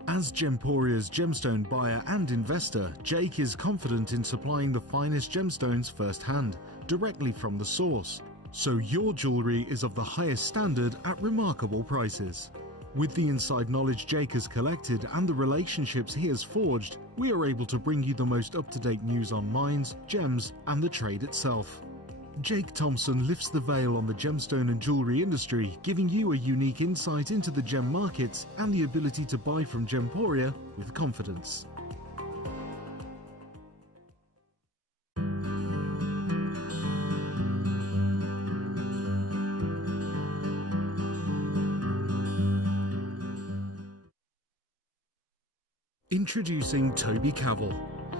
As Gemporia's gemstone buyer and investor, Jake is confident in supplying the finest gemstones firsthand, directly from the source. So your jewellery is of the highest standard at remarkable prices. With the inside knowledge Jake has collected and the relationships he has forged, we are able to bring you the most up-to-date news on mines, gems, and the trade itself. Jake Thompson lifts the veil on the gemstone and jewellery industry, giving you a unique insight into the gem markets and the ability to buy from Gemporia with confidence. Introducing Toby Cavell.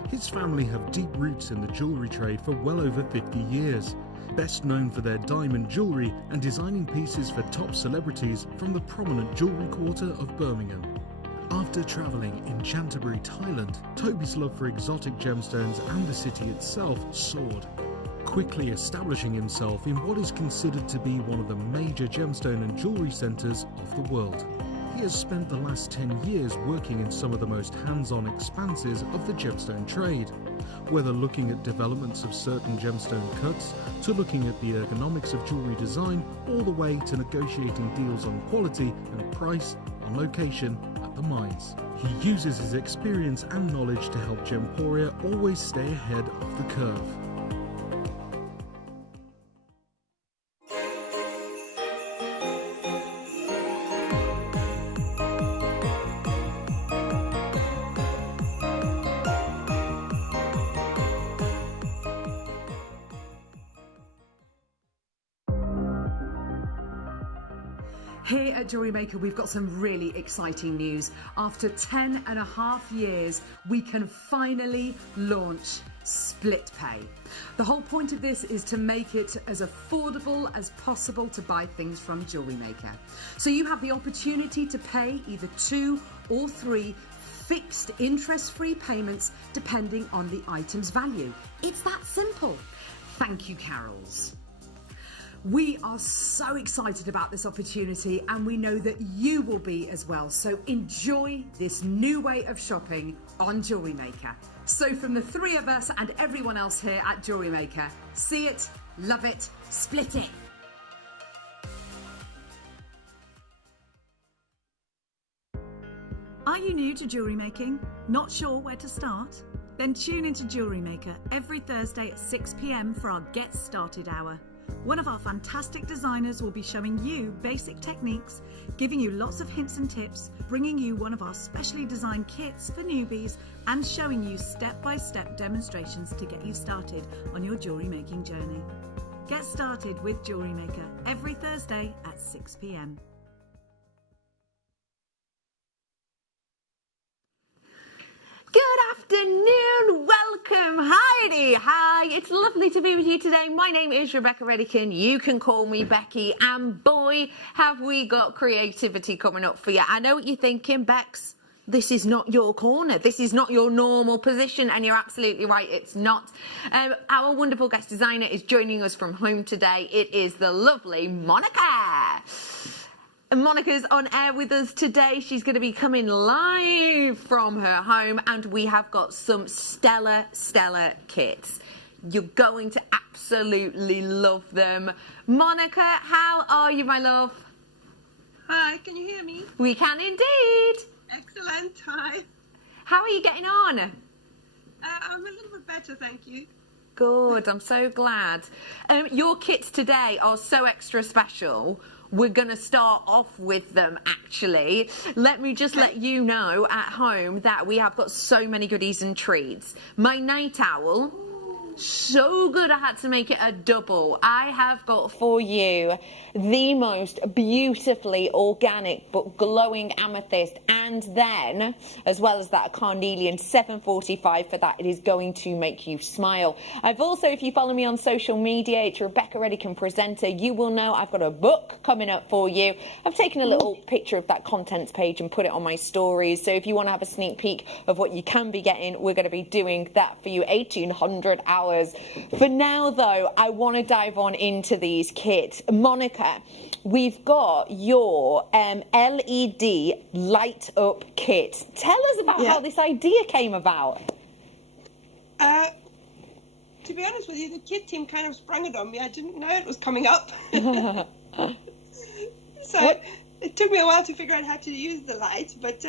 His family have deep roots in the jewellery trade for well over 50 years, best known for their diamond jewellery and designing pieces for top celebrities from the prominent jewellery quarter of Birmingham. After travelling in Canterbury, Thailand, Toby's love for exotic gemstones and the city itself soared, quickly establishing himself in what is considered to be one of the major gemstone and jewellery centres of the world. He has spent the last 10 years working in some of the most hands-on expanses of the gemstone trade, whether looking at developments of certain gemstone cuts, to looking at the ergonomics of jewellery design, all the way to negotiating deals on quality and price, on location, at the mines. He uses his experience and knowledge to help Gemporia always stay ahead of the curve. Here at Jewellery Maker, we've got some really exciting news. After 10.5 years, we can finally launch split pay. The whole point of this is to make it as affordable as possible to buy things from Jewellery Maker. So you have the opportunity to pay either 2 or 3 fixed interest-free payments depending on the item's value. It's that simple. Thank you, Carols. We are so excited about this opportunity and we know that you will be as well. So enjoy this new way of shopping on Jewellery Maker. So from the 3 of us and everyone else here at Jewellery Maker, see it, love it, split it. Are you new to jewellery making? Not sure where to start? Then tune into Jewellery Maker every Thursday at 6 p.m. for our Get Started Hour. One of our fantastic designers will be showing you basic techniques, giving you lots of hints and tips, bringing you one of our specially designed kits for newbies, and showing you step-by-step demonstrations to get you started on your jewellery making journey. Get started with Jewellery Maker every Thursday at 6 p.m. Good afternoon, welcome, Heidi. Hi, it's lovely to be with you today. My name is Rebecca Redican. You can call me Becky, and boy, have we got creativity coming up for you. I know what you're thinking, Bex. This is not your corner. This is not your normal position, and you're absolutely right, it's not. Our wonderful guest designer is joining us from home today. It is the lovely Monica. Monica's on air with us today. She's going to be coming live from her home, and we have got some stellar kits. You're going to absolutely love them. Monica, how are you, my love? Hi, can you hear me? We can indeed. Excellent. Hi. How are you getting on? I'm a little bit better, thank you. Good, I'm so glad. Your kits today are so extra special. We're going to start off with them, actually. Let me just let you know at home that we have got so many goodies and treats. My night owl, so good I had to make it a double. I have got for you the most beautifully organic but glowing amethyst, and then as well as that, a carnelian, $7.45 for that. It is going to make you smile. I've also, if you follow me on social media, it's Rebecca Redican Presenter, you will know I've got a book coming up for you. I've taken a little picture of that contents page and put it on my stories, so if you want to have a sneak peek of what you can be getting, we're going to be doing that for you. 1800 hours. For now though, I want to dive on into these kits. Monica, we've got your LED light up kit. Tell us about how this idea came about. To be honest with you, the kit team kind of sprung it on me. I didn't know it was coming up. So it took me a while to figure out how to use the light, but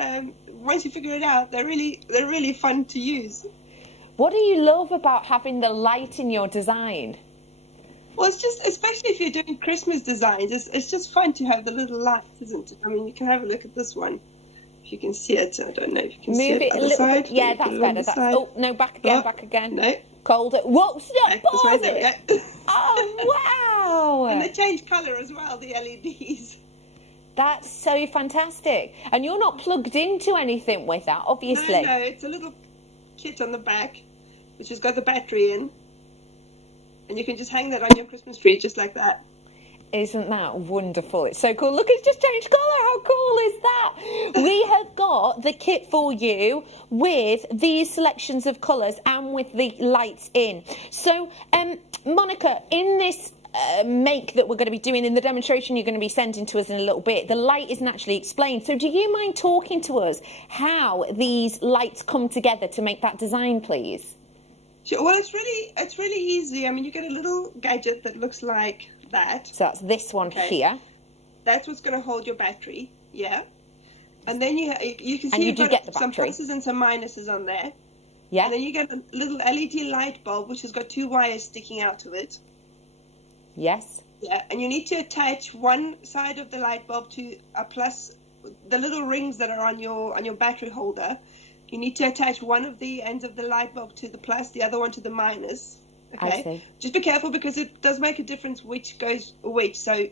once you figure it out, they're really fun to use. What do you love about having the light in your design? Well, it's just, especially if you're doing Christmas designs, it's just fun to have the little lights, isn't it? I mean, you can have a look at this one, if you can see it. I don't know if you can see it. Move it a little bit. Yeah, that's better. That's, oh, no, back again, back again. No. Colder. Whoa, stop, pause there it. we go. Oh, wow. And they change colour as well, the LEDs. That's so fantastic. And you're not plugged into anything with that, obviously. No, it's a little kit on the back, which has got the battery in. And you can just hang that on your Christmas tree just like that. Isn't that wonderful? It's so cool. Look, it's just changed colour. How cool is that? We have got the kit for you with these selections of colours and with the lights in. So, Monica, in this make that we're going to be doing, in the demonstration you're going to be sending to us in a little bit, the light isn't actually explained. So do you mind talking to us how these lights come together to make that design, please? Sure. Well, it's really easy. I mean, you get a little gadget that looks like that. So that's this one here. That's what's going to hold your battery, yeah. And then you can see you you've do got get the some battery. pluses and some minuses on there. Yeah. And then you get a little LED light bulb, which has got 2 wires sticking out of it. Yes. Yeah, and you need to attach one side of the light bulb to a plus, the little rings that are on your battery holder. You need to attach one of the ends of the light bulb to the plus, the other one to the minus. Okay. I see. Just be careful because it does make a difference which goes which. So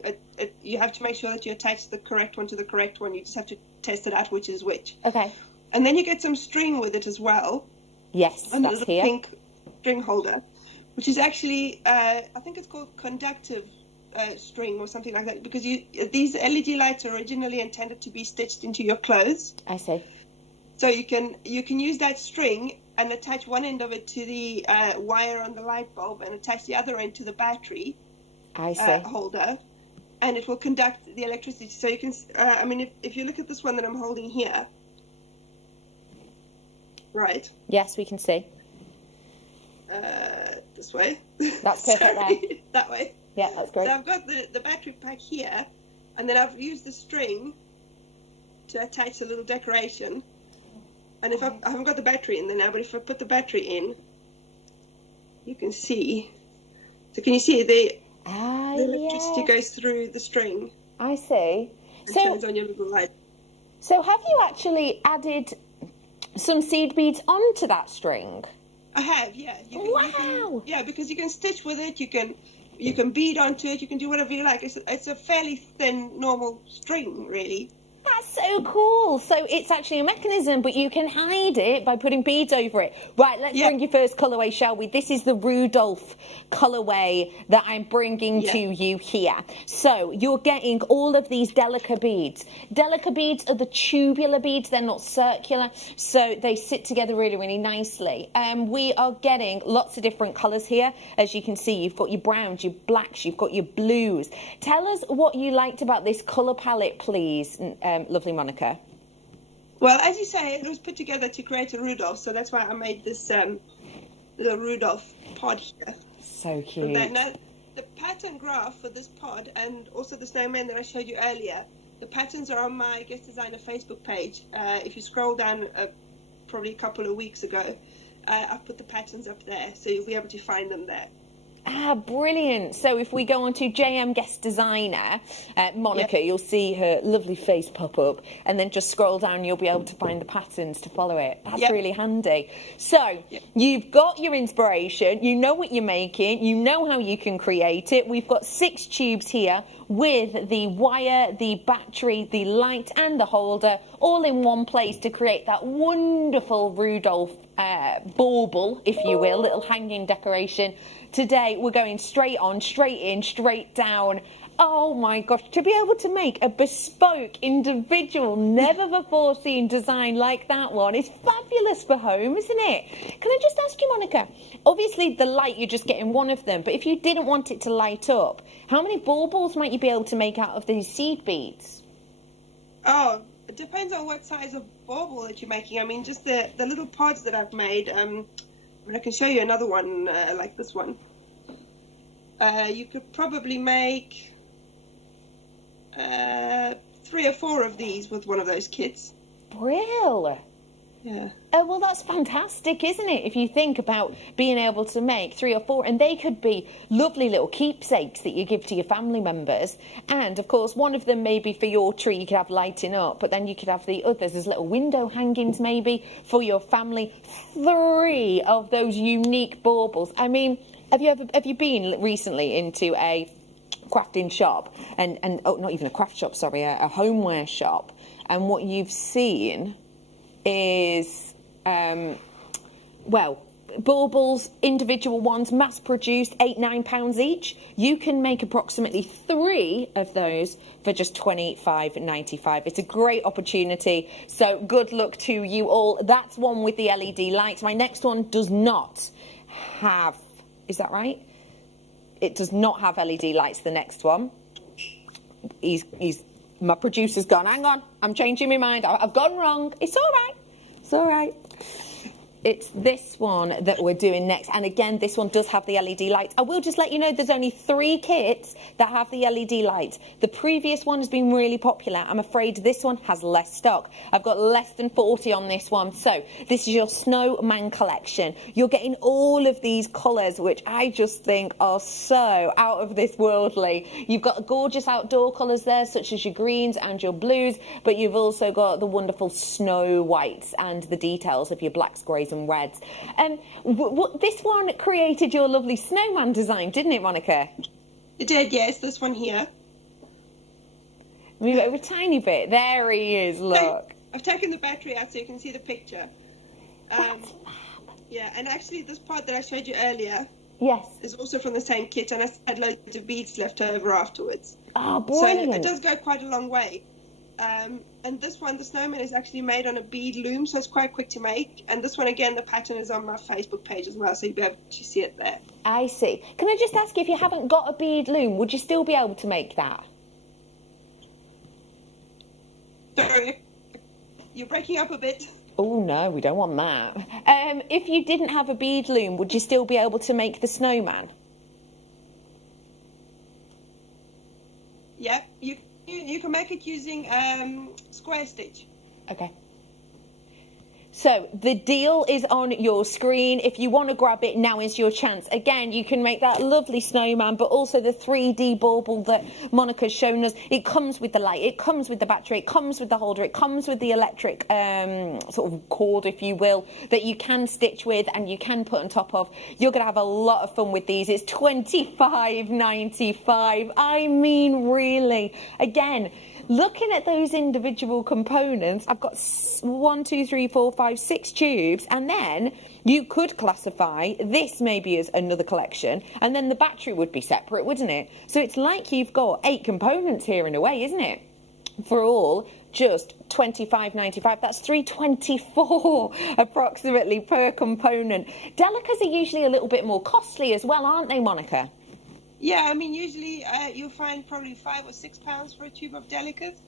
you have to make sure that you attach the correct one to the correct one. You just have to test it out which is which. Okay. And then you get some string with it as well. Yes, and that's a little here. pink string holder, which is actually I think it's called conductive string or something like that, because these LED lights are originally intended to be stitched into your clothes. I see. So you can use that string and attach one end of it to the wire on the light bulb and attach the other end to the battery holder, and it will conduct the electricity. So you can, I mean, if you look at this one that I'm holding here, right? Yes, we can see. This way. That's perfect there. That way. Yeah, that's great. So I've got the battery pack here, and then I've used the string to attach a little decoration. And if I haven't got the battery in there now, but if I put the battery in, you can see. So can you see the electricity goes through the string? I see. And turns on your little light. So have you actually added some seed beads onto that string? I have, yeah. Wow! Yeah, because you can stitch with it. You can bead onto it. You can do whatever you like. It's a fairly thin, normal string, really. That's so cool. So it's actually a mechanism, but you can hide it by putting beads over it. Right, let's bring your first colourway, shall we? This is the Rudolph colourway that I'm bringing to you here. So you're getting all of these Delica beads. Delica beads are the tubular beads. They're not circular, so they sit together really, really nicely. We are getting lots of different colours here. As you can see, you've got your browns, your blacks, you've got your blues. Tell us what you liked about this colour palette, please, lovely Monica. Well, as you say, it was put together to create a Rudolph, so that's why I made this little Rudolph pod here. So cute. Now, the pattern graph for this pod and also the snowman that I showed you earlier, the patterns are on my Guest Designer Facebook page. If you scroll down probably a couple of weeks ago, I've put the patterns up there, so you'll be able to find them there. Ah, brilliant. So if we go on to JM Guest Designer, Monica, you'll see her lovely face pop up, and then just scroll down, you'll be able to find the patterns to follow it. That's really handy. So you've got your inspiration, you know what you're making, you know how you can create it. We've got 6 tubes here with the wire, the battery, the light and the holder all in one place to create that wonderful Rudolph bauble, if you will, little hanging decoration. Today we're going straight on, straight in, straight down. Oh my gosh, to be able to make a bespoke, individual, never before seen design like that one is fabulous for home, isn't it? Can I just ask you, Monica, obviously the light, you're just getting one of them, but if you didn't want it to light up, how many baubles might you be able to make out of these seed beads? Oh, it depends on what size of bauble that you're making. I mean, just the little pods that I've made, I can show you another one like this one. You could probably make 3 or 4 of these with one of those kits. Brill. Yeah. Oh, well, that's fantastic, isn't it? If you think about being able to make 3 or 4, and they could be lovely little keepsakes that you give to your family members. And, of course, one of them maybe for your tree you could have lighting up, but then you could have the others as little window hangings maybe for your family. 3 of those unique baubles. I mean, have you been recently into a crafting shop and oh, not even a craft shop, sorry, a homeware shop, and what you've seen is well, baubles, individual ones, mass produced, £8-9 each. You can make approximately 3 of those for just $25.95. It's a great opportunity, so good luck to you all. That's one with the LED lights. My next one does not have, is that right? It does not have LED lights, the next one. My producer's gone, hang on, I'm changing my mind. I've gone wrong. It's all right. It's all right. It's this one that we're doing next. And again, this one does have the LED lights. I will just let you know there's only 3 kits that have the LED lights. The previous one has been really popular. I'm afraid this one has less stock. I've got less than 40 on this one. So this is your Snowman collection. You're getting all of these colours, which I just think are so out of this worldly. You've got gorgeous outdoor colours there, such as your greens and your blues, but you've also got the wonderful snow whites and the details of your blacks, greys and reds. This one created your lovely snowman design, didn't it, Monica? It did, yes, this one here. Move it over a tiny bit. There he is, look. I've taken the battery out so you can see the picture. Yeah, and actually this part that I showed you earlier is also from the same kit, and I had loads of beads left over afterwards. Oh, brilliant. So it does go quite a long way. And this one, the snowman, is actually made on a bead loom, so it's quite quick to make. And this one, again, the pattern is on my Facebook page as well, so you'll be able to see it there. I see. Can I just ask you, if you haven't got a bead loom, would you still be able to make that? Sorry, you're breaking up a bit. Oh, no, we don't want that. If you didn't have a bead loom, would you still be able to make the snowman? Yeah, you can make it using square stitch. Okay. So the deal is on your screen. If you want to grab it, now is your chance. Again, you can make that lovely snowman, but also the 3D bauble that Monica's shown us. It comes with the light, it comes with the battery, it comes with the holder, it comes with the electric sort of cord, if you will, that you can stitch with and you can put on top of. You're going to have a lot of fun with these. It's $25.95. I mean, really. Again, looking at those individual components, I've got 1, 2, 3, 4, 5, 6 tubes, and then you could classify this maybe as another collection, and then the battery would be separate, wouldn't it? So it's like you've got 8 components here in a way, isn't it? For all just $25.95. That's $3.24 approximately per component. Delicas are usually a little bit more costly as well, aren't they, Monica? Yeah, I mean, usually you'll find probably £5 or £6 for a tube of delicas.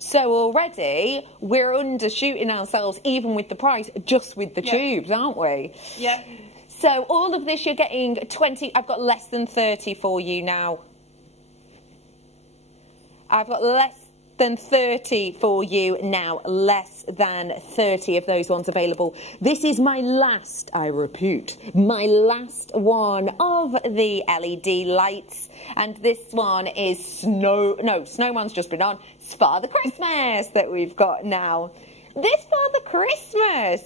So already we're undershooting ourselves even with the price, just with the tubes, aren't we? Yeah. So all of this you're getting 20, I've got less than 30 for you now. I've got less than 30 for you now, less than 30 of those ones available. This is my last, I repeat, my last one of the LED lights, and this one is Snowman's just been on. It's Father Christmas that we've got now. This Father Christmas,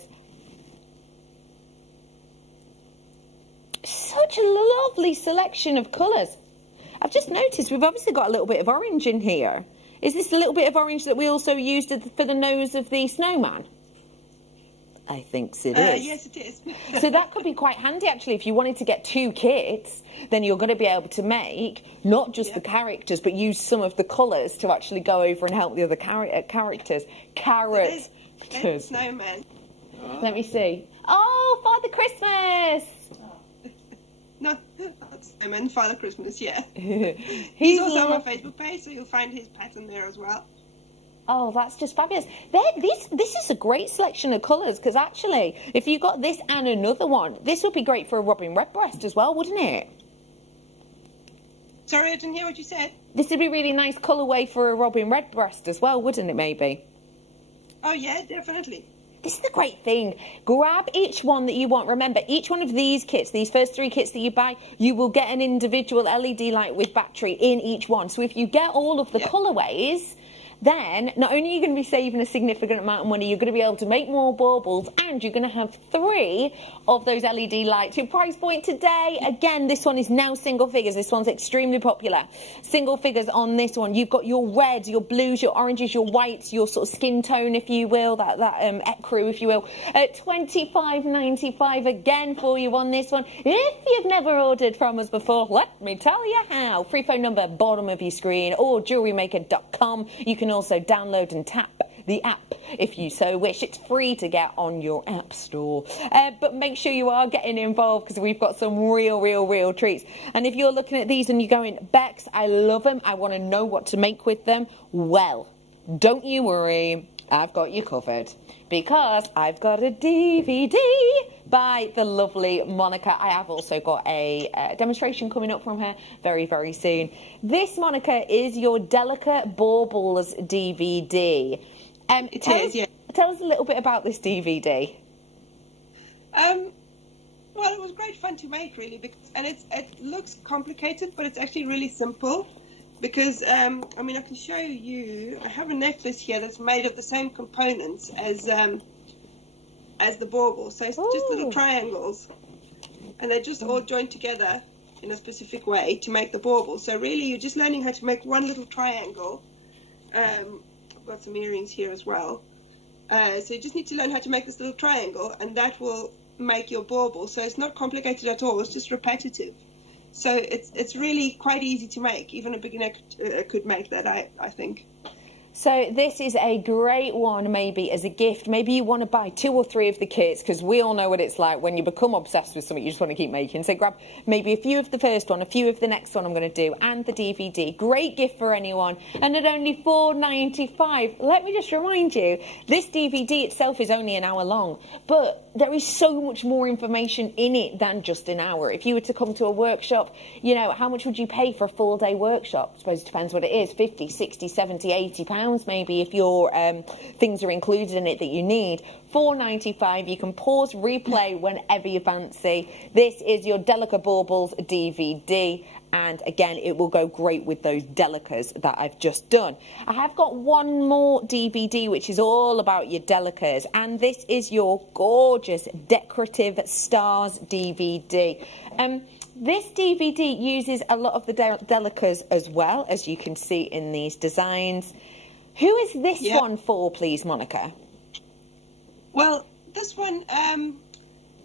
such a lovely selection of colours. I've just noticed we've obviously got a little bit of orange in here. Is this a little bit of orange that we also used for the nose of the snowman? I think it is. Yes, it is. So that could be quite handy, actually. If you wanted to get 2 kits, then you're going to be able to make not just the characters, but use some of the colours to actually go over and help the other characters. There's snowman. Oh. Let me see. Oh, Father Christmas! No, not Snowman, Father Christmas, yeah. He's also on my Facebook page, so you'll find his pattern there as well. Oh, that's just fabulous. This is a great selection of colours, because actually, if you got this and another one, this would be great for a Robin Redbreast as well, wouldn't it? Sorry, I didn't hear what you said. This would be really nice colourway for a Robin Redbreast as well, wouldn't it, maybe? Oh, yeah, definitely. This is the great thing. Grab each one that you want. Remember, each one of these kits, these first 3 kits that you buy, you will get an individual LED light with battery in each one. So if you get all of the colourways, then not only are you going to be saving a significant amount of money, you're going to be able to make more baubles, and you're going to have 3 of those LED lights. Your price point today, again, this one is now single figures. This one's extremely popular. Single figures on this one. You've got your reds, your blues, your oranges, your whites, your sort of skin tone, if you will, that ecru, if you will. At $25.95 again for you on this one. If you've never ordered from us before, let me tell you how. Free phone number, bottom of your screen, or JewelleryMaker.com. You can also download and tap the app if you so wish. It's free to get on your app store, but make sure you are getting involved, because we've got some real treats. And if you're looking at these and you're going, Bex, I love them, I want to know what to make with them, well, don't you worry, I've got you covered, because I've got a DVD by the lovely Monica. I have also got a demonstration coming up from her very soon. This, Monica, is your Delicate Baubles DVD. Tell us a little bit about this DVD. Well, it was great fun to make, really, and it looks complicated, but it's actually really simple. Because, I mean, I can show you, I have a necklace here that's made of the same components as the bauble. So it's just little triangles. And they're just all joined together in a specific way to make the bauble. So really, you're just learning how to make one little triangle. I've got some earrings here as well. So you just need to learn how to make this little triangle, and that will make your bauble. So it's not complicated at all, it's just repetitive. So it's really quite easy to make. Even a beginner could make that, I think. So this is a great one, maybe as a gift. Maybe you want to buy 2 or 3 of the kits, because we all know what it's like when you become obsessed with something. You just want to keep making. So grab maybe a few of the first one, a few of the next one I'm going to do, and the DVD. Great gift for anyone, and at only $4.95. Let me just remind you, this DVD itself is only an hour long, but there is so much more information in it than just an hour. If you were to come to a workshop, you know, how much would you pay for a full day workshop? I suppose it depends what it is, 50, 60, 70, 80 pounds maybe if your things are included in it that you need. £4.95, you can pause, replay whenever you fancy. This is your Delica Baubles DVD. And again, it will go great with those Delicas that I've just done. I have got one more DVD, which is all about your Delicas. And this is your gorgeous Decorative Stars DVD. This DVD uses a lot of the Delicas as well, as you can see in these designs. Who is this one for, please, Monica? Well, this one...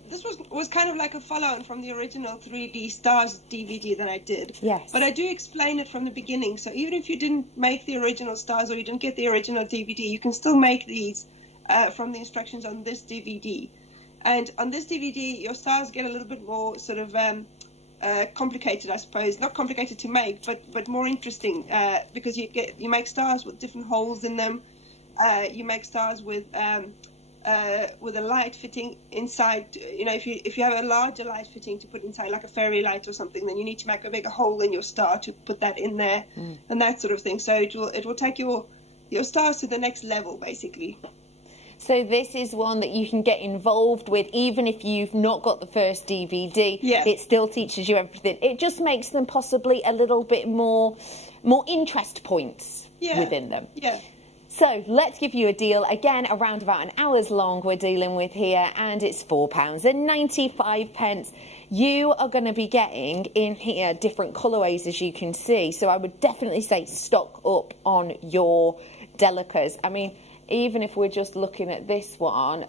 this was kind of like a follow-on from the original 3D Stars DVD that I did. Yes. But I do explain it from the beginning. So even if you didn't make the original Stars or you didn't get the original DVD, you can still make these from the instructions on this DVD. And on this DVD, your stars get a little bit more sort of complicated, I suppose. Not complicated to make, but more interesting because you make stars with different holes in them. You make stars with a light fitting inside. You know, if you have a larger light fitting to put inside, like a fairy light or something, then you need to make a bigger hole in your star to put that in there, and that sort of thing. So it will take your stars to the next level, basically. So this is one that you can get involved with, even if you've not got the first DVD. Yeah. It still teaches you everything. It just makes them possibly a little bit more interest points within them. Yeah. So let's give you a deal. Again, around about an hour's long we're dealing with here, and it's £4.95. You are going to be getting in here different colourways, as you can see. So I would definitely say stock up on your Delicas. I mean, even if we're just looking at this one,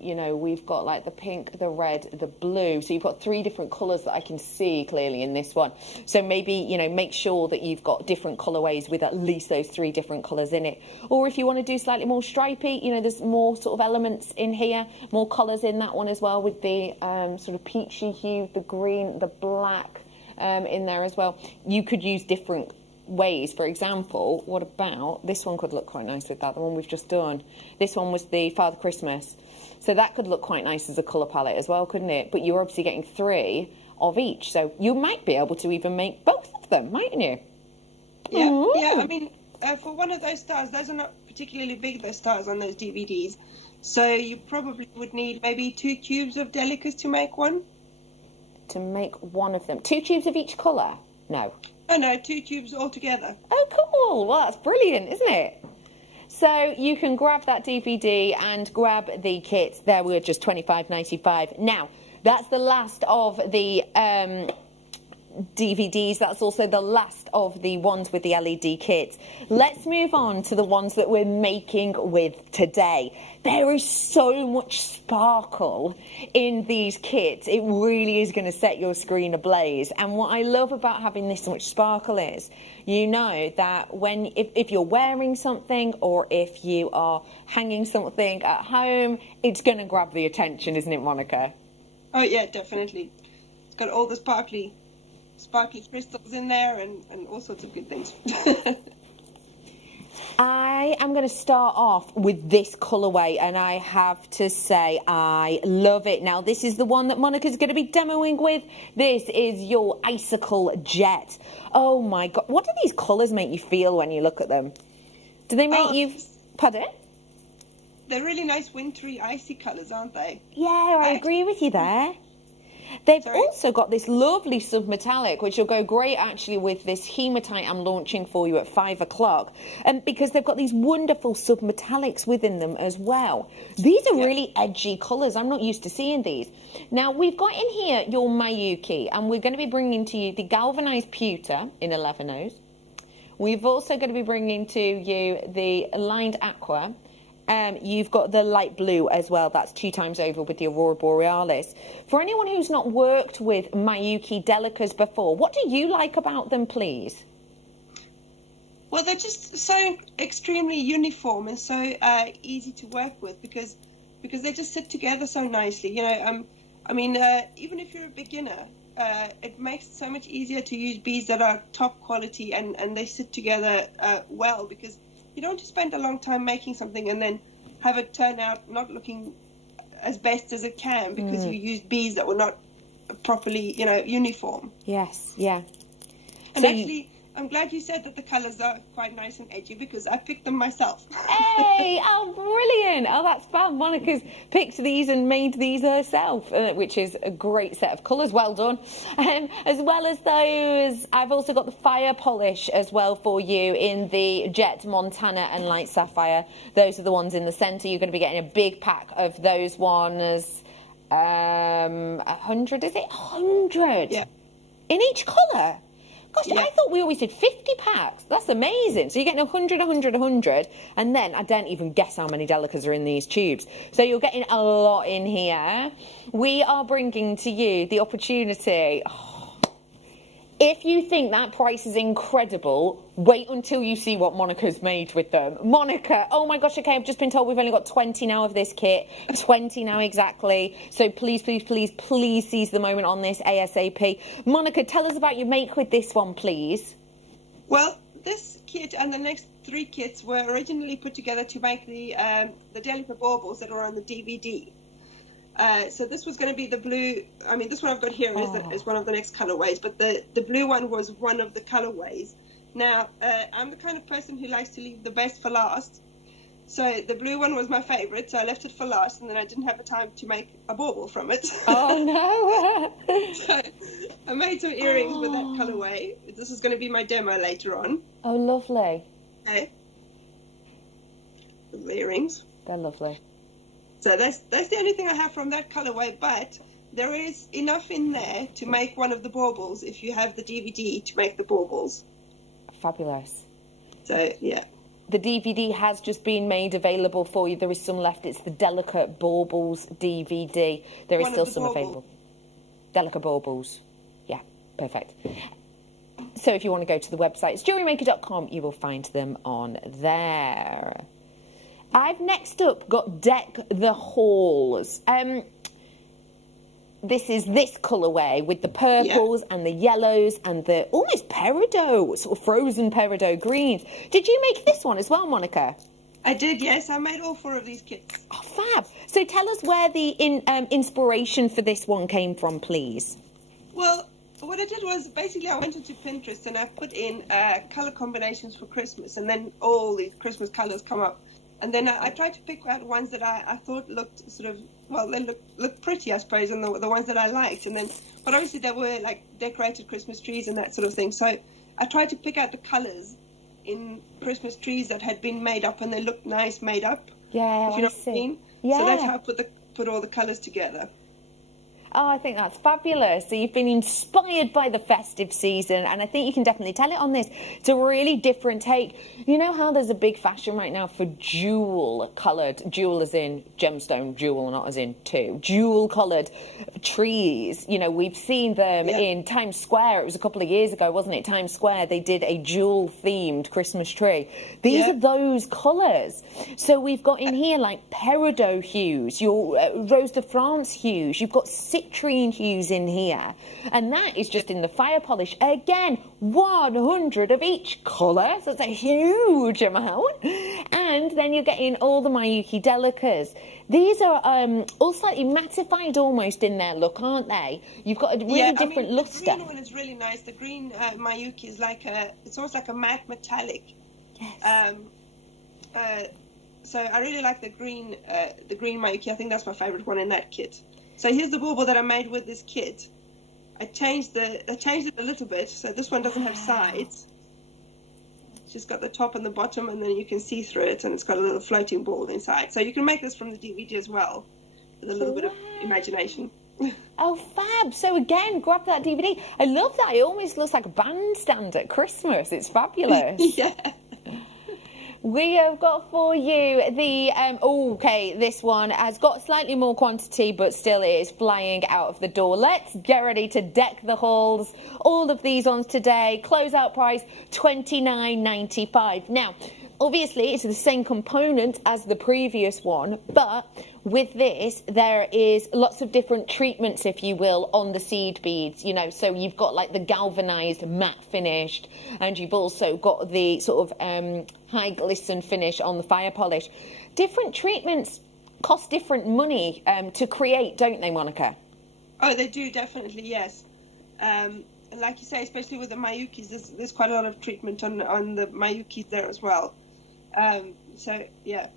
you know, we've got like the pink, the red, the blue. So you've got 3 different colours that I can see clearly in this one. So maybe, you know, make sure that you've got different colourways with at least those 3 different colours in it. Or if you want to do slightly more stripy, you know, there's more sort of elements in here, more colours in that one as well, with the sort of peachy hue, the green, the black in there as well. You could use different ways. For example, what about this one? Could look quite nice with that, the one we've just done. This one was the Father Christmas, so that could look quite nice as a colour palette as well, couldn't it? But you're obviously getting 3 of each, so you might be able to even make both of them, mightn't you? Yeah. Ooh. Yeah, I mean, for one of those stars, those are not particularly big, those stars on those DVDs, so you probably would need maybe 2 cubes of Delicas to make one. To make one of them, 2 tubes of each colour? No. Oh no, 2 tubes altogether. Oh, cool. Well, that's brilliant, isn't it? So you can grab that DVD and grab the kits. There we're just £25.95. Now, that's the last of the DVDs. That's also the last of the ones with the LED kits. Let's move on to the ones that we're making with today. There is so much sparkle in these kits. It really is going to set your screen ablaze. And what I love about having this much sparkle is, you know that if you're wearing something or if you are hanging something at home, it's going to grab the attention, isn't it, Monica? Oh yeah, definitely. It's got all the sparkly crystals in there and all sorts of good things. I am going to start off with this colourway, and I have to say I love it. Now, this is the one that Monica's going to be demoing with. This is your Icicle Jet. Oh my God, what do these colours make you feel when you look at them? Do they make you... Pardon? They're really nice wintry icy colours, aren't they? Yeah, I agree with you there. They've also got this lovely submetallic, which will go great actually with this hematite I'm launching for you at 5 o'clock, because they've got these wonderful submetallics within them as well. These are really edgy colours. I'm not used to seeing these. Now, we've got in here your Mayuki, and we're going to be bringing to you the galvanised pewter in 11 We've also going to be bringing to you the lined aqua. You've got the light blue as well. That's 2 times over with the Aurora Borealis. For anyone who's not worked with Mayuki Delicas before, what do you like about them, please? Well, they're just so extremely uniform and so easy to work with because they just sit together so nicely. You know, I mean, even if you're a beginner, it makes it so much easier to use beads that are top quality and they sit together well, because you don't want to spend a long time making something and then have it turn out not looking as best as it can, because you used beads that were not properly, uniform. Yes, yeah. And actually, I'm glad you said that the colours are quite nice and edgy, because I picked them myself. Hey, oh, brilliant. Oh, that's fun. Monica's picked these and made these herself, which is a great set of colours. Well done. As well as those, I've also got the fire polish as well for you in the Jet Montana and Light Sapphire. Those are the ones in the centre. You're going to be getting a big pack of those ones. 100, is it? 100? Yeah. In each colour? Gosh, Yeah. I thought we always did 50 packs. That's amazing. So you're getting 100, 100, 100, and then I don't even guess how many delicas are in these tubes. So you're getting a lot in here. We are bringing to you the opportunity. If you think that price is incredible, wait until you see what Monica's made with them. Monica, oh my gosh, okay, I've just been told we've only got 20 now of this kit. 20 now exactly. So please, please, please, please seize the moment on this ASAP. Monica, tell us about your make with this one, please. Well, this kit and the next 3 kits were originally put together to make the Delica baubles that are on the DVD. So this was going to be the blue. I mean, this one I've got here is one of the next colorways, but the blue one was one of the colorways. Now, I'm the kind of person who likes to leave the best for last. So the blue one was my favorite, so I left it for last, and then I didn't have the time to make a bauble from it. Oh, no. So I made some earrings with that colorway. This is going to be my demo later on. Oh, lovely. Okay. The earrings. They're lovely. So that's the only thing I have from that colorway, but there is enough in there to make one of the baubles if you have the DVD to make the baubles. Fabulous. So, yeah. The DVD has just been made available for you. There is some left. It's the Delicate Baubles DVD. There is still some available. Delicate Baubles. Yeah, perfect. So if you want to go to the website, it's JewelleryMaker.com. You will find them on there. I've next up got Deck the Halls. This is this colourway with the purples and the yellows and the almost peridot, sort of frozen peridot greens. Did you make this one as well, Monica? I did, yes. I made all 4 of these kits. Oh, fab. So tell us where the inspiration for this one came from, please. Well, what I did was basically I went into Pinterest and I put in colour combinations for Christmas, and then all these Christmas colours come up. And then I tried to pick out ones that I thought looked sort of, well, they looked pretty, I suppose, and the ones that I liked. And then, but obviously there were like decorated Christmas trees and that sort of thing. So I tried to pick out the colours in Christmas trees that had been made up, and they looked nice made up. Yeah, if you know what I mean. Yeah. So that's how I put all the colours together. Oh, I think that's fabulous. So you've been inspired by the festive season, and I think you can definitely tell it on this. It's a really different take. You know how there's a big fashion right now for jewel-coloured, jewel as in gemstone, jewel not as in two, jewel-coloured trees. You know, we've seen them in Times Square. It was a couple of years ago, wasn't it? Times Square, they did a jewel-themed Christmas tree. These are those colours. So we've got in here like peridot hues, your Rose de France hues. You've got citrine hues in here, and that is just in the fire polish. Again, 100 of each colour, so it's a huge amount. And then you're getting all the Miyuki Delicas. These are all slightly mattified almost in their look, aren't they? You've got a really different luster. The green one is really nice. The green Miyuki is like it's almost like a matte metallic. Yes. So I really like the green Miyuki. I think that's my favourite one in that kit. So here's the bauble that I made with this kit. I changed it a little bit, so this one doesn't have sides. It's just got the top and the bottom, and then you can see through it, and it's got a little floating ball inside. So you can make this from the DVD as well, with a little bit of imagination. Oh, fab. So again, grab that DVD. I love that. It almost looks like a bandstand at Christmas. It's fabulous. Yeah. We have got for you the, this one has got slightly more quantity, but still it is flying out of the door. Let's get ready to deck the halls. All of these ones today, closeout price $29.95. Now, obviously, it's the same component as the previous one, but with this, there is lots of different treatments, if you will, on the seed beads, you know, so you've got like the galvanized matte finished, and you've also got the sort of high glisten finish on the fire polish. Different treatments cost different money to create, don't they, Monica? Oh, they do, definitely, yes. Like you say, especially with the Mayukis, there's quite a lot of treatment on the Mayukis there as well. So, yeah.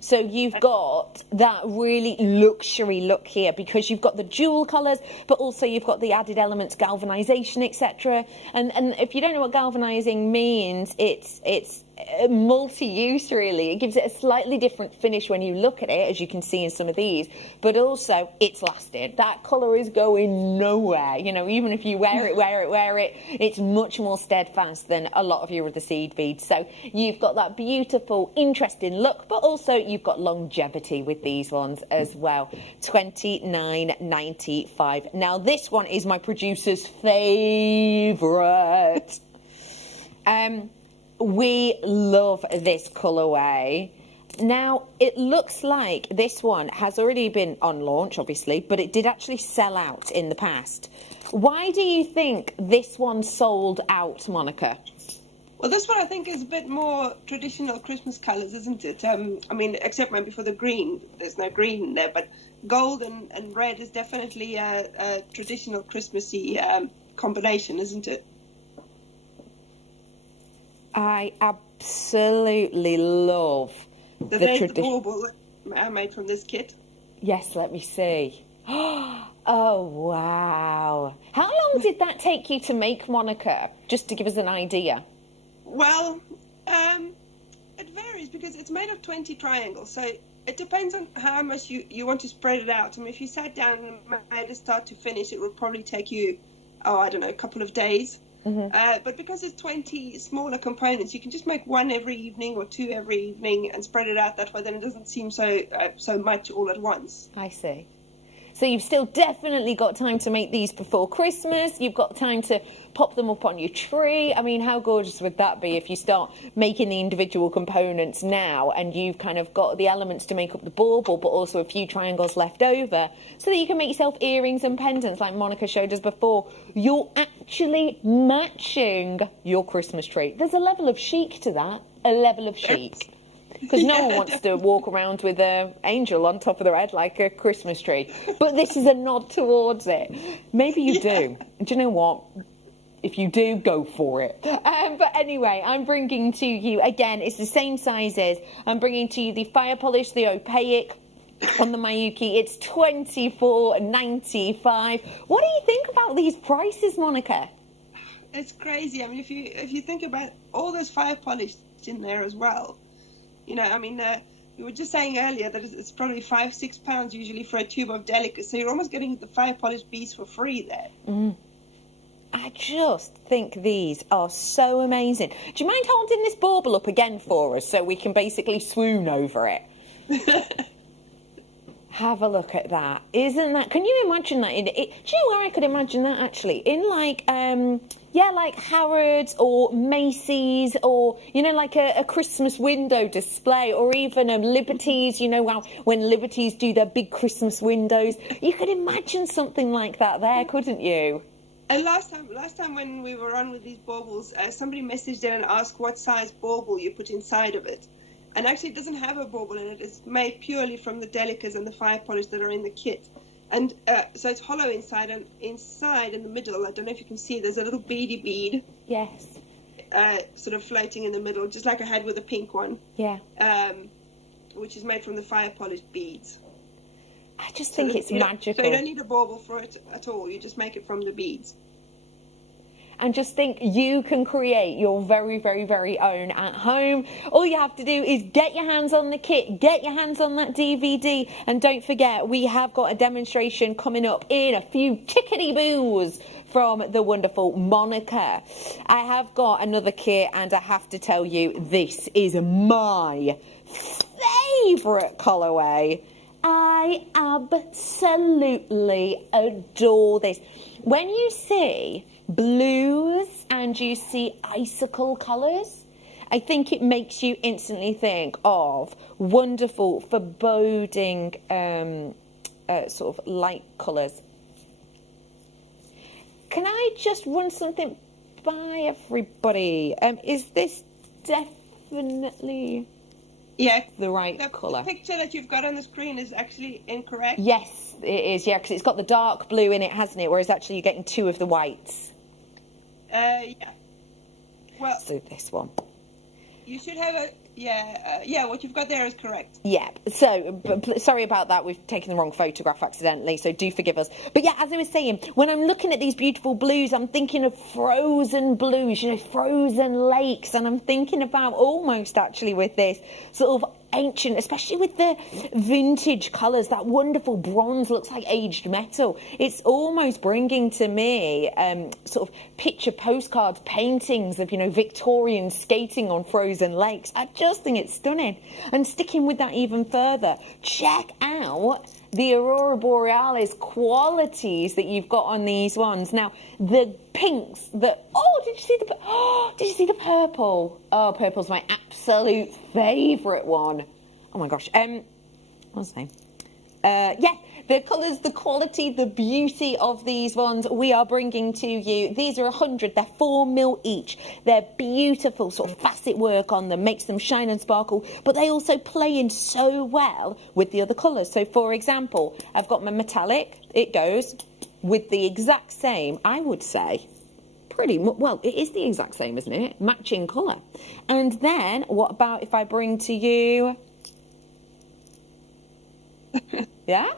So you've got that really luxury look here because you've got the jewel colours, but also you've got the added elements, galvanisation, etc. And if you don't know what galvanising means, it's multi-use really. It gives it a slightly different finish when you look at it, as you can see in some of these, but also it's lasted. That colour is going nowhere. You know, even if you wear it, it's much more steadfast than a lot of your other seed beads. So you've got that beautiful, interesting look, but also you've got longevity with these ones as well. $29.95. Now this one is my producer's favourite. We love this colourway. Now, it looks like this one has already been on launch, obviously, but it did actually sell out in the past. Why do you think this one sold out, Monica? Well, this one I think is a bit more traditional Christmas colours, isn't it? I mean, except maybe for the green. There's no green in there, but gold and red is definitely a traditional Christmassy combination, isn't it? I absolutely love the tradition. Bauble I made from this kit. Yes, let me see. Oh, wow. How long did that take you to make, Monica? Just to give us an idea. Well, it varies because it's made of 20 triangles, so it depends on how much you want to spread it out. I mean, if you sat down and made it start to finish, it would probably take you, I don't know, a couple of days. Mm-hmm. But because it's 20 smaller components, you can just make one every evening or two every evening and spread it out that way. Then it doesn't seem so much all at once. I see. So you've still definitely got time to make these before Christmas. You've got time to pop them up on your tree. I mean, how gorgeous would that be if you start making the individual components now and you've kind of got the elements to make up the bauble, but also a few triangles left over so that you can make yourself earrings and pendants like Monica showed us before. You're actually matching your Christmas tree. There's a level of chic to that, a level of chic. Because no one wants to walk around with an angel on top of their head like a Christmas tree. But this is a nod towards it. Maybe you do. Do you know what? If you do, go for it. But anyway, I'm bringing to you, again, it's the same sizes. I'm bringing to you the fire polish, the opaque on the Mayuki. It's $24.95. What do you think about these prices, Monica? It's crazy. I mean, if you think about all those fire polish in there as well. You know, I mean, you were just saying earlier that it's probably £5-6 usually for a tube of delicates. So you're almost getting the fire polish beads for free there. I just think these are so amazing. Do you mind holding this bauble up again for us so we can basically swoon over it? Have a look at that. Isn't that... Can you imagine that? Do you know where I could imagine that, actually? In, like, like Harrods or Macy's or, you know, like a Christmas window display or even Liberty's, you know, when Liberty's do their big Christmas windows. You could imagine something like that there, couldn't you? And last time when we were on with these baubles, somebody messaged in and asked what size bauble you put inside of it. And actually it doesn't have a bauble in it. It's made purely from the delicates and the fire polish that are in the kit. And so it's hollow inside, and inside in the middle, I don't know if you can see, there's a little beady bead. Yes. Sort of floating in the middle, just like I had with the pink one. Yeah. Which is made from the fire polish beads. I just think it's magical. So you don't need a bauble for it at all. You just make it from the beads. And just think you can create your very, very, very own at home. All you have to do is get your hands on the kit, get your hands on that DVD, and don't forget, we have got a demonstration coming up in a few tickety-boos from the wonderful Monica. I have got another kit, and I have to tell you, this is my favourite colourway. I absolutely adore this. When you see blues and you see icicle colours, I think it makes you instantly think of wonderful, foreboding sort of light colours. Can I just run something by everybody? Is this definitely... Yeah. the right The colour. picture that you've got on the screen is actually incorrect. Yes, it is, yeah, because it's got the dark blue in it, hasn't it? Whereas actually you're getting 2 of the whites. Yeah. Well, So this one. you should have a, what you've got there is correct. Yeah, so sorry about that. We've taken the wrong photograph accidentally, so do forgive us. But yeah, as I was saying, when I'm looking at these beautiful blues, I'm thinking of frozen blues, you know, frozen lakes, and I'm thinking about almost actually with this sort of ancient, especially with the vintage colours, that wonderful bronze looks like aged metal. It's almost bringing to me sort of picture postcards, paintings of, you know, Victorians skating on frozen lakes. I just think it's stunning. And sticking with that even further, check out the Aurora Borealis qualities that you've got on these ones. Now, the pinks, did you see the purple? Oh, purple's my absolute favourite one. Oh my gosh. What's the name? Yeah, the colours, the quality, the beauty of these ones we are bringing to you. These are 100, they're 4mm each. They're beautiful sort of facet work on them, makes them shine and sparkle, but they also play in so well with the other colours. So for example, I've got my metallic, it goes with the exact same, I would say, pretty much, well, it is the exact same, isn't it? Matching colour. And then, what about if I bring to you... Yeah,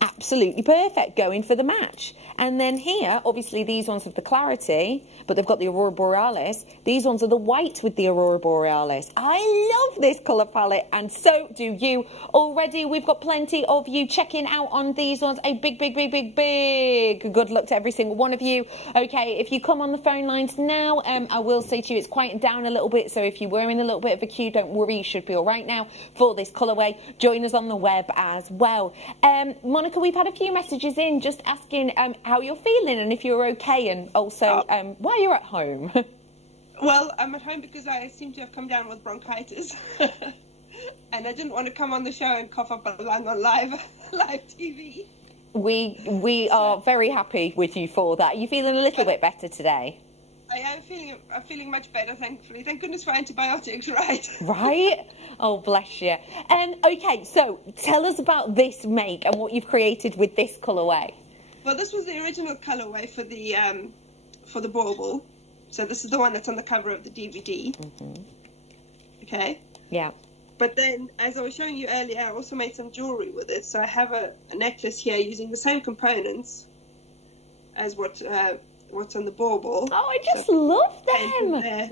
absolutely perfect, going for the match. And then here, obviously these ones have the clarity, but they've got the Aurora Borealis. These ones are the white with the Aurora Borealis. I love this colour palette, and so do you. Already we've got plenty of you checking out on these ones. A big good luck to every single one of you. Okay, if you come on the phone lines now, I will say to you it's quieting down a little bit, so if you were in a little bit of a queue, don't worry, you should be all right now for this colourway. Join us on the web as well. Monica, we've had a few messages in just asking how you're feeling and if you're okay, and also why you're at home. Well, I'm at home because I seem to have come down with bronchitis. And I didn't want to come on the show and cough up a lung on live TV. We are very happy with you for that. Are you feeling a little bit better today? I'm feeling much better, thankfully. Thank goodness for antibiotics, right? Right? Oh, bless you. Okay, so tell us about this make and what you've created with this colourway. Well, this was the original colourway for the bauble. So this is the one that's on the cover of the DVD. Mm-hmm. Okay? Yeah. But then, as I was showing you earlier, I also made some jewellery with it. So I have a necklace here using the same components as what's on the bauble. Oh, I just love them! There.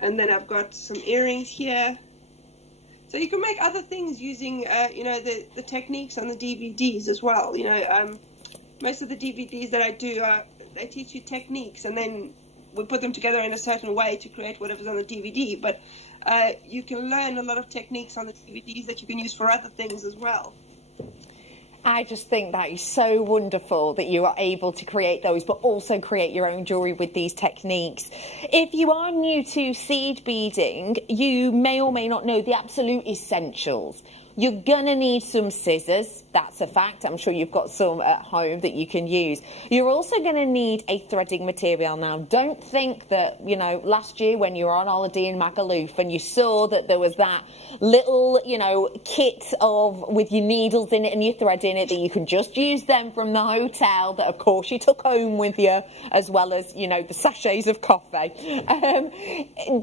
And then I've got some earrings here. So you can make other things using, the techniques on the DVDs as well. Most of the DVDs that I do, they teach you techniques, and then we put them together in a certain way to create whatever's on the DVD. But you can learn a lot of techniques on the DVDs that you can use for other things as well. I just think that is so wonderful that you are able to create those, but also create your own jewellery with these techniques. If you are new to seed beading, you may or may not know the absolute essentials. You're gonna need some scissors, that's a fact. I'm sure you've got some at home that you can use. You're also gonna need a threading material. Now, don't think that, last year when you were on holiday in Magaluf and you saw that there was that little, kit with your needles in it and your thread in it, that you can just use them from the hotel that, of course, you took home with you, as well as, the sachets of coffee.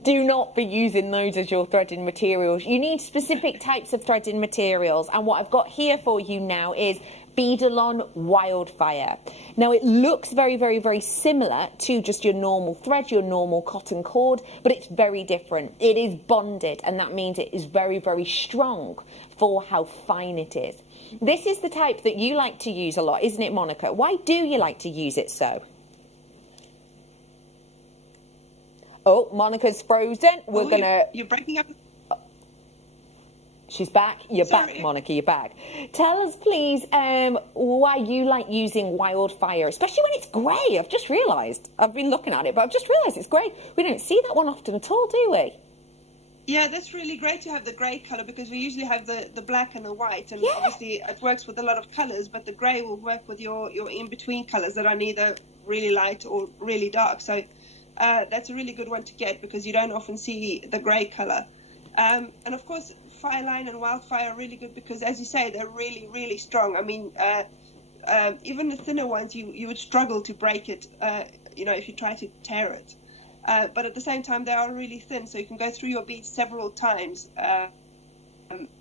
Do not be using those as your threading materials. You need specific types of threading materials, and what I've got here for you now is Beadalon Wildfire. Now, it looks very, very, very similar to just your normal thread, your normal cotton cord, but it's very different. It is bonded, and that means it is very, very strong for how fine it is. This is the type that you like to use a lot, isn't it, Monica? Why do you like to use it so? Oh, Monica's frozen. You're breaking up. She's back. You're Sorry. back, Monica. You're back. Tell us, please, why you like using Wildfire, especially when it's grey. I've just realised. I've been looking at it, but I've just realised it's grey. We don't see that one often at all, do we? Yeah, that's really great to have the grey colour, because we usually have the black and the white, and obviously it works with a lot of colours, but the grey will work with your in-between colours that are neither really light or really dark. So that's a really good one to get, because you don't often see the grey colour. And of course, Fireline and Wildfire are really good because, as you say, they're really, really strong. I mean, even the thinner ones, you would struggle to break it, if you try to tear it. But at the same time, they are really thin, so you can go through your beads several times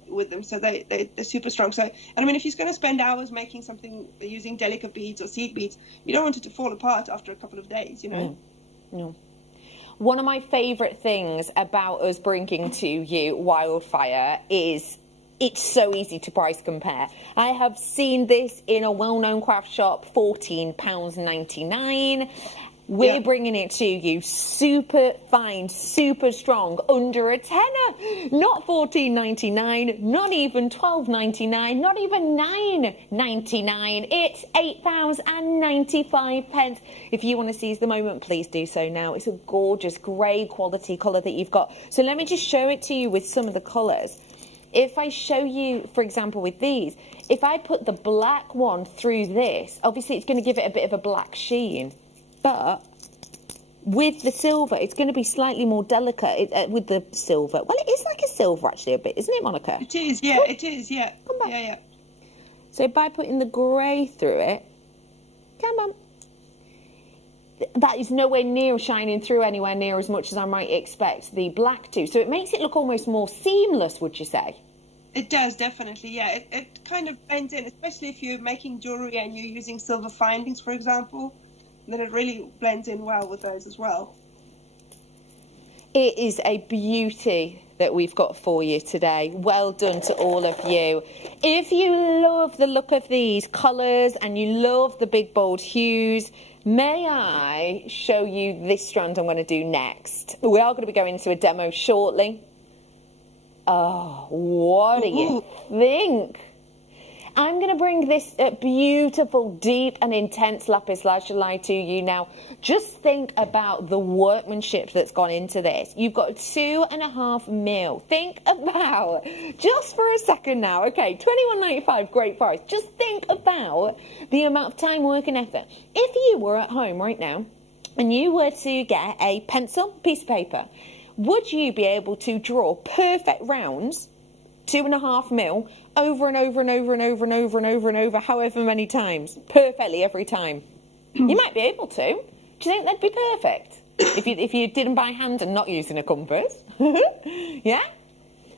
with them. So they're super strong. So, and I mean, if you're going to spend hours making something using delicate beads or seed beads, you don't want it to fall apart after a couple of days, No. One of my favourite things about us bringing to you Wildfire is it's so easy to price compare. I have seen this in a well-known craft shop, £14.99. We're bringing it to you super fine, super strong, under a tenner. Not £14.99, not even £12.99, not even £9.99. It's £8.95. If you want to seize the moment, please do so now. It's a gorgeous grey quality colour that you've got. So let me just show it to you with some of the colours. If I show you, for example, with these, if I put the black one through this, obviously it's going to give it a bit of a black sheen. But with the silver, it's going to be slightly more delicate with the silver. Well, it is like a silver, actually, a bit, isn't it, Monica? It is, yeah, it is, yeah. Come back. Yeah. So by putting the grey through it, come on. That is nowhere near shining through anywhere near as much as I might expect the black to. So it makes it look almost more seamless, would you say? It does, definitely, yeah. It kind of blends in, especially if you're making jewellery and you're using silver findings, for example. Then it really blends in well with those as well. It is a beauty that we've got for you today. Well done to all of you. If you love the look of these colours and you love the big bold hues, may I show you this strand I'm going to do next? We are going to be going into a demo shortly. Oh, what do you think? I'm going to bring this beautiful, deep and intense lapis lazuli to you now. Just think about the workmanship that's gone into this. You've got 2.5 mil. Think about, just for a second now, okay, £21.95, great price. Just think about the amount of time, work and effort. If you were at home right now and you were to get a pencil, piece of paper, would you be able to draw perfect rounds, 2.5 mil, over and over and over and over and over and over and over, however many times, perfectly every time? You might be able to. Do you think that'd be perfect if you did them by hand and not using a compass? Yeah,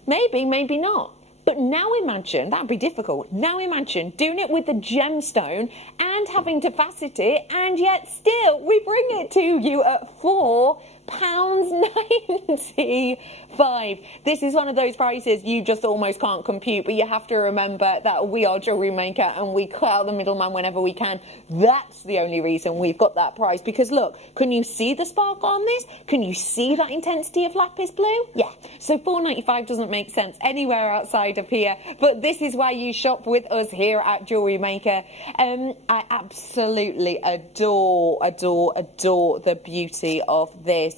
maybe not. But now imagine, that'd be difficult. Now imagine doing it with a gemstone and having to facet it, and yet still we bring it to you at £4.95. This is one of those prices you just almost can't compute, but you have to remember that we are Jewellery Maker and we cut out the middleman whenever we can. That's the only reason we've got that price, because look, can you see the sparkle on this? Can you see that intensity of lapis blue? Yeah, so £4.95 doesn't make sense anywhere outside of here, but this is why you shop with us here at Jewellery Maker. I absolutely adore the beauty of this.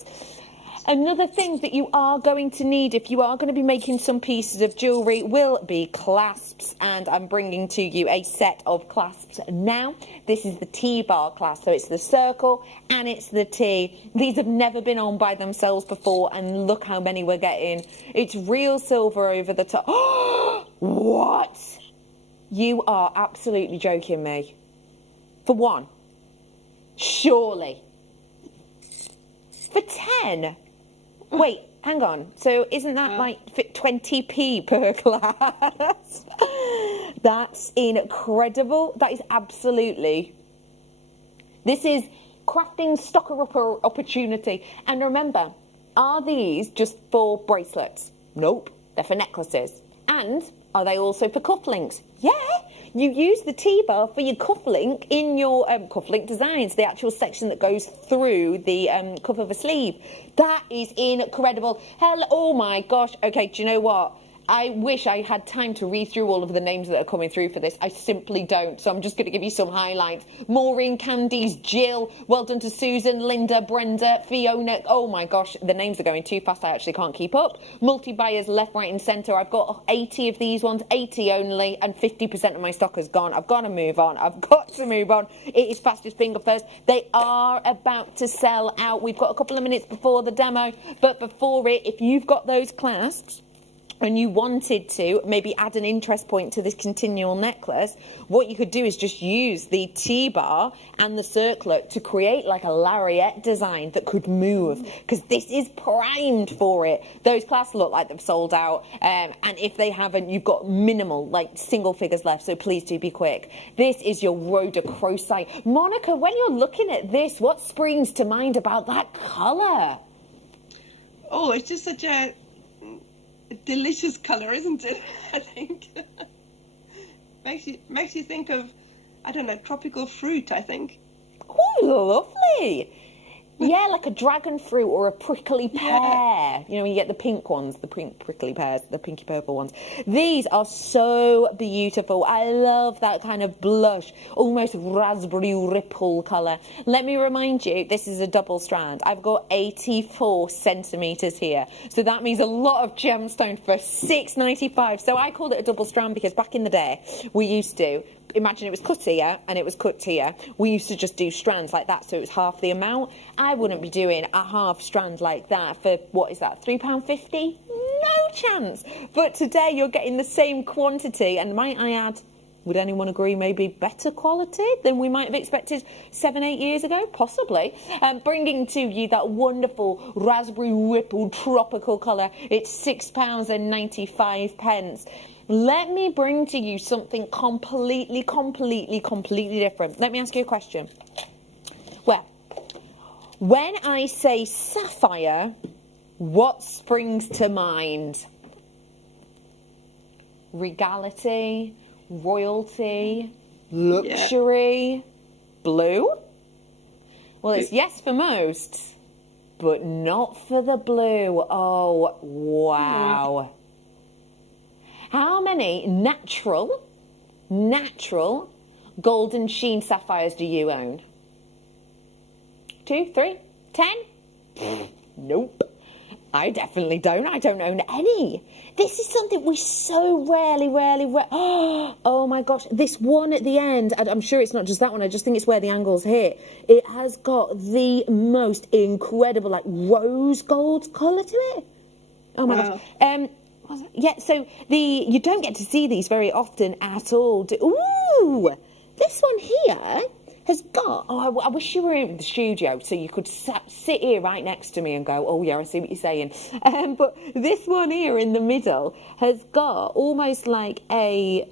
Another thing that you are going to need if you are going to be making some pieces of jewellery will be clasps, and I'm bringing to you a set of clasps now. This is the T-bar clasp, so it's the circle and it's the T. These have never been on by themselves before, and look how many we're getting. It's real silver over the top. What? You are absolutely joking me. For one, surely. For 10? Wait, hang on. So isn't that like 20p per class? That's incredible. That is absolutely... This is crafting stocker upper opportunity. And remember, are these just for bracelets? Nope, they're for necklaces. And are they also for cufflinks? Yeah, you use the T-bar for your cufflink in your cufflink designs, the actual section that goes through the cuff of a sleeve. That is incredible. Hell, oh my gosh. Okay, do you know what? I wish I had time to read through all of the names that are coming through for this. I simply don't. So I'm just going to give you some highlights. Maureen, Candice, Jill. Well done to Susan, Linda, Brenda, Fiona. Oh my gosh, the names are going too fast. I actually can't keep up. Multi-buyers left, right and centre. I've got 80 of these ones, 80 only, and 50% of my stock has gone. I've got to move on. I've got to move on. It is fastest finger first. They are about to sell out. We've got a couple of minutes before the demo, but before it, if you've got those clasps, and you wanted to maybe add an interest point to this continual necklace, what you could do is just use the T-bar and the circlet to create like a lariat design that could move, because this is primed for it. Those clasps look like they've sold out, and if they haven't, you've got minimal, like single figures left, so please do be quick. This is your Rhoda Crochet. Monica, when you're looking at this, what springs to mind about that colour? Oh, it's just such a delicious color, isn't it? I think makes you think of, I don't know, tropical fruit, I think. Oh, lovely. Yeah, like a dragon fruit or a prickly pear. Yeah. You know, when you get the pink ones, the pink prickly pears, the pinky purple ones. These are so beautiful. I love that kind of blush, almost raspberry ripple colour. Let me remind you, this is a double strand. I've got 84 centimetres here. So that means a lot of gemstone for $6.95. So I called it a double strand because back in the day, we used to, imagine it was cut here and it was cut here. We used to just do strands like that, so it was half the amount. I wouldn't be doing a half strand like that for, what is that, £3.50? No chance. But today you're getting the same quantity, and might I add, would anyone agree, maybe better quality than we might have expected 7-8 years ago? Possibly. Bringing to you that wonderful raspberry ripple tropical colour. It's £6.95. Let me bring to you something completely different. Let me ask you a question. Well, when I say sapphire, what springs to mind? Regality, royalty, luxury, blue? Well, it's yes for most, but not for the blue. Oh, wow. How many natural golden sheen sapphires do you own? 2, 3, 10? Nope. I definitely don't. I don't own any. This is something we so rarely. Oh my gosh. This one at the end, I'm sure it's not just that one. I just think it's where the angles hit. It has got the most incredible, like, rose gold colour to it. Oh my gosh. Yeah, so you don't get to see these very often at all. Ooh, this one here has got, I wish you were in the studio so you could sit here right next to me and go, oh yeah, I see what you're saying. But this one here in the middle has got almost like a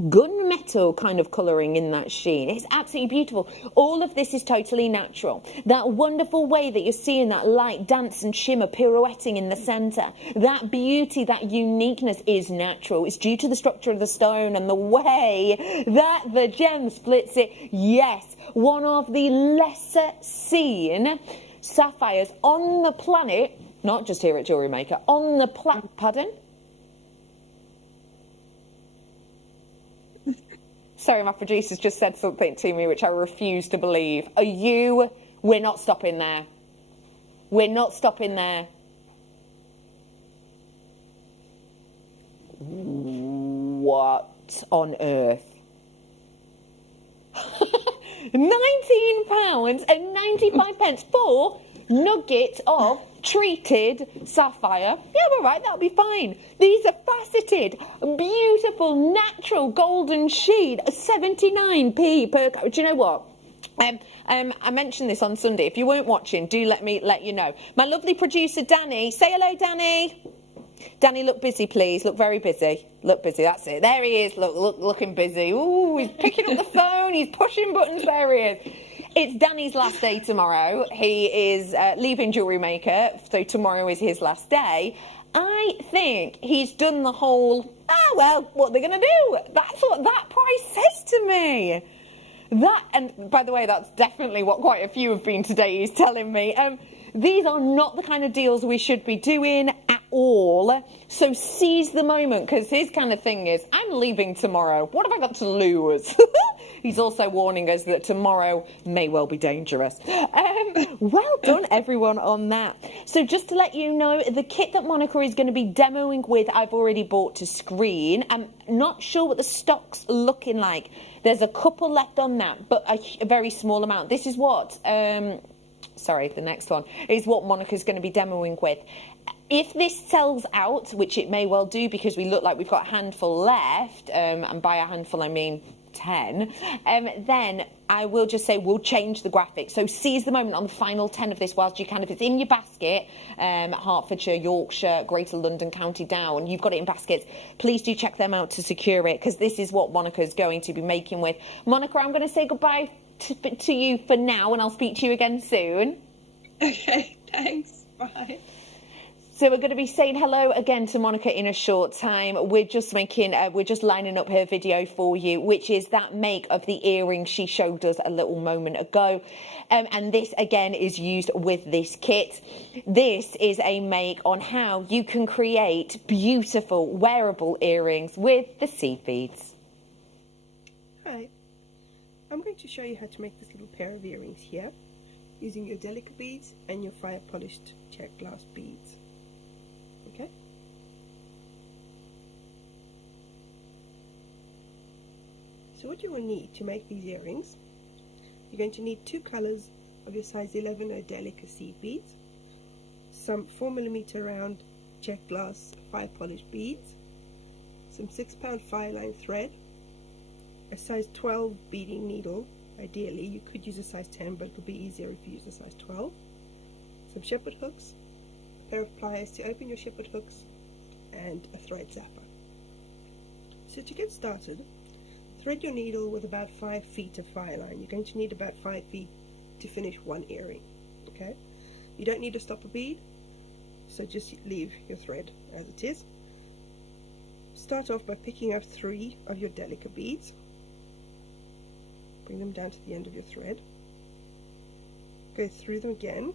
gunmetal kind of colouring in that sheen. It's absolutely beautiful. All of this is totally natural. That wonderful way that you're seeing that light dance and shimmer pirouetting in the centre, that beauty, that uniqueness is natural. It's due to the structure of the stone and the way that the gem splits it. Yes, one of the lesser seen sapphires on the planet, not just here at JewelleryMaker, on the planet, pardon? Sorry, my producer's just said something to me which I refuse to believe. We're not stopping there. We're not stopping there. What on earth? £19.95 for nuggets of treated sapphire. Yeah, all right, that'll be fine. These are faceted, beautiful, natural golden sheen. 79p per. Do you know what? I mentioned this on Sunday. If you weren't watching, do let you know. My lovely producer Danny, say hello, Danny. Danny, look busy, please. Look very busy. Look busy. That's it. There he is. Looking busy. Ooh, he's picking up the phone. He's pushing buttons. There he is. It's Danny's last day tomorrow. He is leaving JewelleryMaker, so tomorrow is his last day. I think he's done the whole, well, what are they going to do? That's what that price says to me. That, and by the way, that's definitely what quite a few have been today, he's telling me. These are not the kind of deals we should be doing at all. So seize the moment, because his kind of thing is, I'm leaving tomorrow. What have I got to lose? He's also warning us that tomorrow may well be dangerous. Well done, everyone, on that. So just to let you know, the kit that Monica is going to be demoing with, I've already bought to screen. I'm not sure what the stock's looking like. There's a couple left on that, but a very small amount. This is what... sorry, the next one is what Monica's going to be demoing with. If this sells out, which it may well do because we look like we've got a handful left, and by a handful I mean 10, then I will just say we'll change the graphic. So seize the moment on the final 10 of this whilst you can. If it's in your basket, Hertfordshire, Yorkshire, Greater London, County Down, you've got it in baskets, please do check them out to secure it, because this is what Monica is going to be making with. Monica, I'm going to say goodbye to you for now, and I'll speak to you again soon. Okay, thanks. Bye. So we're going to be saying hello again to Monica in a short time. We're just lining up her video for you, which is that make of the earring she showed us a little moment ago. And this again is used with this kit. This is a make on how you can create beautiful wearable earrings with the seed beads. Hi, I'm going to show you how to make this little pair of earrings here using your delicate beads and your fire polished check glass beads. Okay. So what you will need to make these earrings, you're going to need 2 colors of your size 11 or delicacy beads, some 4mm round check glass fire polished beads, some 6-pound fire line thread, a size 12 beading needle. Ideally you could use a size 10, but it would be easier if you use a size 12, some shepherd hooks, a pair of pliers to open your shepherd hooks, and a thread zapper. So to get started, thread your needle with about 5 feet of fire line. You're going to need about 5 feet to finish one earring. Okay, you don't need to stop a bead, so just leave your thread as it is. Start off by picking up 3 of your delicate beads, bring them down to the end of your thread, go through them again.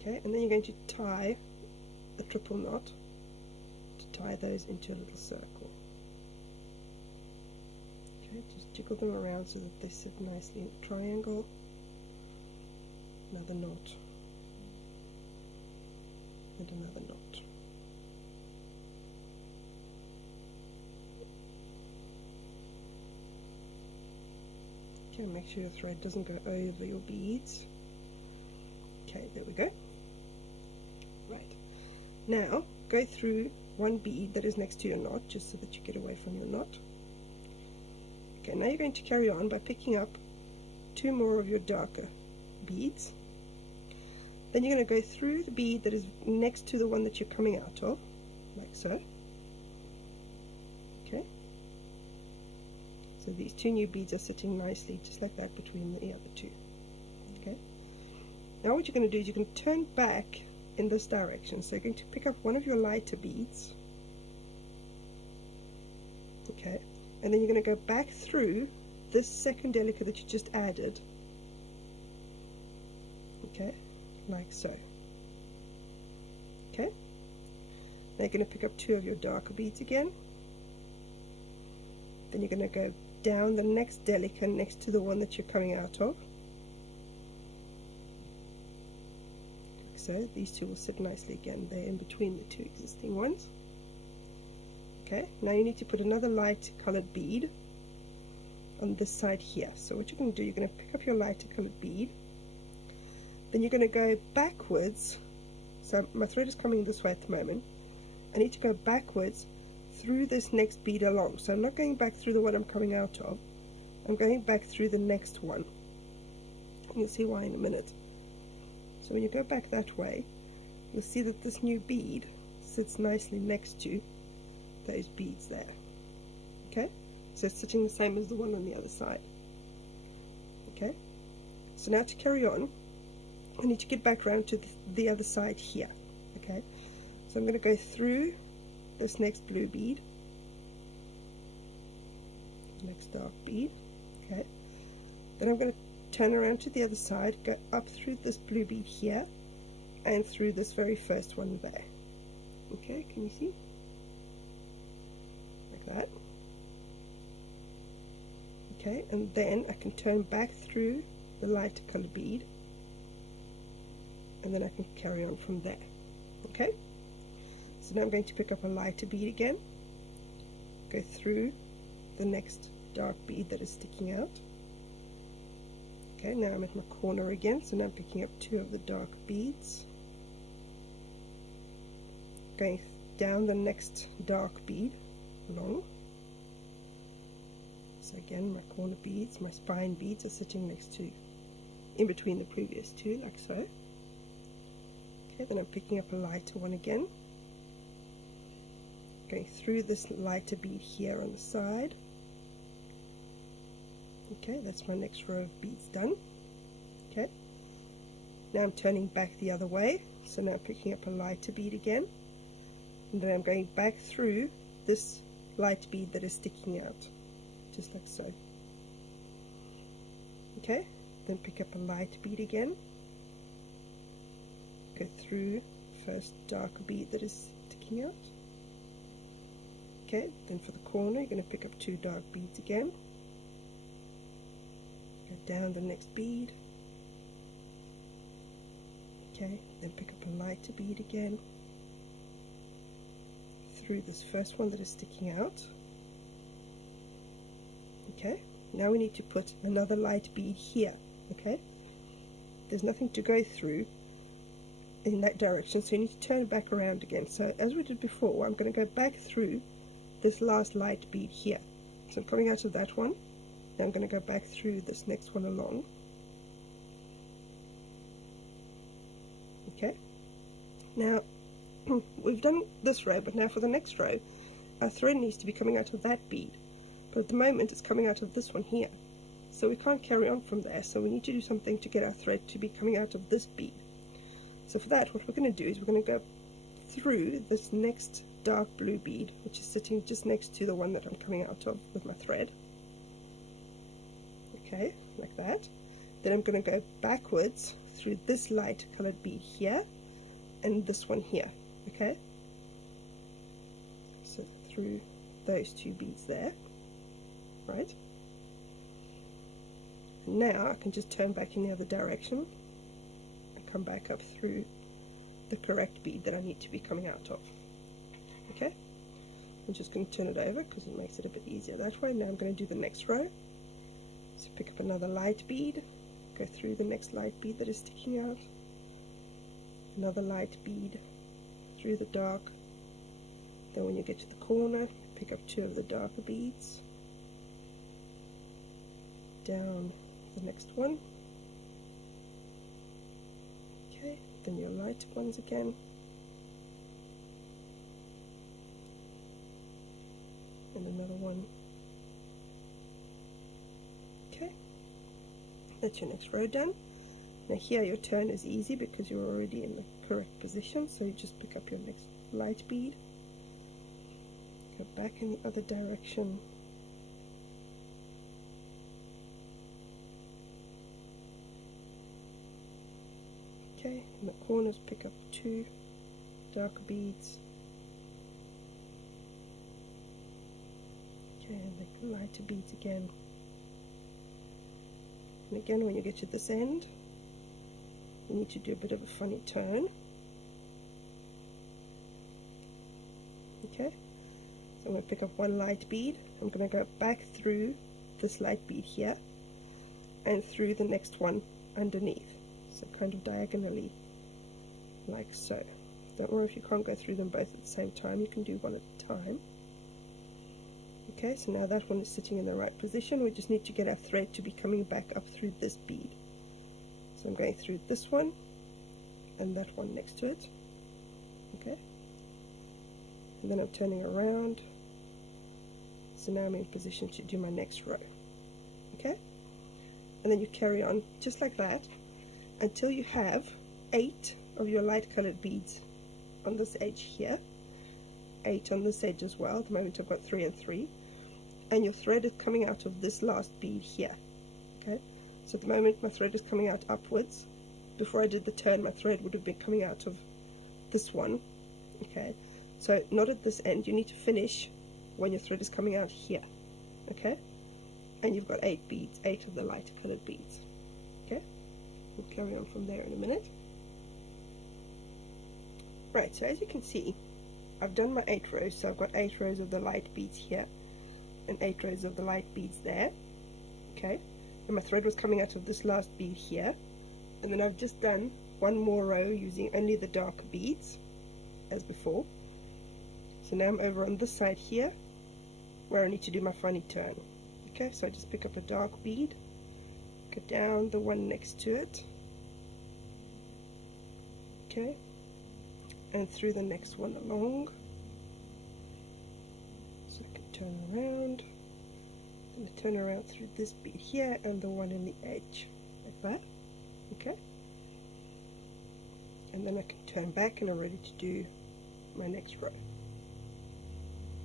Okay, and then you're going to tie a triple knot to tie those into a little circle. Okay, just jiggle them around so that they sit nicely in a triangle. Another knot, and another knot. Okay, make sure your thread doesn't go over your beads. Okay, there we go. Right, now go through one bead that is next to your knot, just so that you get away from your knot. Okay, now you're going to carry on by picking up 2 more of your darker beads. Then you're going to go through the bead that is next to the one that you're coming out of, like so. Okay, so these 2 new beads are sitting nicely just like that between the other 2. Okay, now what you're going to do is you're going to turn back in this direction. So you're going to pick up one of your lighter beads, okay, and then you're going to go back through this second delicate that you just added, okay, like so. Okay, now you're going to pick up 2 of your darker beads again, then you're going to go down the next delicate next to the one that you're coming out of. So these 2 will sit nicely again. They're in between the 2 existing ones. Okay, now you need to put another light colored bead on this side here. So what you're going to do, you're going to pick up your lighter colored bead, then you're going to go backwards. So my thread is coming this way at the moment. I need to go backwards through this next bead along. So I'm not going back through the one I'm coming out of, I'm going back through the next one. You'll see why in a minute. So when you go back that way, you'll see that this new bead sits nicely next to those beads there. Okay, so it's sitting the same as the one on the other side. Okay, so now to carry on, I need to get back around to the other side here. Okay, so I'm going to go through this next blue bead, next dark bead. Okay, then I'm going to turn around to the other side, go up through this blue bead here, and through this very first one there. Okay, can you see? Like that. Okay, and then I can turn back through the lighter colored bead, and then I can carry on from there. Okay, so now I'm going to pick up a lighter bead again, go through the next dark bead that is sticking out. Okay, now I'm at my corner again, so now I'm picking up 2 of the dark beads, going down the next dark bead along. So again, my corner beads, my spine beads are sitting next to, in between the previous two, like so. Okay, then I'm picking up a lighter one again, going through this lighter bead here on the side. Okay, that's my next row of beads done. Okay, now I'm turning back the other way, so now I'm picking up a lighter bead again, and then I'm going back through this light bead that is sticking out, just like so. Okay, then pick up a light bead again, go through first darker bead that is sticking out. Okay, then for the corner you're going to pick up two dark beads again, go down the next bead. Okay, then pick up a lighter bead again, through this first one that is sticking out. Okay, now we need to put another light bead here. Okay, there's nothing to go through in that direction, so you need to turn back around again. So as we did before, I'm going to go back through this last light bead here. So I'm coming out of that one, then I'm going to go back through this next one along. Okay, now we've done this row, but now for the next row our thread needs to be coming out of that bead, but at the moment it's coming out of this one here, so we can't carry on from there, so we need to do something to get our thread to be coming out of this bead. So for that, what we're going to do is we're going to go through this next dark blue bead, which is sitting just next to the one that I'm coming out of with my thread. Okay, like that. Then I'm going to go backwards through this light colored bead here and this one here. Okay, so through those two beads there, right? And now I can just turn back in the other direction and come back up through the correct bead that I need to be coming out of. Okay, I'm just going to turn it over because it makes it a bit easier that way. Now I'm going to do the next row. So pick up another light bead, go through the next light bead that is sticking out, another light bead through the dark, then when you get to the corner pick up two of the darker beads, down the next one, okay, then your light ones again, and another one. Okay, that's your next row done. Now here your turn is easy because you're already in the correct position, so you just pick up your next light bead, go back in the other direction, okay, in the corners pick up two darker beads, okay, and the lighter beads again. And again, when you get to this end, you need to do a bit of a funny turn. Okay, so I'm going to pick up one light bead. I'm going to go back through this light bead here and through the next one underneath. So kind of diagonally, like so. Don't worry if you can't go through them both at the same time, you can do one at a time. Okay, so now that one is sitting in the right position. We just need to get our thread to be coming back up through this bead. So I'm going through this one and that one next to it. Okay, and then I'm turning around. So now I'm in position to do my next row. Okay, and then you carry on just like that until you have 8 of your light colored beads on this edge here, 8 on this edge as well. At the moment I've got 3 and 3, and your thread is coming out of this last bead here. Okay, so at the moment my thread is coming out upwards. Before I did the turn, my thread would have been coming out of this one. Okay, so not at this end, you need to finish when your thread is coming out here. Okay, and you've got 8 beads, 8 of the lighter colored beads. Okay, we'll carry on from there in a minute. Right, so as you can see, I've done my 8 rows, so I've got 8 rows of the light beads here and 8 rows of the light beads there. Okay, and my thread was coming out of this last bead here, and then I've just done one more row using only the darker beads as before, So now I'm over on this side here where I need to do my funny turn. Okay, so I just pick up a dark bead, go down the one next to it, okay, and through the next one along. So I can turn around, and I turn around through this bead here and the one in the edge, like that, okay. And then I can turn back and I'm ready to do my next row.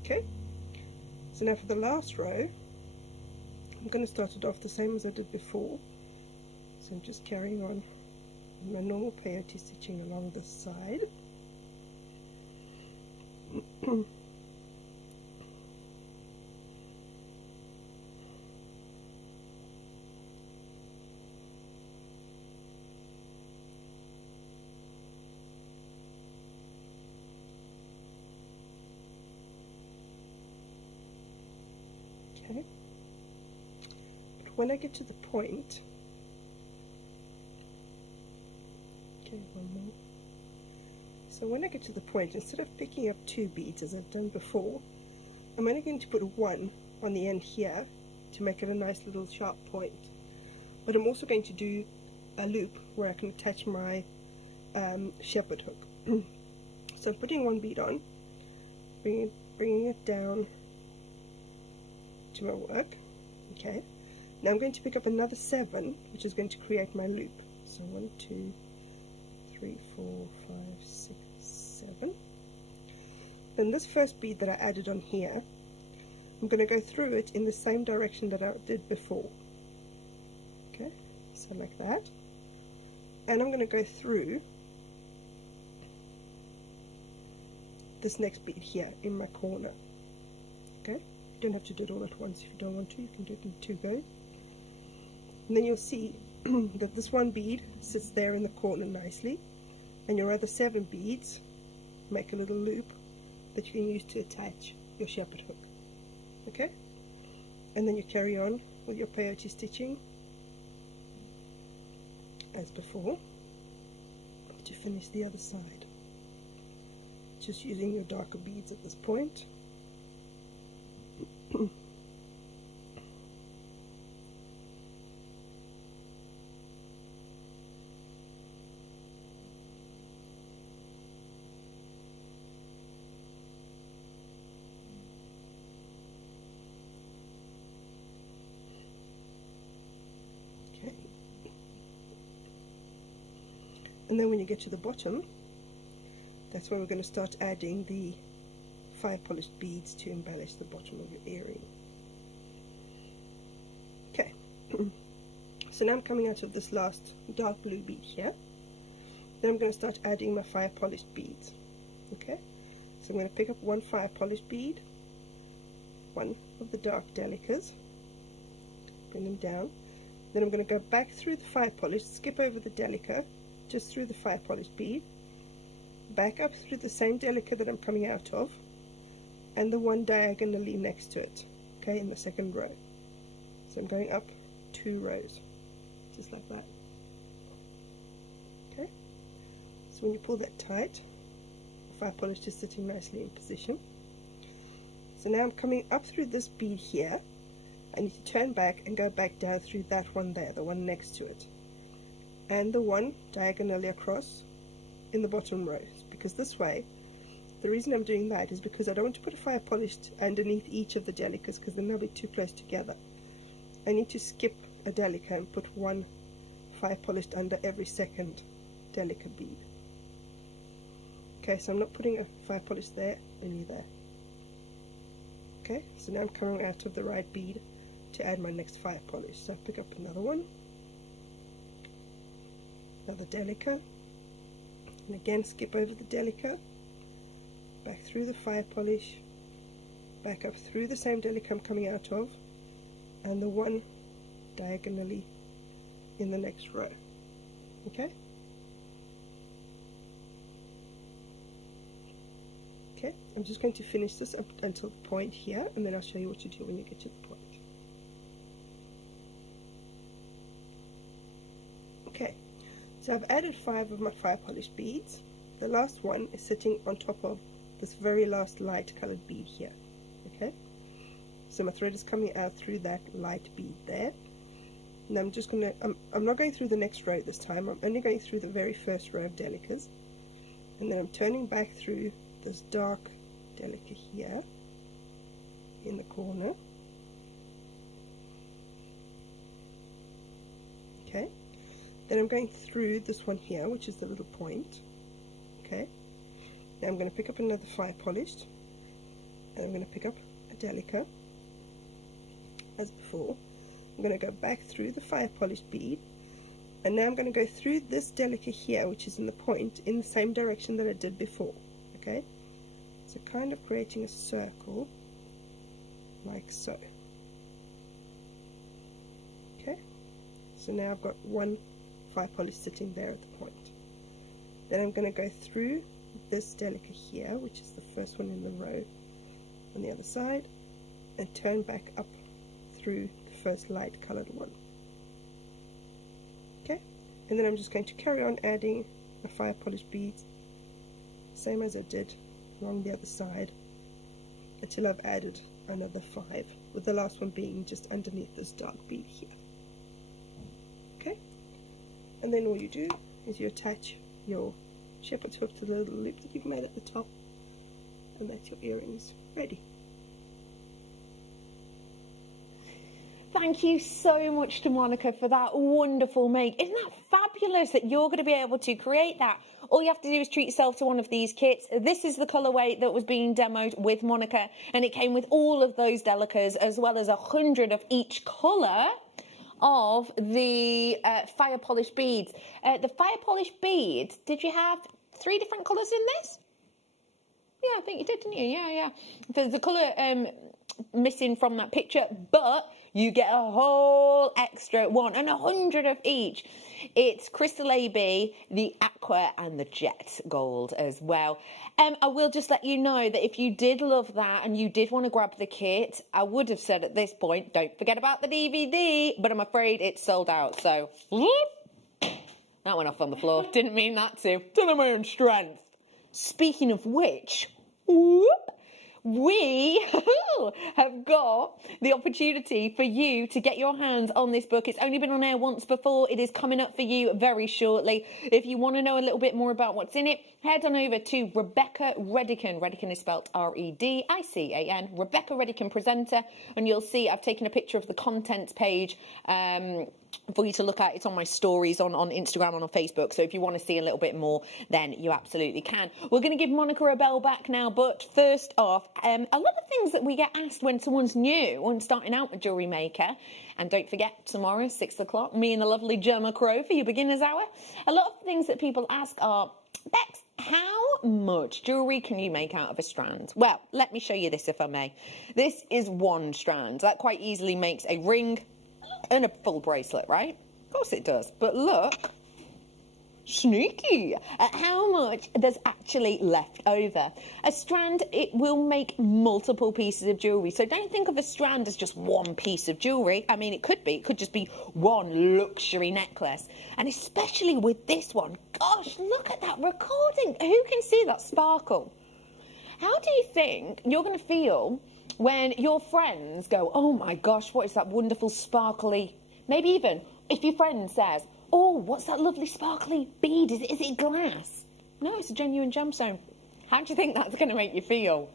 Okay, so now for the last row, I'm going to start it off the same as I did before. So I'm just carrying on with my normal peyote stitching along this side. Okay, but when I get to the point, okay, one more. So when I get to the point, instead of picking up 2 beads as I've done before, I'm only going to put 1 on the end here to make it a nice little sharp point. But I'm also going to do a loop where I can attach my shepherd hook. So I'm putting 1 bead on, bringing it down to my work. Okay, now I'm going to pick up another 7, which is going to create my loop. So 1, 2, 3, 4, 5, 6, 7. Then this first bead that I added on here, I'm going to go through it in the same direction that I did before. Okay, so like that, and I'm going to go through this next bead here in my corner. Okay, you don't have to do it all at once. If you don't want to, you can do it in 2 goes. And then you'll see that this 1 bead sits there in the corner nicely, and your other 7 beads make a little loop that you can use to attach your shepherd hook. Okay, and then you carry on with your peyote stitching as before to finish the other side, just using your darker beads at this point. And then when you get to the bottom, that's when we're going to start adding the 5 polished beads to embellish the bottom of your earring. Okay, so now I'm coming out of this last dark blue bead here. Then I'm going to start adding my 5 polished beads. Okay, so I'm going to pick up 1 5 polished bead, 1 of the dark delicas, bring them down. Then I'm going to go back through the 5 polished, skip over the delica, just through the 5 polished bead, back up through the same delica that I'm coming out of, and the one diagonally next to it, okay, in the second row. So I'm going up 2 rows, just like that. Okay, so when you pull that tight, the 5 polished is sitting nicely in position. So now I'm coming up through this bead here. I need to turn back and go back down through that one there, the one next to it, and the one diagonally across in the bottom rows, because this way, the reason I'm doing that is because I don't want to put a 5 polished underneath each of the delicas, because then they'll be too close together. I need to skip a delica and put 1 5 polished under every second delica bead. Okay, so I'm not putting a 5 polished there, only there. Okay, so now I'm coming out of the right bead to add my next 5 polish. So I pick up another one, another delica, and again skip over the delica, back through the 5 polish, back up through the same delica I'm coming out of, and the one diagonally in the next row. Okay? Okay, I'm just going to finish this up until the point here, and then I'll show you what to do when you get to the point. Okay, so I've added 5 of my 5 polished beads. The last one is sitting on top of this very last light colored bead here. Okay, so my thread is coming out through that light bead there. And I'm just gonna, I'm not going through the next row this time, I'm only going through the very first row of delicas, and then I'm turning back through this dark delica here in the corner. Okay, then I'm going through this one here, which is the little point. Okay, now I'm going to pick up another fire polished, and I'm going to pick up a delica as before. I'm going to go back through the fire polished bead, and now I'm going to go through this delica here, which is in the point, in the same direction that I did before. Okay, so kind of creating a circle like so. Okay, so now I've got one fire polish sitting there at the point. Then I'm going to go through this delica here, which is the first one in the row on the other side, and turn back up through the first light colored one. Okay, and then I'm just going to carry on adding my fire polished beads, same as I did along the other side, until I've added another 5, with the last one being just underneath this dark bead here. Okay, and then all you do is you attach your shepherd's hook to the little loop that you've made at the top, and that's your earrings ready. Thank you so much to Monica for that wonderful make. Isn't that fabulous that you're going to be able to create that? All you have to do is treat yourself to one of these kits. This is the colourway that was being demoed with Monica, and it came with all of those delicas as well as 100 of each colour of the fire polish beads. The fire polish beads, did you have 3 different colours in this? Yeah, I think you did, didn't you? Yeah. There's a colour missing from that picture, but you get a whole extra one and 100 of each. It's Crystal AB, the Aqua and the Jet Gold as well. I will just let you know that if you did love that and you did want to grab the kit, I would have said at this point, don't forget about the DVD, but I'm afraid it's sold out. So, that went off on the floor. Didn't mean that to. Done on my own strength. Speaking of which, we have got the opportunity for you to get your hands on this book. It's only been on air once before. It is coming up for you very shortly. If you want to know a little bit more about what's in it, head on over to Rebecca Redican. Redican is spelled R-E-D-I-C-A-N. Rebecca Redican Presenter. And you'll see I've taken a picture of the contents page for you to look at. It's on my stories on Instagram and on Facebook. So if you want to see a little bit more, then you absolutely can. We're going to give Monica a bell back now. But first off, a lot of things that we get asked when someone's new and starting out a jewellery maker. And don't forget, tomorrow, 6 o'clock, me and the lovely Gemma Crow for your beginner's hour. A lot of things that people ask are, Bex, how much jewellery can you make out of a strand? Well, let me show you this if I may. This is one strand. That quite easily makes a ring and a full bracelet, right? Of course it does. But look, sneaky at how much there's actually left over. A strand, it will make multiple pieces of jewellery. So don't think of a strand as just one piece of jewellery. I mean, it could just be one luxury necklace. And especially with this one, gosh, look at that recording. Who can see that sparkle? How do you think you're going to feel when your friends go, oh my gosh, what is that wonderful sparkly, maybe even if your friend says, oh, what's that lovely sparkly bead? Is it glass? No, it's a genuine gemstone. How do you think that's going to make you feel?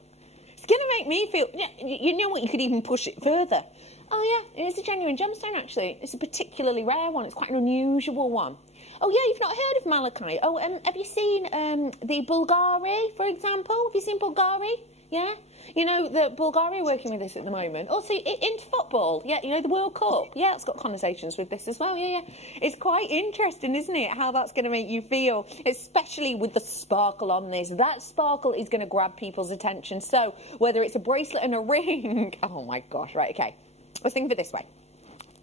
It's going to make me feel, you know what, you could even push it further. Oh yeah, it's a genuine gemstone actually. It's a particularly rare one. It's quite an unusual one. Oh yeah, you've not heard of malachite. Oh, have you seen the Bulgari, for example? Have you seen Bulgari? Yeah? You know, the Bulgaria are working with this at the moment. Also, into football, yeah, you know, the World Cup. Yeah, it's got connotations with this as well, yeah. It's quite interesting, isn't it, how that's going to make you feel, especially with the sparkle on this. That sparkle is going to grab people's attention. So, whether it's a bracelet and a ring, oh my gosh, right, okay. Let's think of it this way.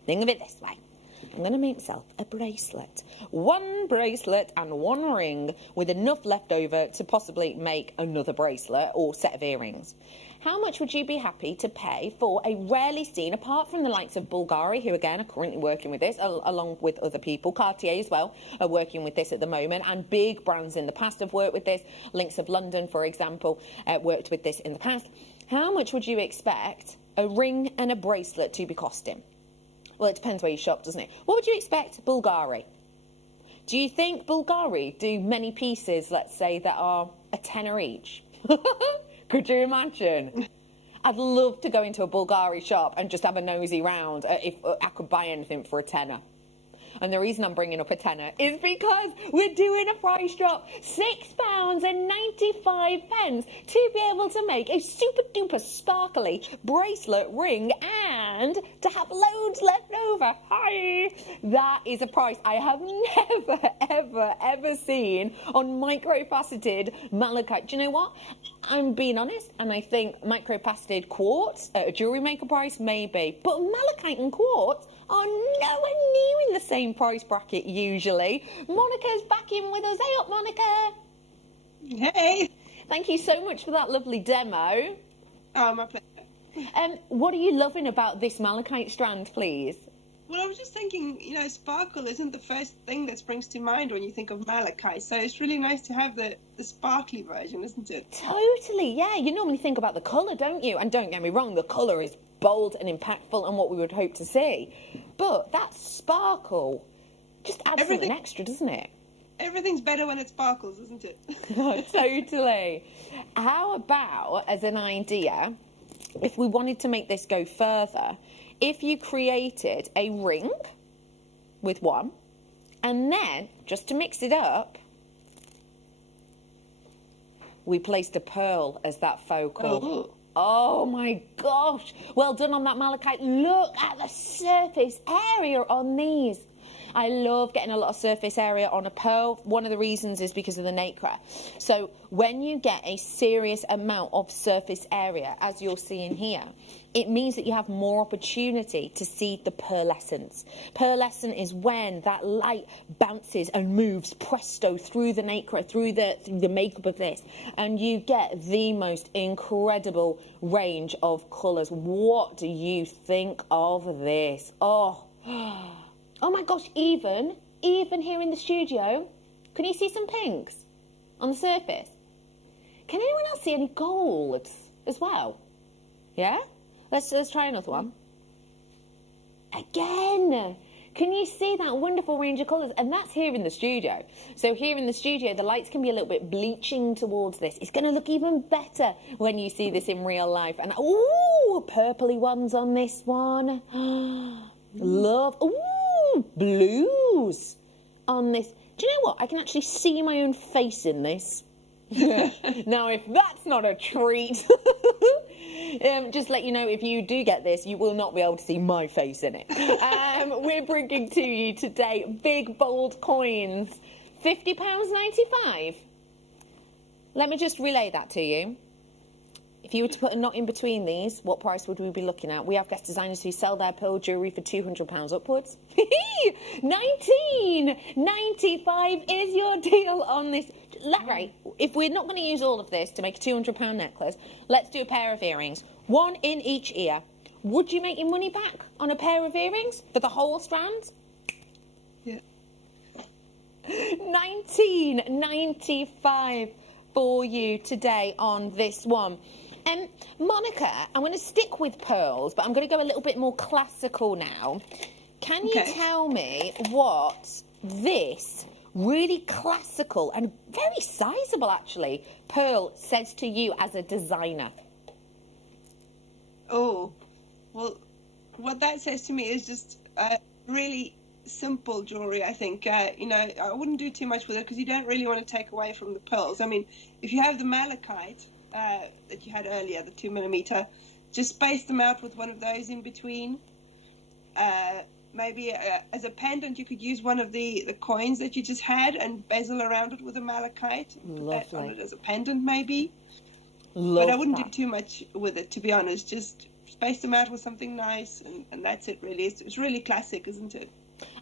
Think of it this way. I'm going to make myself a bracelet. One bracelet and one ring with enough left over to possibly make another bracelet or set of earrings. How much would you be happy to pay for a rarely seen, apart from the likes of Bulgari, who again are currently working with this, along with other people, Cartier as well, are working with this at the moment, and big brands in the past have worked with this. Links of London, for example, worked with this in the past. How much would you expect a ring and a bracelet to be costing? Well, it depends where you shop, doesn't it? What would you expect Bulgari? Do you think Bulgari do many pieces, let's say, that are a tenner each? Could you imagine? I'd love to go into a Bulgari shop and just have a nosy round if I could buy anything for a tenner. And the reason I'm bringing up a tenner is because we're doing a price drop, £6.95 to be able to make a super duper sparkly bracelet, ring, and to have loads left over. Hi! That is a price I have never, ever, ever seen on microfaceted malachite. Do you know what? I'm being honest, and I think microfaceted quartz at a jewellery maker price, maybe, but malachite and quartz are nowhere near in the same price bracket usually. Monica's back in with us. Hey up, Monica. Hey. Thank you so much for that lovely demo. Oh, my pleasure. What are you loving about this malachite strand, please? Well, I was just thinking, you know, sparkle isn't the first thing that springs to mind when you think of malachite, so it's really nice to have the sparkly version, isn't it? Totally, yeah. You normally think about the colour, don't you? And don't get me wrong, the colour is bold and impactful and what we would hope to see. But that sparkle just adds something extra, doesn't it? Everything's better when it sparkles, isn't it? Totally. How about, as an idea, if we wanted to make this go further, if you created a ring with one, and then, just to mix it up, we placed a pearl as that focal. Oh my gosh. Well done on that malachite. Look at the surface area on these. I love getting a lot of surface area on a pearl. One of the reasons is because of the nacre. So when you get a serious amount of surface area, as you're seeing here, it means that you have more opportunity to see the pearlescence. Pearlescent is when that light bounces and moves presto through the nacre, through the makeup of this, and you get the most incredible range of colours. What do you think of this? Oh my gosh, even here in the studio, can you see some pinks on the surface? Can anyone else see any golds as well? Yeah? Let's try another one. Again, can you see that wonderful range of colours? And that's here in the studio. So here in the studio, the lights can be a little bit bleaching towards this. It's going to look even better when you see this in real life. And, ooh, purpley ones on this one. Love. Ooh. Blues on this. Do you know what? I can actually see my own face in this. Now, if that's not a treat, just let you know, if you do get this, you will not be able to see my face in it. We're bringing to you today big, bold coins. £50.95. Let me just relay that to you. If you were to put a knot in between these, what price would we be looking at? We have guest designers who sell their pearl jewellery for £200 upwards. £19.95 is your deal on this. Right, if we're not going to use all of this to make a £200 necklace, let's do a pair of earrings. One in each ear. Would you make your money back on a pair of earrings for the whole strand? Yeah. £19.95 for you today on this one. Monica, I'm going to stick with pearls, but I'm going to go a little bit more classical now. Can you tell me what this really classical and very sizable, actually, pearl says to you as a designer? Oh, well, what that says to me is just really simple jewelry, I think. You know, I wouldn't do too much with it because you don't really want to take away from the pearls. I mean, if you have the malachite that you had earlier, the 2mm, just space them out with one of those in between. Maybe as a pendant, you could use one of the coins that you just had and bezel around it with a malachite. Put that on it as a pendant, maybe. But I wouldn't do too much with it, to be honest. Just space them out with something nice, and that's it, really. It's really classic, isn't it?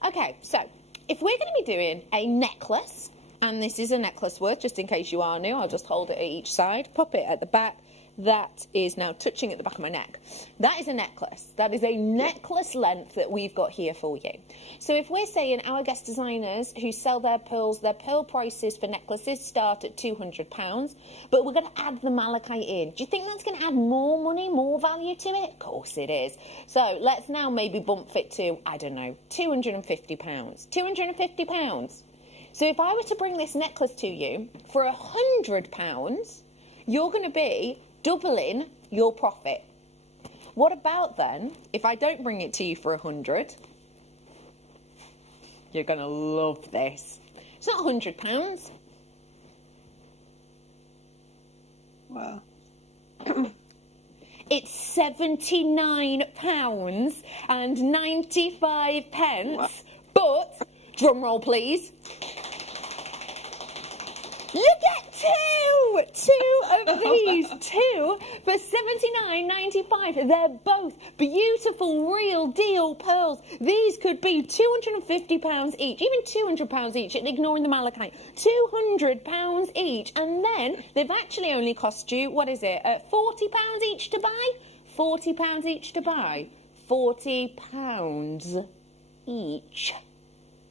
Okay, so if we're going to be doing a necklace, and this is a necklace worth, just in case you are new, I'll just hold it at each side, pop it at the back. That is now touching at the back of my neck. That is a necklace. That is a necklace length that we've got here for you. So if we're saying our guest designers who sell their pearl prices for necklaces start at £200, but we're going to add the malachite in. Do you think that's going to add more money, more value to it? Of course it is. So let's now maybe bump it to, I don't know, £250. £250. So if I were to bring this necklace to you for £100, you're going to be doubling your profit. What about then if I don't bring it to you for 100? You're going to love this. It's not £100. Wow. It's £79.95. Wow. But, drum roll please, you get two of these, two for £79.95. They're both beautiful, real deal pearls. These could be £250 each, even £200 each, ignoring the malachite. £200 each, and then they've actually only cost you, what is it, £40 each to buy? £40 each to buy. £40 each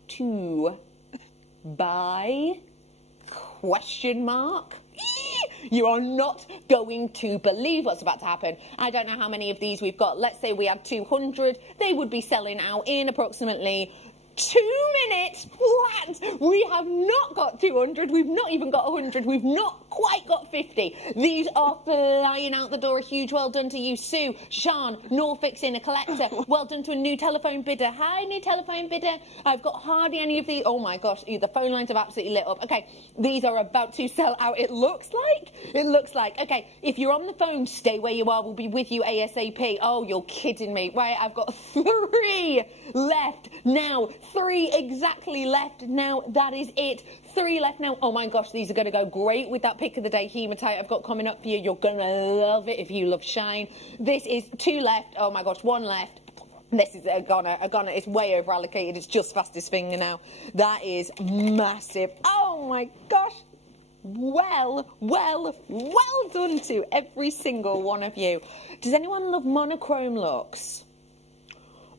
to buy? Question mark? You are not going to believe what's about to happen. I don't know how many of these we've got. Let's say we had 200. They would be selling out in approximately 2 minutes flat. We have not got 200. We've not even got 100. We've not quite got 50. These are flying out the door. A huge well done to you, Sue, Sean, Norfolk's in a collector. Well done to a new telephone bidder. Hi, new telephone bidder. I've got hardly any of these. Oh my gosh, the phone lines have absolutely lit up. Okay, these are about to sell out. It looks like. Okay, if you're on the phone, stay where you are. We'll be with you ASAP. Oh, you're kidding me. Right, I've got 3 left now. 3 exactly left now. That is it. 3 left now. Oh my gosh, these are going to go great with that pick of the day hematite I've got coming up for you. You're going to love it if you love shine. This is 2 left. Oh my gosh, 1 left. This is a goner. It's way over allocated. It's just fastest finger now. That is massive. Oh my gosh. Well done to every single one of you. Does anyone love monochrome looks?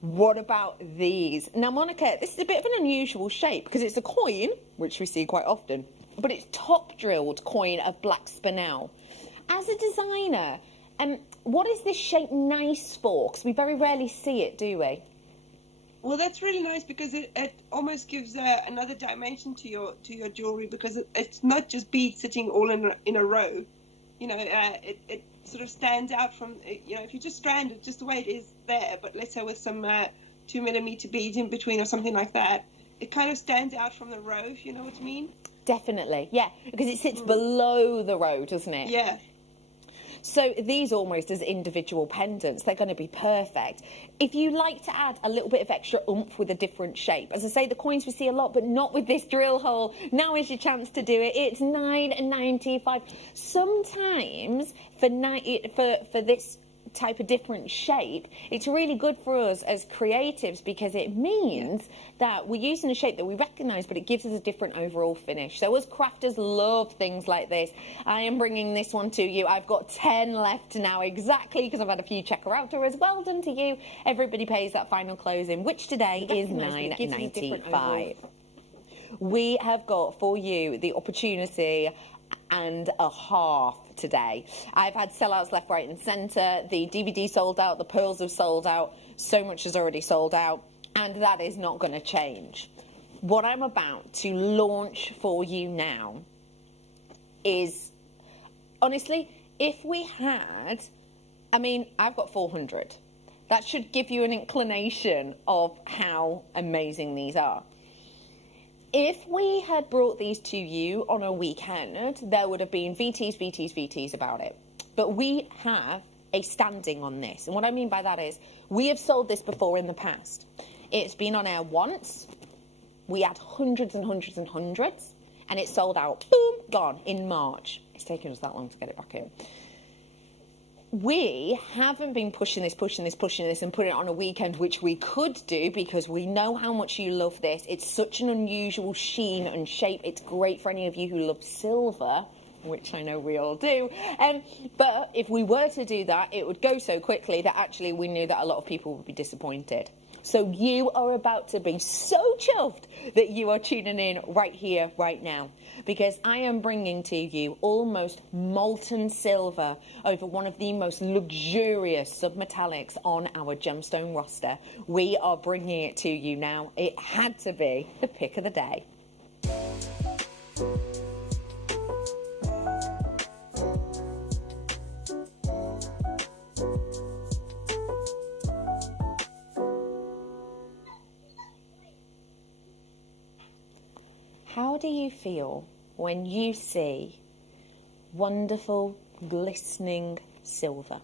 What about these? Now, Monica, this is a bit of an unusual shape because it's a coin, which we see quite often, but it's top-drilled coin of black spinel. As a designer, what is this shape nice for? Because we very rarely see it, do we? Well, that's really nice because it almost gives another dimension to your jewelry because it's not just beads sitting all in a row. You know, it sort of stands out from, you know, if you just strand it just the way it is there, but let's say with some 2mm beads in between or something like that, it kind of stands out from the row, if you know what I mean. Definitely, yeah, because it sits below the row, doesn't it? Yeah. So these almost as individual pendants, they're going to be perfect. If you like to add a little bit of extra oomph with a different shape, as I say, the coins we see a lot, but not with this drill hole. Now is your chance to do it. It's £9.95. Sometimes for this type of different shape, it's really good for us as creatives because it means that we're using a shape that we recognise, but it gives us a different overall finish. So us crafters love things like this. I am bringing this one to you. I've got 10 left now exactly because I've had a few checker out as well done to you. Everybody pays that final closing, which today is £9.95. We have got for you the opportunity and a half today. I've had sellouts left, right and centre. The DVD sold out, the pearls have sold out, so much has already sold out, and that is not going to change. What I'm about to launch for you now is, honestly, if we had, I mean, I've got 400. That should give you an inclination of how amazing these are. If we had brought these to you on a weekend, there would have been VTs about it. But we have a standing on this. And what I mean by that is we have sold this before in the past. It's been on air once. We had hundreds and hundreds and hundreds. And it sold out, boom, gone in March. It's taken us that long to get it back in. we haven't been pushing this and putting it on a weekend, which we could do because we know how much you love this. It's such an unusual sheen and shape. It's great for any of you who love silver, which I know we all do. But if we were to do that, it would go so quickly that actually we knew that a lot of people would be disappointed. So you are about to be so chuffed that you are tuning in right here, right now, because I am bringing to you almost molten silver over one of the most luxurious submetallics on our gemstone roster. We are bringing it to you now. It had to be the pick of the day. How do you feel when you see wonderful, glistening silver?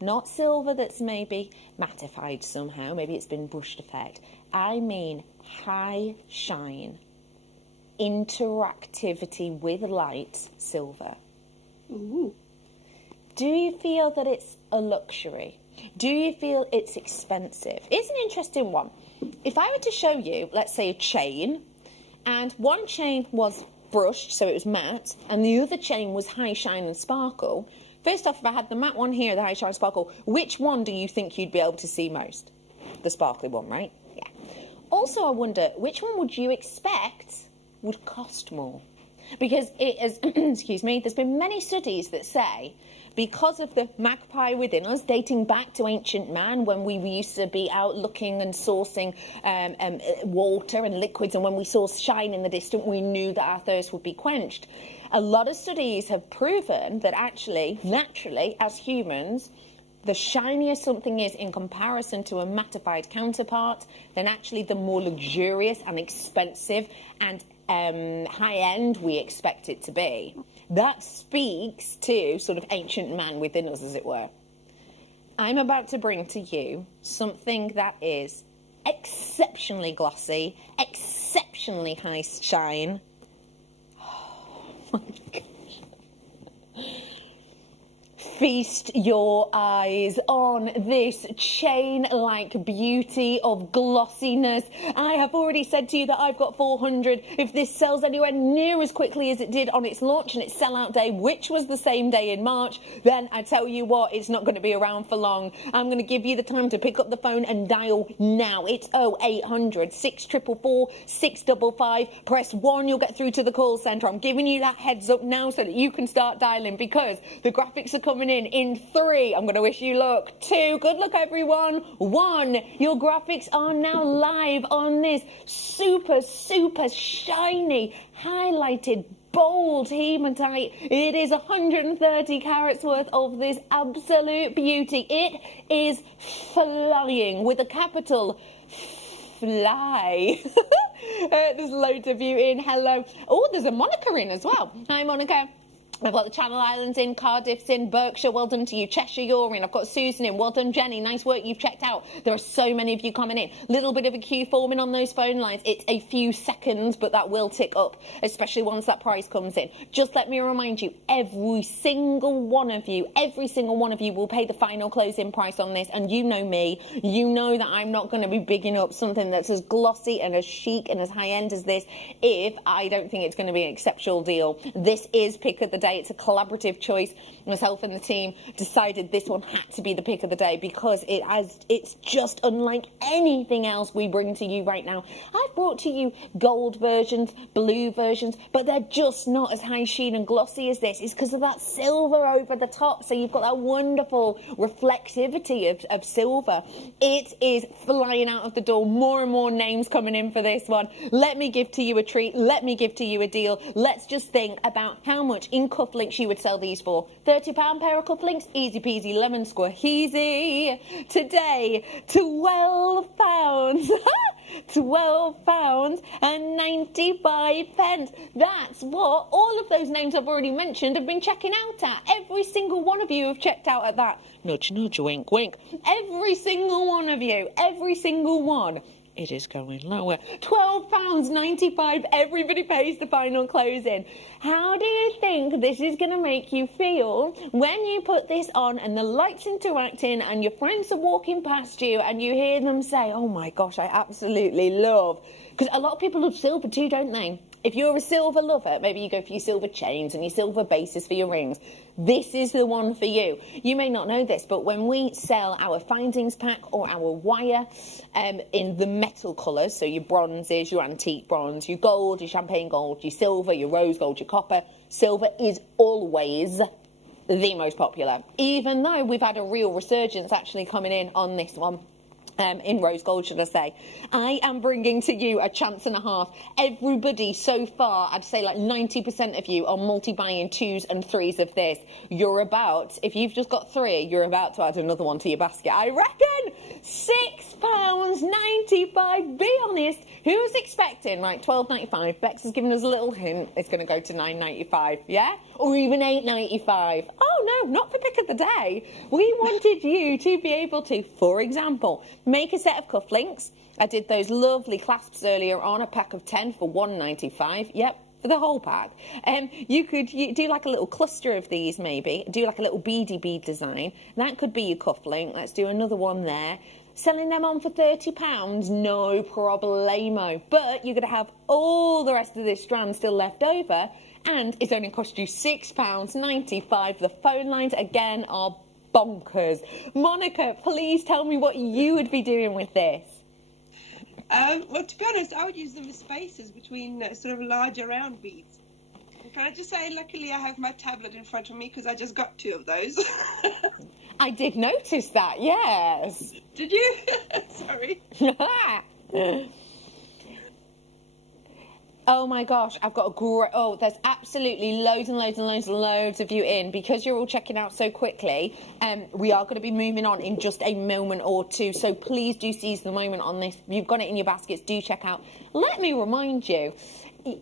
Not silver that's maybe mattified somehow, maybe it's been brushed effect. I mean high shine, interactivity with light silver. Ooh. Do you feel that it's a luxury? Do you feel it's expensive? It's an interesting one. If I were to show you, let's say, a chain, and one chain was brushed, so it was matte, and the other chain was high shine and sparkle. First off, if I had the matte one here, the high shine sparkle, which one do you think you'd be able to see most? The sparkly one, right? Yeah. Also, I wonder, which one would you expect would cost more? Because it is, excuse me, there's been many studies that say, because of the magpie within us, dating back to ancient man, when we used to be out looking and sourcing water and liquids, and when we saw shine in the distance, we knew that our thirst would be quenched. A lot of studies have proven that actually, naturally, as humans, the shinier something is in comparison to a mattified counterpart, then actually the more luxurious and expensive and high-end we expect it to be. That speaks to sort of ancient man within us, as it were. I'm about to bring to you something that is exceptionally glossy, exceptionally high shine. Oh my gosh. Feast your eyes on this chain-like beauty of glossiness. I have already said to you that I've got 400. If this sells anywhere near as quickly as it did on its launch and its sellout day, which was the same day in March, then I tell you what, it's not going to be around for long. I'm going to give you the time to pick up the phone and dial now. It's 0800 644 655. Press 1, you'll get through to the call centre. I'm giving you that heads up now so that you can start dialing, because the graphics are coming in 3. I'm going to wish you luck. 2, good luck everyone. 1, your graphics are now live on this super shiny, highlighted, bold hematite. It is 130 carats worth of this absolute beauty. It is flying with a capital fly. There's loads of you in. Hello. Oh, there's a Monica in as well. Hi, Monica. I've got the Channel Islands in, Cardiff's in, Berkshire, well done to you, Cheshire, you're in, I've got Susan in, well done Jenny, nice work, you've checked out. There are so many of you coming in. Little bit of a queue forming on those phone lines. It's a few seconds, but that will tick up, especially once that price comes in. Just let me remind you, every single one of you will pay the final closing price on this, and you know me, you know that I'm not going to be bigging up something that's as glossy and as chic and as high-end as this if I don't think it's going to be an exceptional deal. This is pick of the day. It's a collaborative choice. Myself and the team decided this one had to be the pick of the day because it's just unlike anything else we bring to you right now. I've brought to you gold versions, blue versions, but they're just not as high sheen and glossy as this. It's because of that silver over the top. So you've got that wonderful reflectivity of silver. It is flying out of the door. More and more names coming in for this one. Let me give to you a treat. Let me give to you a deal. Let's just think about how much in cufflinks you would sell these for. £30 pair of cufflinks, easy peasy lemon squeezy. Today, £12. £12 and 95 pence. That's what all of those names I've already mentioned have been checking out at. Every single one of you have checked out at that. Nudge, nudge, wink, wink. Every single one of you, every single one. it is going lower. £12.95, everybody pays the final closing. How do you think this is going to make you feel when you put this on and the lights interacting and your friends are walking past you and you hear them say, oh my gosh, I absolutely love, because a lot of people love silver too, don't they? If you're a silver lover, maybe you go for your silver chains and your silver bases for your rings. This is the one for you. You may not know this, but when we sell our findings pack or our wire in the metal colours, so your bronzes, your antique bronze, your gold, your champagne gold, your silver, your rose gold, your copper, silver is always the most popular, even though we've had a real resurgence actually coming in on this one. In rose gold, should I say. I am bringing to you a chance and a half. Everybody so far, I'd say like 90% of you are multi-buying 2s and 3s of this. You're about, if you've just got 3, you're about to add another one to your basket. I reckon £6.95. Be honest, who was expecting, right, £12.95. Bex has given us a little hint. It's going to go to £9.95, yeah? Or even £8.95. Oh no, not for pick of the day. We wanted you to be able to, for example, make a set of cufflinks. I did those lovely clasps earlier on, a pack of 10 for £1.95. Yep, for the whole pack. You could do like a little cluster of these maybe, do like a little beady bead design. That could be your cufflink. Let's do another one there. Selling them on for £30, no problemo. But you're going to have all the rest of this strand still left over, and it's only cost you £6.95. The phone lines, again, are bonkers. Monica, please tell me what you would be doing with this. Well, to be honest, I would use them as spaces between sort of larger round beads. Can I just say, luckily I have my tablet in front of me because I just got 2 of those. I did notice that, yes. Did you? Sorry. Oh my gosh, I've got a great... Oh, there's absolutely loads and loads and loads and loads of you in. Because you're all checking out so quickly, we are going to be moving on in just a moment or two. So please do seize the moment on this. If you've got it in your baskets, do check out. Let me remind you,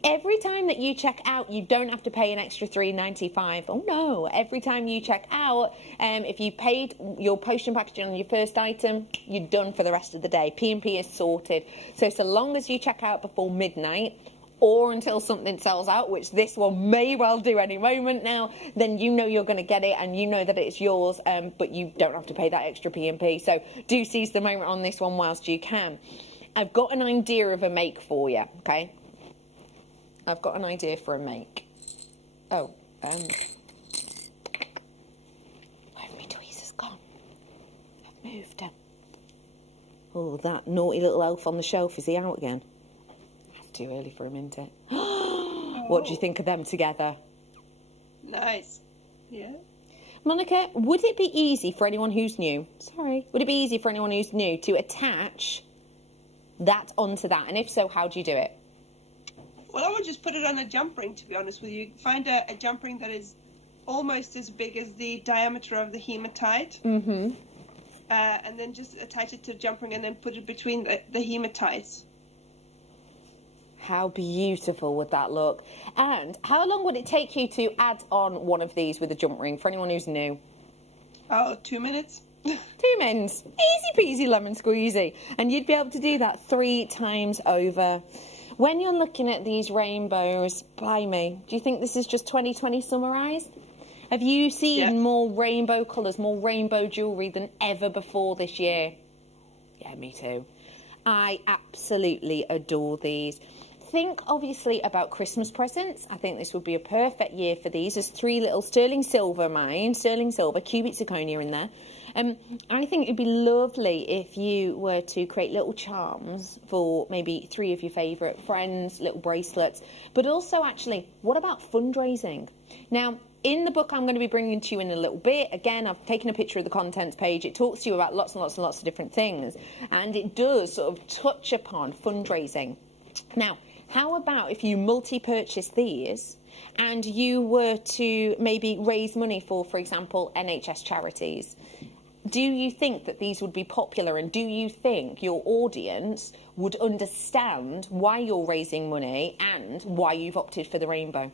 every time that you check out, you don't have to pay an extra £3.95. Oh no, every time you check out, if you paid your post and packaging on your first item, you're done for the rest of the day. P&P is sorted. So long as you check out before midnight, or until something sells out, which this one may well do any moment now, then you know you're going to get it and you know that it's yours, but you don't have to pay that extra P&P. So do seize the moment on this one whilst you can. I've got an idea of a make for you, okay? I've got an idea for a make. Oh, where have my tweezers gone? I've moved them. Oh, that naughty little elf on the shelf, is he out again? Too early for him, isn't it? What do you think of them together? Nice. Yeah. Monica, would it be easy for anyone who's new? Sorry. Would it be easy for anyone who's new to attach that onto that? And if so, how do you do it? Well, I would just put it on a jump ring, to be honest with you. Find a jump ring that is almost as big as the diameter of the hematite. Mm-hmm. And then just attach it to a jump ring and then put it between the hematites. How beautiful would that look? And how long would it take you to add on one of these with a jump ring for anyone who's new? Oh, 2 minutes. 2 minutes. Easy peasy lemon squeezy. And you'd be able to do that 3 times over. When you're looking at these rainbows, blimey, do you think this is just 2020 summarised? Have you seen more rainbow colours, more rainbow jewellery than ever before this year? Yeah, me too. I absolutely adore these. Think obviously about Christmas presents. I think this would be a perfect year for these. There's 3 little sterling silver, cubic zirconia in there. I think it'd be lovely if you were to create little charms for maybe 3 of your favourite friends, little bracelets. But also, actually, what about fundraising? Now, in the book I'm going to be bringing to you in a little bit, again, I've taken a picture of the contents page. It talks to you about lots and lots and lots of different things. And it does sort of touch upon fundraising. Now, how about if you multi-purchase these and you were to maybe raise money for example, NHS charities? Do you think that these would be popular, and do you think your audience would understand why you're raising money and why you've opted for the rainbow?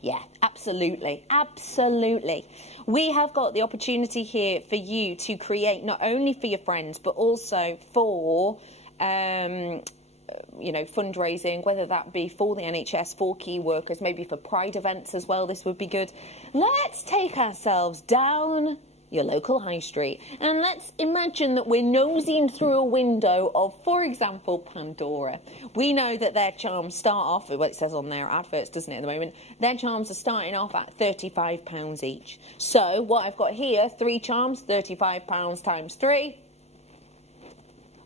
Yeah, absolutely. Absolutely. We have got the opportunity here for you to create not only for your friends, but also for you know, fundraising, whether that be for the NHS, for key workers, maybe for Pride events as well, this would be good. Let's take ourselves down your local high street and let's imagine that we're nosing through a window of, for example, Pandora. We know that their charms start off, well, it says on their adverts, doesn't it, at the moment, their charms are starting off at £35 each. So what I've got here, 3 charms, £35 times 3,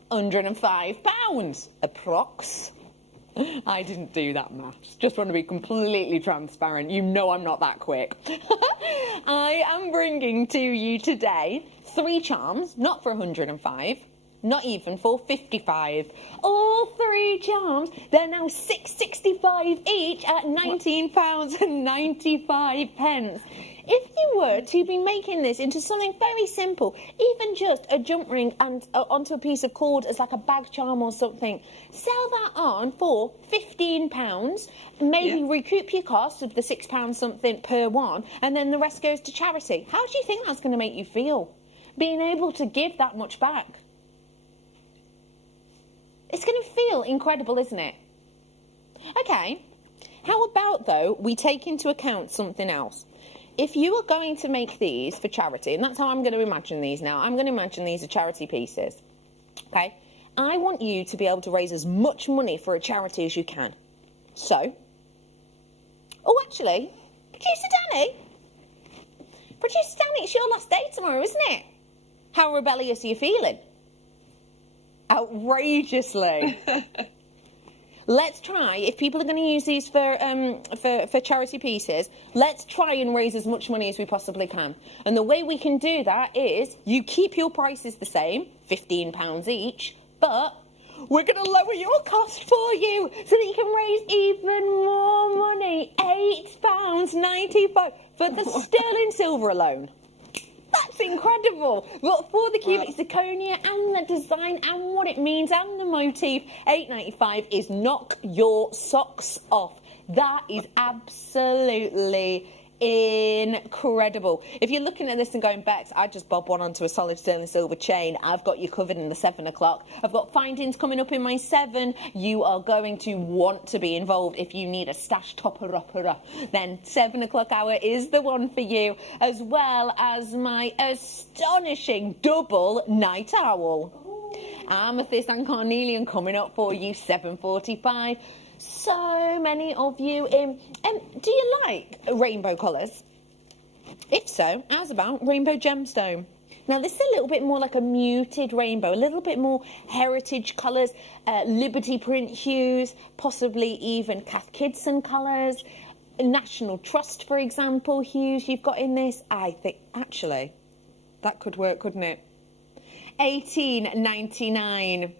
£105 approx. I didn't do that maths. Just want to be completely transparent. You know I'm not that quick. I am bringing to you today 3 charms, not for 105, not even for 55. All 3 charms, they're now £6.65 each at £19.95. If you were to be making this into something very simple, even just a jump ring and onto a piece of cord as like a bag charm or something, sell that on for £15, maybe recoup your costs of the £6 something per one, and then the rest goes to charity. How do you think that's going to make you feel, being able to give that much back? It's going to feel incredible, isn't it? Okay, how about, though, we take into account something else? If you are going to make these for charity, and that's how I'm going to imagine these now, I'm going to imagine these are charity pieces, okay? I want you to be able to raise as much money for a charity as you can. So, oh, actually, Producer Danny, it's your last day tomorrow, isn't it? How rebellious are you feeling? Outrageously. Let's try, if people are going to use these for charity pieces, let's try and raise as much money as we possibly can. And the way we can do that is you keep your prices the same, £15 each, but we're going to lower your cost for you so that you can raise even more money, £8.95 for the sterling silver alone. That's incredible. But for the cubic zirconia and the design and what it means and the motif, £8.95 is knock your socks off. That is absolutely incredible. If you're looking at this and going, Bex, I just bob one onto a solid sterling silver chain, I've got you covered in the 7 o'clock. I've got findings coming up in my 7. You are going to want to be involved. If you need a stash topper-upper, then 7 o'clock hour is the one for you, as well as my astonishing double night owl. Amethyst and carnelian coming up for you, 7:45. So many of you do you like rainbow colours? If so, how's about rainbow gemstone? Now this is a little bit more like a muted rainbow, a little bit more heritage colours, Liberty print hues, possibly even Cath Kidston colours, National Trust, for example, hues you've got in this. I think actually that could work, couldn't it? $18.99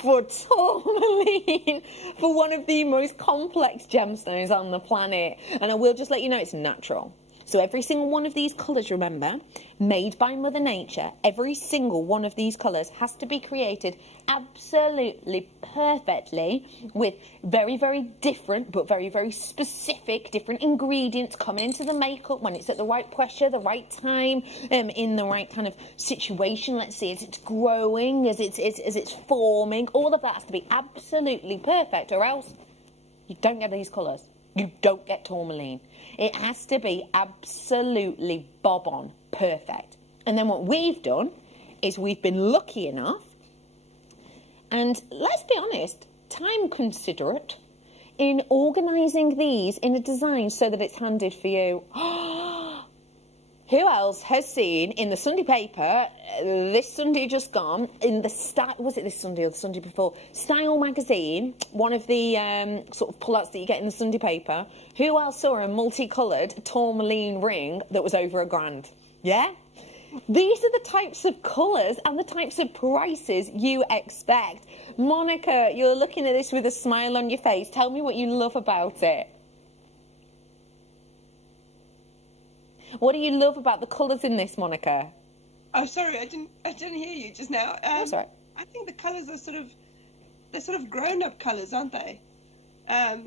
for tourmaline, for one of the most complex gemstones on the planet. And I will just let you know it's natural. So every single one of these colours, remember, made by Mother Nature, every single one of these colours has to be created absolutely perfectly with very, very different but very, very specific different ingredients coming into the makeup when it's at the right pressure, the right time, in the right kind of situation. Let's see, as it's growing, as it's forming, all of that has to be absolutely perfect, or else you don't get these colours. You don't get tourmaline. It has to be absolutely bob on, perfect. And then what we've done is we've been lucky enough, and let's be honest, time considerate, in organising these in a design so that it's handed for you. Who else has seen in the Sunday paper, this Sunday just gone, in the was it this Sunday or the Sunday before? Style magazine, one of the sort of pullouts that you get in the Sunday paper. Who else saw a multicoloured tourmaline ring that was over £1,000? Yeah? These are the types of colours and the types of prices you expect. Monica, you're looking at this with a smile on your face. Tell me what you love about it. What do you love about the colours in this, Monica? Oh, sorry, I didn't hear you just now. That's right. I think the colours are they're sort of grown-up colours, aren't they? I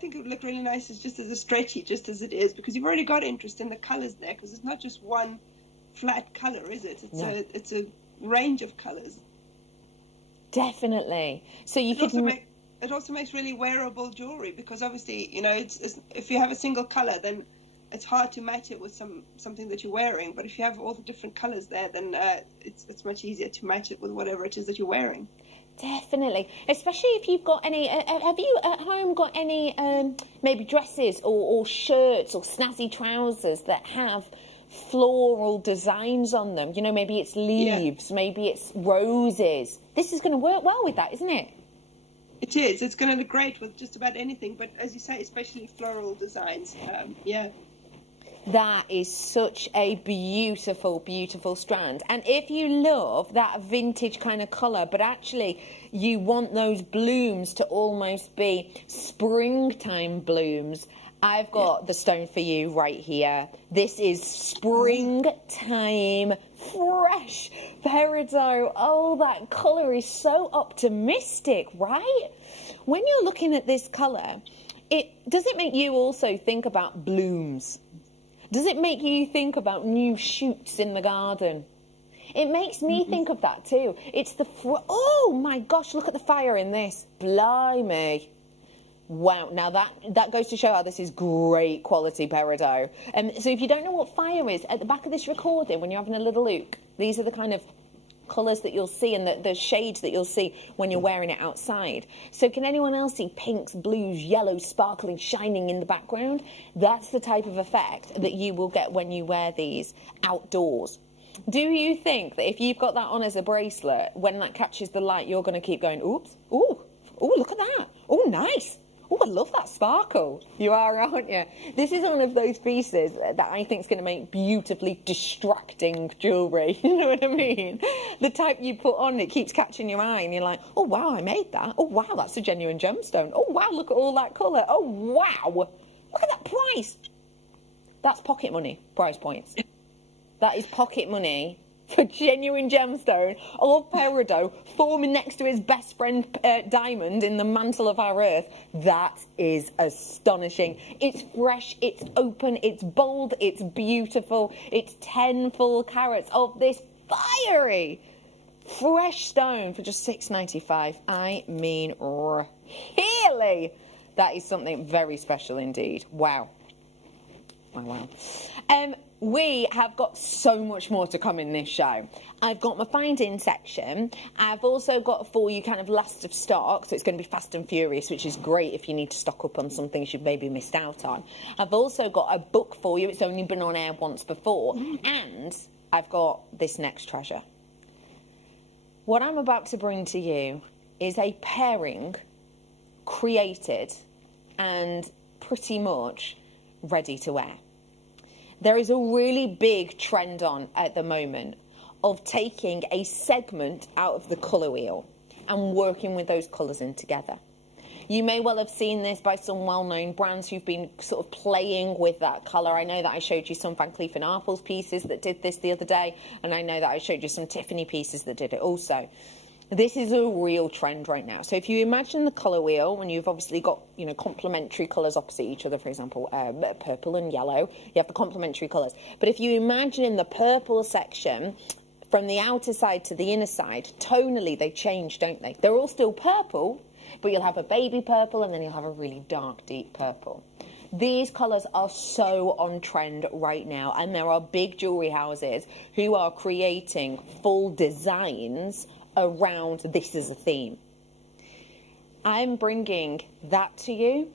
think it would look really nice as a stretchy, just as it is, because you've already got interest in the colours there, because it's not just one flat colour, is it? It's a range of colours. Definitely. So you could... It also makes really wearable jewelry, because obviously, you know, it's if you have a single color, then it's hard to match it with something that you're wearing. But if you have all the different colors there, then it's much easier to match it with whatever it is that you're wearing. Definitely, especially if you've got any. Have you at home got any maybe dresses or shirts or snazzy trousers that have floral designs on them? You know, maybe it's leaves, maybe it's roses. This is going to work well with that, isn't it? It is. It's going to look great with just about anything, but as you say, especially floral designs. Yeah. That is such a beautiful, beautiful strand. And if you love that vintage kind of colour, but actually you want those blooms to almost be springtime blooms, I've got the stone for you right here. This is springtime fresh peridot. Oh, that colour is so optimistic, right? When you're looking at this colour, does it make you also think about blooms? Does it make you think about new shoots in the garden? It makes me think of that too. It's oh my gosh, look at the fire in this. Blimey. Wow, now that goes to show how this is great quality peridot. So if you don't know what fire is, at the back of this recording, when you're having a little look, these are the kind of colours that you'll see and the shades that you'll see when you're wearing it outside. So can anyone else see pinks, blues, yellows, sparkling, shining in the background? That's the type of effect that you will get when you wear these outdoors. Do you think that if you've got that on as a bracelet, when that catches the light, you're going to keep going, oops, ooh, look at that, oh, nice. Oh, I love that sparkle. You are, aren't you? This is one of those pieces that I think is going to make beautifully distracting jewellery. You know what I mean? The type you put on, it keeps catching your eye and you're like, oh, wow, I made that. Oh, wow, that's a genuine gemstone. Oh, wow, look at all that colour. Oh, wow. Look at that price. That's pocket money, price points. That is pocket money for genuine gemstone of peridot forming next to his best friend diamond in the mantle of our earth. That is astonishing. It's fresh, it's open, it's bold, it's beautiful. It's 10 full carats of this fiery fresh stone for just $6.95. I mean, really, that is something very special indeed. Wow. Wow. We have got so much more to come in this show. I've got my find in section. I've also got for you kind of last of stock, so it's going to be fast and furious, which is great if you need to stock up on some things you've maybe missed out on. I've also got a book for you. It's only been on air once before. And I've got this next treasure. What I'm about to bring to you is a pairing created and pretty much ready to wear. There is a really big trend on at the moment of taking a segment out of the colour wheel and working with those colours in together. You may well have seen this by some well-known brands who've been sort of playing with that colour. I know that I showed you some Van Cleef & Arpels pieces that did this the other day, and I know that I showed you some Tiffany pieces that did it also. This is a real trend right now. So if you imagine the colour wheel, when you've obviously got, you know, complementary colours opposite each other, for example, purple and yellow, you have the complementary colours. But if you imagine in the purple section, from the outer side to the inner side, tonally they change, don't they? They're all still purple, but you'll have a baby purple and then you'll have a really dark, deep purple. These colours are so on trend right now, and there are big jewellery houses who are creating full designs around this as a theme. I'm bringing that to you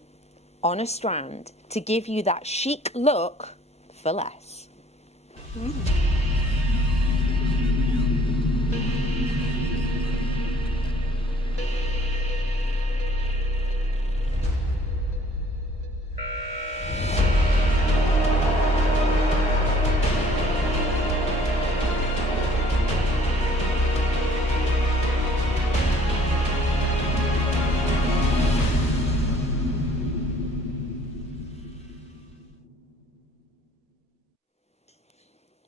on a strand to give you that chic look for less.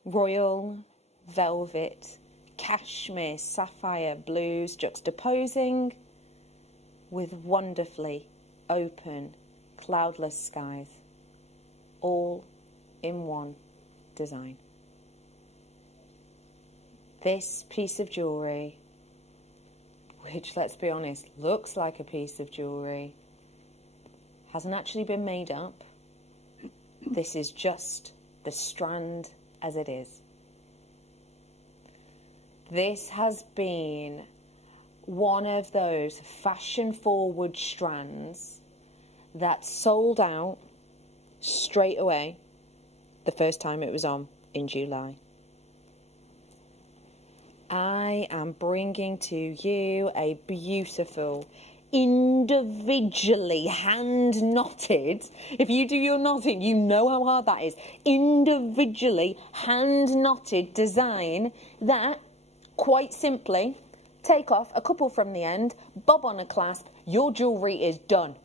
Royal, velvet, cashmere, sapphire blues juxtaposing with wonderfully open, cloudless skies, all in one design. This piece of jewellery which, let's be honest, looks like a piece of jewellery, hasn't actually been made up. This is just the strand as it is. This has been one of those fashion-forward strands that sold out straight away the first time it was on in July. I am bringing to you a beautiful, individually hand knotted, if you do your knotting, you know how hard that is, individually hand knotted design that, quite simply, take off a couple from the end, bob on a clasp, your jewellery is done.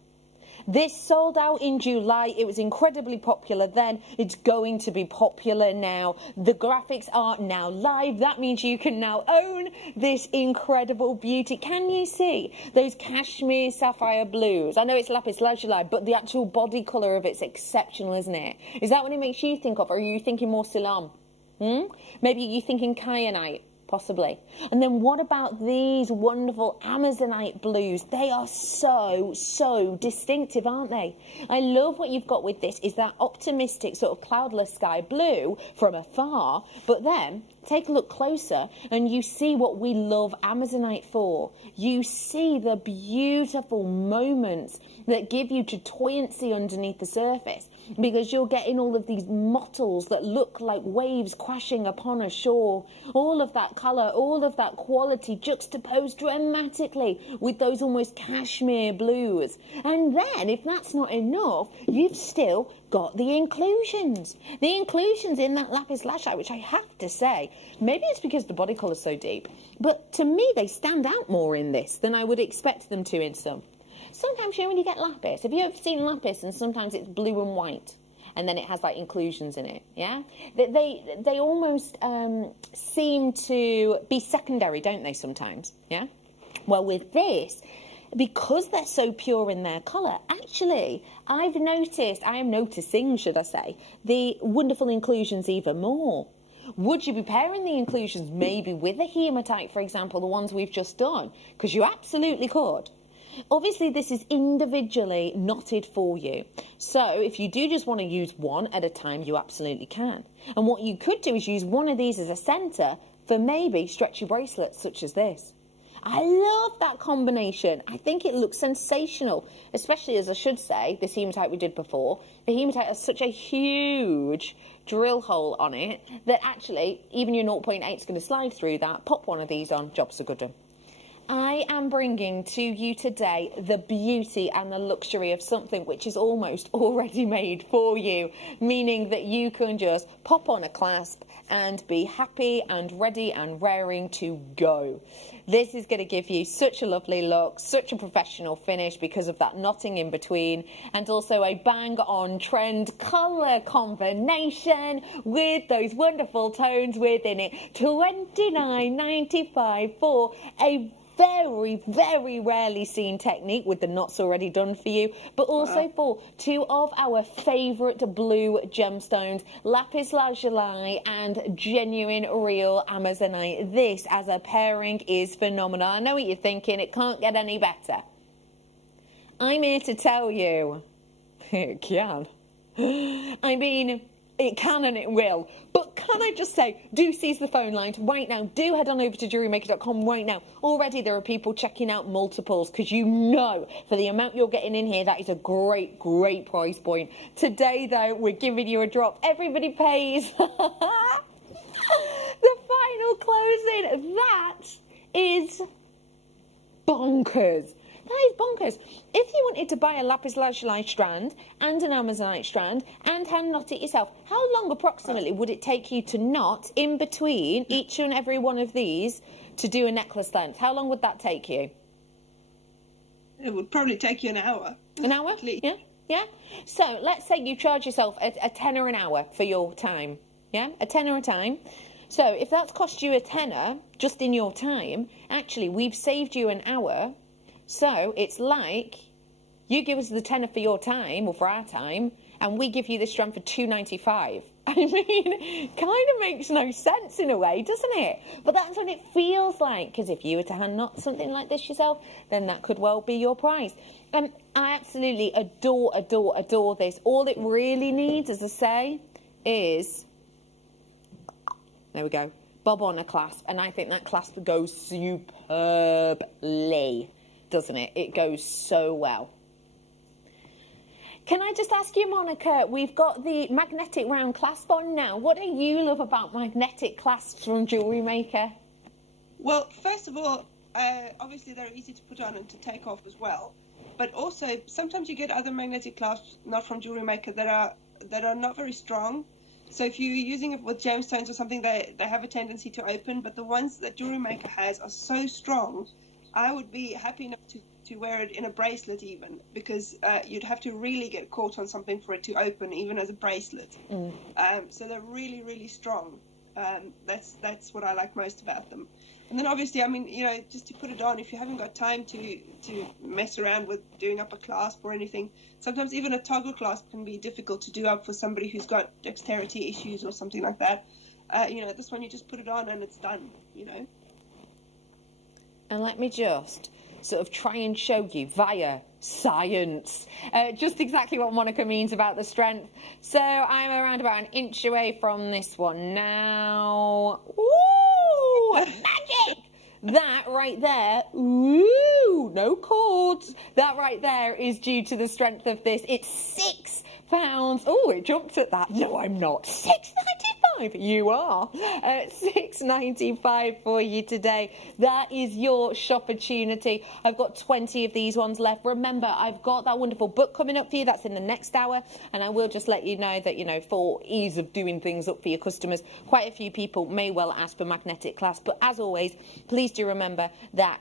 This sold out in July. It was incredibly popular then. It's going to be popular now. The graphics are now live. That means you can now own this incredible beauty. Can you see those cashmere sapphire blues? I know it's lapis lazuli, but the actual body colour of it's exceptional, isn't it? Is that what it makes you think of, or are you thinking more Ceylon? Maybe you're thinking kyanite. Possibly. And then what about these wonderful Amazonite blues? They are so distinctive, aren't they? I love what you've got with this is that optimistic sort of cloudless sky blue from afar, but then take a look closer and you see what we love Amazonite for. You see the beautiful moments that give you buoyancy underneath the surface, because you're getting all of these mottles that look like waves crashing upon a shore. All of that colour, all of that quality juxtaposed dramatically with those almost cashmere blues. And then, if that's not enough, you've still got the inclusions. The inclusions in that lapis lazuli, which I have to say, maybe it's because the body colour's so deep, but to me they stand out more in this than I would expect them to in some. Sometimes, you know, when you get lapis, have you ever seen lapis and sometimes it's blue and white and then it has like inclusions in it, yeah? They almost seem to be secondary, don't they, sometimes, yeah? Well, with this, because they're so pure in their colour, actually, I am noticing, should I say, the wonderful inclusions even more. Would you be pairing the inclusions maybe with a hematite, for example, the ones we've just done? Because you absolutely could. Obviously, this is individually knotted for you. So if you do just want to use one at a time, you absolutely can. And what you could do is use one of these as a centre for maybe stretchy bracelets such as this. I love that combination. I think it looks sensational, especially, as I should say, this hematite we did before. The hematite has such a huge drill hole on it that actually even your 0.8 is going to slide through that. Pop one of these on, job's a good one. I am bringing to you today the beauty and the luxury of something which is almost already made for you, meaning that you can just pop on a clasp and be happy and ready and raring to go. This is going to give you such a lovely look, such a professional finish because of that knotting in between, and also a bang-on trend colour combination with those wonderful tones within it. $29.95 for a very, very rarely seen technique with the knots already done for you, but also for two of our favourite blue gemstones, lapis lazuli and genuine real Amazonite. This as a pairing is phenomenal. I know what you're thinking, it can't get any better. I'm here to tell you, it can. I mean, it can and it will. But can I just say, do seize the phone lines right now. Do head on over to JewelleryMaker.com right now. Already there are people checking out multiples because you know for the amount you're getting in here, that is a great, great price point. Today, though, we're giving you a drop. Everybody pays. The final closing. That is bonkers. That is bonkers. If you wanted to buy a lapis lazuli strand and an Amazonite strand and hand knot it yourself, how long approximately would it take you to knot in between each and every one of these to do a necklace length? How long would that take you? It would probably take you an hour. An hour? Yeah, yeah. So let's say you charge yourself a tenner an hour for your time. Yeah, a tenner a time. So if that's cost you a tenner just in your time, actually we've saved you an hour. So it's like you give us the tenner for your time, or for our time, and we give you this strand for $2.95. I mean, kind of makes no sense in a way, doesn't it? But that's what it feels like, because if you were to hand knot something like this yourself, then that could well be your price. I absolutely adore this. All it really needs, as I say, is, there we go, bob on a clasp, and I think that clasp goes superbly, doesn't it? It goes so well. Can I just ask you, Monica, we've got the magnetic round clasp on now. What do you love about magnetic clasps from JewelleryMaker? Well, first of all, obviously they're easy to put on and to take off as well. But also, sometimes you get other magnetic clasps, not from JewelleryMaker, that are not very strong. So if you're using it with gemstones or something, they have a tendency to open. But the ones that JewelleryMaker has are so strong, I would be happy enough to wear it in a bracelet even, because you'd have to really get caught on something for it to open, even as a bracelet. So they're really, really strong. That's what I like most about them. And then obviously, I mean, just to put it on, if you haven't got time to mess around with doing up a clasp or anything, sometimes even a toggle clasp can be difficult to do up for somebody who's got dexterity issues or something like that. This one you just put it on and it's done, And let me just sort of try and show you via science just exactly what Monica means about the strength. So I'm around about an inch away from this one now. Ooh, magic! That right there, ooh, no cords. That right there is due to the strength of this. It's £6. Oh, it jumped at that. No, I'm not. £6.95. You are. £6.95 for you today. That is your shop opportunity. I've got 20 of these ones left. Remember, I've got that wonderful book coming up for you. That's in the next hour. And I will just let you know that, for ease of doing things up for your customers, quite a few people may well ask for magnetic clasp. But as always, please do remember that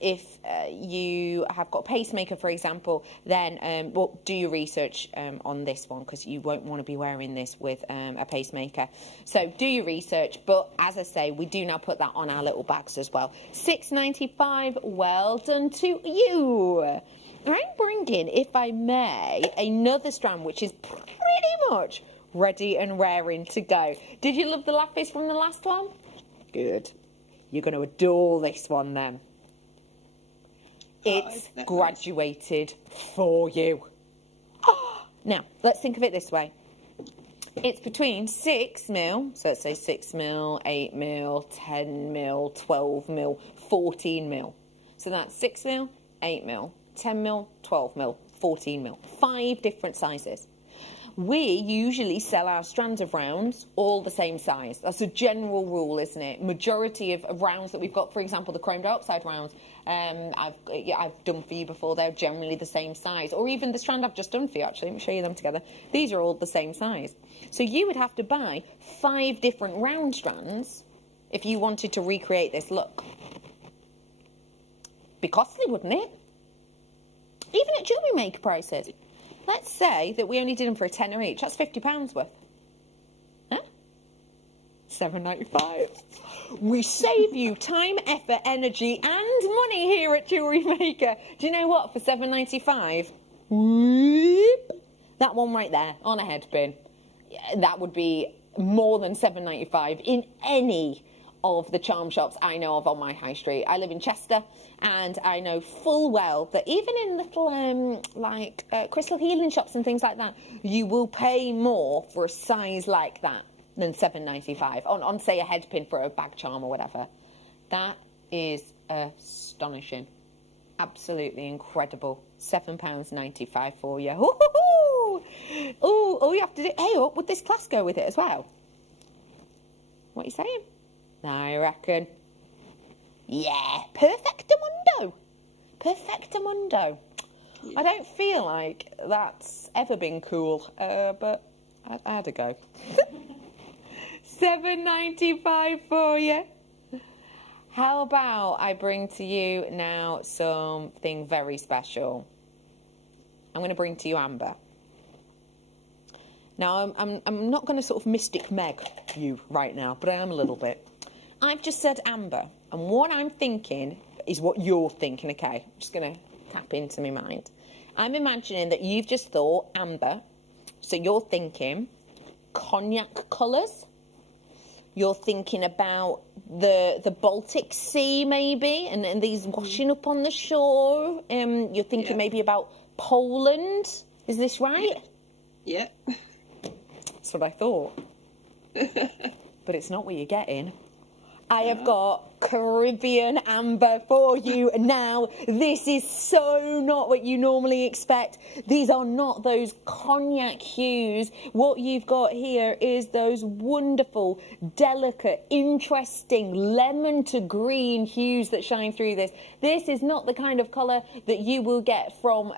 if you have got a pacemaker, for example, then do your research on this one, because you won't want to be wearing this with a pacemaker. So do your research. But as I say, we do now put that on our little bags as well. £6.95. Well done to you. I'm bringing, if I may, another strand which is pretty much ready and raring to go. Did you love the lapis from the last one? Good. You're going to adore this one then. It's graduated for you. Now, let's think of it this way. It's between 6mm, so let's say 6mm, 8mm, 10mm, 12mm, 14mm. So that's 6mm, 8mm, 10mm, 12mm, 14mm. 5 different sizes. We usually sell our strands of rounds all the same size. That's a general rule, isn't it? Majority of rounds that we've got, for example, the chrome dioxide rounds, I've done for you before, they're generally the same size. Or even the strand I've just done for you, actually. Let me show you them together. These are all the same size. So you would have to buy 5 different round strands if you wanted to recreate this look. Be costly, wouldn't it? Even at JewelleryMaker prices. Let's say that we only did them for a tenner each. That's £50 worth. Huh? £7.95. We save you time, effort, energy, and money here at JewelleryMaker. Do you know what? For £7.95, whoop, that one right there on a headpin, that would be more than £7.95 in any of the charm shops I know of on my high street. I live in Chester, and I know full well that even in little crystal healing shops and things like that, you will pay more for a size like that than £7.95 on say a headpin for a bag charm or whatever. That is astonishing. Absolutely incredible. £7.95 for you. Ooh, all you have to do. Hey, would this class go with it as well? What are you saying? I reckon. Yeah, perfectamundo. Perfectamundo. I don't feel like that's ever been cool, but I had a go. £7.95 for you. How about I bring to you now something very special? I'm going to bring to you amber. Now, I'm not going to sort of Mystic Meg you right now, but I am a little bit. I've just said amber, and what I'm thinking is what you're thinking, okay? I'm just going to tap into my mind. I'm imagining that you've just thought amber, So you're thinking cognac colours. You're thinking about the Baltic Sea, maybe, and these washing up on the shore. You're thinking maybe about Poland. Is this right? Yeah. That's what I thought. But it's not what you're getting. I have got Caribbean amber for you now. This is so not what you normally expect. These are not those cognac hues. What you've got here is those wonderful, delicate, interesting lemon to green hues that shine through this. This is not the kind of colour that you will get from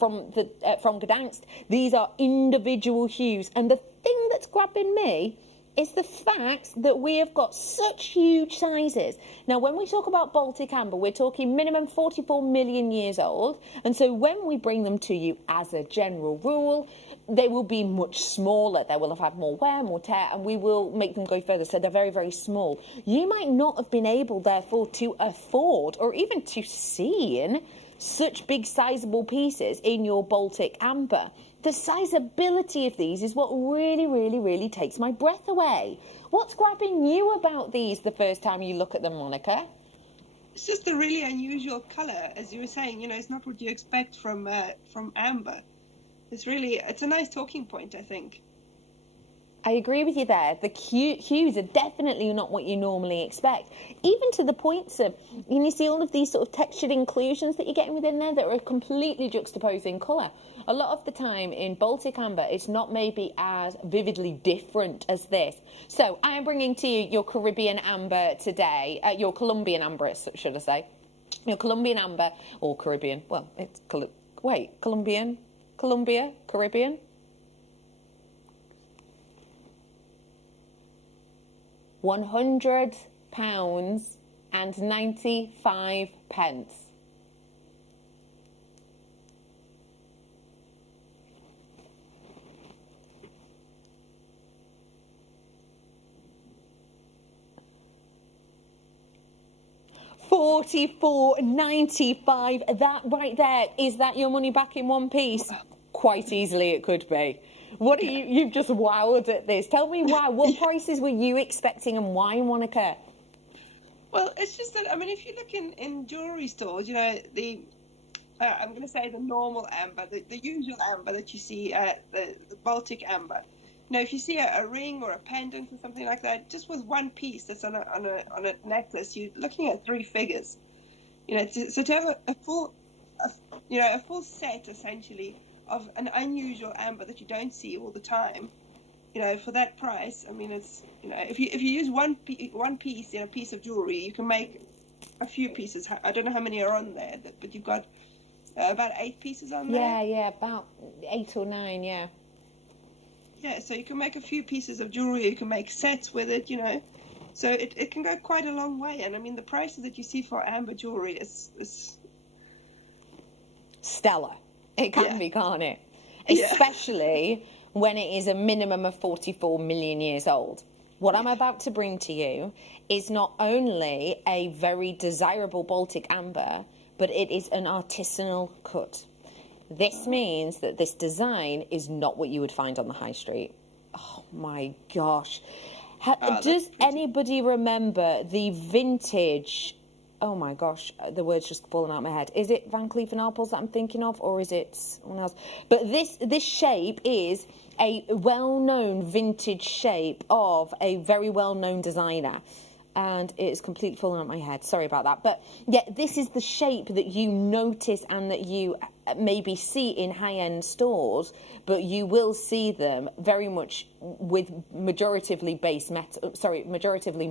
Gdansk. These are individual hues. And the thing that's grabbing me is the fact that we have got such huge sizes. Now, when we talk about Baltic amber, we're talking minimum 44 million years old. And so when we bring them to you as a general rule, they will be much smaller. They will have had more wear, more tear, and we will make them go further. So they're very, very small. You might not have been able, therefore, to afford or even to see in such big, sizable pieces in your Baltic amber. The sizability of these is what really, really, really takes my breath away. What's grabbing you about these the first time you look at them, Monica? It's just a really unusual colour, as you were saying. You know, it's not what you expect from amber. It's a nice talking point, I think. I agree with you there. The hues are definitely not what you normally expect. Even to the points of, you see all of these sort of textured inclusions that you're getting within there that are completely juxtaposing colour. A lot of the time in Baltic amber, it's not maybe as vividly different as this. So I am bringing to you your Caribbean amber today, your Colombian amber, should I say. Your Colombian amber, or Caribbean, well, it's, Colombian, Colombia, Caribbean. £100.95. £44.95. That right there, is that your money back in one piece? Quite easily it could be. What are you've just wowed at this. Tell me why. What prices were you expecting and why, Monica? Well, it's just that, I mean, if you look in jewellery stores, you know, I'm going to say the normal amber, the usual amber that you see, the Baltic amber. You know, if you see a ring or a pendant or something like that, just with one piece that's on a necklace, you're looking at 3 figures. You know, so to have a full set, essentially, of an unusual amber that you don't see all the time, you know, for that price, I mean, it's, you know, if you use one piece in a piece of jewelry, you can make a few pieces. I don't know how many are on there, but you've got about 8 pieces on there. Yeah, about 8 or 9, yeah. Yeah, so you can make a few pieces of jewelry, you can make sets with it, you know. So it can go quite a long way. And I mean, the prices that you see for amber jewelry is stellar. It can be, can't it? Especially when it is a minimum of 44 million years old. What I'm about to bring to you is not only a very desirable Baltic amber, but it is an artisanal cut. This means that this design is not what you would find on the high street. Oh my gosh. Does anybody remember the vintage... Oh my gosh, the word's just falling out of my head. Is it Van Cleef & Arpels that I'm thinking of, or is it someone else? But this shape is a well-known vintage shape of a very well-known designer. And it's completely fallen out of my head. Sorry about that. But yeah, this is the shape that you notice and that you maybe see in high-end stores, but you will see them very much with majoritively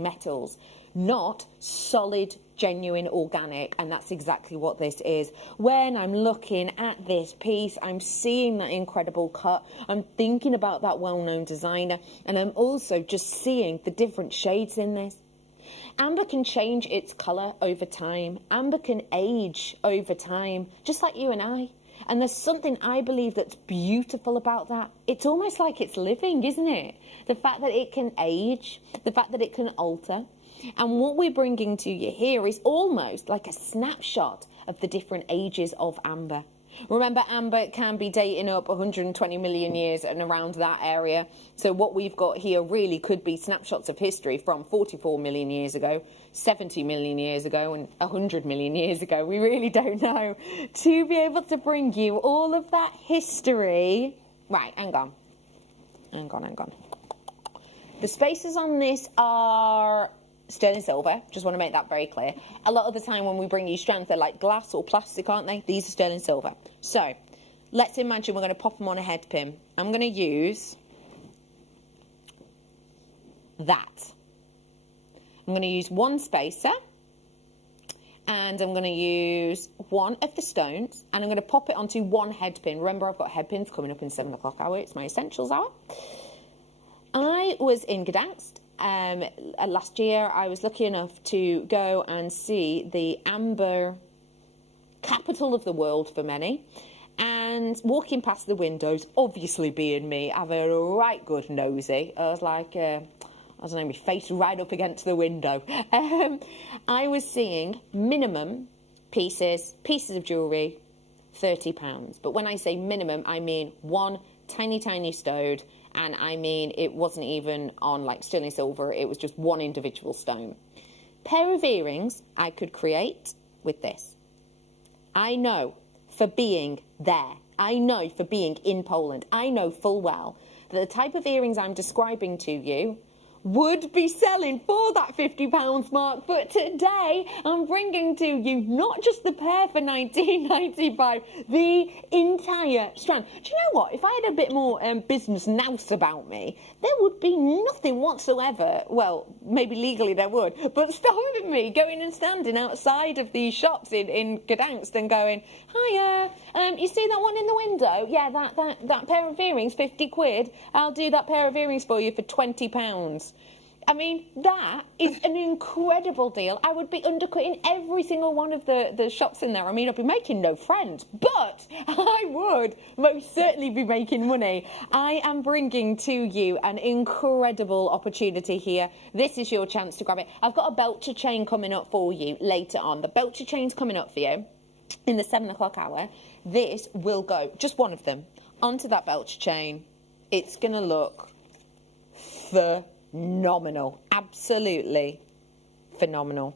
metals, not solid, genuine, organic, and that's exactly what this is. When I'm looking at this piece, I'm seeing that incredible cut, I'm thinking about that well-known designer, and I'm also just seeing the different shades in this. Amber can change its colour over time. Amber can age over time, just like you and I. And there's something I believe that's beautiful about that. It's almost like it's living, isn't it? The fact that it can age, the fact that it can alter. And what we're bringing to you here is almost like a snapshot of the different ages of amber. Remember, amber can be dating up 120 million years and around that area. So what we've got here really could be snapshots of history from 44 million years ago, 70 million years ago, and 100 million years ago. We really don't know. To be able to bring you all of that history. Right, hang on. The spaces on this are sterling silver. Just want to make that very clear. A lot of the time when we bring you strands, they're like glass or plastic, aren't they? These are sterling silver. So let's imagine we're going to pop them on a head pin. I'm going to use that. I'm going to use one spacer, and I'm going to use one of the stones, and I'm going to pop it onto one head pin. Remember, I've got head pins coming up in 7 o'clock hour. It's my essentials hour. I was in Gdansk last year. I was lucky enough to go and see the amber capital of the world for many, and walking past the windows, obviously being me, having a right good nosy, I was like, I don't know, my face right up against the window. I was seeing minimum pieces of jewellery, £30. But when I say minimum, I mean one tiny stone, and I mean it wasn't even on like sterling silver, it was just one individual stone. Pair of earrings I could create with this. I know for being there, I know for being in Poland, I know full well that the type of earrings I'm describing to you would be selling for that £50 mark, but today I'm bringing to you not just the pair for £19.95, the entire strand. Do you know what? If I had a bit more business nous about me, there would be nothing whatsoever, well, maybe legally there would, but stopping me going and standing outside of these shops in Gdansk and going, hiya, you see that one in the window? Yeah, that pair of earrings, 50 quid. I'll do that pair of earrings for you for £20. I mean, that is an incredible deal. I would be undercutting every single one of the shops in there. I mean, I'd be making no friends, but I would most certainly be making money. I am bringing to you an incredible opportunity here. This is your chance to grab it. I've got a belcher chain coming up for you later on. The belcher chain's coming up for you in the 7 o'clock hour. This will go, just one of them, onto that belcher chain. It's going to look phenomenal, absolutely phenomenal.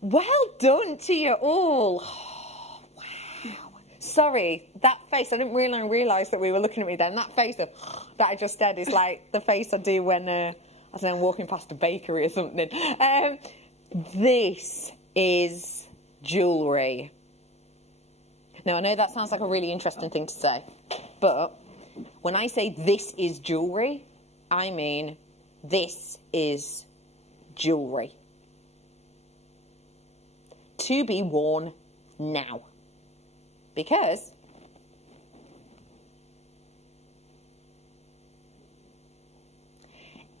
Well done to you all. Oh, wow. Sorry, that face, I didn't realise that we were looking at me then. That face that I just did is like the face I do when I don't know, I'm walking past a bakery or something. This is jewellery. Now, I know that sounds like a really interesting thing to say, but when I say this is jewellery, I mean this is jewellery. To be worn now. Because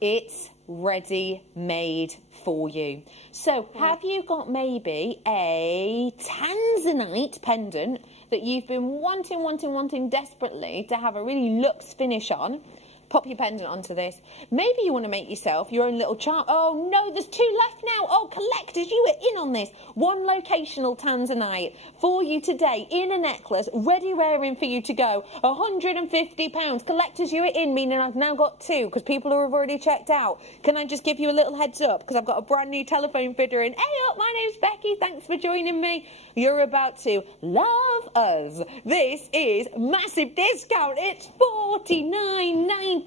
it's ready-made for you. So have you got maybe a tanzanite pendant that you've been wanting desperately to have a really luxe finish on? Pop your pendant onto this. Maybe you want to make yourself your own little charm. Oh no, there's 2 left now. Oh, collectors, you are in on this. One locational tanzanite for you today in a necklace, ready wearing for you to go. £150. Collectors, you are in, meaning I've now got 2 because people who have already checked out. Can I just give you a little heads up because I've got a brand new telephone bidder in. Hey up, my name's Becky. Thanks for joining me. You're about to love us. This is massive discount. It's $49.95.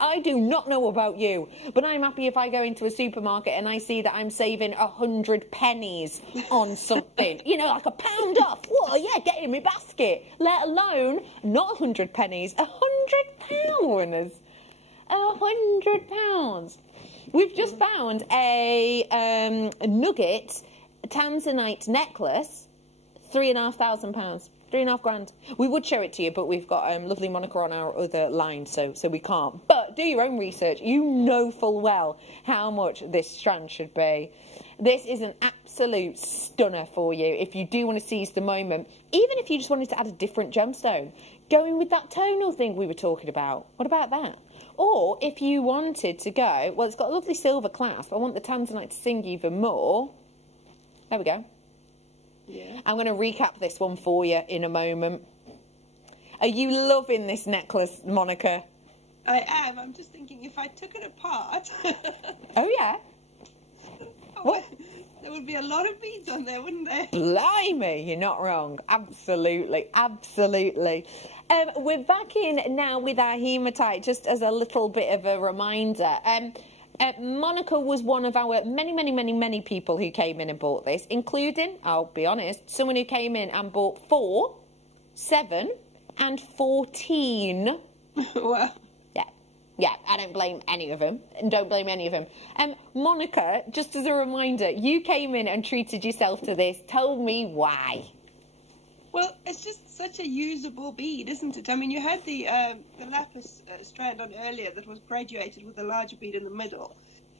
I do not know about you, but I'm happy if I go into a supermarket and I see that I'm saving 100 pennies on something. You know, like a pound off. Well, yeah, get in my basket. Let alone not 100 pennies, £100. £100. We've just found a nugget tanzanite necklace, £3,500, £3.5 grand. We would show it to you, but we've got lovely Monica on our other line, so we can't. But do your own research. You know full well how much this strand should be. This is an absolute stunner for you if you do want to seize the moment. Even if you just wanted to add a different gemstone, going with that tonal thing we were talking about. What about that? Or if you wanted to go, well, it's got a lovely silver clasp. I want the tanzanite to sing even more. There we go. Yeah. I'm going to recap this one for you in a moment. Are you loving this necklace, Monica? I am. I'm just thinking if I took it apart. Oh, yeah? What? There would be a lot of beads on there, wouldn't there? Blimey, you're not wrong. Absolutely, absolutely. We're back in now with our hematite, just as a little bit of a reminder. Monica was one of our many people who came in and bought this, including, I'll be honest, someone who came in and bought 4, 7 and 14. Wow. Yeah, I don't blame any of them. And don't blame any of them. Monica, just as a reminder, you came in and treated yourself to this. Tell me why. Well, it's just such a usable bead, isn't it? I mean, you had the lapis strand on earlier that was graduated with a larger bead in the middle.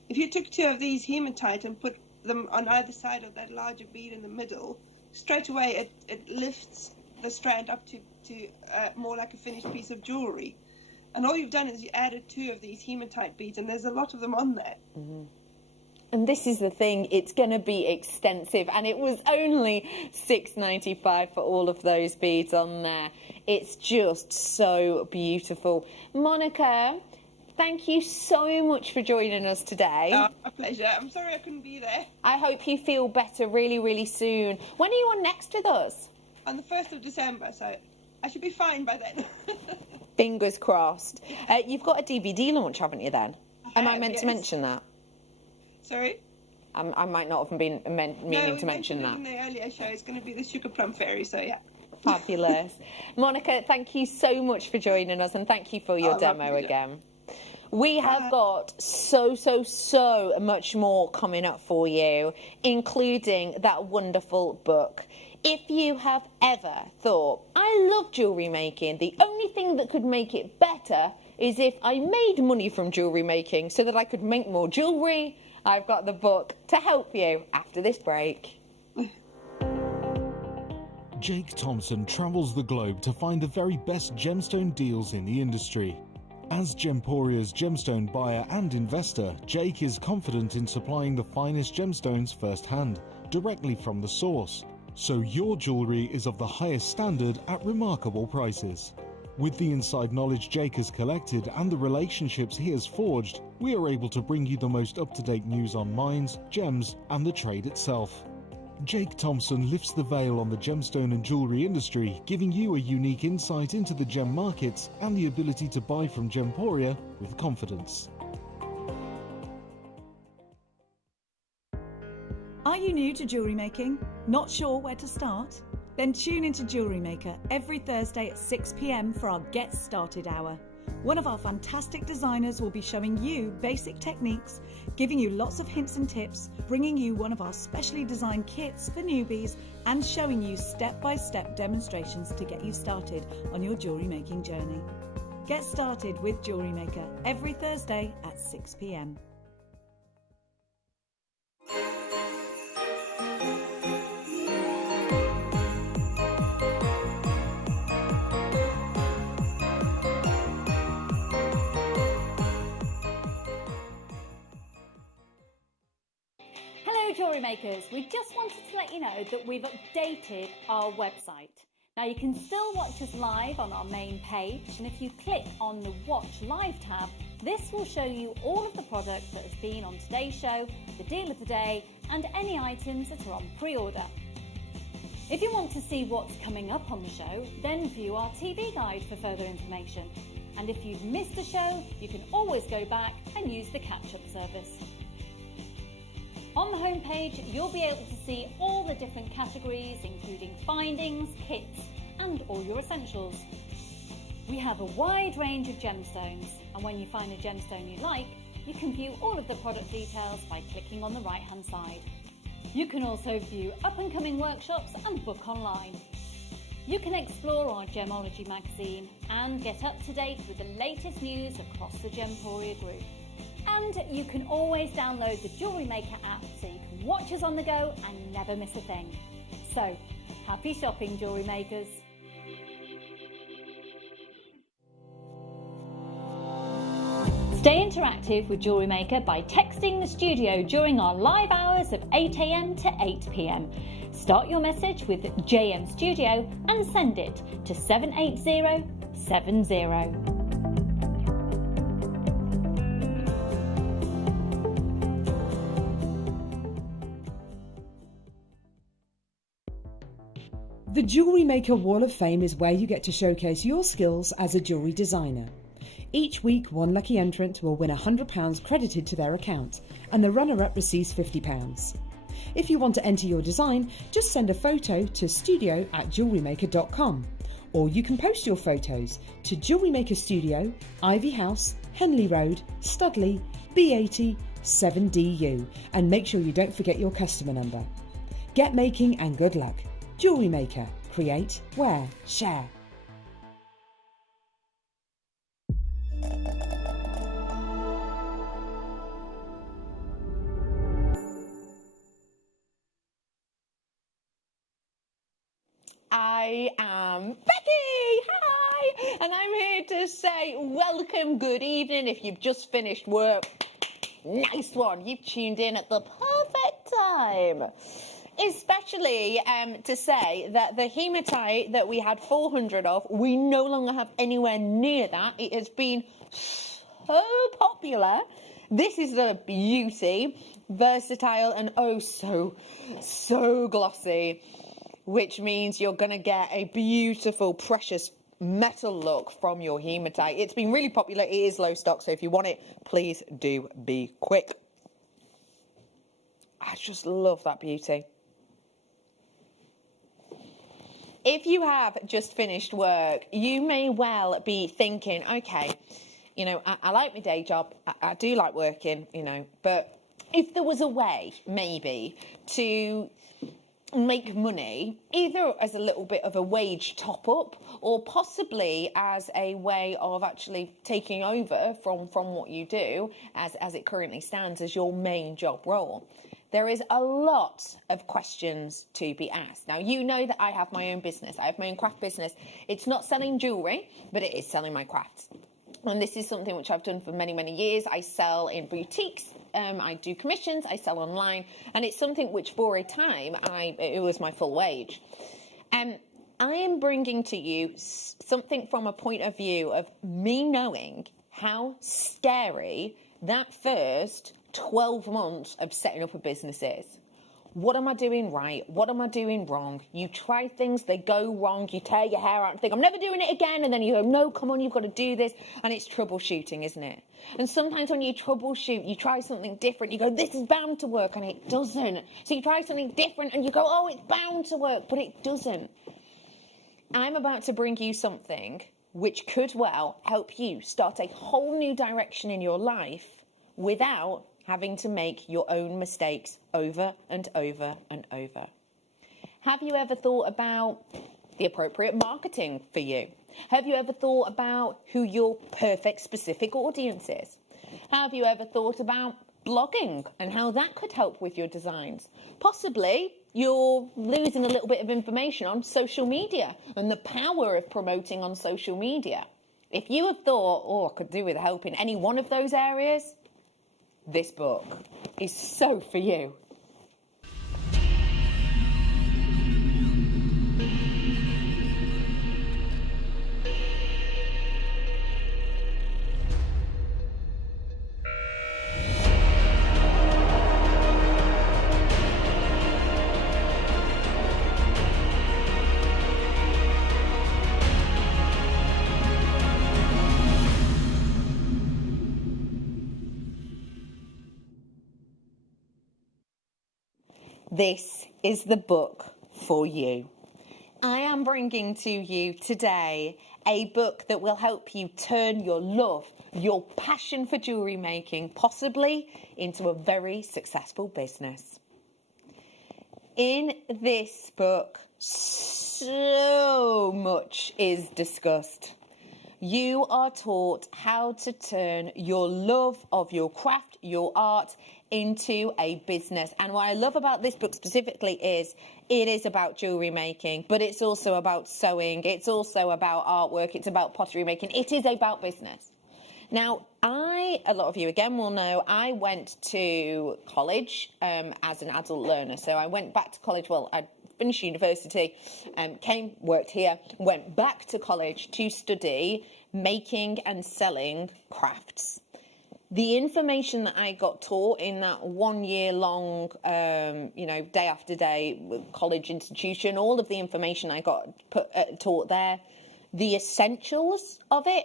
If you took 2 of these hematite and put them on either side of that larger bead in the middle, straight away it lifts the strand up to more like a finished piece of jewellery. And all you've done is you added 2 of these hematite beads, and there's a lot of them on there. Mm-hmm. And this is the thing, it's going to be extensive, and it was only $6.95 for all of those beads on there. It's just so beautiful. Monica, thank you so much for joining us today. Oh, a pleasure. I'm sorry I couldn't be there. I hope you feel better really soon. When are you on next with us? On the 1st of December, so I should be fine by then. Fingers crossed. You've got a DVD launch, haven't you, then? Am I meant to mention that? Sorry? I might not have been meaning to mention that. In the earlier show, it's going to be the Sugar Plum Fairy, so yeah. Fabulous. Monica, thank you so much for joining us, and thank you for your demo again. We have got so much more coming up for you, including that wonderful book. If you have ever thought, I love jewellery making, the only thing that could make it better is if I made money from jewellery making so that I could make more jewellery, I've got the book to help you after this break. Jake Thompson travels the globe to find the very best gemstone deals in the industry. As Gemporia's gemstone buyer and investor, Jake is confident in supplying the finest gemstones firsthand, directly from the source. So your jewellery is of the highest standard at remarkable prices. With the inside knowledge Jake has collected and the relationships he has forged, we are able to bring you the most up-to-date news on mines, gems and the trade itself. Jake Thompson lifts the veil on the gemstone and jewellery industry, giving you a unique insight into the gem markets and the ability to buy from Gemporia with confidence. Are you new to jewellery making? Not sure where to start? Then tune into JewelleryMaker every Thursday at 6 p.m. for our Get Started Hour. One of our fantastic designers will be showing you basic techniques, giving you lots of hints and tips, bringing you one of our specially designed kits for newbies, and showing you step-by-step demonstrations to get you started on your jewellery making journey. Get started with JewelleryMaker every Thursday at 6 p.m. Jewellery makers, we just wanted to let you know that we've updated our website. Now you can still watch us live on our main page, and if you click on the Watch Live tab, this will show you all of the product that has been on today's show, the deal of the day, and any items that are on pre-order. If you want to see what's coming up on the show, then view our TV guide for further information. And if you've missed the show, you can always go back and use the catch-up service. On the homepage, you'll be able to see all the different categories, including findings, kits, and all your essentials. We have a wide range of gemstones, and when you find a gemstone you like, you can view all of the product details by clicking on the right-hand side. You can also view up-and-coming workshops and book online. You can explore our Gemology magazine and get up to date with the latest news across the Gemporia group. And you can always download the JewelleryMaker app so you can watch us on the go and never miss a thing. So, happy shopping, jewellery makers! Stay interactive with Jewellery Maker by texting the studio during our live hours of 8 a.m. to 8 p.m. Start your message with JM Studio and send it to 78070. The Jewellery Maker Wall of Fame is where you get to showcase your skills as a jewellery designer. Each week, one lucky entrant will win £100 credited to their account, and the runner-up receives £50. If you want to enter your design, just send a photo to studio@jewellerymaker.com, or you can post your photos to Jewellery Maker Studio, Ivy House, Henley Road, Studley, B80 7DU, and make sure you don't forget your customer number. Get making and good luck. Jewellery Maker. Create, wear, share. I am Becky, hi, and I'm here to say welcome, good evening. If you've just finished work, nice one, you've tuned in at the perfect time. Especially to say that the hematite that we had 400 of, we no longer have anywhere near that. It has been so popular. This is the beauty, versatile and oh so glossy, which means you're going to get a beautiful, precious metal look from your hematite. It's been really popular. It is low stock, so if you want it, please do be quick. I just love that beauty. If you have just finished work, you may well be thinking, okay, you know, I like my day job. I do like working, you know, but if there was a way, maybe, to make money, either as a little bit of a wage top up or possibly as a way of actually taking over from what you do as it currently stands as your main job role, there is a lot of questions to be asked. Now, you know that I have my own business. I have my own craft business. It's not selling jewellery, but it is selling my crafts. And this is something which I've done for many, many years. I sell in boutiques, I do commissions, I sell online, and it's something which for a time, it was my full wage. I am bringing to you something from a point of view of me knowing how scary that first 12 months of setting up a business is. What am I doing right? What am I doing wrong? You try things, they go wrong, you tear your hair out and think, I'm never doing it again. And then you go, no, come on, you've got to do this. And it's troubleshooting, isn't it? And sometimes when you troubleshoot, you try something different. You go, this is bound to work, and it doesn't. So you try something different and you go, oh, it's bound to work, but it doesn't. I'm about to bring you something which could well help you start a whole new direction in your life without having to make your own mistakes over and over and over. Have you ever thought about the appropriate marketing for you? Have you ever thought about who your perfect specific audience is? Have you ever thought about blogging and how that could help with your designs? Possibly you're losing a little bit of information on social media and the power of promoting on social media. If you have thought, oh, I could do with help in any one of those areas, this book is so for you. This is the book for you. I am bringing to you today a book that will help you turn your love, your passion for jewellery making, possibly into a very successful business. In this book, so much is discussed. You are taught how to turn your love of your craft, your art, into a business. And what I love about this book specifically is it is about jewellery making, but it's also about sewing. It's also about artwork. It's about pottery making. It is about business. Now, a lot of you again will know, I went to college as an adult learner. So I went back to college, well, I finished university, worked here, went back to college to study making and selling crafts. The information that I got taught in that 1 year long, day after day college institution, all of the information I got taught there, the essentials of it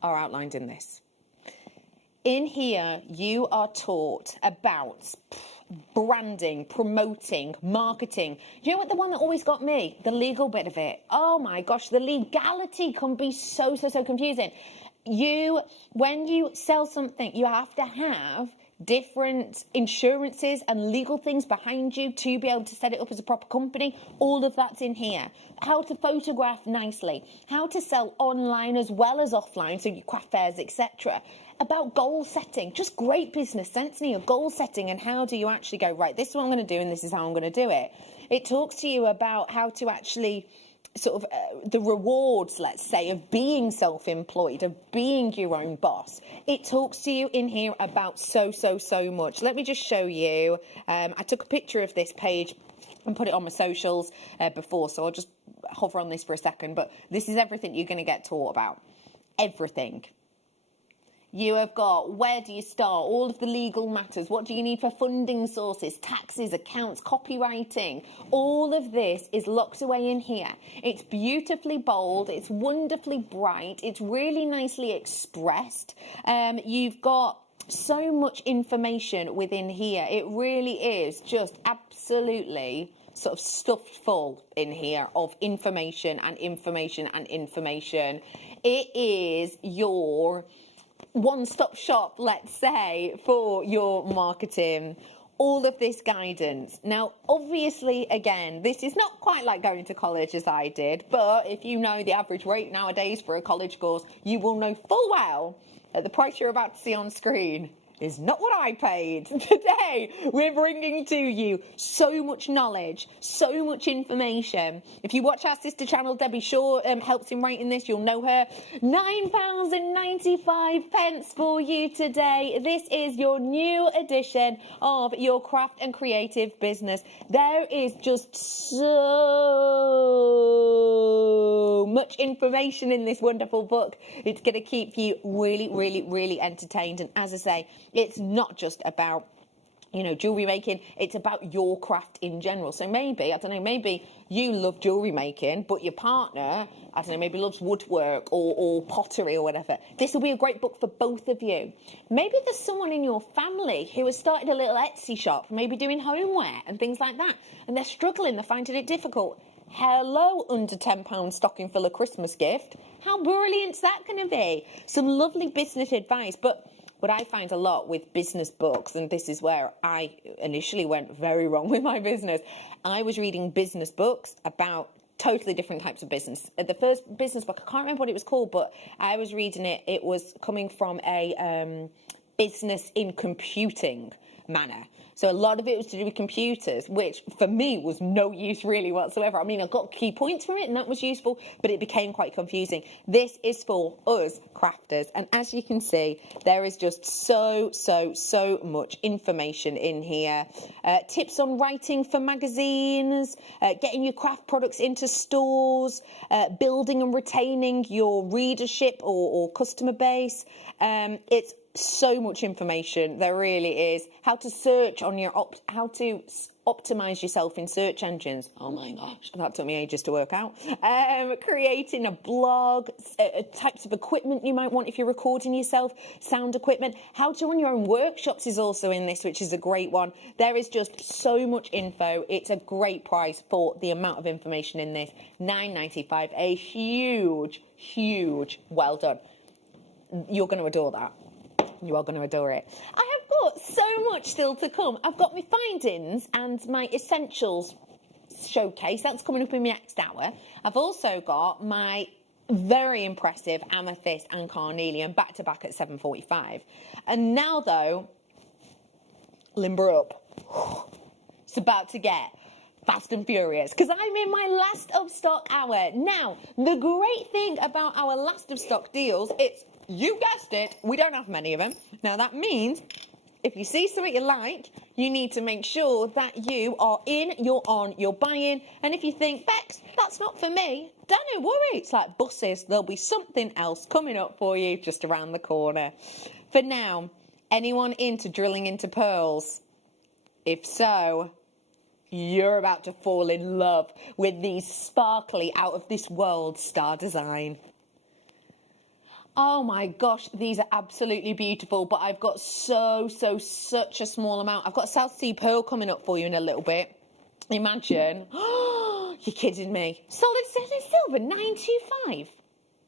are outlined in this. In here, you are taught about branding, promoting, marketing. Do you know what the one that always got me? The legal bit of it. Oh my gosh, the legality can be so confusing. When you sell something, you have to have different insurances and legal things behind you to be able to set it up as a proper company. All of that's in here. How to photograph nicely, how to sell online as well as offline, so your craft fairs, etc. About goal setting, just great business sense here, goal setting, and how do you actually go, right, this is what I'm going to do and this is how I'm going to do it. It talks to you about how to actually sort of the rewards, let's say, of being self-employed, of being your own boss. It talks to you in here about so much. Let me just show you. I took a picture of this page and put it on my socials before, so I'll just hover on this for a second. But this is everything you're going to get taught about. Everything. You have got, where do you start? All of the legal matters. What do you need for funding sources, taxes, accounts, copywriting? All of this is locked away in here. It's beautifully bold. It's wonderfully bright. It's really nicely expressed. You've got so much information within here. It really is just absolutely sort of stuffed full in here of information and information and information. It is your one-stop shop, let's say, for your marketing. All of this guidance. Now, obviously, again, this is not quite like going to college as I did, but if you know the average rate nowadays for a college course, you will know full well that the price you're about to see on screen is not what I paid. Today, we're bringing to you so much knowledge, so much information. If you watch our sister channel, Debbie Shaw helps in writing this, you'll know her. £9.95 for you today. This is your new edition of your craft and creative business. There is just so much information in this wonderful book. It's going to keep you really entertained. And as I say, it's not just about, jewellery making, it's about your craft in general. So maybe, I don't know, maybe you love jewellery making, but your partner, I don't know, maybe loves woodwork or pottery or whatever. This will be a great book for both of you. Maybe there's someone in your family who has started a little Etsy shop, maybe doing homeware and things like that, and they're struggling, they're finding it difficult. Hello, under £10 stocking full of Christmas gift. How brilliant's that going to be? Some lovely business advice, but what I find a lot with business books, and this is where I initially went very wrong with my business, I was reading business books about totally different types of business. The first business book, I can't remember what it was called, but I was reading it. It was coming from a business in computing manner. So a lot of it was to do with computers, which for me was no use really whatsoever. I mean, I got key points from it and that was useful, but it became quite confusing. This is for us crafters. And as you can see, there is just so much information in here. Tips on writing for magazines, getting your craft products into stores, building and retaining your readership or customer base. It's so much information, there really is. How to search on your how to optimize yourself in search engines. Oh my gosh, that took me ages to work out. Creating a blog, types of equipment you might want if you're recording yourself, sound equipment. How to run your own workshops is also in this, which is a great one. There is just so much info. It's a great price for the amount of information in this. £9.95, a huge well done. You're going to adore that. You are going to adore it. I have got so much still to come. I've got my findings and my essentials showcase. That's coming up in the next hour. I've also got my very impressive amethyst and carnelian back to back at 7:45. And now though, limber up. It's about to get fast and furious because I'm in my last of stock hour. Now, the great thing about our last of stock deals, it's you guessed it, we don't have many of them. Now that means if you see something you like, you need to make sure that you are in, you're on, you're buying. And if you think, Bex, that's not for me, don't worry. It's like buses. There'll be something else coming up for you just around the corner. For now, anyone into drilling into pearls? If so, you're about to fall in love with these sparkly, out of this world star design. Oh my gosh, these are absolutely beautiful, but I've got such a small amount. I've got South Sea Pearl coming up for you in a little bit. Imagine. Oh, you're kidding me. Solid silver, 925.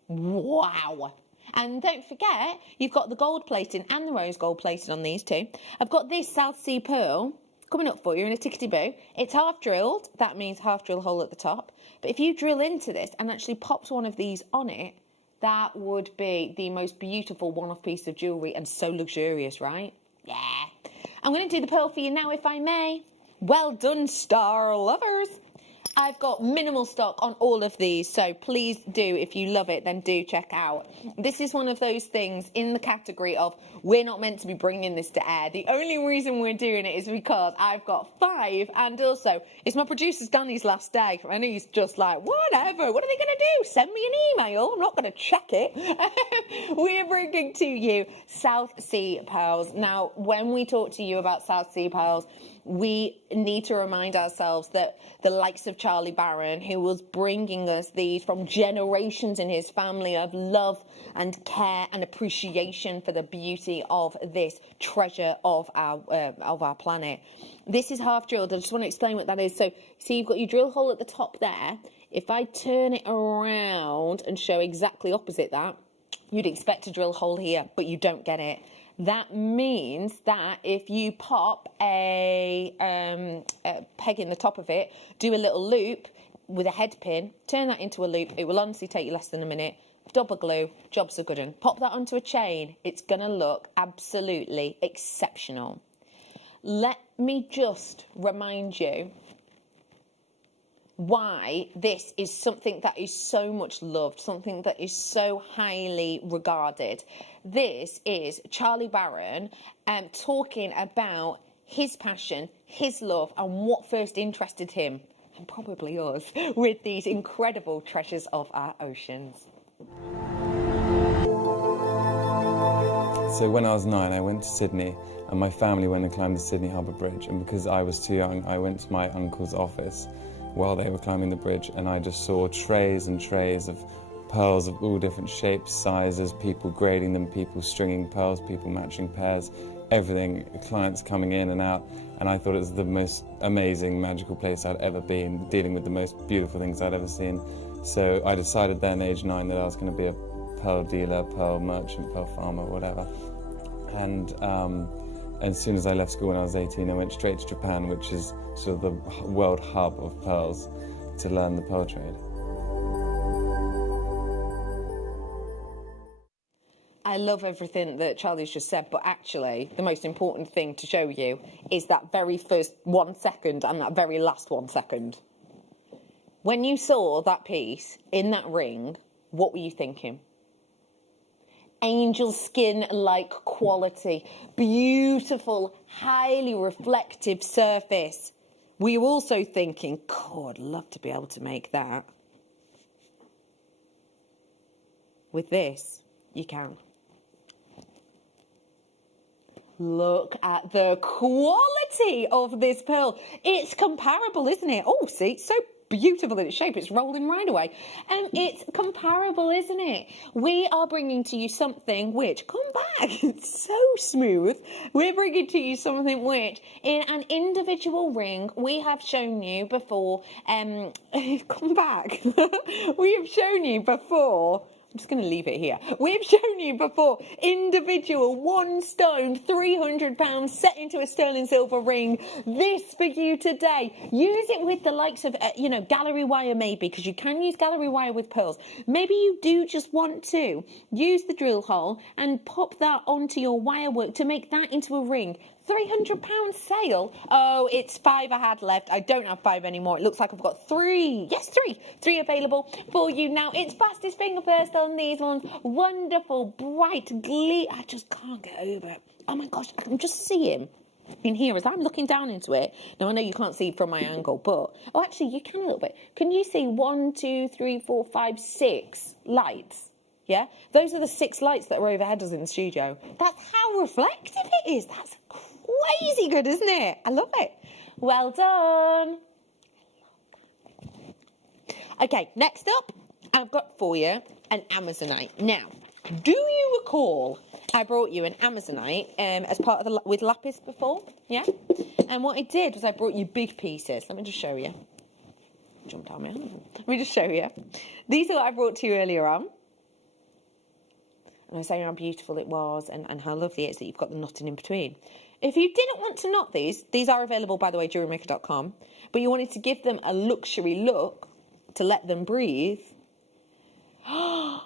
Wow. And don't forget, you've got the gold plating and the rose gold plating on these too. I've got this South Sea Pearl coming up for you in a tickety-boo. It's half drilled. That means half drill hole at the top. But if you drill into this and actually popped one of these on it, that would be the most beautiful one-off piece of jewellery and so luxurious, right? Yeah. I'm going to do the pearl for you now, if I may. Well done, star lovers. I've got minimal stock on all of these, so please do, if you love it, then do check out. This is one of those things in the category of we're not meant to be bringing this to air. The only reason we're doing it is because I've got 5, and also it's my producer Danny's last day, and he's just like, whatever, what are they going to do? Send me an email? I'm not going to check it. We're bringing to you South Sea Pearls. Now, when we talk to you about South Sea Pearls, we need to remind ourselves that the likes of Charlie Barron, who was bringing us these from generations in his family of love and care and appreciation for the beauty of this treasure of our planet. This is half drilled. I just want to explain what that is. So, see, you've got your drill hole at the top there. If I turn it around and show exactly opposite that, you'd expect a drill hole here, but you don't get it. That means that if you pop a peg in the top of it, do a little loop with a head pin, turn that into a loop, it will honestly take you less than a minute, double glue, job's a good one. Pop that onto a chain, it's going to look absolutely exceptional. Let me just remind you why this is something that is so much loved, something that is so highly regarded. This is Charlie Barron talking about his passion, his love, and what first interested him, and probably us, with these incredible treasures of our oceans. So when I was 9, I went to Sydney, and my family went and climbed the Sydney Harbour Bridge, and because I was too young, I went to my uncle's office while they were climbing the bridge, and I just saw trays and trays of pearls of all different shapes, sizes, people grading them, people stringing pearls, people matching pairs, everything, clients coming in and out, and I thought it was the most amazing, magical place I'd ever been, dealing with the most beautiful things I'd ever seen. So I decided then, age 9, that I was going to be a pearl dealer, pearl merchant, pearl farmer, whatever. And as soon as I left school when I was 18, I went straight to Japan, which is sort of the world hub of pearls, to learn the pearl trade. I love everything that Charlie's just said, but actually the most important thing to show you is that very first 1 second and that very last 1 second. When you saw that piece in that ring, what were you thinking? Angel skin-like quality, beautiful, highly reflective surface. Were you also thinking, God, I'd love to be able to make that? With this, you can. Look at the quality of this pearl. It's comparable, isn't it? Oh, see, it's so beautiful in its shape. It's rolling right away. It's comparable, isn't it? We are bringing to you something which, come back, it's so smooth. We're bringing to you something which, in an individual ring, we have shown you before, come back. We have shown you before, I'm just going to leave it here. We've shown you before individual 1 stone, £300 set into a sterling silver ring. This for you today. Use it with the likes of, gallery wire maybe, because you can use gallery wire with pearls. Maybe you do just want to use the drill hole and pop that onto your wire work to make that into a ring. £300 sale. Oh, it's 5 I had left. I don't have 5 anymore. It looks like I've got 3. Yes, 3 available for you now. It's fastest finger first on these ones. Wonderful, bright, I just can't get over it. Oh my gosh, I can just see him in here as I'm looking down into it. Now, I know you can't see from my angle, but... Oh, actually, you can a little bit. Can you see 1, 2, 3, 4, 5, 6 lights? Yeah? Those are the 6 lights that are overhead us in the studio. That's how reflective it is. That's crazy good, isn't it? I love it. Well done. Okay, next up, I've got for you an Amazonite. Now, do you recall I brought you an Amazonite as part of with lapis before? Yeah? And what I did was I brought you big pieces. Let me just show you. Jump down my hand. Let me just show you. These are what I brought to you earlier on. And I was saying how beautiful it was and how lovely it is that you've got the knotting in between. If you didn't want to knot these are available, by the way, JewelleryMaker.com, but you wanted to give them a luxury look to let them breathe. Oh,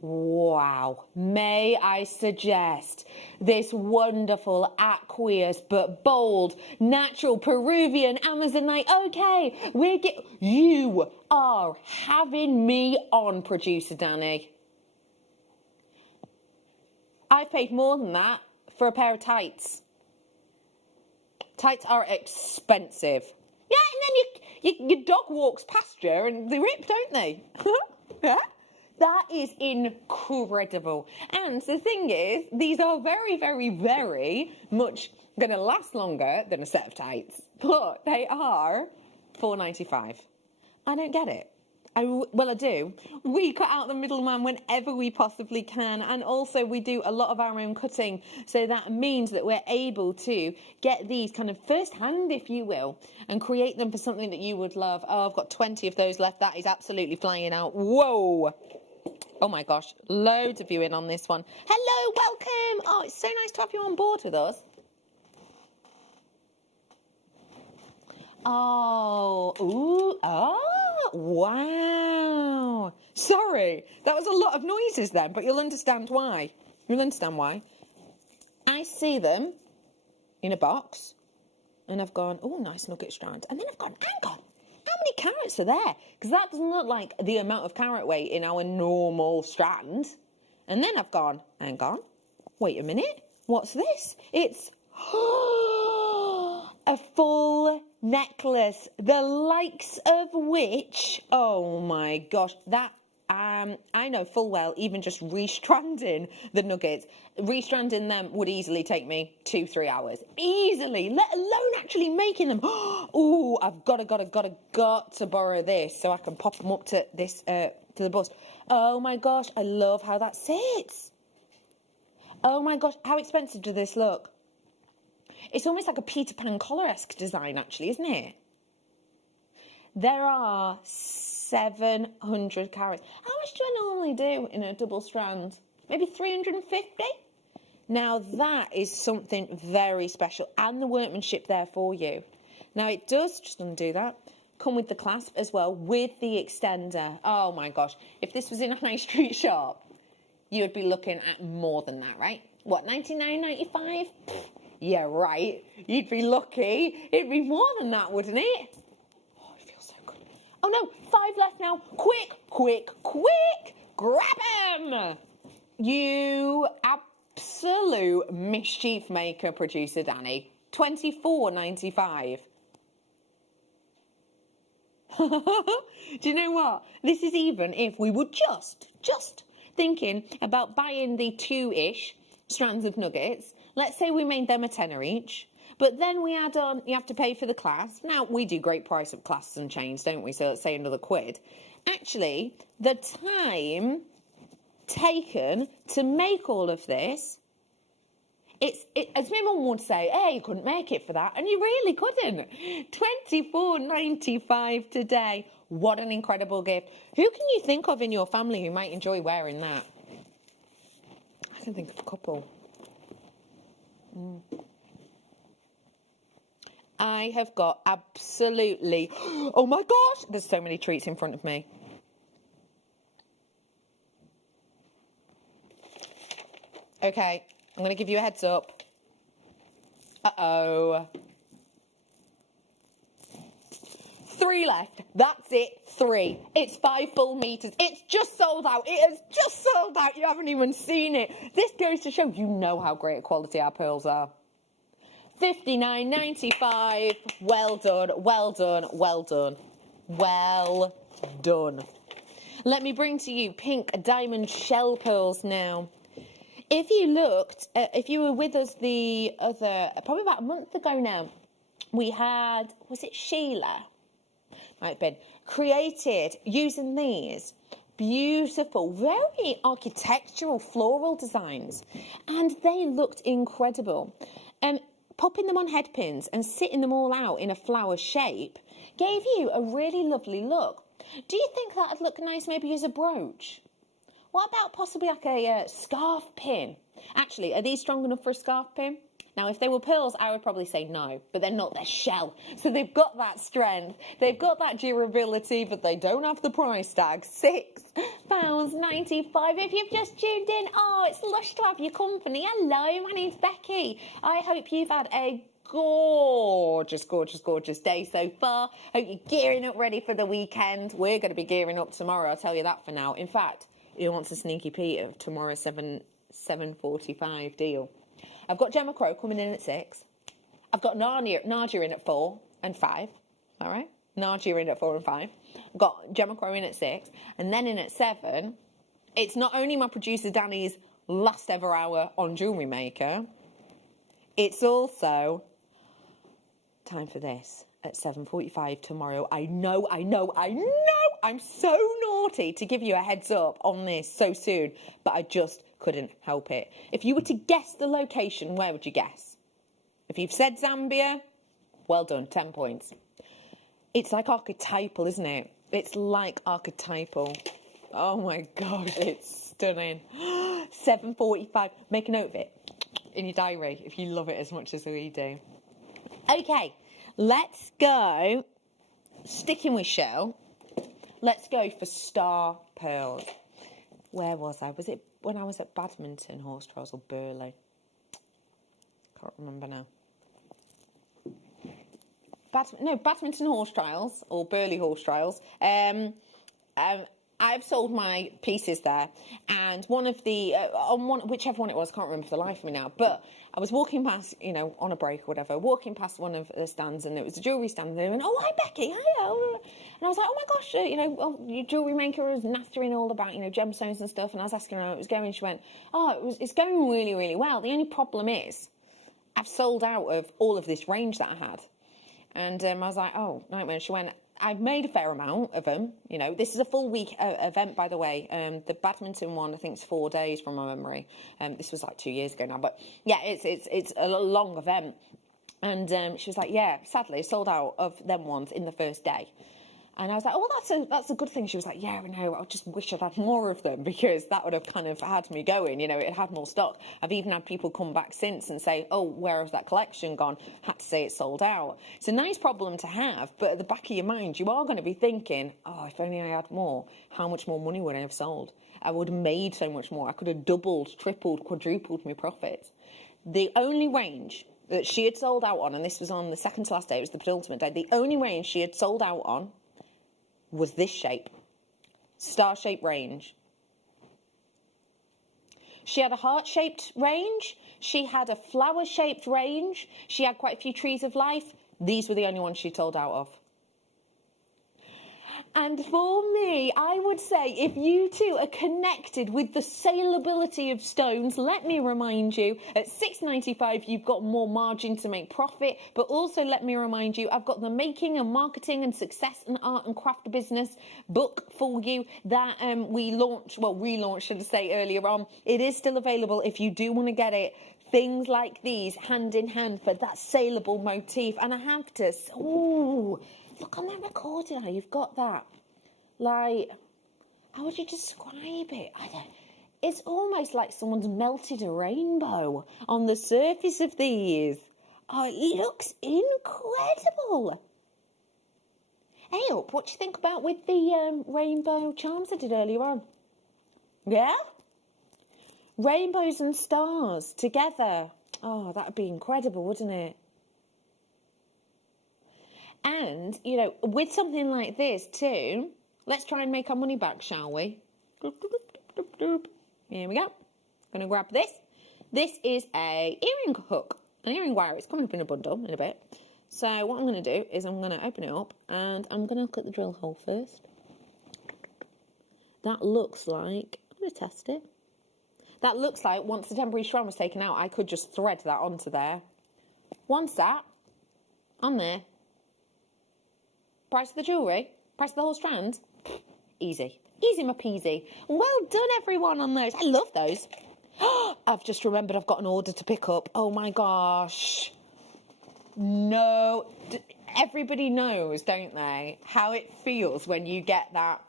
wow. May I suggest this wonderful aqueous but bold natural Peruvian Amazonite? Okay, you are having me on, producer Danny. I've paid more than that for a pair of tights. Tights are expensive. Yeah, and then your dog walks past you and they rip, don't they? Yeah? That is incredible. And the thing is, these are very, very, very much going to last longer than a set of tights. But they are £4.95. I don't get it. Well, I do. We cut out the middleman whenever we possibly can, and also we do a lot of our own cutting, so that means that we're able to get these kind of first hand, if you will, and create them for something that you would love. Oh, I've got 20 of those left. That is absolutely flying out. Whoa! Oh my gosh, loads of you in on this one. Hello, welcome! Oh, it's so nice to have you on board with us. Oh, ooh, oh, wow. Sorry, that was a lot of noises then, but you'll understand why. You'll understand why. I see them in a box, and I've gone, oh, nice nugget strand. And then I've gone, hang on, how many carats are there? Because that doesn't look like the amount of carat weight in our normal strand. And then I've gone, hang on, wait a minute, what's this? It's a full necklace, the likes of which, oh my gosh, that I know full well, even just restranding the nuggets, restranding them would easily take me 2-3 hours, easily, let alone actually making them. Oh, I've got to borrow this so I can pop them up to this to the bust. Oh my gosh, I love how that sits. Oh my gosh, how expensive does this look? It's almost like a Peter Pan collar-esque design, actually, isn't it? There are 700 carats. How much do I normally do in a double strand? Maybe 350? Now, that is something very special, and the workmanship there for you. Now, it does, just undo that, come with the clasp as well, with the extender. Oh, my gosh. If this was in a high street shop, you would be looking at more than that, right? What, $99.95? Yeah, right. You'd be lucky. It'd be more than that, wouldn't it? Oh, it feels so good. Oh, no. 5 left now. Quick, quick, quick. Grab them. You absolute mischief maker, producer Danny. $24.95. Do you know what? This is even if we were just thinking about buying the 2-ish strands of nuggets. Let's say we made them a tenner each, but then we add on, you have to pay for the clasp. Now, we do great price of clasps and chains, don't we? So let's say another £1. Actually, the time taken to make all of this, as my mum would say, hey, you couldn't make it for that, and you really couldn't. $24.95 today. What an incredible gift. Who can you think of in your family who might enjoy wearing that? I can think of a couple. I have got absolutely, oh my gosh, there's so many treats in front of me. Okay, I'm going to give you a heads up. Uh-oh. 3 left. That's it. 3. It's 5 full meters. It's just sold out. It has just sold out. You haven't even seen it. This goes to show you know how great a quality our pearls are. $59.95. Well done. Well done. Well done. Well done. Let me bring to you pink diamond shell pearls now. If you looked, if you were with us the other, probably about a month ago now, we had, was it Sheila? Might have been, created using these beautiful, very architectural floral designs. And they looked incredible. Popping them on head pins and sitting them all out in a flower shape gave you a really lovely look. Do you think that would look nice maybe as a brooch? What about possibly like a scarf pin? Actually, are these strong enough for a scarf pin? Now, if they were pearls, I would probably say no, but they're not, they're shell. So they've got that strength, they've got that durability, but they don't have the price tag. £6.95. If you've just tuned in, oh, it's lush to have your company. Hello, my name's Becky. I hope you've had a gorgeous, gorgeous, gorgeous day so far. Hope you're gearing up ready for the weekend. We're going to be gearing up tomorrow, I'll tell you that for now. In fact, who wants a sneaky peek of tomorrow's 7:45 deal? I've got Gemma Crow coming in at 6. I've got Nadia in at 4 and 5. All right? Nadia in at 4 and 5. I've got Gemma Crow in at 6. And then in at 7, it's not only my producer Danny's last ever hour on Jewellery Maker, it's also time for this at 7:45 tomorrow. I know. I'm so naughty to give you a heads up on this so soon, but I just couldn't help it. If you were to guess the location, where would you guess? If you've said Zambia, well done, 10 points. It's like archetypal, isn't it? It's like archetypal. Oh my gosh, it's stunning. 7:45. Make a note of it in your diary if you love it as much as we do. Okay, let's go. Sticking with shell, let's go for star pearls. Where was I? Was it when I was at Badminton Horse Trials or Burley? Can't remember now. Badminton Horse Trials or Burley Horse Trials. I've sold my pieces there, and one of the whichever one it was, I can't remember for the life of me now. But I was walking past, on a break or whatever, walking past one of the stands, and it was a jewellery stand. And they went, "Oh, hi Becky, hi." And I was like, "Oh my gosh, your Jewellery Maker is nattering all about gemstones and stuff." And I was asking her how it was going. She went, "Oh, it's going really, really well. The only problem is, I've sold out of all of this range that I had." And I was like, "Oh, nightmare." She went, "I've made a fair amount of them. This is a full week event, by the way. The badminton one, I think, is 4 days from my memory. This was like 2 years ago now, but yeah, it's a long event." And she was like, "Yeah, sadly, sold out of them ones in the first day." And I was like, "Oh, well, that's a good thing." She was like, "Yeah, I know. I just wish I'd had more of them because that would have kind of had me going. It had more stock." I've even had people come back since and say, "Oh, where has that collection gone?" Had to say it's sold out. It's a nice problem to have, but at the back of your mind, you are going to be thinking, "Oh, if only I had more, how much more money would I have sold? I would have made so much more. I could have doubled, tripled, quadrupled my profits." The only range that she had sold out on, and this was on the second to last day, it was the penultimate day, the only range she had sold out on was this shape, star-shaped range. She had a heart-shaped range. She had a flower-shaped range. She had quite a few trees of life. These were the only ones she sold out of. And for me, I would say if you two are connected with the saleability of stones, let me remind you, at £6.95 you've got more margin to make profit, but also let me remind you, I've got the Making and Marketing and Success and Art and Craft Business book for you that we relaunched, should I say, earlier on. It is still available if you do want to get it. Things like these, hand in hand for that saleable motif. And I have to, look on that recording how you've got that. Like, how would you describe it? It's almost like someone's melted a rainbow on the surface of these. Oh, it looks incredible. Hey up, what do you think about with the rainbow charms I did earlier on? Yeah? Rainbows and stars together. Oh, that would be incredible, wouldn't it? And, you know, with something like this too, let's try and make our money back, shall we? Doop, doop, doop, doop, doop. Here we go. Gonna grab this. This is a earring hook, an earring wire. It's coming up in a bundle in a bit. So what I'm going to do is I'm going to open it up and I'm going to look at the drill hole first. That looks like, I'm going to test it. That looks like once the temporary strand was taken out, I could just thread that onto there. Once that, on there. Price of the jewellery, price of the whole strand, easy. Easy my peasy. Well done everyone on those. I love those. I've just remembered I've got an order to pick up. Oh my gosh. No. Everybody knows, don't they, how it feels when you get that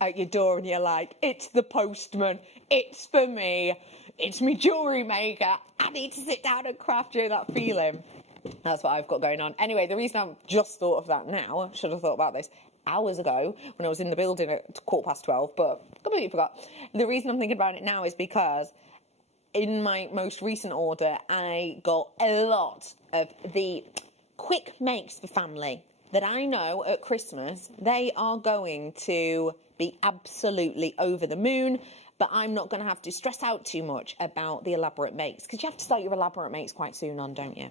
at your door and you're like, it's the postman, it's for me, it's me jewellery maker, I need to sit down and craft you that feeling. That's what I've got going on. Anyway, the reason I've just thought of that now, I should have thought about this hours ago when I was in the building at 12:15, but completely forgot. The reason I'm thinking about it now is because in my most recent order, I got a lot of the quick makes for family that I know at Christmas, they are going to be absolutely over the moon, but I'm not going to have to stress out too much about the elaborate makes, because you have to start your elaborate makes quite soon on, don't you?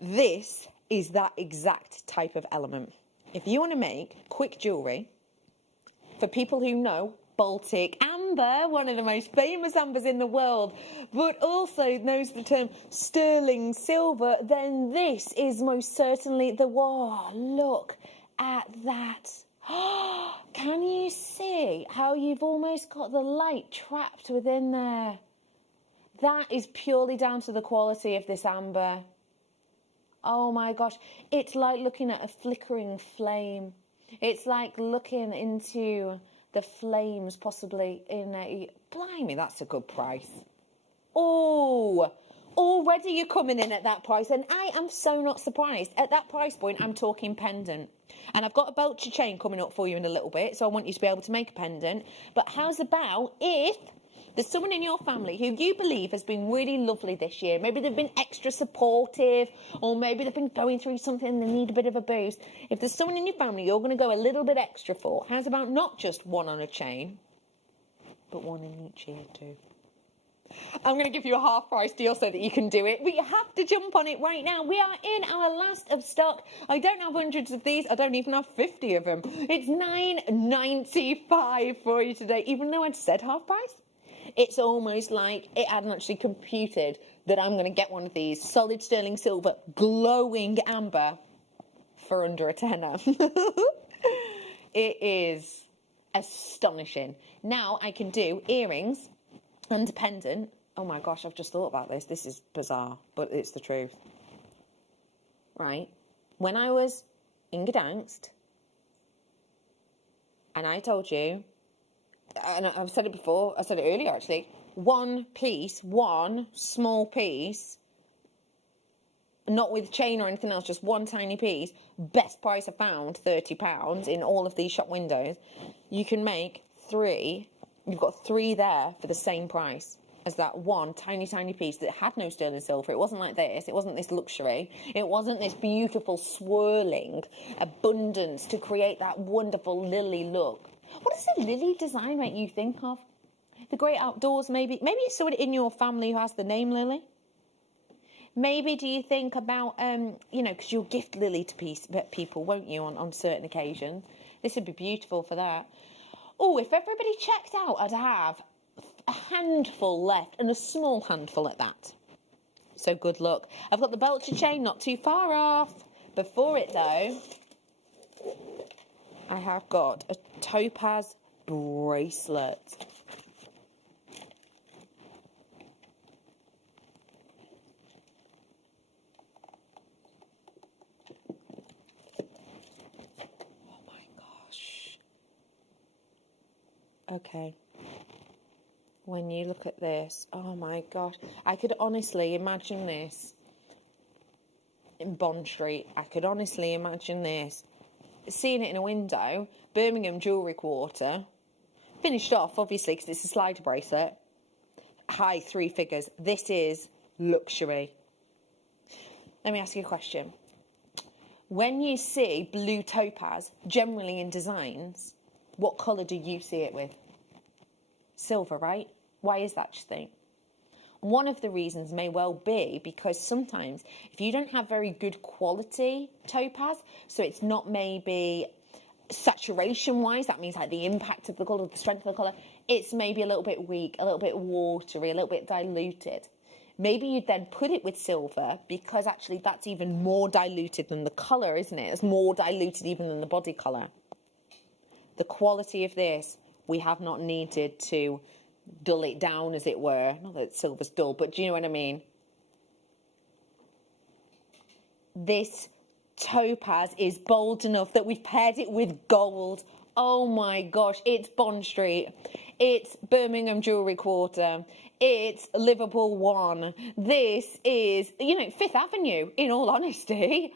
This is that exact type of element. If you want to make quick jewellery for people who know Baltic amber, one of the most famous ambers in the world, but also knows the term sterling silver, then this is most certainly the one. Look at that. Can you see how you've almost got the light trapped within there? That is purely down to the quality of this amber. Oh my gosh, it's like looking at a flickering flame. It's like looking into the flames possibly in a... Blimey, that's a good price. Oh, already you're coming in at that price, and I am so not surprised. At that price point, I'm talking pendant. And I've got a Belcher chain coming up for you in a little bit, so I want you to be able to make a pendant. But how's about if there's someone in your family who you believe has been really lovely this year? Maybe they've been extra supportive, or maybe they've been going through something and they need a bit of a boost. If there's someone in your family you're going to go a little bit extra for, how's about not just one on a chain, but one in each ear too? I'm going to give you a half price deal so that you can do it. But you have to jump on it right now. We are in our last of stock. I don't have hundreds of these. I don't even have 50 of them. It's $9.95 for you today, even though I'd said half price. It's almost like it hadn't actually computed that I'm going to get one of these solid sterling silver, glowing amber for under a tenner. It is astonishing. Now I can do earrings and a pendant. Oh my gosh, I've just thought about this. This is bizarre, but it's the truth. Right. When I was in Gdansk, and I told you, and I've said it before, I said it earlier actually, one small piece, not with chain or anything else, just one tiny piece, best price I found, £30 in all of these shop windows. You can make 3, you've got 3 there for the same price as that one tiny piece that had no sterling silver. It wasn't like this, it wasn't this luxury, it wasn't this beautiful swirling abundance to create that wonderful lily look. What does a lily design make you think of? The great outdoors, maybe it's someone in your family who has the name Lily. Maybe do you think about, you know, because you'll gift Lily to people, won't you, on certain occasions? This would be beautiful for that. Oh, if everybody checked out, I'd have a handful left, and a small handful at that. So good luck. I've got the Belcher chain not too far off. Before it, though, I have got a topaz bracelet. Oh my gosh. Okay. When you look at this, oh my gosh. I could honestly imagine this in Bond Street. I could honestly imagine this. Seeing it in a window, Birmingham Jewellery Quarter, finished off obviously because it's a slider bracelet, high three figures. This is luxury. Let me ask you a question. When you see blue topaz, generally in designs, what colour do you see it with? Silver, right? Why is that, do you think? One of the reasons may well be because sometimes if you don't have very good quality topaz, so it's not maybe saturation-wise, that means like the impact of the colour, the strength of the colour, it's maybe a little bit weak, a little bit watery, a little bit diluted. Maybe you'd then put it with silver because actually that's even more diluted than the colour, isn't it? It's more diluted even than the body colour. The quality of this, we have not needed to dull it down, as it were. Not that silver's dull, but do you know what I mean? This topaz is bold enough that we've paired it with gold. Oh my gosh, it's Bond Street. It's Birmingham Jewellery Quarter. It's Liverpool 1. This is, Fifth Avenue, in all honesty.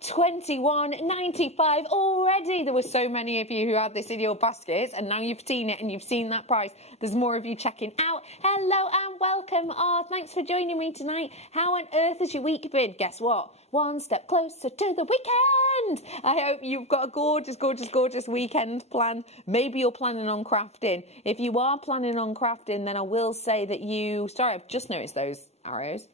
£21.95 already. There were so many of you who had this in your baskets, and now you've seen it and you've seen that price. There's more of you checking out. Hello and welcome. Oh, thanks for joining me tonight. How on earth has your week been? Guess what? One step closer to the weekend. I hope you've got a gorgeous, gorgeous, gorgeous weekend planned. Maybe you're planning on crafting. If you are planning on crafting, then I will say that sorry, I've just noticed those arrows.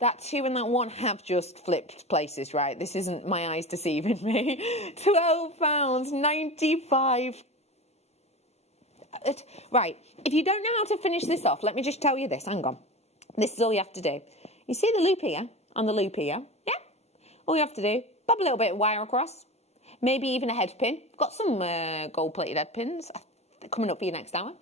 That 2 and that 1 have just flipped places, right? This isn't my eyes deceiving me. £12.95. Right, if you don't know how to finish this off, let me just tell you this. Hang on. This is all you have to do. You see the loop here? On the loop here? Yeah? All you have to do, bob a little bit of wire across. Maybe even a head pin. Got some gold-plated head pins coming up for your next hour.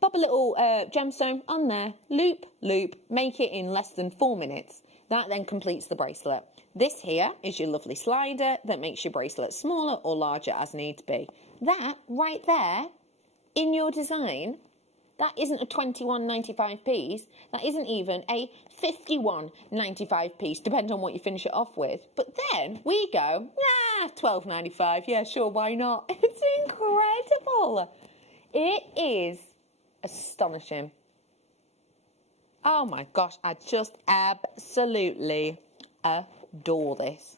Bob a little gemstone on there. Loop, loop. Make it in less than 4 minutes. That then completes the bracelet. This here is your lovely slider that makes your bracelet smaller or larger as needs be. That right there in your design, that isn't a £21.95 piece. That isn't even a £51.95 piece, depending on what you finish it off with. But then we go, £12.95. Yeah, sure, why not? It's incredible. It is astonishing. Oh my gosh, I just absolutely adore this.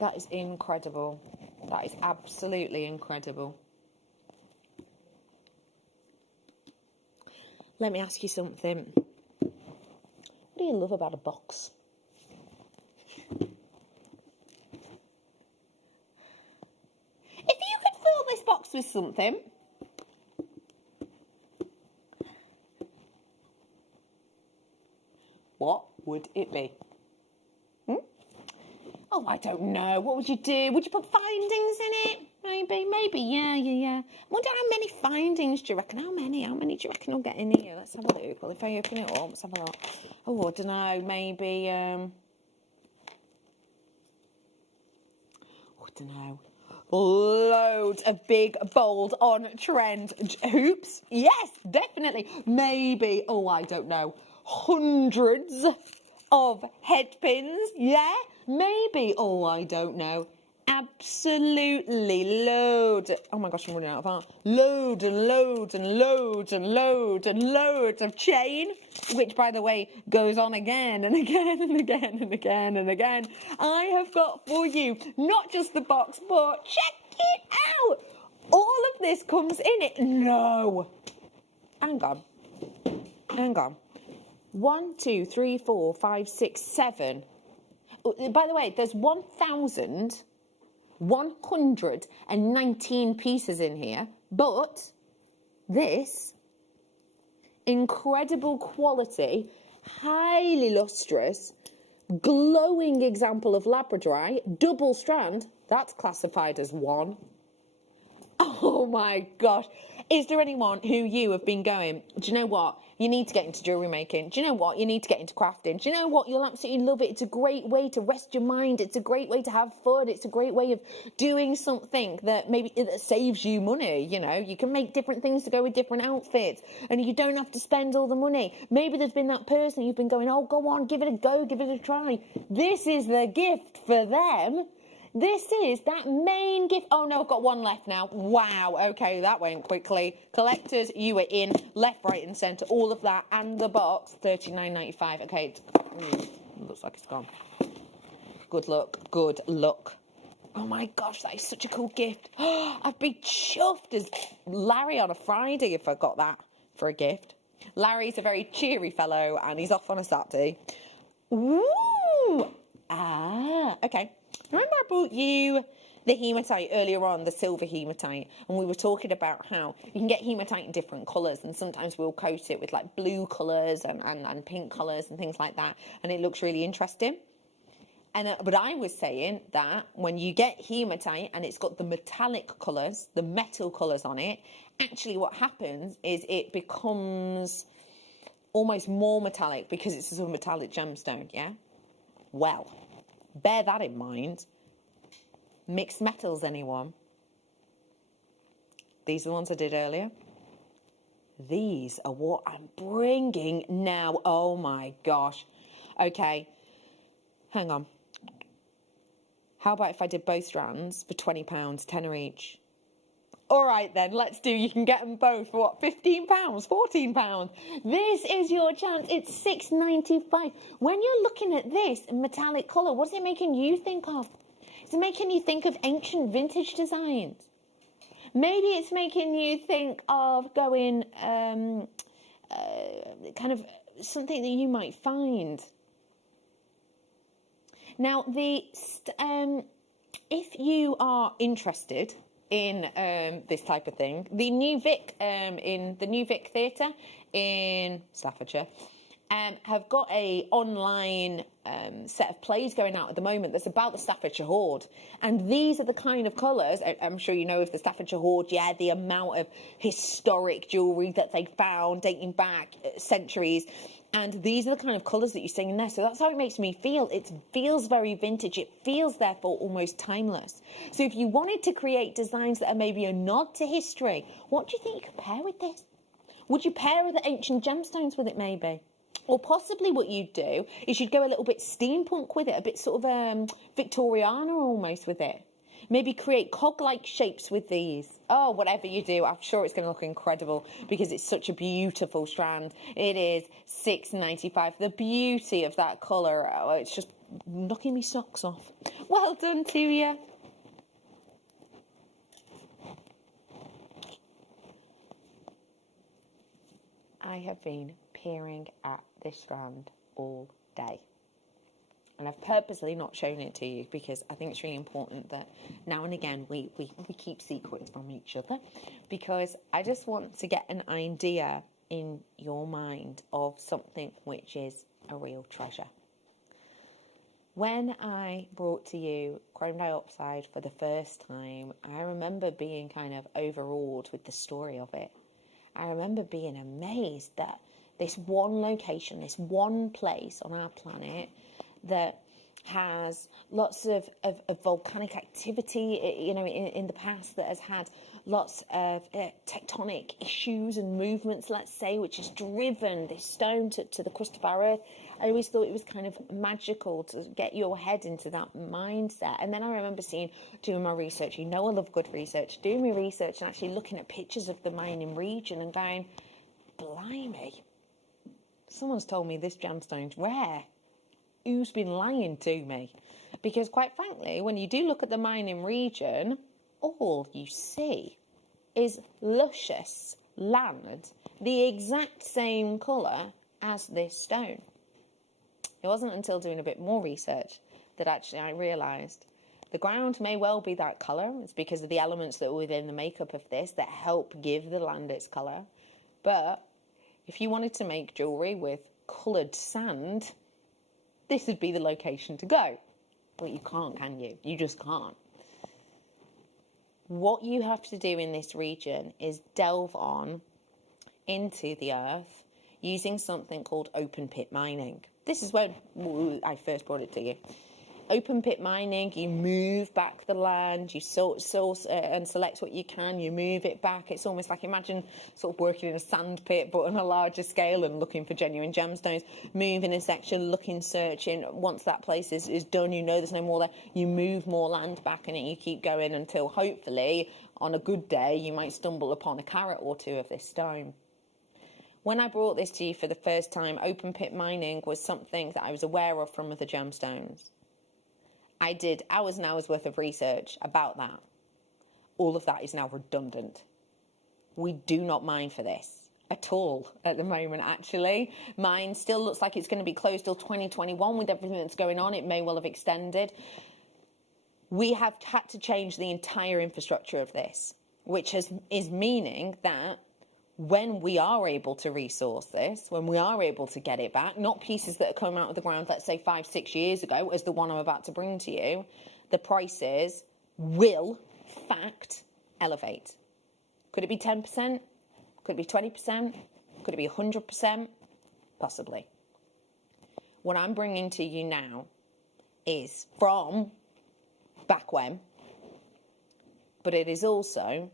That is incredible. That is absolutely incredible. Let me ask you something. What do you love about a box? If you could fill this box with something, what would it be? Oh, I don't know. What would you do? Would you put findings in it? Maybe, yeah. I wonder how many findings do you reckon? How many do you reckon will get in here? Let's have a look. Well, if I open it up, let's have a look. Oh, I don't know, maybe, I don't know. Loads of big, bold, on-trend hoops. Yes, definitely. Maybe, oh, I don't know, hundreds of head pins. Yeah, maybe, oh, I don't know. Absolutely loads. Oh my gosh, I'm running out of art. Loads and loads and loads and loads and loads of chain, which, by the way, goes on again and again and again and again and again. I have got for you not just the box, but check it out. All of this comes in it. No. Hang on. 1, 2, 3, 4, 5, 6, 7. By the way, there's 1,119 pieces in here, but this incredible quality, highly lustrous, glowing example of labradorite, double strand, that's classified as 1. Oh my gosh. Is there anyone who you have been going, do you know what? You need to get into jewellery making. Do you know what? You need to get into crafting. Do you know what? You'll absolutely love it. It's a great way to rest your mind. It's a great way to have fun. It's a great way of doing something that maybe that saves you money. You know, you can make different things to go with different outfits and you don't have to spend all the money. Maybe there's been that person you've been going, oh, go on, give it a go, give it a try. This is the gift for them. This is that main gift. Oh no, I've got one left now. Wow, okay, that went quickly. Collectors, you were in, left, right and centre, all of that, and the box, $39.95. Okay, looks like it's gone. Good luck, good luck. Oh my gosh, that is such a cool gift. I'd be chuffed as Larry on a Friday if I got that for a gift. Larry's a very cheery fellow and he's off on a Saturday. Ooh! Okay. Remember I brought you the hematite earlier on, the silver hematite, and we were talking about how you can get hematite in different colours, and sometimes we'll coat it with like blue colours and pink colours and things like that, and it looks really interesting. And but I was saying that when you get hematite and it's got the metallic colours, the metal colours on it, actually what happens is it becomes almost more metallic because it's a metallic gemstone, yeah? Well, bear that in mind. Mixed metals, anyone? These are the ones I did earlier. These are what I'm bringing now. Oh my gosh. Okay, hang on. How about if I did both strands for £20, tenner each? All right then, let's do. You can get them both for what? £15, £14. This is your chance. It's $6.95. When you're looking at this metallic colour, what's it making you think of? Is it making you think of ancient vintage designs? Maybe it's making you think of going kind of something that you might find. Now, if you are interested in this type of thing, the New Vic in the New Vic Theatre in Staffordshire have got a online set of plays going out at the moment that's about the Staffordshire Hoard, and these are the kind of colours. I'm sure you know of the Staffordshire Hoard, yeah, the amount of historic jewellery that they found dating back centuries. And these are the kind of colours that you're seeing in there. So that's how it makes me feel. It feels very vintage. It feels, therefore, almost timeless. So if you wanted to create designs that are maybe a nod to history, what do you think you could pair with this? Would you pair the ancient gemstones with it, maybe? Or possibly what you'd do is you'd go a little bit steampunk with it, a bit sort of Victoriana almost with it. Maybe create cog-like shapes with these. Oh, whatever you do, I'm sure it's going to look incredible because it's such a beautiful strand. It is $6.95. The beauty of that colour, oh, it's just knocking me socks off. Well done to you. I have been peering at this strand all day. And I've purposely not shown it to you because I think it's really important that now and again we keep secrets from each other, because I just want to get an idea in your mind of something which is a real treasure. When I brought to you chrome dioxide for the first time, I remember being kind of overawed with the story of it. I remember being amazed that this one location, this one place on our planet that has lots of volcanic activity, you know, in the past, that has had lots of tectonic issues and movements, let's say, which has driven this stone to the crust of our earth. I always thought it was kind of magical to get your head into that mindset. And then I remember doing my research. You know I love good research. Doing my research and actually looking at pictures of the mining region and going, blimey, someone's told me this gemstone's rare. Who's been lying to me? Because quite frankly, when you do look at the mining region, all you see is luscious land, the exact same colour as this stone. It wasn't until doing a bit more research that actually I realised the ground may well be that colour. It's because of the elements that were within the makeup of this that help give the land its colour. But if you wanted to make jewellery with coloured sand, this would be the location to go. But you can't, can you? You just can't. What you have to do in this region is delve on into the earth using something called open pit mining. This is when I first brought it to you. Open pit mining, you move back the land, you source and select what you can, you move it back. It's almost like, imagine sort of working in a sand pit but on a larger scale and looking for genuine gemstones. Move in a section, looking, searching. Once that place is done, you know there's no more there, you move more land back in it, you keep going until hopefully on a good day you might stumble upon a carat or two of this stone. When I brought this to you for the first time, open pit mining was something that I was aware of from other gemstones. I did hours and hours worth of research about that. All of that is now redundant. We do not mine for this at all at the moment, actually. Mine still looks like it's going to be closed till 2021 with everything that's going on. It may well have extended. We have had to change the entire infrastructure of this, which is meaning that when we are able to resource this, when we are able to get it back, not pieces that are coming out of the ground, let's say 5-6 years ago, as the one I'm about to bring to you, the prices will, fact, elevate. Could it be 10%? Could it be 20%? Could it be 100%? Possibly. What I'm bringing to you now is from back when, but it is also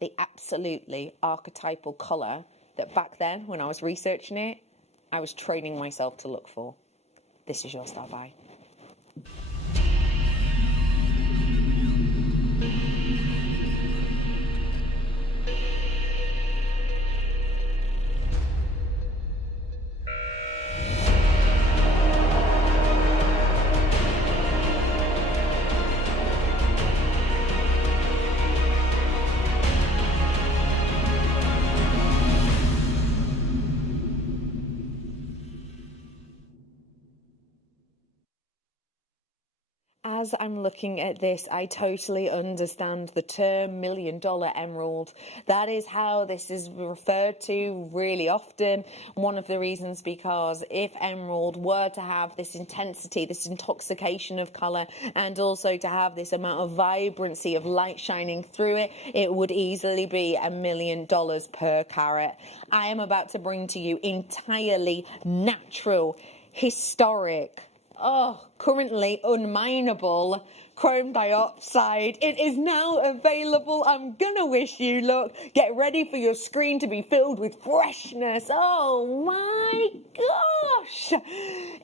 the absolutely archetypal colour that back then, when I was researching it, I was training myself to look for. This is your star buy. As I'm looking at this, I totally understand the term $1 million emerald. That is how this is referred to really often. One of the reasons, because if emerald were to have this intensity, this intoxication of colour, and also to have this amount of vibrancy of light shining through it, it would easily be $1 million per carat. I am about to bring to you entirely natural, historic, currently unmineable chrome dioxide. It is now available. I'm gonna wish you luck. Get ready for your screen to be filled with freshness. Oh my gosh!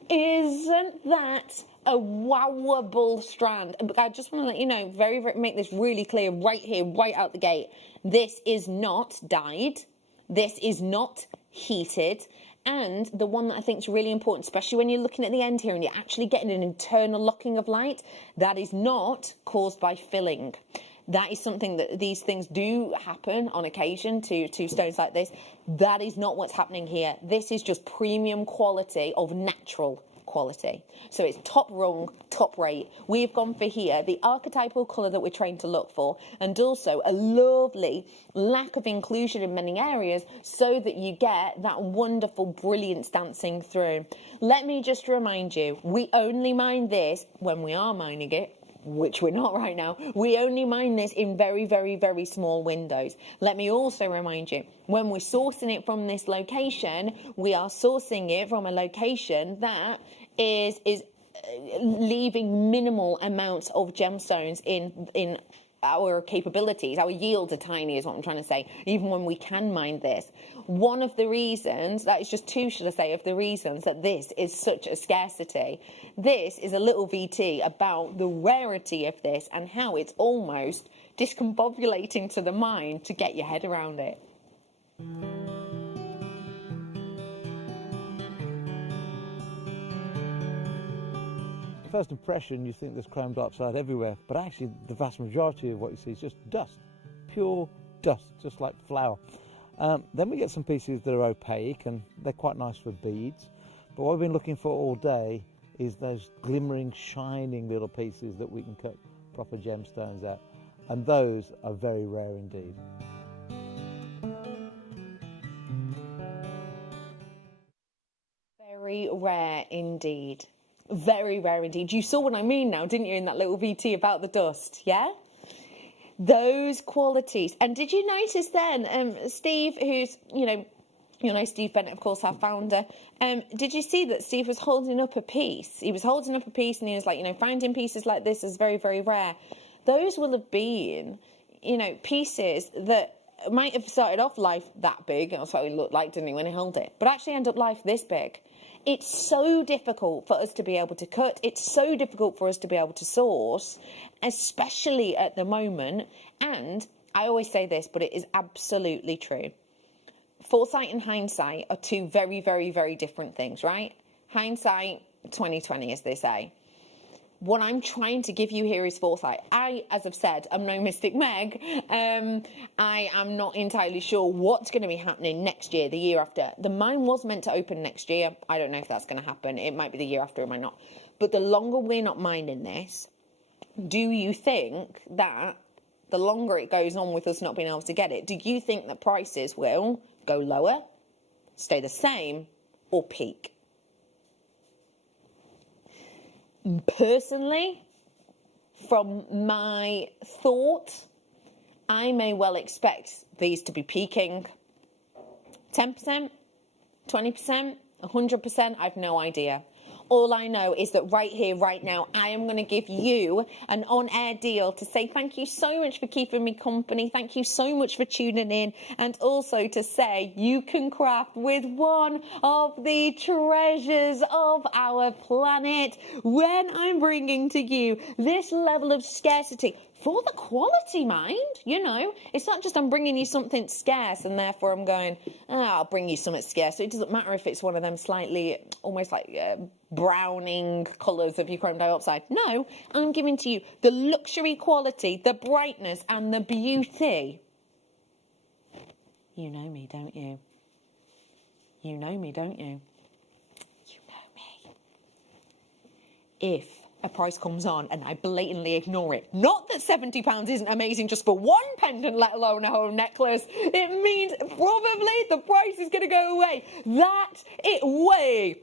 Isn't that a wowable strand? I just want to let you know, make this really clear right here, right out the gate. This is not dyed. This is not heated. And the one that I think is really important, especially when you're looking at the end here and you're actually getting an internal locking of light, that is not caused by filling. That is something that these things do happen on occasion to stones like this. That is not what's happening here. This is just premium quality of natural quality. So it's top rung, top rate. We've gone for here the archetypal colour that we're trained to look for, and also a lovely lack of inclusion in many areas so that you get that wonderful brilliance dancing through. Let me just remind you, we only mine this when we are mining it, which we're not right now. We only mine this in very, very, very small windows. Let me also remind you, when we're sourcing it from this location, we are sourcing it from a location that is leaving minimal amounts of gemstones in our capabilities. Our yields are tiny is what I'm trying to say, even when we can mine this. One of the reasons, that is just two, should I say, of the reasons that this is such a scarcity. This is a little VT about the rarity of this and how it's almost discombobulating to the mind to get your head around it. First impression, you think there's chrome dioxide everywhere, but actually the vast majority of what you see is just dust, pure dust, just like flour. Then we get some pieces that are opaque, and they're quite nice for beads, but what we've been looking for all day is those glimmering, shining little pieces that we can cut proper gemstones out, and those are very rare indeed. Very rare indeed. Very rare indeed. You saw what I mean now, didn't you, in that little VT about the dust, yeah? Those qualities. And did you notice then, Steve, who's, You know, Steve Bennett, of course, our founder. Did you see that Steve was holding up a piece? He was holding up a piece and he was like, you know, finding pieces like this is very, very rare. Those will have been, you know, pieces that might have started off life that big. That's what he looked like, didn't he, when he held it? But actually end up life this big. It's so difficult for us to be able to cut. It's so difficult for us to be able to source, especially at the moment. And I always say this, but it is absolutely true. Foresight and hindsight are two very, very, very different things, right? Hindsight, 20/20, as they say. What I'm trying to give you here is foresight. I, as I've said, I'm no Mystic Meg. I am not entirely sure what's going to be happening next year, the year after. The mine was meant to open next year. I don't know if that's going to happen. It might be the year after, it might not. But the longer we're not mining this, do you think that the longer it goes on with us not being able to get it, do you think that prices will go lower, stay the same, or peak? Personally, from my thought, I may well expect these to be peaking 10%, 20%, 100%, I've no idea. All I know is that right here, right now, I am going to give you an on-air deal to say thank you so much for keeping me company. Thank you so much for tuning in. And also to say you can craft with one of the treasures of our planet when I'm bringing to you this level of scarcity. For the quality, mind, you know. It's not just I'm bringing you something scarce and therefore I'm going, I'll bring you something scarce. So it doesn't matter if it's one of them slightly, almost like browning colours of your chrome dioxide. No, I'm giving to you the luxury quality, the brightness and the beauty. You know me, don't you? You know me, don't you? You know me. If a price comes on and I blatantly ignore it. Not that £70 isn't amazing just for one pendant, let alone a whole necklace. It means probably the price is going to go away. That's it way.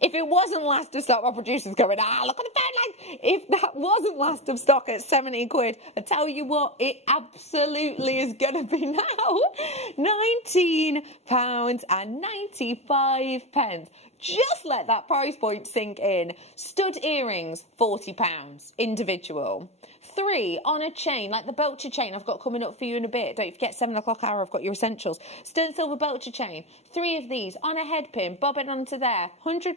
If it wasn't last of stock, my producer's going, look at the phone line. If that wasn't last of stock at 70 quid, I tell you what, it absolutely is going to be now. £19.95. Just let that price point sink in. Stud earrings, £40, individual. 3 on a chain, like the Belcher chain I've got coming up for you in a bit. Don't forget, 7 o'clock hour, I've got your essentials. Stern silver Belcher chain, 3 of these on a head pin, bob it onto there. £100?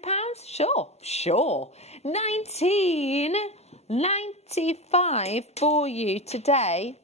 Sure. £19.95 for you today.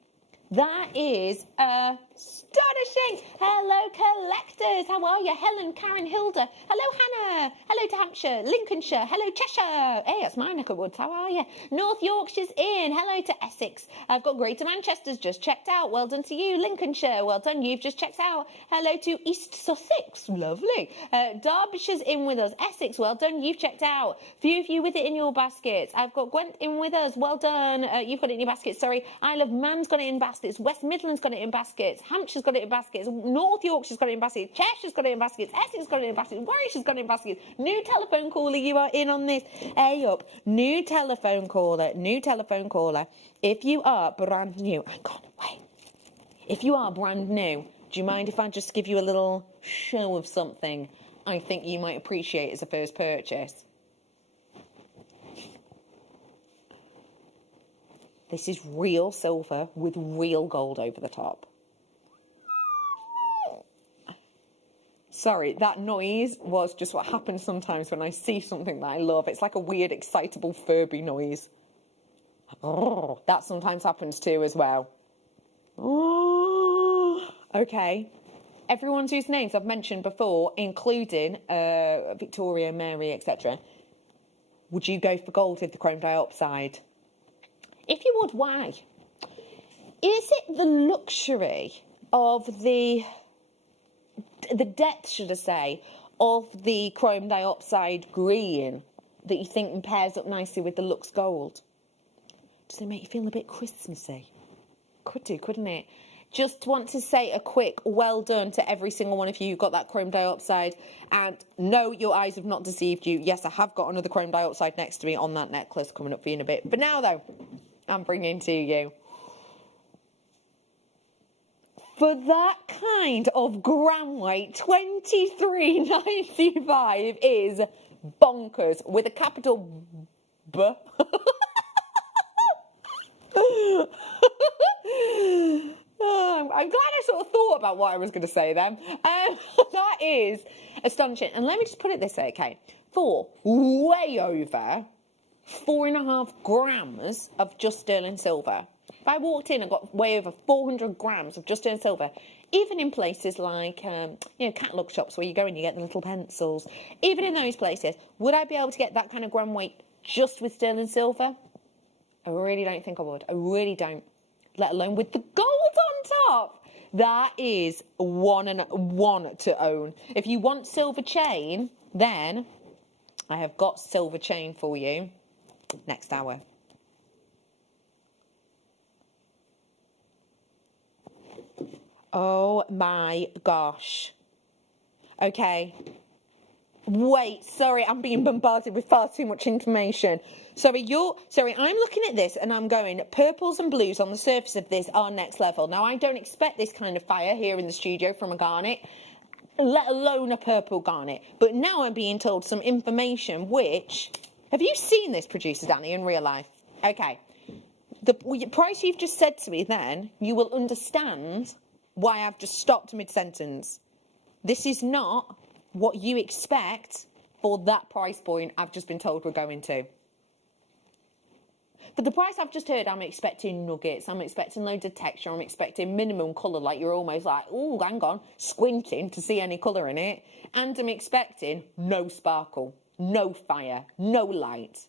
That is astonishing. Hello, collectors. How are you? Helen, Karen, Hilda. Hello, Hannah. Hello to Hampshire, Lincolnshire. Hello, Cheshire. Hey, that's my neck of woods. How are you? North Yorkshire's in. Hello to Essex. I've got Greater Manchester's just checked out. Well done to you. Lincolnshire. Well done. You've just checked out. Hello to East Sussex. Lovely. Derbyshire's in with us. Essex. Well done. You've checked out. Few of you with it in your baskets. I've got Gwent in with us. Well done. You've got it in your baskets. Sorry. Isle of Man's got it in baskets. West Midlands got it in baskets. Hampshire's got it in baskets. North Yorkshire's got it in baskets. Cheshire's got it in baskets. Essex's got it in baskets. Warwickshire's got it in baskets. New telephone caller, you are in on this. Hey up. New telephone caller. If you are brand new, hang on, wait. If you are brand new, do you mind if I just give you a little show of something I think you might appreciate as a first purchase? This is real silver with real gold over the top. Sorry, that noise was just what happens sometimes when I see something that I love. It's like a weird, excitable Furby noise. Oh, that sometimes happens too as well. Oh, okay. Everyone whose names I've mentioned before, including Victoria, Mary, etc. Would you go for gold with the chrome dioxide? If you would, why? Is it the luxury of the depth, should I say, of the chrome dioxide green that you think pairs up nicely with the Lux Gold? Does it make you feel a bit Christmassy? Could do, couldn't it? Just want to say a quick well done to every single one of you who got that chrome dioxide. And no, your eyes have not deceived you. Yes, I have got another chrome dioxide next to me on that necklace coming up for you in a bit. But now, though, I'm bringing to you For that kind of gram weight, $23.95 is bonkers with a capital B. Oh, I'm glad I sort of thought about what I was going to say then. That is astonishing. And let me just put it this way, okay? For way over 4.5 grams of just sterling silver. If I walked in and got way over 400 grams of just sterling silver, even in places like, catalogue shops where you go and you get the little pencils, even in those places, would I be able to get that kind of gram weight just with sterling silver? I really don't think I would. I really don't. Let alone with the gold on top. That is one to own. If you want silver chain, then I have got silver chain for you next hour. Oh my gosh. Okay. Wait, sorry, I'm being bombarded with far too much information. Sorry, I'm looking at this and I'm going, purples and blues on the surface of this are next level. Now, I don't expect this kind of fire here in the studio from a garnet, let alone a purple garnet. But now I'm being told some information which... Have you seen this, producer Danny, in real life? Okay. The price you've just said to me then, you will understand why I've just stopped mid-sentence. This is not what you expect for that price point I've just been told we're going to. For the price I've just heard, I'm expecting nuggets, I'm expecting loads of texture, I'm expecting minimum colour, like you're almost like, oh, hang on, squinting to see any colour in it. And I'm expecting no sparkle, no fire, no light.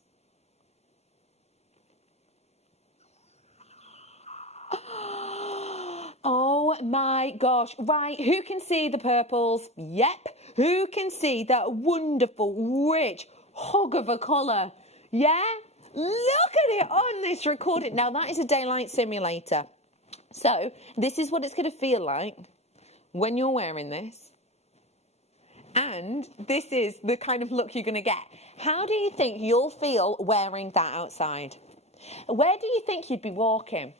Oh my gosh. Right, who can see the purples? Yep. Who can see that wonderful, rich hug of a colour? Yeah? Look at it on this recording. Now, that is a daylight simulator. So, this is what it's going to feel like when you're wearing this. And this is the kind of look you're going to get. How do you think you'll feel wearing that outside? Where do you think you'd be walking?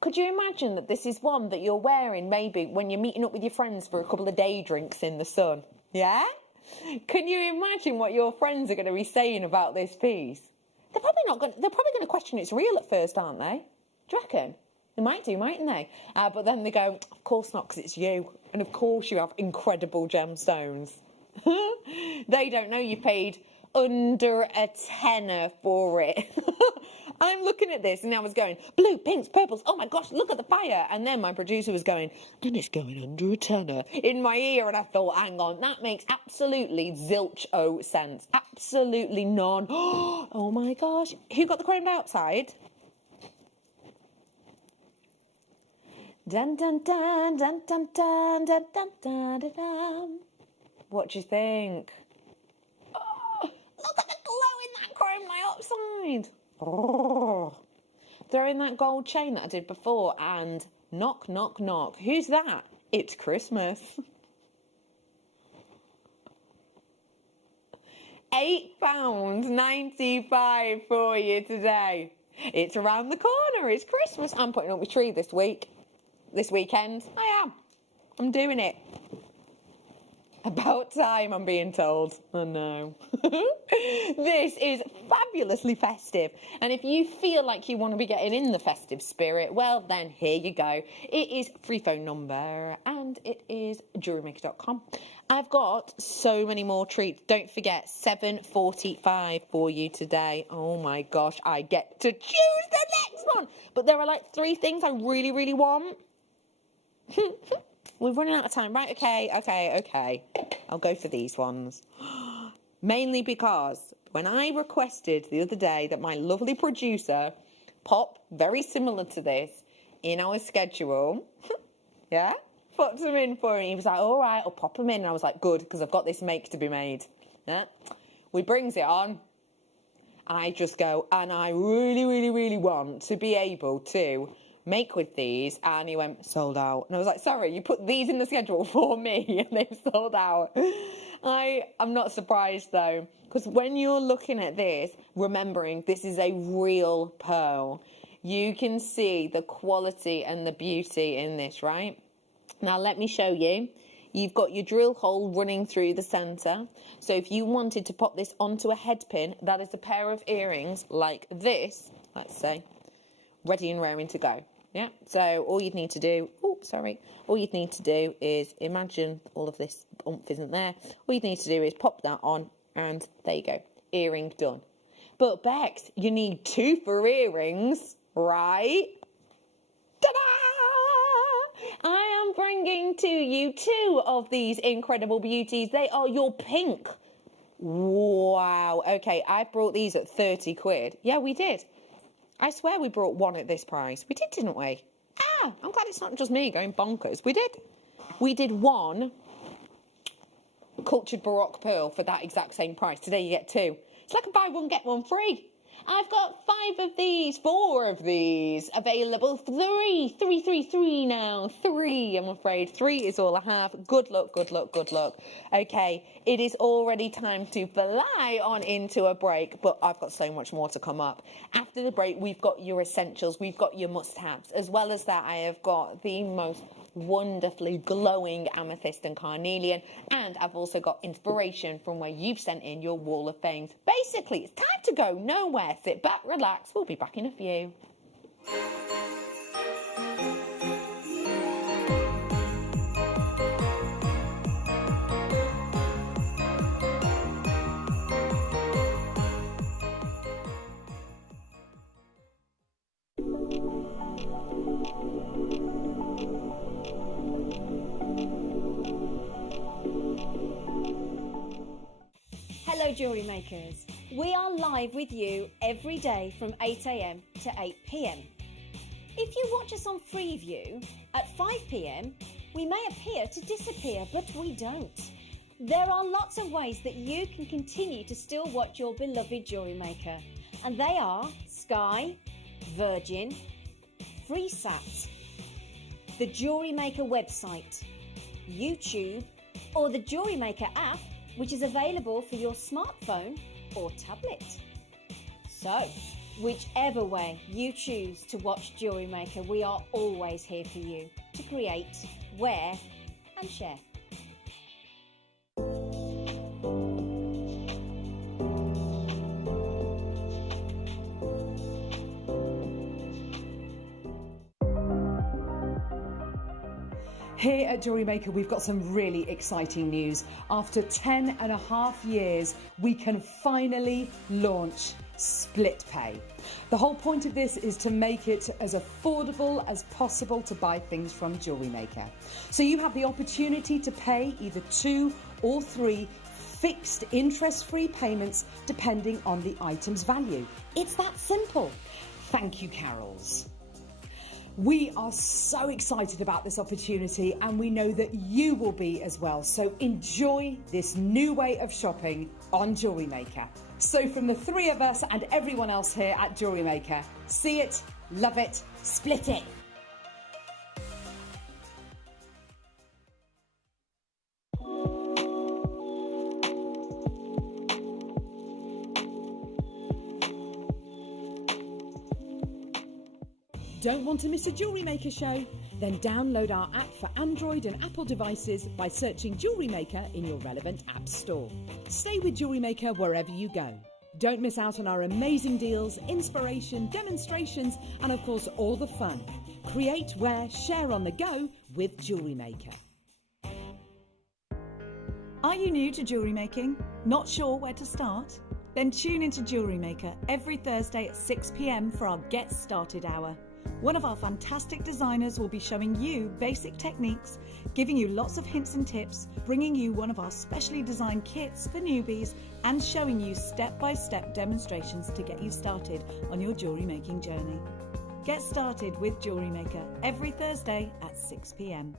Could you imagine that this is one that you're wearing maybe when you're meeting up with your friends for a couple of day drinks in the sun? Yeah? Can you imagine what your friends are going to be saying about this piece? They're probably going to question it's real at first, aren't they? Do you reckon? They might do, mightn't they? But then they go, of course not, because it's you. And of course you have incredible gemstones. They don't know you paid under a tenner for it. I'm looking at this and I was going, blue, pinks, purples, oh my gosh, look at the fire. And then my producer was going, and it's going under a tenner in my ear. And I thought, hang on, that makes absolutely zilch-o sense. Absolutely none. Oh my gosh. Who got the chromed outside? Dun dun dun dun dun dun dun dun dun dun dun. What do you think? Oh, look at the glow in that chrome light upside. Oh. Throw in that gold chain that I did before and knock, knock, knock. Who's that? It's Christmas. £8.95 for you today. It's around the corner. It's Christmas. I'm putting up my tree this weekend. I am. I'm doing it. About time, I'm being told. Oh no. This is fabulously festive. And if you feel like you want to be getting in the festive spirit, well then here you go. It is free phone number and it is JewelleryMaker.com. I've got so many more treats. Don't forget, 7.45 for you today. Oh my gosh, I get to choose the next one. But there are like 3 things I really, really want. We're running out of time. Right, okay. I'll go for these ones. Mainly because when I requested the other day that my lovely producer pop very similar to this in our schedule, yeah, put them in for me. He was like, all right, I'll pop them in. And I was like, good, because I've got this make to be made. Yeah. We brings it on. I just go, and I really, really, really want to be able to make with these. And he went, sold out. And I was like, sorry, you put these in the schedule for me and they've sold out. I'm not surprised though, because when you're looking at this, remembering this is a real pearl, you can see the quality and the beauty in this, right? Now let me show you. You've got your drill hole running through the centre. So if you wanted to pop this onto a head pin, that is a pair of earrings like this, let's say, ready and raring to go. Yeah, so all you'd need to do, all you'd need to do is imagine all of this oomph isn't there. All you'd need to do is pop that on and there you go, earring done. But Bex, you need 2 for earrings, right? Ta-da! I am bringing to you 2 of these incredible beauties. They are your pink. Wow, okay, I brought these at 30 quid. Yeah, we did. I swear we brought 1 at this price. We did, didn't we? Ah, I'm glad it's not just me going bonkers. We did. We did 1 cultured Baroque pearl for that exact same price. Today you get 2. It's like a buy 1, get 1 free. I've got 5 of these, 4 of these available. 3 now. 3, I'm afraid. 3 is all I have. Good luck, good luck, good luck. Okay, it is already time to fly on into a break, but I've got so much more to come up. After the break, we've got your essentials, we've got your must-haves. As well as that, I have got the most wonderfully glowing amethyst and carnelian, and I've also got inspiration from where you've sent in your wall of fames. Basically, it's time to go nowhere. Sit back, relax, we'll be back in a few. Hello Jewellery Makers, we are live with you every day from 8 a.m. to 8 p.m. If you watch us on Freeview at 5 p.m, we may appear to disappear, but we don't. There are lots of ways that you can continue to still watch your beloved Jewellery Maker, and they are Sky, Virgin, FreeSat, the Jewellery Maker website, YouTube, or the Jewellery Maker app, which is available for your smartphone or tablet. So, whichever way you choose to watch Jewellery Maker, we are always here for you to create, wear and share. Here at JewelleryMaker, we've got some really exciting news. After 10.5 years, we can finally launch split pay. The whole point of this is to make it as affordable as possible to buy things from JewelleryMaker. So you have the opportunity to pay either 2 or 3 fixed interest-free payments depending on the item's value. It's that simple. Thank you, Carols. We are so excited about this opportunity and we know that you will be as well. So enjoy this new way of shopping on JewelleryMaker. So from the 3 of us and everyone else here at JewelleryMaker, see it, love it, split it. Don't want to miss a Jewellery Maker show? Then download our app for Android and Apple devices by searching Jewellery Maker in your relevant app store. Stay with Jewellery Maker wherever you go. Don't miss out on our amazing deals, inspiration, demonstrations, and of course all the fun. Create, wear, share on the go with Jewellery Maker. Are you new to jewellery making? Not sure where to start? Then tune into Jewellery Maker every Thursday at 6 p.m. for our Get Started Hour. One of our fantastic designers will be showing you basic techniques, giving you lots of hints and tips, bringing you one of our specially designed kits for newbies, and showing you step-by-step demonstrations to get you started on your jewellery making journey. Get started with Jewellery Maker every Thursday at 6 p.m.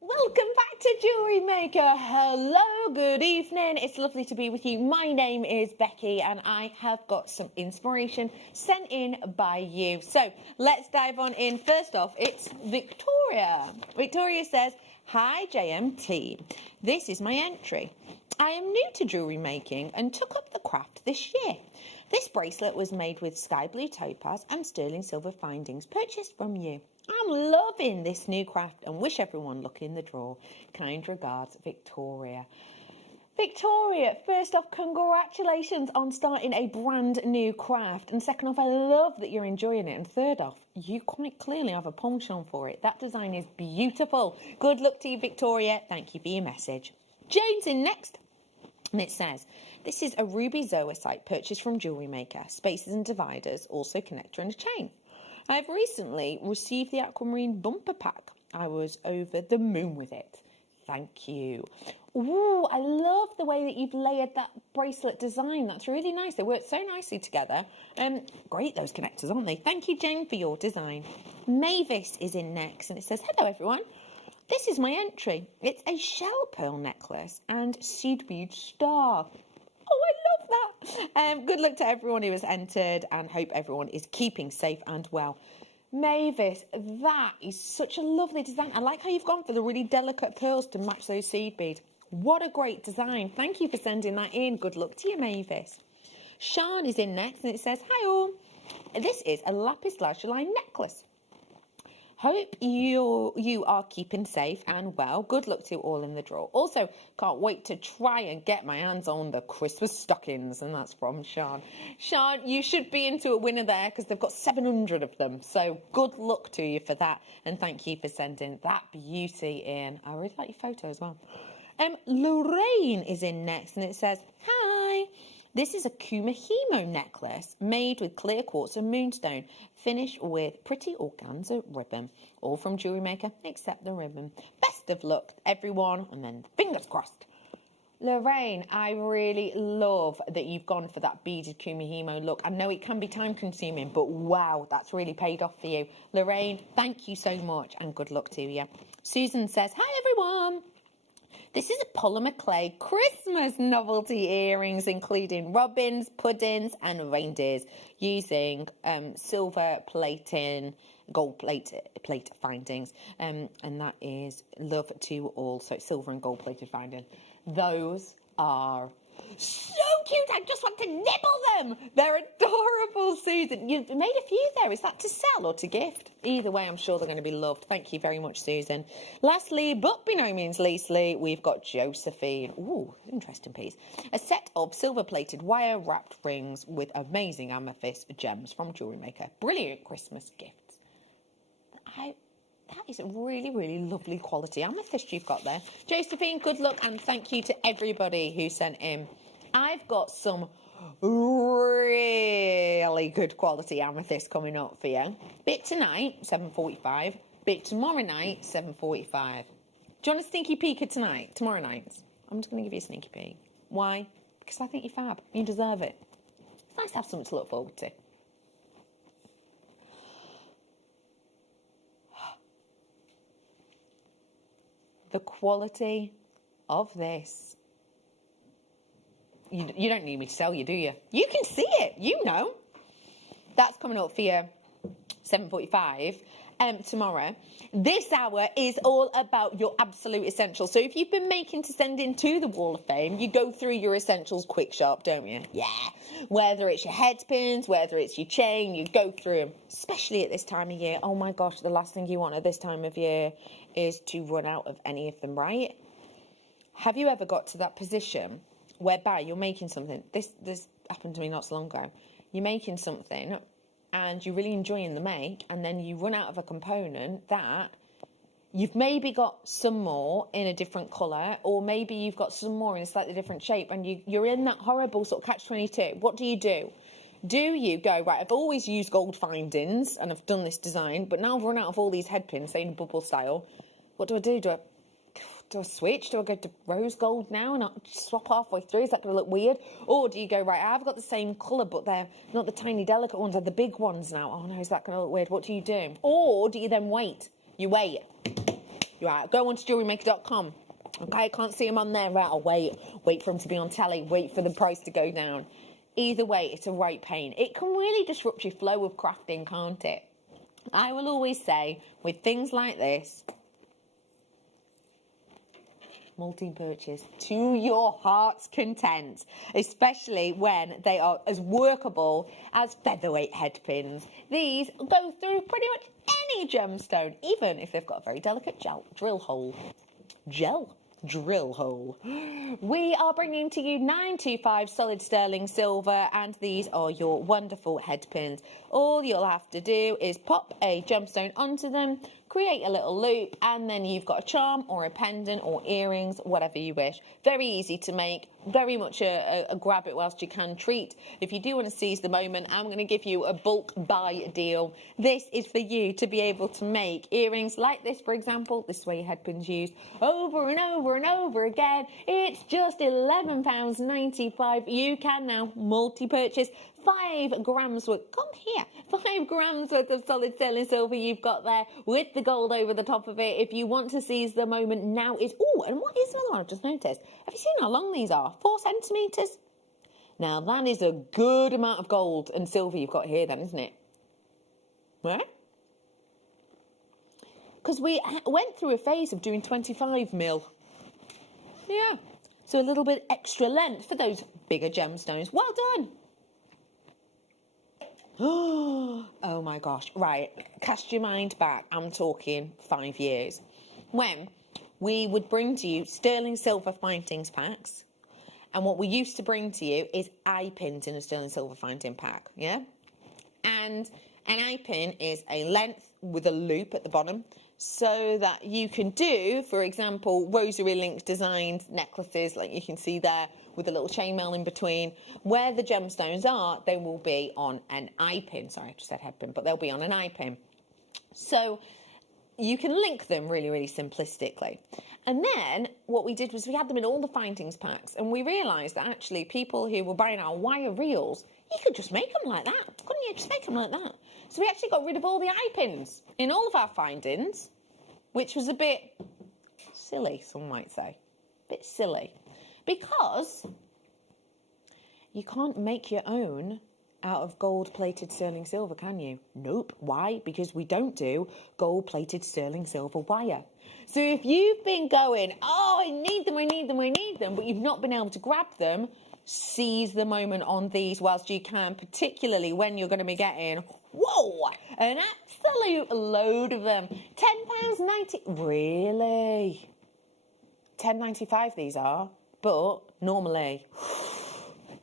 Welcome back to Jewellery Maker. Hello, good evening. It's lovely to be with you. My name is Becky and I have got some inspiration sent in by you. So let's dive on in. First off, it's Victoria. Victoria says, "Hi JMT, this is my entry. I am new to jewellery making and took up the craft this year. This bracelet was made with sky blue topaz and sterling silver findings purchased from you. I'm loving this new craft and wish everyone luck in the draw. Kind regards, Victoria." Victoria, first off, congratulations on starting a brand new craft. And second off, I love that you're enjoying it. And third off, you quite clearly have a penchant for it. That design is beautiful. Good luck to you, Victoria. Thank you for your message. Jane's in next. And it says, "This is a ruby zoisite purchased from Jewellery Maker. Spaces and dividers, also connector and a chain. I have recently received the aquamarine bumper pack. I was over the moon with it. Thank you." Ooh, I love the way that you've layered that bracelet design. That's really nice. They work so nicely together. Great, those connectors, aren't they? Thank you, Jane, for your design. Mavis is in next, and it says, "Hello, everyone. This is my entry. It's a shell pearl necklace and seed bead star." Oh, I love that. Good luck to everyone who has entered and hope everyone is keeping safe and well. Mavis, that is such a lovely design. I like how you've gone for the really delicate pearls to match those seed beads. What a great design. Thank you for sending that in. Good luck to you, Mavis. Sean is in next and it says, "Hi all. This is a lapis lazuli necklace. Hope you are keeping safe and well. Good luck to you all in the draw. Also, can't wait to try and get my hands on the Christmas stockings." And that's from Sean. Sean, you should be into a winner there because they've got 700 of them. So good luck to you for that. And thank you for sending that beauty in. I really like your photo as well. Lorraine is in next and it says, "Hi. This is a Kumahimo necklace made with clear quartz and moonstone, finished with pretty organza ribbon. All from Jewellery Maker except the ribbon. Best of luck, everyone." And then fingers crossed. Lorraine, I really love that you've gone for that beaded Kumahimo look. I know it can be time consuming, but wow, that's really paid off for you. Lorraine, thank you so much and good luck to you. Susan says, "Hi everyone. This is a polymer clay Christmas novelty earrings, including robins, puddings, and reindeers, using silver plating, gold plate findings. And that is love to all. So it's silver and gold plated finding. Those are so cute. I just want to nibble them. They're adorable, Susan. You've made a few there. Is that to sell or to gift? Either way, I'm sure they're going to be loved. Thank you very much, Susan. Lastly, but by no means leastly, we've got Josephine. Ooh, interesting piece. A set of silver-plated wire-wrapped rings with amazing amethyst gems from Jewellery Maker. Brilliant Christmas gifts. That is a really, really lovely quality amethyst you've got there. Josephine, good luck and thank you to everybody who sent in. I've got some really good quality amethyst coming up for you. Bit tonight, 7:45. Bit tomorrow night, 7:45. Do you want a sneaky peek at tonight? Tomorrow night? I'm just going to give you a sneaky peek. Why? Because I think you're fab. You deserve it. It's nice to have something to look forward to. The quality of this. You don't need me to tell you, do you? You can see it. You know. That's coming up for you 7:45 tomorrow. This hour is all about your absolute essentials. So if you've been making to send in to the Wall of Fame, you go through your essentials quick sharp, don't you? Yeah. Whether it's your head pins, whether it's your chain, you go through them. Especially at this time of year. Oh my gosh, the last thing you want at this time of year is to run out of any of them, right? Have you ever got to that position whereby you're making something? This happened to me not so long ago. You're making something and you're really enjoying the make, and then you run out of a component that you've maybe got some more in a different colour, or maybe you've got some more in a slightly different shape, and you're in that horrible sort of catch-22. What do? Do you go, right, I've always used gold findings and I've done this design, but now I've run out of all these head pins, say in bubble style. What do? Do I switch? Do I go to rose gold now and I'll swap halfway through? Is that going to look weird? Or do you go, right, I've got the same colour, but they're not the tiny delicate ones, they're the big ones now. Oh no, is that going to look weird? What do? Or do you then wait? You wait. You go onto JewelleryMaker.com, Okay, I can't see them on there. Right, I'll wait for them to be on telly, wait for the price to go down. Either way, it's a right pain. It can really disrupt your flow of crafting, can't it? I will always say, with things like this, multi-purchase to your heart's content, especially when they are as workable as featherweight head pins. These go through pretty much any gemstone, even if they've got a very delicate drill hole. We are bringing to you 925 solid sterling silver, and these are your wonderful head pins. All you'll have to do is pop a gemstone onto them, create a little loop, and then you've got a charm or a pendant or earrings, whatever you wish. Very easy to make, very much a grab it whilst you can treat. If you do want to seize the moment, I'm going to give you a bulk buy deal. This is for you to be able to make earrings like this, for example. This is where your head pin's used over and over and over again. It's just £11.95. You can now multi-purchase 5 grams worth, 5 grams worth of solid sterling silver you've got there with the gold over the top of it. If you want to seize the moment, now is, oh, and what is the one I've just noticed? Have you seen how long these are? 4 centimetres? Now that is a good amount of gold and silver you've got here then, isn't it? Right? Because we went through a phase of doing 25 mil. Yeah. So a little bit extra length for those bigger gemstones. Well done. Oh my gosh. Right, cast your mind back. I'm talking 5 years. When we would bring to you sterling silver findings packs, and what we used to bring to you is eye pins in a sterling silver finding pack, yeah? And an eye pin is a length with a loop at the bottom, so that you can do, for example, rosary link designed necklaces like you can see there, with a little chainmail in between. Where the gemstones are, they will be on an eye pin. Sorry, I just said head pin, but they'll be on an eye pin. So you can link them really, really simplistically. And then what we did was we had them in all the findings packs, and we realised that actually people who were buying our wire reels, you could just make them like that, couldn't you? Just make them like that. So we actually got rid of all the eye pins in all of our findings, which was a bit silly, some might say. A bit silly. Because you can't make your own out of gold-plated sterling silver, can you? Nope. Why? Because we don't do gold-plated sterling silver wire. So if you've been going, oh, I need them, but you've not been able to grab them, seize the moment on these whilst you can, particularly when you're going to be getting, whoa, an absolute load of them. £10.90. Really? £10.95 these are. But normally,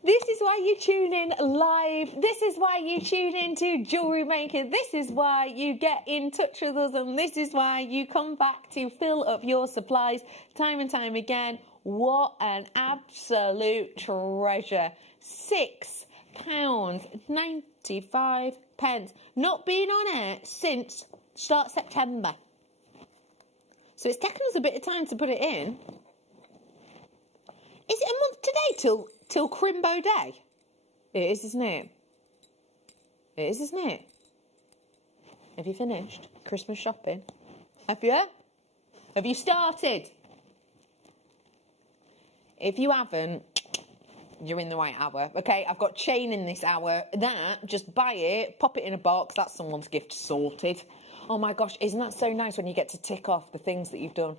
this is why you tune in live. This is why you tune into Jewellery Maker. This is why you get in touch with us. And this is why you come back to fill up your supplies time and time again. What an absolute treasure. £6.95. Not been on air since start September. So it's taken us a bit of time to put it in. Is it a month today till Crimbo Day? It is, isn't it? It is, isn't it? Have you finished Christmas shopping? Have you? Have you started? If you haven't, you're in the right hour. Okay, I've got chain in this hour. That, just buy it, pop it in a box. That's someone's gift sorted. Oh my gosh, isn't that so nice when you get to tick off the things that you've done?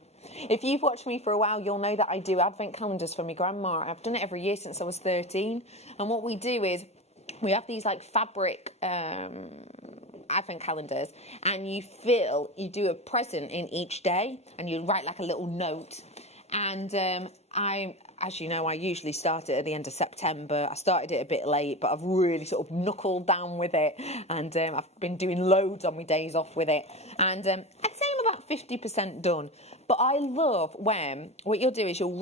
If you've watched me for a while, you'll know that I do advent calendars for my grandma. I've done it every year since I was 13. And what we do is we have these like fabric advent calendars, and you do a present in each day, and you write like a little note. And as you know, I usually start it at the end of September. I started it a bit late, but I've really sort of knuckled down with it. And I've been doing loads on my days off with it. And I'd say I'm about 50% done. But I love when what you'll do is you'll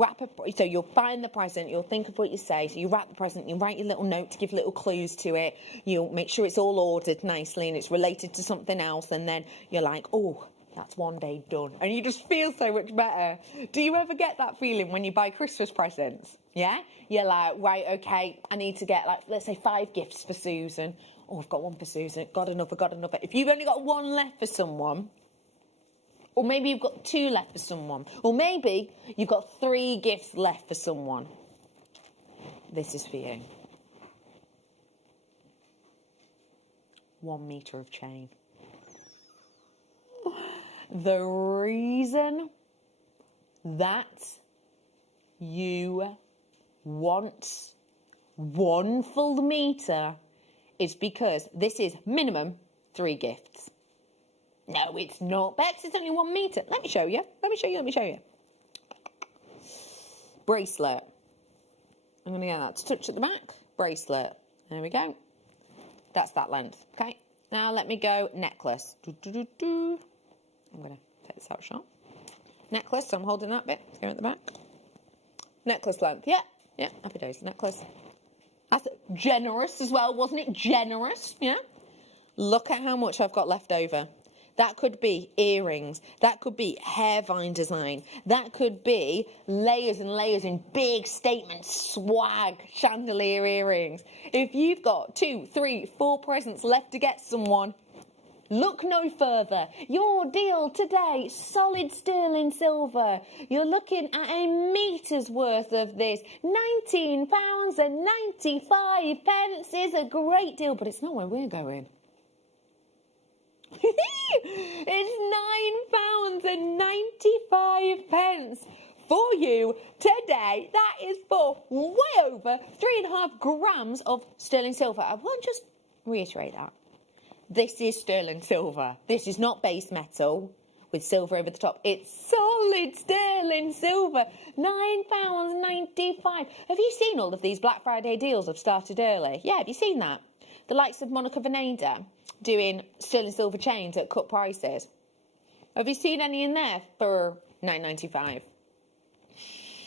you'll find the present, you'll think of what you say. So you wrap the present, you write your little note to give little clues to it. You'll make sure it's all ordered nicely and it's related to something else. And then you're like, oh, that's one day done. And you just feel so much better. Do you ever get that feeling when you buy Christmas presents? Yeah? You're like, right, okay, I need to get, like, let's say 5 gifts for Susan. Oh, I've got one for Susan. Got another. If you've only got one left for someone, Or maybe you've got 2 left for someone. Or maybe you've got 3 gifts left for someone. This is for you. 1 metre of chain. The reason that you want 1 full metre is because this is minimum 3 gifts. No, it's not, Bex. It's only 1 metre. Let me show you. Let me show you. Bracelet. I'm going to get that to touch at the back. Bracelet. There we go. That's that length. Okay. Now let me go necklace. I'm going to take this out short. Necklace. So I'm holding that bit here at the back. Necklace length. Yeah. Happy days. Necklace. That's generous as well, wasn't it? Generous. Yeah. Look at how much I've got left over. That could be earrings. That could be hairvine design. That could be layers and layers in big statement swag chandelier earrings. If you've got 2, 3, 4 presents left to get someone, look no further. Your deal today, solid sterling silver. You're looking at a metre's worth of this. £19.95 is a great deal, but it's not where we're going. It's £9.95 for you today. That is for way over 3.5 grams of sterling silver. I won't just reiterate that. This is sterling silver. This is not base metal with silver over the top. It's solid sterling silver. £9.95. Have you seen all of these Black Friday deals have started early? Yeah, have you seen that? The likes of Monica Veneda doing sterling silver chains at cut prices. Have you seen any in there for £9.95?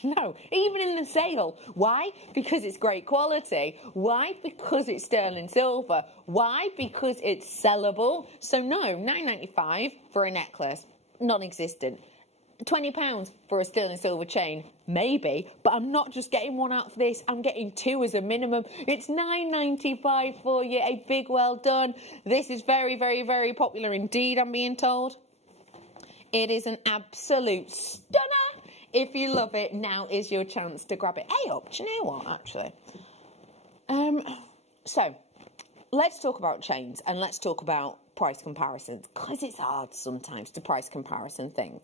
No, even in the sale. Why? Because it's great quality. Why? Because it's sterling silver. Why? Because it's sellable. So no, £9.95 for a necklace, non-existent. £20 for a sterling silver chain, maybe, but I'm not just getting 1 out for this, I'm getting 2 as a minimum. It's £9.95 for you, a big well done. This is very, very, very popular indeed, I'm being told. It is an absolute stunner. If you love it, now is your chance to grab it. Hey up, do you know what, actually? So, let's talk about chains and let's talk about price comparisons, because it's hard sometimes to price comparison things.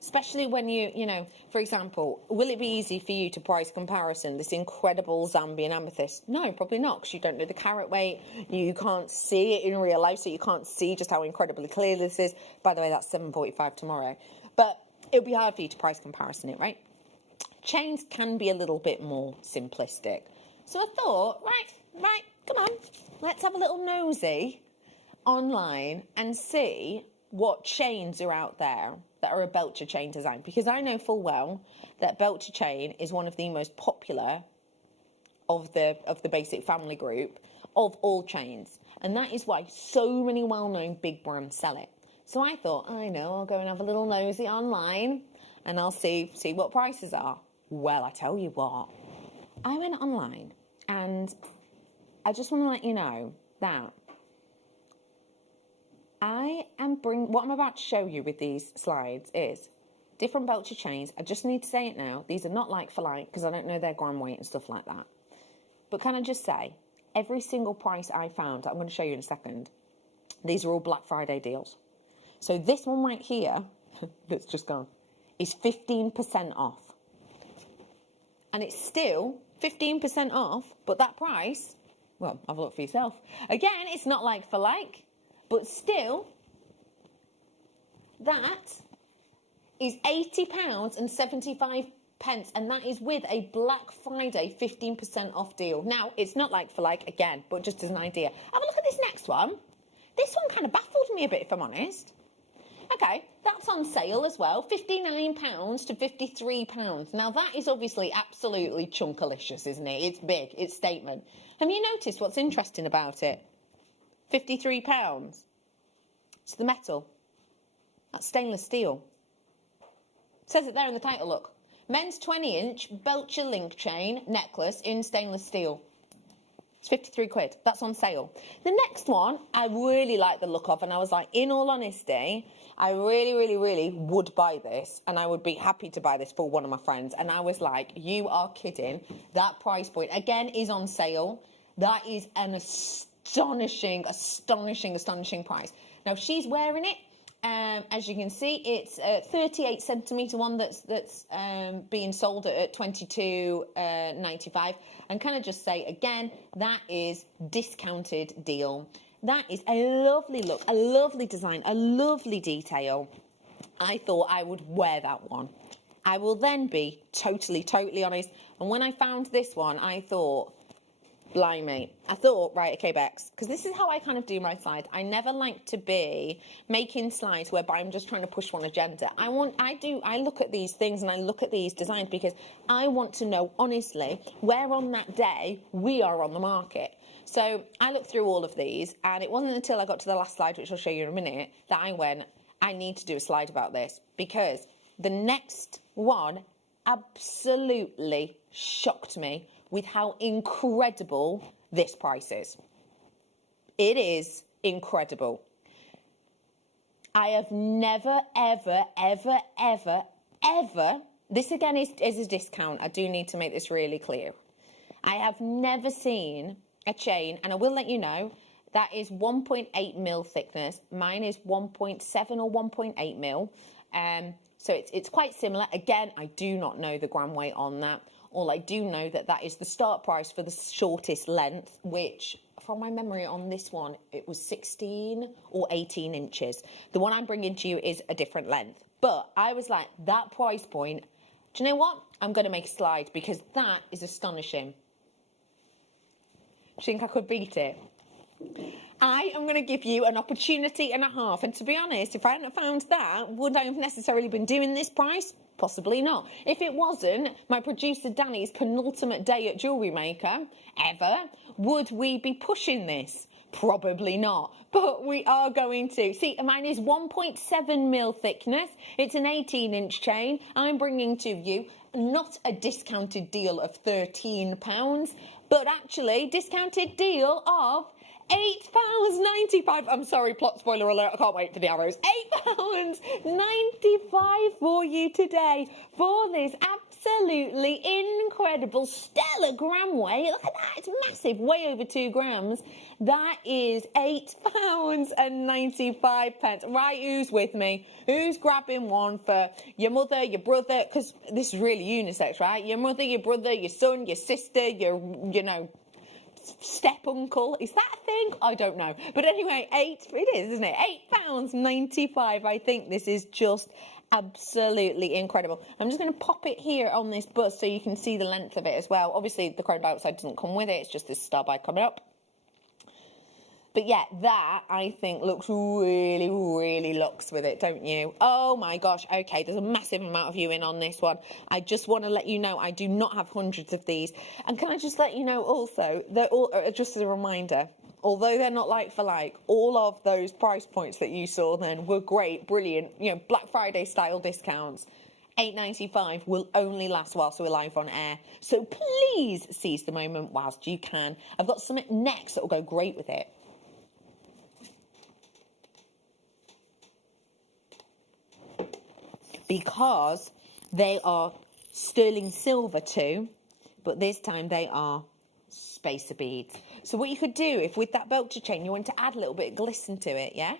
Especially when you know, for example, will it be easy for you to price comparison this incredible Zambian amethyst? No, probably not, because you don't know the carat weight, you can't see it in real life, so you can't see just how incredibly clear this is. By the way, that's 7:45 tomorrow. But it'll be hard for you to price comparison it, right? Chains can be a little bit more simplistic. So I thought, right, come on, let's have a little nosy online and see what chains are out there that are a Belcher chain design, because I know full well that Belcher chain is one of the most popular of the basic family group of all chains, and that is why so many well-known big brands sell it. So I thought, I'll go and have a little nosy online and I'll see what prices are. Well, I tell you what, I went online and I just want to let you know that what I'm about to show you with these slides is different Belcher chains. I just need to say it now. These are not like for like, because I don't know their gram weight and stuff like that. But can I just say, every single price I found, I'm going to show you in a second, these are all Black Friday deals. So this one right here, that's just gone, is 15% off. And it's still 15% off, but that price, well, have a look for yourself. Again, it's not like for like, but still, that is £80.75, and that is with a Black Friday 15% off deal. Now, it's not like for like, again, but just as an idea. Have a look at this next one. This one kind of baffled me a bit, if I'm honest. Okay, that's on sale as well, £59 to £53. Now, that is obviously absolutely chunkalicious, isn't it? It's big, it's statement. Have you noticed what's interesting about it? £53. It's the metal. That's stainless steel. It says it there in the title, look. Men's 20-inch Belcher link chain necklace in stainless steel. It's 53 quid. That's on sale. The next one, I really like the look of, and I was like, in all honesty, I really, really, really would buy this, and I would be happy to buy this for one of my friends. And I was like, you are kidding. That price point, again, is on sale. That is an astonishing price. Now, she's wearing it. As you can see, it's a 38 centimetre one that's being sold at $22.95. And can I just say again, that is discounted deal. That is a lovely look, a lovely design, a lovely detail. I thought I would wear that one. I will then be totally honest. And when I found this one, I thought, blimey. I thought, right, okay, Bex, because this is how I kind of do my slides. I never like to be making slides whereby I'm just trying to push one agenda. I look at these things and I look at these designs because I want to know, honestly, where on that day we are on the market. So I looked through all of these, and it wasn't until I got to the last slide, which I'll show you in a minute, that I went, I need to do a slide about this, because the next one absolutely shocked me with how incredible this price is. It is incredible. I have never, ever, this again is a discount. I do need to make this really clear. I have never seen a chain, and I will let you know, that is 1.8 mil thickness. Mine is 1.7 or 1.8 mil. So it's quite similar. Again, I do not know the gram weight on that. All I do know that is the start price for the shortest length, which from my memory on this one, it was 16 or 18 inches. The one I'm bringing to you is a different length. But I was like, that price point, do you know what? I'm going to make a slide because that is astonishing. Do you think I could beat it? I am going to give you an opportunity and a half. And to be honest, if I hadn't found that, would I have necessarily been doing this price? Possibly not. If it wasn't my producer Danny's penultimate day at JewelleryMaker ever, would we be pushing this? Probably not. But we are going to. See, mine is 1.7 mil thickness. It's an 18-inch chain. I'm bringing to you not a discounted deal of £13, but actually discounted deal of £8.95. I'm sorry, plot spoiler alert, I can't wait for the arrows. £8.95 for you today for this absolutely incredible stellar gram weight. Look at that, it's massive, way over 2 grams. That is £8.95. Right, who's with me? Who's grabbing one for your mother, your brother? Because this is really unisex, right? Your mother, your brother, your son, your sister, your, step uncle. Is that a thing? I don't know. But anyway, it is, isn't it? £8.95. I think this is just absolutely incredible. I'm just going to pop it here on this bust so you can see the length of it as well. Obviously, the chrome dioxide doesn't come with it. It's just this star bar coming up. But yeah, that, I think, looks really, really looks with it, don't you? Oh, my gosh. Okay, there's a massive amount of you in on this one. I just want to let you know I do not have hundreds of these. And can I just let you know also, that just as a reminder, although they're not like for like, all of those price points that you saw then were great, brilliant, Black Friday style discounts. £8.95 will only last whilst we're live on air. So please seize the moment whilst you can. I've got something next that will go great with it. Because they are sterling silver too, but this time they are spacer beads. So what you could do, if with that belcher chain you want to add a little bit of glisten to it, yeah?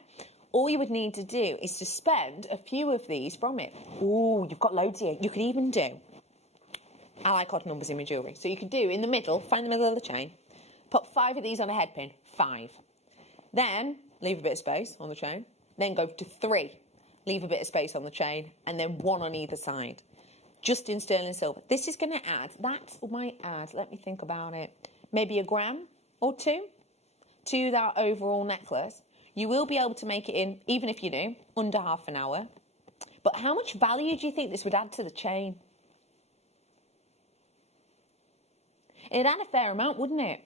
All you would need to do is to spend a few of these from it. Ooh, you've got loads here. You could even do, I like odd numbers in my jewellery. So you could do in the middle, find the middle of the chain, put 5 of these on a head pin, 5. Then leave a bit of space on the chain, then go to 3. Leave a bit of space on the chain, and then 1 on either side, just in sterling silver. This is going to add, that might add, let me think about it, maybe a gram or 2 to that overall necklace. You will be able to make it in, even if you do, under half an hour. But how much value do you think this would add to the chain? It'd add a fair amount, wouldn't it?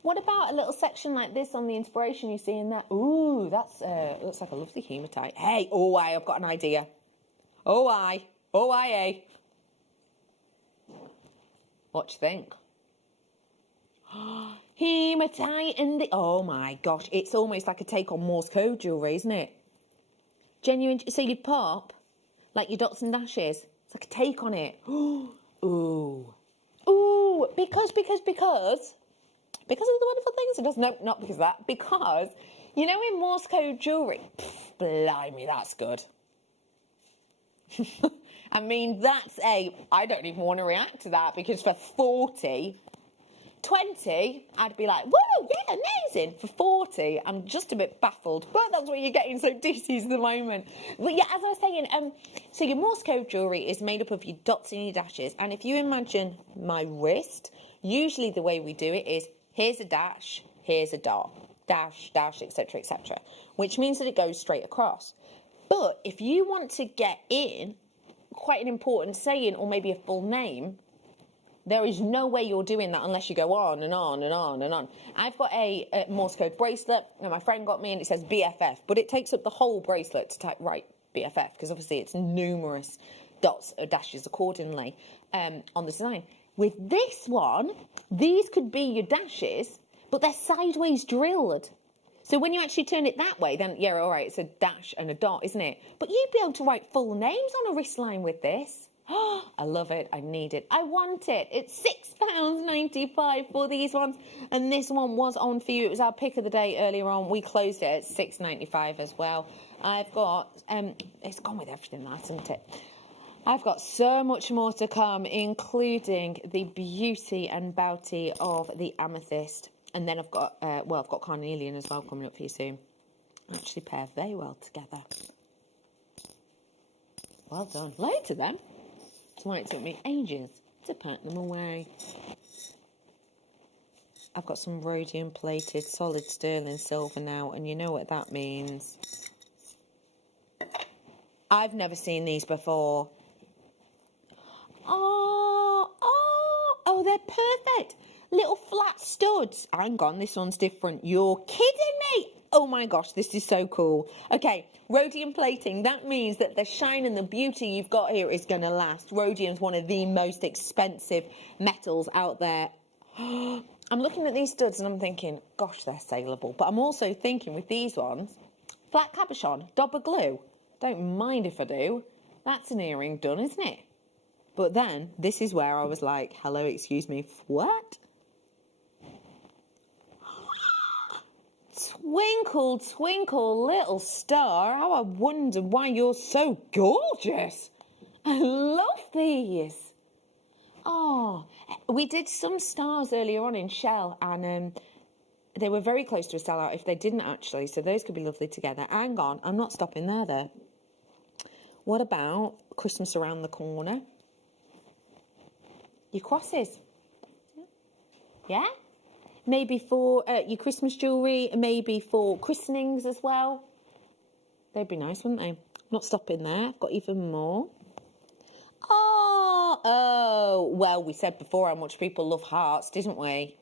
What about a little section like this on the inspiration you see in that? Ooh, that's looks like a lovely hematite. Hey, I've got an idea. What do you think? Hematite and the... Oh my gosh, it's almost like a take on Morse code jewellery, isn't it? Genuine... So you'd pop, like your dots and dashes. It's like a take on it. Ooh. Ooh, because of the wonderful things it does. No, not because of that. Because, you know, in Morse code jewellery, blimey, that's good. I mean, that's I don't even want to react to that, because for 40, 20, I'd be like, whoa, yeah, amazing. For 40, I'm just a bit baffled. But that's what you're getting so dizzy at the moment. But yeah, as I was saying, so your Morse code jewellery is made up of your dots and your dashes. And if you imagine my wrist, usually the way we do it is, here's a dash, here's a dot, dash, dash, etc., etc., which means that it goes straight across. But if you want to get in quite an important saying, or maybe a full name, there is no way you're doing that unless you go on and on and on and on. I've got a Morse code bracelet, and my friend got me, and it says BFF, but it takes up the whole bracelet to type right BFF, because obviously it's numerous dots or dashes accordingly on the design. With this one, these could be your dashes, but they're sideways drilled. So when you actually turn it that way, then, yeah, all right, it's a dash and a dot, isn't it? But you'd be able to write full names on a wristline with this. Oh, I love it. I need it. I want it. It's £6.95 for these ones. And this one was on for you. It was our pick of the day earlier on. We closed it at £6.95 as well. I've got, it's gone with everything, that, isn't it? I've got so much more to come, including the beauty and bounty of the amethyst. And then I've got, I've got carnelian as well coming up for you soon. Actually pair very well together. Well done. Loads of them. That's why it took me ages to pack them away. I've got some rhodium plated solid sterling silver now, and you know what that means. I've never seen these before. Oh, they're perfect. Little flat studs. Hang on, this one's different. You're kidding me. Oh my gosh, this is so cool. Okay, rhodium plating. That means that the shine and the beauty you've got here is going to last. Rhodium's one of the most expensive metals out there. I'm looking at these studs and I'm thinking, gosh, they're saleable. But I'm also thinking with these ones, flat cabochon, dab of glue. Don't mind if I do. That's an earring done, isn't it? But then, this is where I was like, hello, excuse me, what? Twinkle, twinkle, little star, how I wonder why you're so gorgeous. I love these. Oh, we did some stars earlier on in Shell, and they were very close to a sellout if they didn't actually, so those could be lovely together. Hang on, I'm not stopping there, though. What about Christmas around the corner? Your crosses. Yeah? Maybe for your Christmas jewellery, maybe for christenings as well. They'd be nice, wouldn't they? Not stopping there. I've got even more. Oh, well, we said before how much people love hearts, didn't we?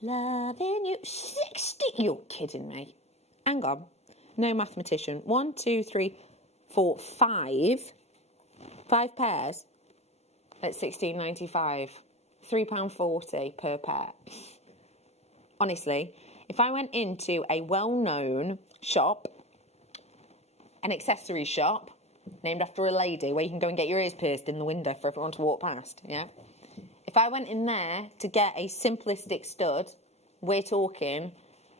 Loving you. 60. You're kidding me. Hang on. No mathematician. 1, 2, 3, 4, 5. 5 pairs at £16.95. £3.40 per pair. Honestly, if I went into a well-known shop, an accessory shop, named after a lady, where you can go and get your ears pierced in the window for everyone to walk past, yeah? If I went in there to get a simplistic stud, we're talking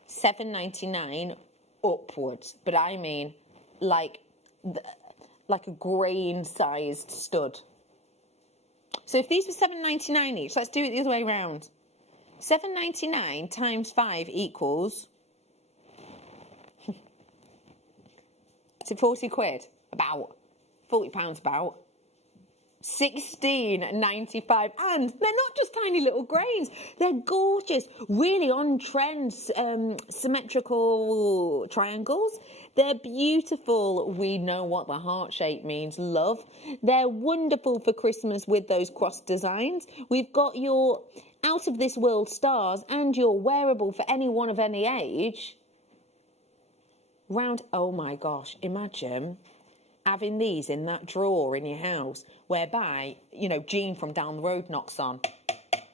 £7.99 upwards. But I mean, like a grain-sized stud. So if these were £7.99 each, let's do it the other way around. £7.99 times 5 equals... Is it 40 quid? About. £40 about. £16.95. And they're not just tiny little grains. They're gorgeous, really on-trend symmetrical triangles. They're beautiful. We know what the heart shape means. Love. They're wonderful for Christmas with those cross designs. We've got your out-of-this-world stars and your wearable for anyone of any age. Round, oh my gosh, imagine having these in that drawer in your house whereby, you know, Jean from down the road knocks on.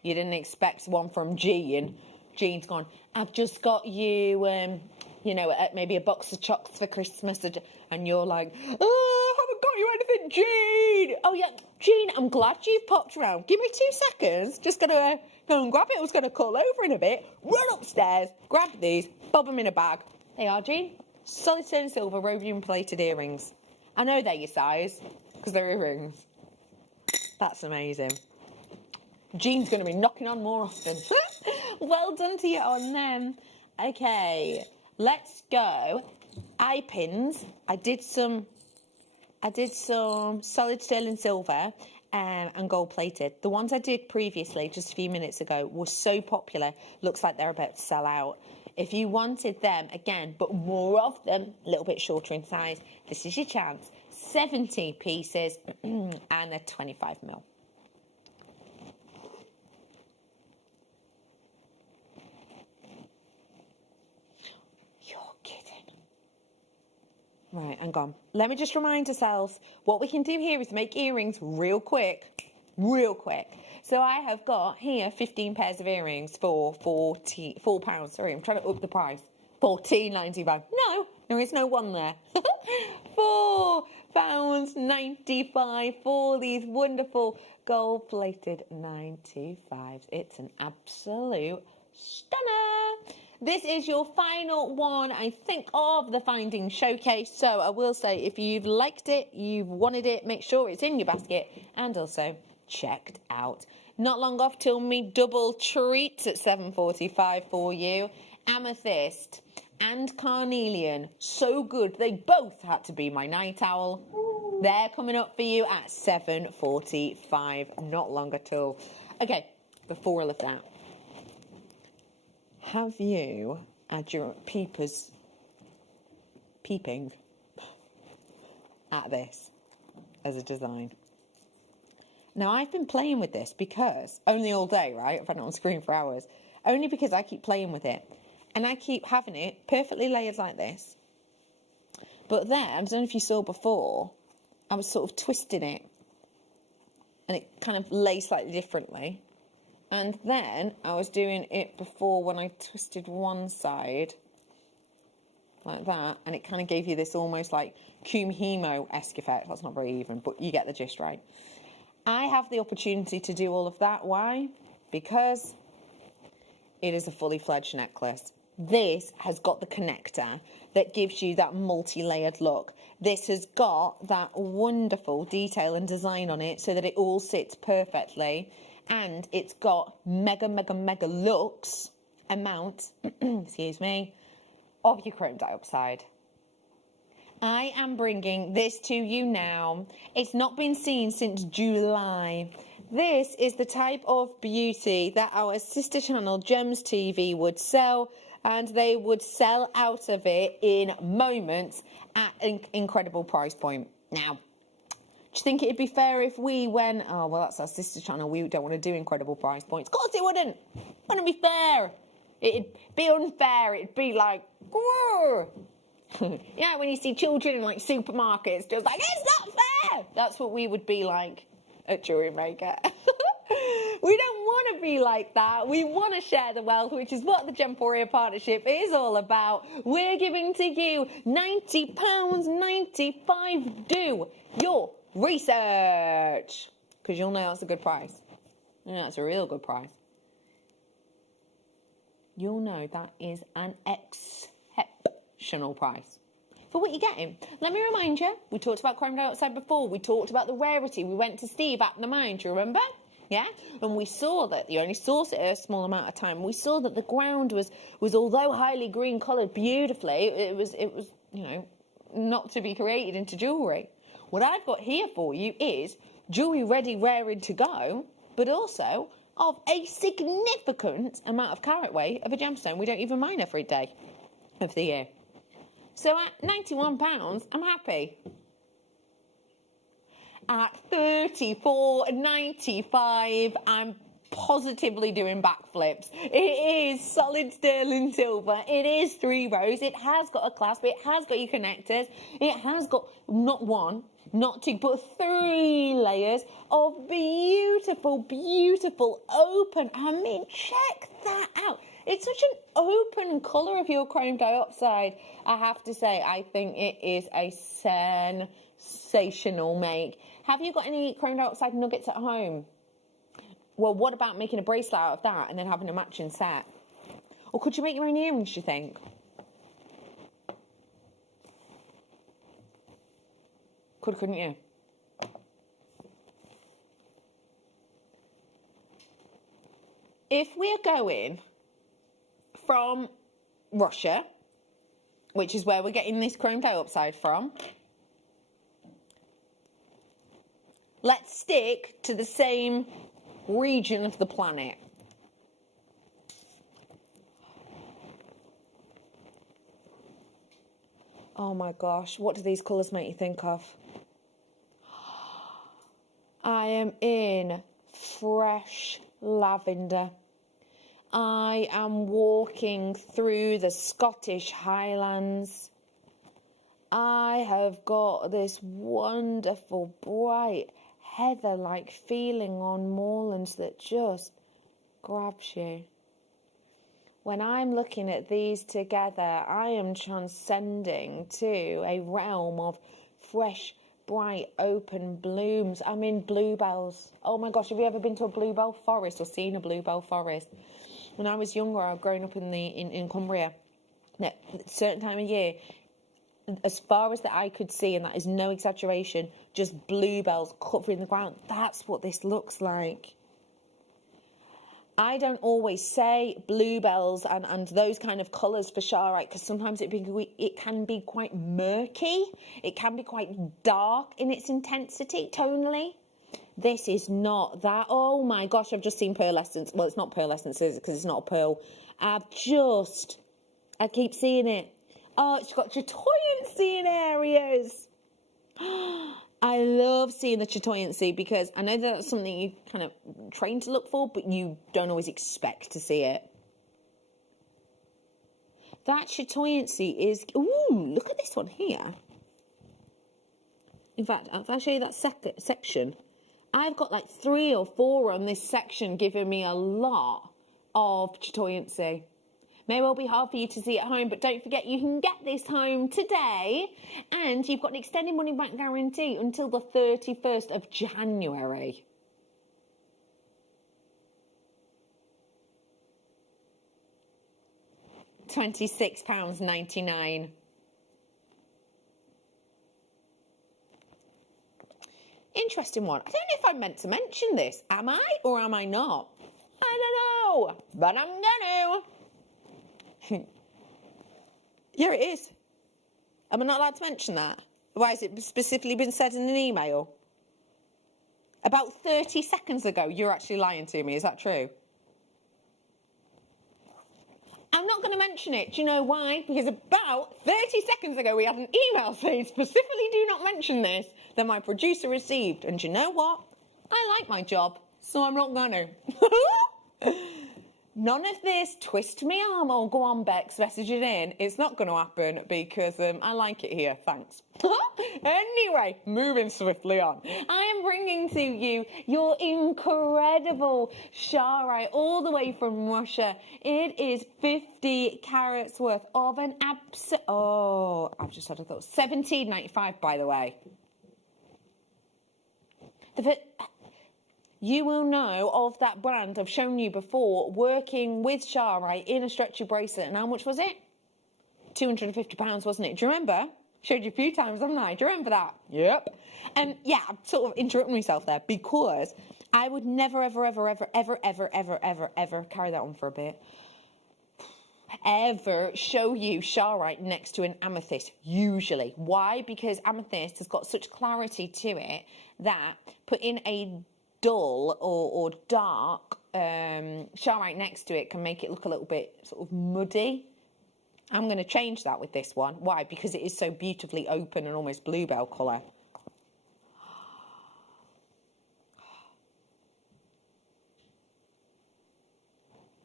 You didn't expect one from Jean. Jean's gone, I've just got you, you know, maybe a box of chocolates for Christmas. And you're like, oh, I haven't got you anything, Jean. Oh, yeah, Jean, I'm glad you've popped round. Give me 2 seconds. Just going to go and grab it. I was going to call over in a bit. Run upstairs, grab these, bob them in a bag. They are, Jean. Solid stone silver rhodium plated earrings. I know they're your size because they're earrings. That's amazing. Jean's going to be knocking on more often. Well done to you on them. Okay, let's go. Eye pins. I did some solid sterling silver and gold plated. The ones I did previously, just a few minutes ago, were so popular. Looks like they're about to sell out. If you wanted them, again, but more of them, a little bit shorter in size, this is your chance. 70 pieces and they're 25mm. You're kidding. Right, hang on. Let me just remind ourselves, what we can do here is make earrings real quick. Real quick. So I have got here 15 pairs of earrings for £4. Sorry, I'm trying to up the price. £14.95. No, there is no one there. £4.95 for these wonderful gold-plated 925s. It's an absolute stunner. This is your final one, I think, of the Finding Showcase. So I will say, if you've liked it, you've wanted it, make sure it's in your basket and also checked out. Not long off till me double treats at 7:45 for you. Amethyst and Carnelian, so good. They both had to be my night owl. They're coming up for you at 7:45, not long at all. Okay, before all of that, have you had your peepers peeping at this as a design? Now, I've been playing with this because, only all day, right? I've had it on screen for hours. Only because I keep playing with it. And I keep having it perfectly layered like this. But then, I don't know if you saw before, I was sort of twisting it. And it kind of lay slightly differently. And then, I was doing it before when I twisted one side. Like that. And it kind of gave you this almost like Kumhimo-esque effect. That's not very even, but you get the gist, right? I have the opportunity to do all of that. Why? Because it is a fully fledged necklace. This has got the connector that gives you that multi-layered look. This has got that wonderful detail and design on it so that it all sits perfectly. And it's got mega lux amount, excuse me, of your chrome dioxide. I am bringing this to you now. It's not been seen since July. This is the type of beauty that our sister channel Gems TV would sell, and they would sell out of it in moments at an incredible price point. Now, do you think it'd be fair if we went, oh, well, that's our sister channel, we don't want to do incredible price points? Of course it wouldn't. Wouldn't be fair. It'd be unfair. It'd be like, grrr. Yeah, when you see children in like supermarkets, just like, it's not fair. That's what we would be like at JewelleryMaker. We don't want to be like that. We want to share the wealth, which is what the Gemporia partnership is all about. We're giving to you £90.95. Do your research, because you'll know that's a good price. Yeah, that's a real good price. You'll know that is an exceptional price for what you're getting. Let me remind you, we talked about chrome dioxide before. We talked about the rarity. We went to Steve at the mine, do you remember? Yeah, and we saw that you only source it a small amount of time. We saw that the ground was although highly green coloured beautifully, it was you know, not to be created into jewellery. What I've got here for you is jewellery ready, raring to go, but also of a significant amount of carat weight of a gemstone we don't even mine every day of the year. So at £91, I'm happy. At $34.95, I'm positively doing backflips. It is solid sterling silver. It is 3 rows. It has got a clasp. It has got your connectors. It has got not one, not 2 but 3 layers of beautiful, beautiful open. I mean, check that out. It's such an open colour of your chrome dioxide. I have to say, I think it is a sensational make. Have you got any chrome dioxide nuggets at home? Well, what about making a bracelet out of that and then having a matching set? Or could you make your own earrings, do you think? Couldn't you? If we're going from Russia, which is where we're getting this chrome dioxide from, let's stick to the same region of the planet. Oh my gosh, what do these colours make you think of? I am in fresh lavender. I am walking through the Scottish Highlands. I have got this wonderful, bright, heather-like feeling on moorlands that just grabs you. When I'm looking at these together, I am transcending to a realm of fresh, bright, open blooms. I'm in bluebells. Oh my gosh, have you ever been to a bluebell forest or seen a bluebell forest? When I was younger, I was growing up in Cumbria. At a certain time of year, as far as the eye could see, and that is no exaggeration, just bluebells covering the ground. That's what this looks like. I don't always say bluebells and those kind of colours for Charoite because sometimes it can be quite murky. It can be quite dark in its intensity tonally. This is not that. Oh my gosh, I've just seen pearlescence. Well, it's not pearlescence, is it? Because it's not a pearl. I keep seeing it. Oh, it's got chatoyancy in areas. I love seeing the chatoyancy because I know that's something you kind of train to look for, but you don't always expect to see it. That chatoyancy is... Ooh, look at this one here. In fact, if I show you that section, I've got like 3 or 4 on this section giving me a lot of chatoyancy. May well be hard for you to see at home, but don't forget you can get this home today and you've got an extended money back guarantee until the 31st of January. £26.99. Interesting one. I don't know if I'm meant to mention this. Am I or am I not? I don't know, but I'm gonna. Yeah, it is. Am I not allowed to mention that? Why has it specifically been said in an email? About 30 seconds ago, you're actually lying to me. Is that true? I'm not going to mention it. Do you know why? Because about 30 seconds ago, we had an email saying specifically do not mention this that my producer received. And do you know what? I like my job, so I'm not going to. None of this twist me arm or go on Bex, message it in. It's not going to happen because I like it here, thanks. Anyway, moving swiftly on. I am bringing to you your incredible Charoite all the way from Russia. It is 50 carats worth of an oh, I've just had a thought. $17.95, by the way. You will know of that brand I've shown you before, working with Charoite in a stretchy bracelet. And how much was it? £250, wasn't it? Do you remember? Showed you a few times, haven't I? Do you remember that? Yep. And yeah, I'm sort of interrupting myself there because I would never, ever, ever, ever, ever, ever, ever, ever, ever carry that on for a bit. Ever show you Charoite next to an amethyst, usually. Why? Because amethyst has got such clarity to it that putting a dull or dark Charoite next to it can make it look a little bit sort of muddy. I'm going to change that with this one. Why? Because it is so beautifully open and almost bluebell colour.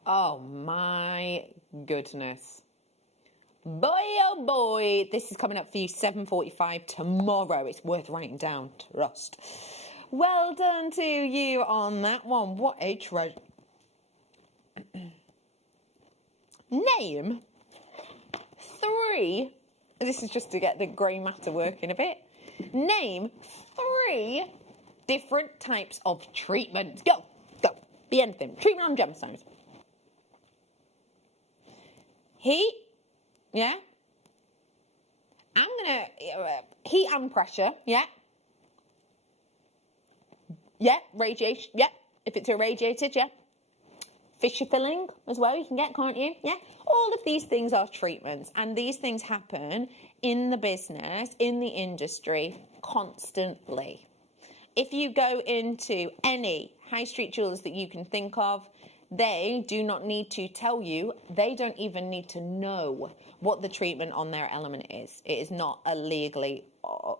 Oh my goodness. Boy, oh boy, this is coming up for you 7:45 tomorrow. It's worth writing down, trust. Well done to you on that one. What a treasure. Name 3, this is just to get the grey matter working a bit. Name 3 different types of treatments. Go, go, be anything. Treatment on gemstones. Heat, yeah. I'm gonna, heat and pressure, yeah. Yeah, radiation, yeah. If it's irradiated, yeah. Fissure filling as well, you can get, can't you? Yeah. All of these things are treatments, and these things happen in the business, in the industry, constantly. If you go into any high street jewellers that you can think of, they do not need to tell you, they don't even need to know what the treatment on their element is. It is not a legally,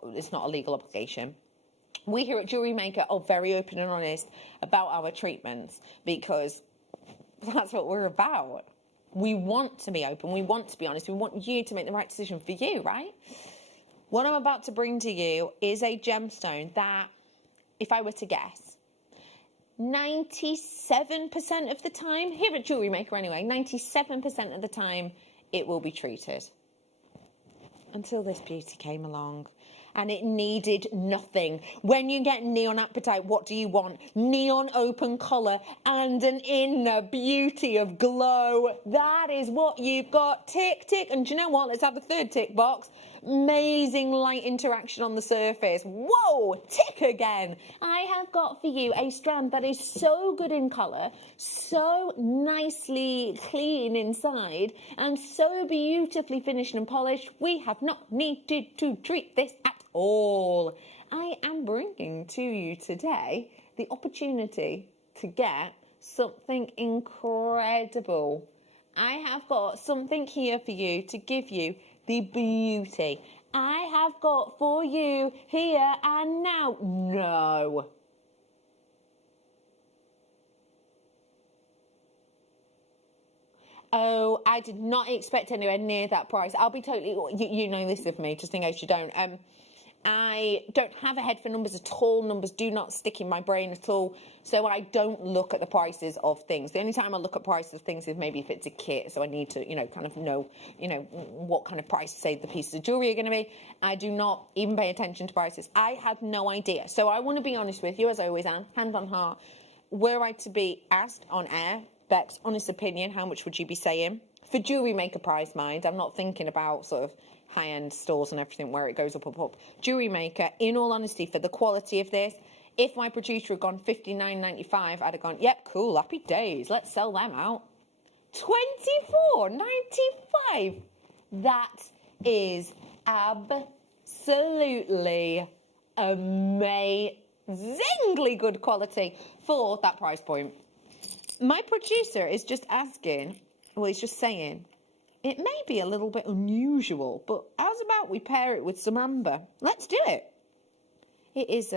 it's not a legal obligation. We here at JewelleryMaker are very open and honest about our treatments because that's what we're about. We want to be open, we want to be honest, we want you to make the right decision for you, right? What I'm about to bring to you is a gemstone that, if I were to guess, 97% of the time, here at JewelleryMaker anyway, 97% of the time it will be treated. Until this beauty came along. And it needed nothing. When you get neon apatite, what do you want? Neon open colour and an inner beauty of glow. That is what you've got. Tick, tick. And do you know what? Let's have a third tick box. Amazing light interaction on the surface. Whoa, tick again. I have got for you a strand that is so good in colour, so nicely clean inside, and so beautifully finished and polished. We have not needed to treat this at all. I am bringing to you today the opportunity to get something incredible. I have got something here for you to give you the beauty. I have got for you here and now. No. Oh, I did not expect anywhere near that price. I'll be totally, you know this of me, just in case you don't. I don't have a head for numbers at all. Numbers do not stick in my brain at all. So I don't look at the prices of things. The only time I look at prices of things is maybe if it's a kit. So I need to, kind of know, what kind of price, say, the pieces of jewellery are going to be. I do not even pay attention to prices. I had no idea. So I want to be honest with you, as I always am, hand on heart. Were I to be asked on air, Bex, honest opinion, how much would you be saying? For JewelleryMaker price, mind. I'm not thinking about sort of high-end stores and everything where it goes up. JewelleryMaker, in all honesty, for the quality of this, if my producer had gone $59.95, I'd have gone, yep, cool, happy days, let's sell them out. $24.95. That is absolutely amazingly good quality for that price point. My producer is just asking, well, he's just saying, it may be a little bit unusual, but how's about we pair it with some amber? Let's do it. It is,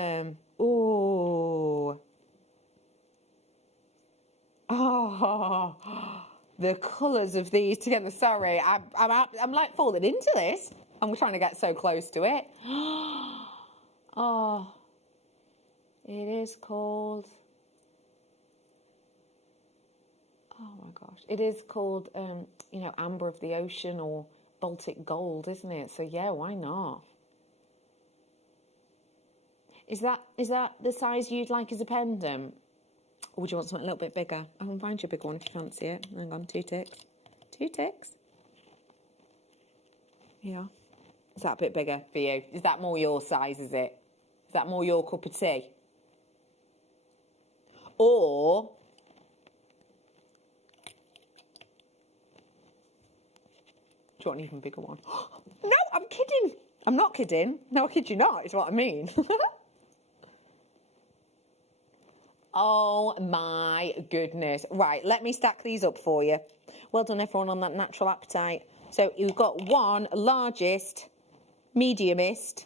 the colours of these together. Sorry, I'm like falling into this. I'm trying to get so close to it. Oh, it is called, oh my gosh, it is called, amber of the ocean or Baltic gold, isn't it? So yeah, why not? Is that the size you'd like as a pendant? Or would you want something a little bit bigger? I can find you a bigger one if you fancy it. Hang on, 2 ticks. 2 ticks. Yeah. Is that a bit bigger for you? Is that more your size, is it? Is that more your cup of tea? Or do you want an even bigger one? No, I'm kidding. I'm not kidding. No, I kid you not, is what I mean. Oh my goodness. Right, let me stack these up for you. Well done, everyone, on that natural appetite. So you've got one largest, mediumist,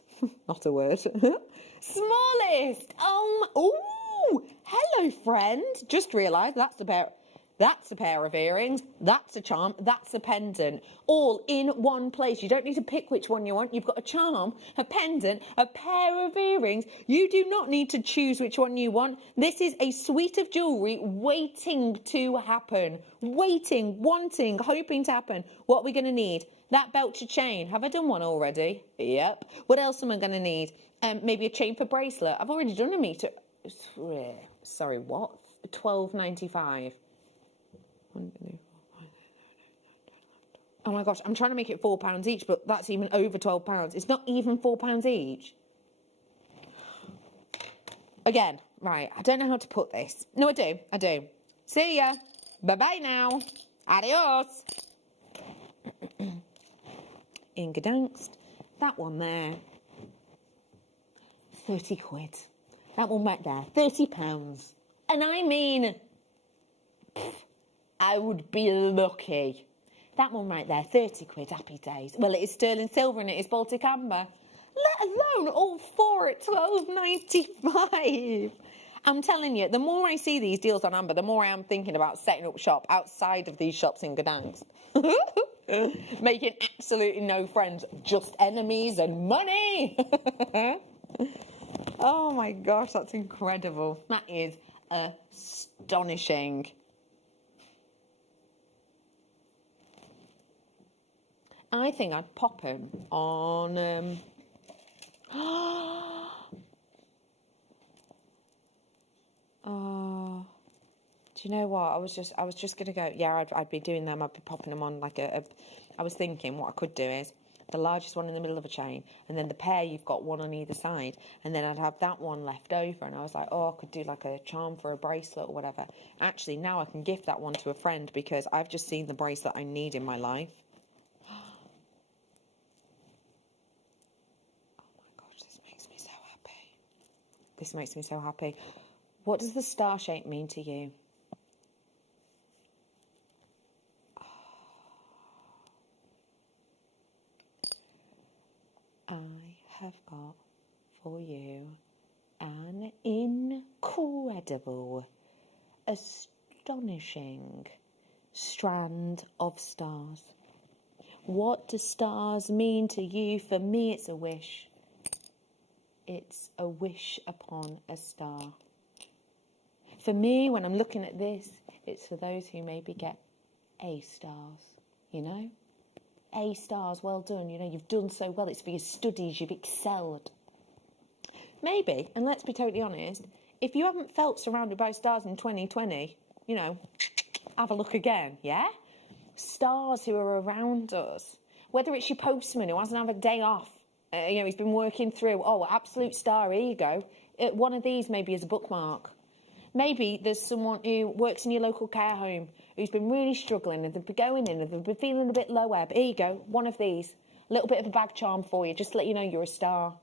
not a word, smallest. Ooh, hello, friend. Just realised that's about that's a pair of earrings, that's a charm, that's a pendant, all in one place. You don't need to pick which one you want. You've got a charm, a pendant, a pair of earrings. You do not need to choose which one you want. This is a suite of jewellery waiting to happen. Waiting, wanting, hoping to happen. What are we going to need? That belcher chain. Have I done one already? Yep. What else am I going to need? Maybe a chain for bracelet. I've already done a meter. Sorry, what? £12.95. Oh my gosh, I'm trying to make it £4 each, but that's even over £12. It's not even £4 each. Again, right, I don't know how to put this. No, I do. See ya. Bye-bye now. Adios. Ingedanst. That one there. 30 quid. That one right there. £30. And I mean, I would be lucky. That one right there, 30 quid, happy days. Well, it is sterling silver and it is Baltic amber. Let alone all four at £12.95. I'm telling you, the more I see these deals on amber, the more I am thinking about setting up shop outside of these shops in Gdansk. Making absolutely no friends, just enemies and money. Oh my gosh, that's incredible. That is astonishing. I think I'd pop him on oh, do you know what? I was just gonna go. Yeah, I'd be doing them. I'd be popping them on like I was thinking what I could do is the largest one in the middle of a chain, and then the pair you've got one on either side, and then I'd have that one left over. And I was like, oh, I could do like a charm for a bracelet or whatever. Actually, now I can gift that one to a friend because I've just seen the bracelet I need in my life. This makes me so happy. What does the star shape mean to you? I have got for you an incredible, astonishing strand of stars. What do stars mean to you? For me, it's a wish. It's a wish upon a star. For me, when I'm looking at this, it's for those who maybe get A stars, you know? A stars, well done, you know, you've done so well. It's for your studies, you've excelled. Maybe, and let's be totally honest, if you haven't felt surrounded by stars in 2020, you know, have a look again, yeah? Stars who are around us. Whether it's your postman who hasn't had a day off, you know, he's been working through, oh, absolute star, here you go. One of these maybe is a bookmark. Maybe there's someone who works in your local care home who's been really struggling and they've been going in and they've been feeling a bit low ebb. Here you go, one of these. A little bit of a bag charm for you, just to let you know you're a star.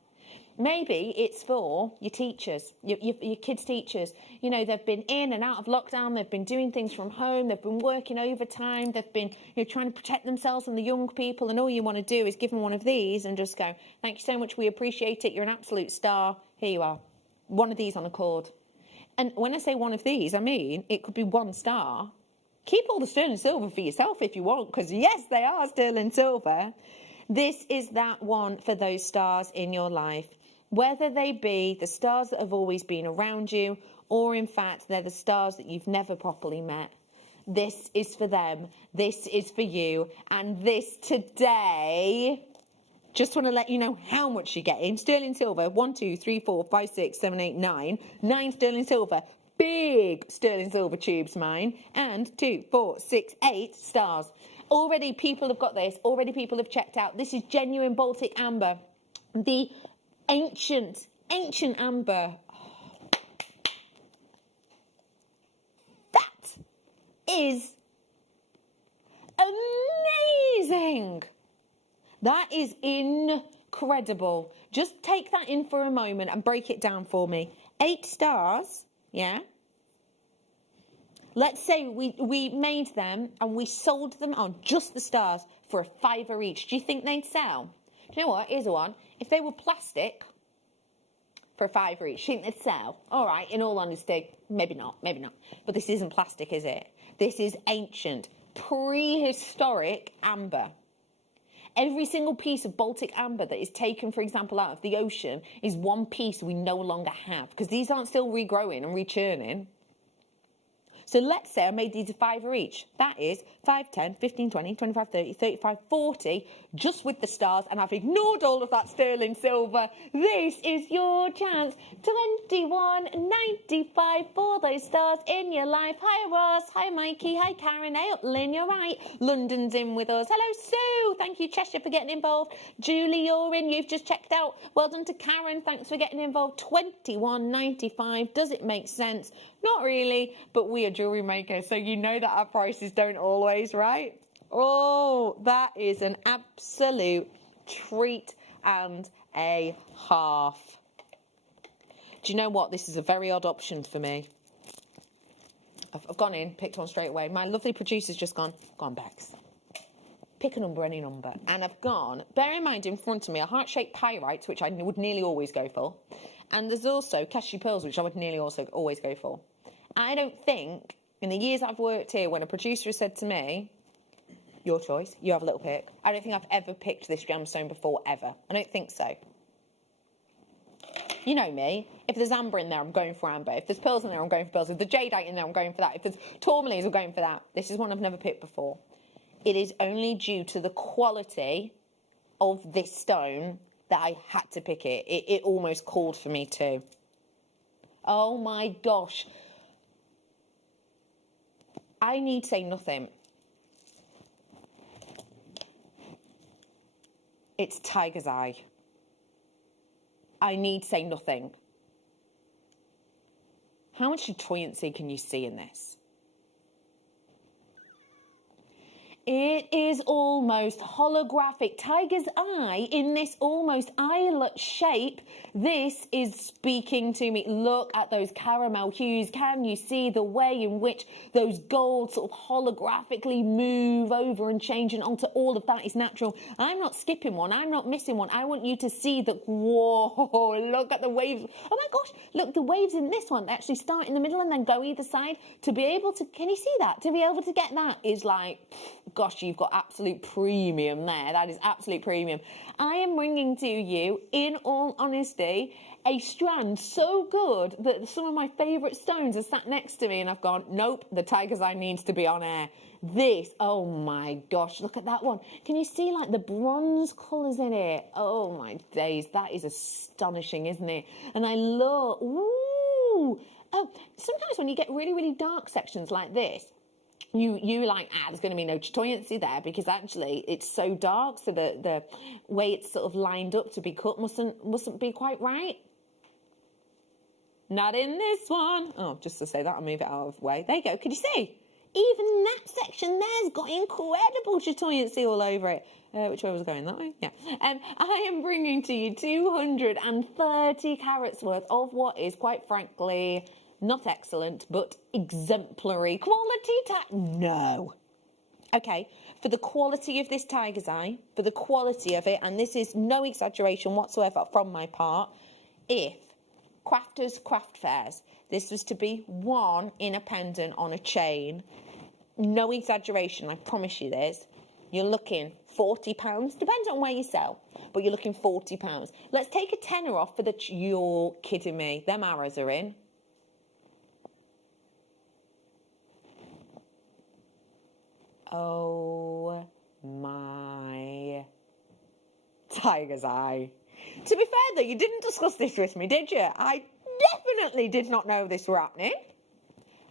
Maybe it's for your teachers, your kids' teachers. You know, they've been in and out of lockdown, they've been doing things from home, they've been working overtime, they've been, you know, trying to protect themselves and the young people, and all you want to do is give them one of these and just go, thank you so much, we appreciate it, you're an absolute star, here you are. One of these on a cord. And when I say one of these, I mean, it could be one star. Keep all the sterling silver for yourself if you want, because yes, they are sterling silver. This is that one for those stars in your life. Whether they be the stars that have always been around you, or in fact, they're the stars that you've never properly met. This is for them. This is for you. And this today, just want to let you know how much you're getting. Sterling silver, 1, 2, 3, 4, 5, 6, 7, 8, 9. 9 sterling silver. Big sterling silver tubes, mine. And 2, 4, 6, 8 stars. Already people have got this. Already people have checked out. This is genuine Baltic amber. The ancient amber. That is amazing. That is incredible. Just take that in for a moment and break it down for me. 8 stars, yeah? Let's say we made them and we sold them on just the stars for £5 each. Do you think they'd sell? Do you know what? Here's one. If they were plastic, for a £5 each. Think they'd sell? All right, in all honesty, maybe not. But this isn't plastic, is it? This is ancient, prehistoric amber. Every single piece of Baltic amber that is taken, for example, out of the ocean is one piece we no longer have, because these aren't still regrowing and rechurning. So let's say I made these a £5 each. That is 5, 10, 15, 20, 25, 30, 35, 40, just with the stars, and I've ignored all of that sterling silver. This is your chance. 21.95 for those stars in your life. Hi Ross, hi Mikey, hi Karen, hey Lynn, you're right. London's in with us. Hello Sue, thank you Cheshire for getting involved. Julie, you're in, you've just checked out. Well done to Karen, thanks for getting involved. 21.95, does it make sense? Not really, but we are jewellery makers, so you know that our prices don't always, right? Oh, that is an absolute treat and a half. Do you know what? This is a very odd option for me. I've gone in, picked one straight away. My lovely producer's just gone Bex. Pick a number, any number. And I've gone, bear in mind in front of me, a heart-shaped pyrite, which I would nearly always go for. And there's also cashew pearls, which I would nearly also always go for. I don't think, in the years I've worked here, when a producer has said to me, your choice, you have a little pick, I don't think I've ever picked this gemstone before, ever. I don't think so. You know me. If there's amber in there, I'm going for amber. If there's pearls in there, I'm going for pearls. If there's jadeite in there, I'm going for that. If there's tourmalines, I'm going for that. This is one I've never picked before. It is only due to the quality of this stone that I had to pick it. It almost called for me too. Oh my gosh. I need say nothing. It's tiger's eye. I need say nothing. How much buoyancy can you see in this? It is almost holographic. Tiger's eye in this almost eyelet shape. This is speaking to me. Look at those caramel hues. Can you see the way in which those golds sort of holographically move over and change, and onto all of that is natural. I'm not skipping one. I'm not missing one. I want you to see that, whoa, look at the waves. Oh my gosh, look, the waves in this one, they actually start in the middle and then go either side. To be able to, can you see that? To be able to get that is like, gosh, you've got absolute premium there. That is absolute premium. I am bringing to you, in all honesty, a strand so good that some of my favourite stones are sat next to me and I've gone, nope, the tiger's eye needs to be on air. This, oh my gosh, look at that one. Can you see like the bronze colours in it? Oh my days, that is astonishing, isn't it? And I love, ooh. Oh, sometimes when you get really, really dark sections like this, you like, there's going to be no buoyancy there because actually it's so dark, so the way it's sort of lined up to be cut mustn't be quite right. Not in this one. Oh, just to say that, I'll move it out of the way. There you go. Can you see? Even that section there's got incredible buoyancy all over it. Which way was I going? That way? Yeah. I am bringing to you 230 carats worth of what is, quite frankly, not excellent, but exemplary quality. No. Okay, for the quality of this tiger's eye, for the quality of it, and this is no exaggeration whatsoever from my part, if Crafters Craft Fairs, this was to be one in a pendant on a chain, no exaggeration, I promise you this, you're looking £40, depends on where you sell, but you're looking £40. Let's take a tenner off for the, you're kidding me, them arrows are in. Oh my tiger's eye. To be fair though, you didn't discuss this with me, did you? I definitely did not know this were happening.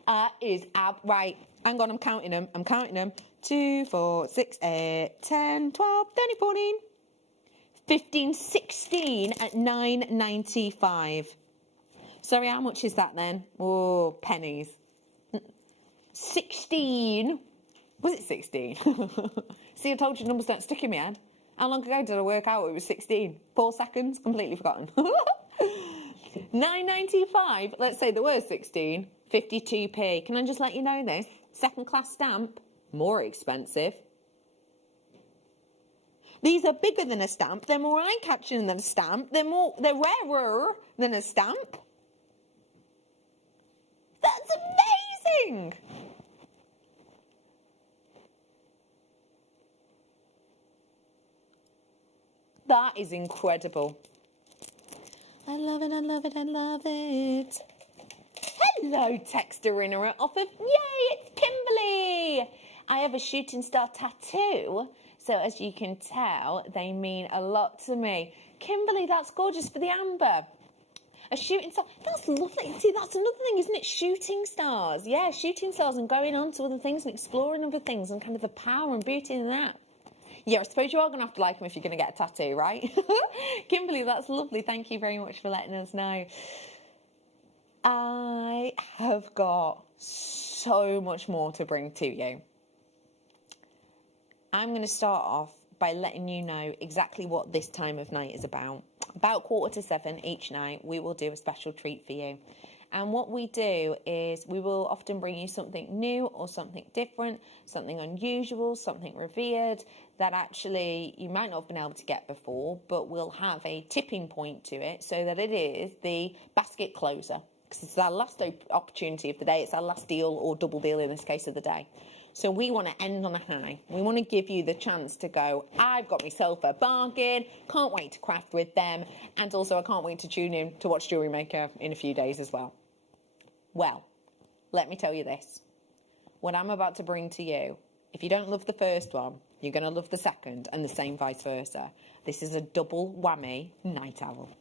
Right, hang on, I'm counting them. 2, 4, 6, 8, 10, 12, 13, 14, 15, 16 at £9.95. Sorry, how much is that then? Oh, pennies. 16. Was it 16? See, I told you numbers don't stick in my head. How long ago did I work out it was 16? 4 seconds? Completely forgotten. £9.95. Let's say there were 16. 52p. Can I just let you know this? Second class stamp, more expensive. These are bigger than a stamp. They're more eye-catching than a stamp. They're rarer than a stamp. That's amazing. That is incredible. I love it, I love it, I love it. Hello, texter inner off of, yay, it's Kimberly. I have a shooting star tattoo, so as you can tell, they mean a lot to me. Kimberly, that's gorgeous for the amber. A shooting star, that's lovely. See, that's another thing, isn't it? Shooting stars. Yeah, shooting stars and going on to other things and exploring other things and kind of the power and beauty in that. Yeah, I suppose you are going to have to like them if you're going to get a tattoo, right? Kimberly, that's lovely. Thank you very much for letting us know. I have got so much more to bring to you. I'm going to start off by letting you know exactly what this time of night is about. About 6:45 each night, we will do a special treat for you. And what we do is we will often bring you something new or something different, something unusual, something revered that actually you might not have been able to get before, but will have a tipping point to it so that it is the basket closer. Because it's our last opportunity of the day. It's our last deal or double deal in this case of the day. So we want to end on a high. We want to give you the chance to go, I've got myself a bargain, can't wait to craft with them, and also I can't wait to tune in to watch Jewellery Maker in a few days as well. Well, let me tell you this. What I'm about to bring to you, if you don't love the first one, you're going to love the second, and the same vice versa. This is a double whammy night owl.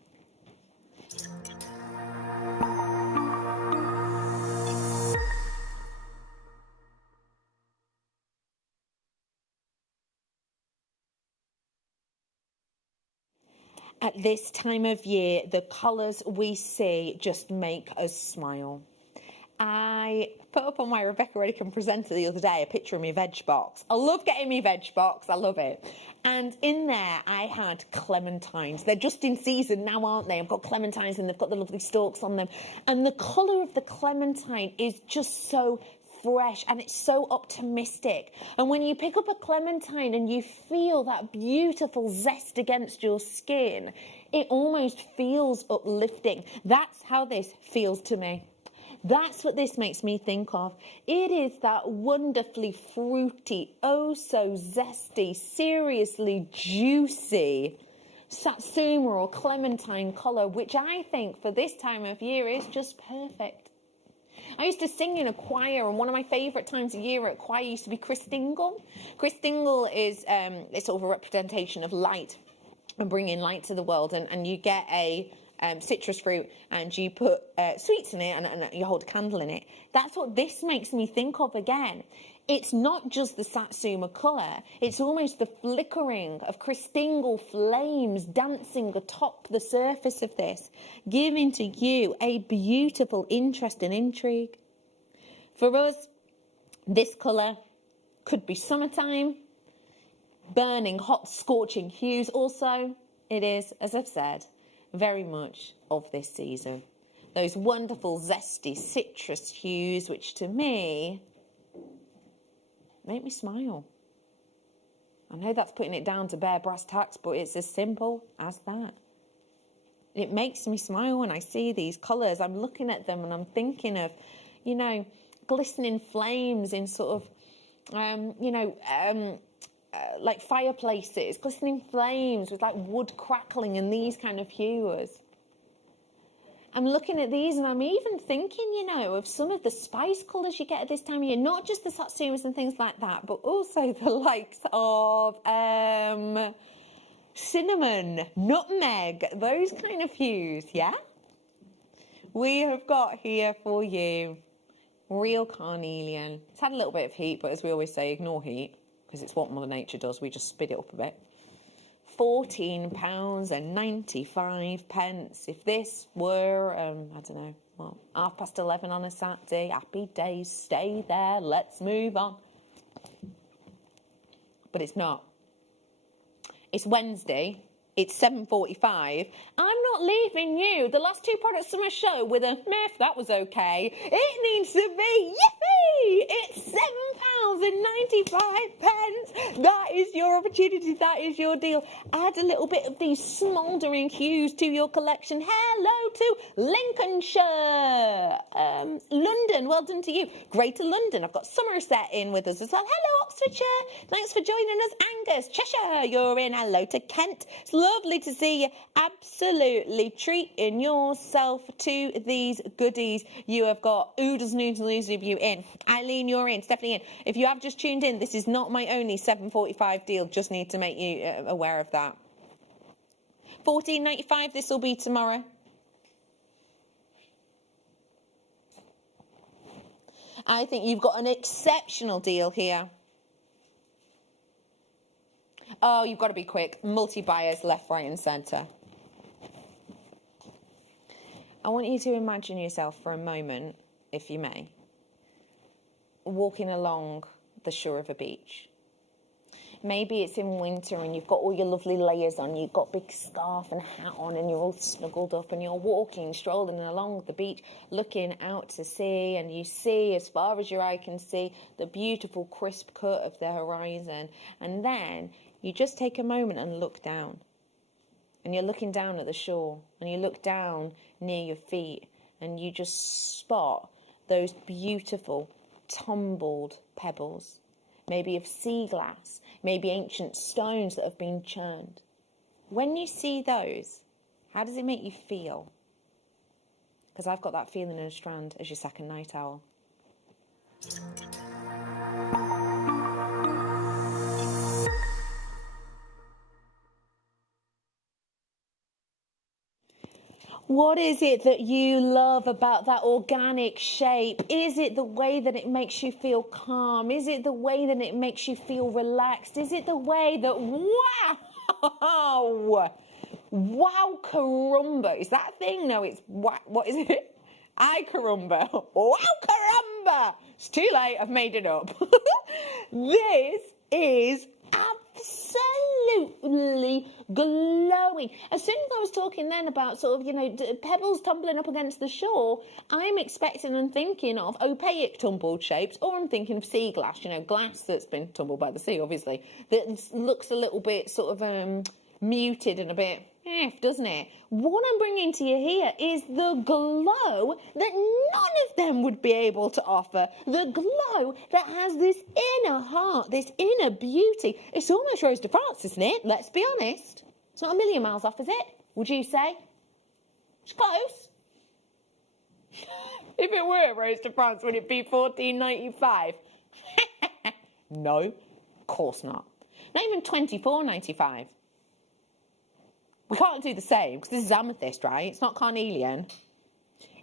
At this time of year, the colours we see just make us smile. I put up on my Rebecca Redican presenter the other day a picture of my veg box. I love getting my veg box, I love it. And in there I had clementines. They're just in season now, aren't they? I've got clementines and they've got the lovely stalks on them. And the colour of the clementine is just so fresh and it's so optimistic. And when you pick up a clementine and you feel that beautiful zest against your skin, it almost feels uplifting. That's how this feels to me. That's what this makes me think of. It is that wonderfully fruity, oh so zesty, seriously juicy satsuma or clementine colour, which I think for this time of year is just perfect. I used to sing in a choir, and one of my favourite times of year at choir used to be Christingle. Christingle is it's sort of a representation of light and bringing light to the world, and you get a citrus fruit and you put sweets in it and you hold a candle in it. That's what this makes me think of again. It's not just the satsuma colour, it's almost the flickering of Christingle flames dancing atop the surface of this, giving to you a beautiful interest and intrigue. For us, this colour could be summertime, burning, hot, scorching hues. Also, it is, as I've said, very much of this season. Those wonderful, zesty citrus hues, which to me make me smile. I know that's putting it down to bare brass tacks, but it's as simple as that. It makes me smile when I see these colours. I'm looking at them and I'm thinking of, you know, glistening flames in sort of, like fireplaces, glistening flames with like wood crackling and these kind of hues. I'm looking at these and I'm even thinking, you know, of some of the spice colours you get at this time of year, not just the satsumas and things like that, but also the likes of cinnamon, nutmeg, those kind of hues, yeah? We have got here for you real carnelian. It's had a little bit of heat, but as we always say, ignore heat, because it's what Mother Nature does. We just speed it up a bit. £14.95. If this were, I don't know, well, 11:30 on a Saturday, happy days, stay there, let's move on. But it's not. It's Wednesday. It's 7:45. I'm not leaving you, the last two products from my show, with a meh, that was okay. It needs to be yippee! It's £7.95. That is your opportunity. That is your deal. Add a little bit of these smouldering hues to your collection. Hello to Lincolnshire. London, well done to you. Greater London. I've got Somerset in with us as well. Hello, Oxfordshire. Thanks for joining us. Angus, Cheshire, you're in. Hello to Kent. It's lovely to see you. Absolutely treating yourself to these goodies. You have got oodles, noodles of you in. Eileen, you're in. Stephanie in. If you have just tuned in, this is not my only 7.45 deal. Just need to make you aware of that. $14.95. This will be tomorrow. I think you've got an exceptional deal here. Oh, you've got to be quick. Multi-buyers left, right and centre. I want you to imagine yourself for a moment, if you may, walking along the shore of a beach. Maybe it's in winter and you've got all your lovely layers on, you've got big scarf and hat on and you're all snuggled up and you're walking, strolling along the beach, looking out to sea, and you see, as far as your eye can see, the beautiful crisp cut of the horizon. And then you just take a moment and look down. And you're looking down at the shore and you look down near your feet and you just spot those beautiful tumbled pebbles, maybe of sea glass, maybe ancient stones that have been churned. When you see those, how does it make you feel? Because I've got that feeling in a strand as your second night owl. What is it that you love about that organic shape? Is it the way that it makes you feel calm? Is it the way that it makes you feel relaxed? Is it the way that, wow carumba, is that a thing? No, it's, what is it? Ay carumba, wow carumba. It's too late, I've made it up. This is absolutely glowing. As soon as I was talking then about sort of, you know, pebbles tumbling up against the shore, I'm expecting and thinking of opaque tumbled shapes, or I'm thinking of sea glass, you know, glass that's been tumbled by the sea, obviously, that looks a little bit sort of muted and a bit doesn't it? What I'm bringing to you here is the glow that none of them would be able to offer. The glow that has this inner heart, this inner beauty. It's almost Rose de France, isn't it? Let's be honest. It's not a million miles off, is it? Would you say? It's close. If it were Rose de France, would it be $14.95? No, of course not. Not even $24.95. We can't do the same because this is amethyst, right? It's not carnelian.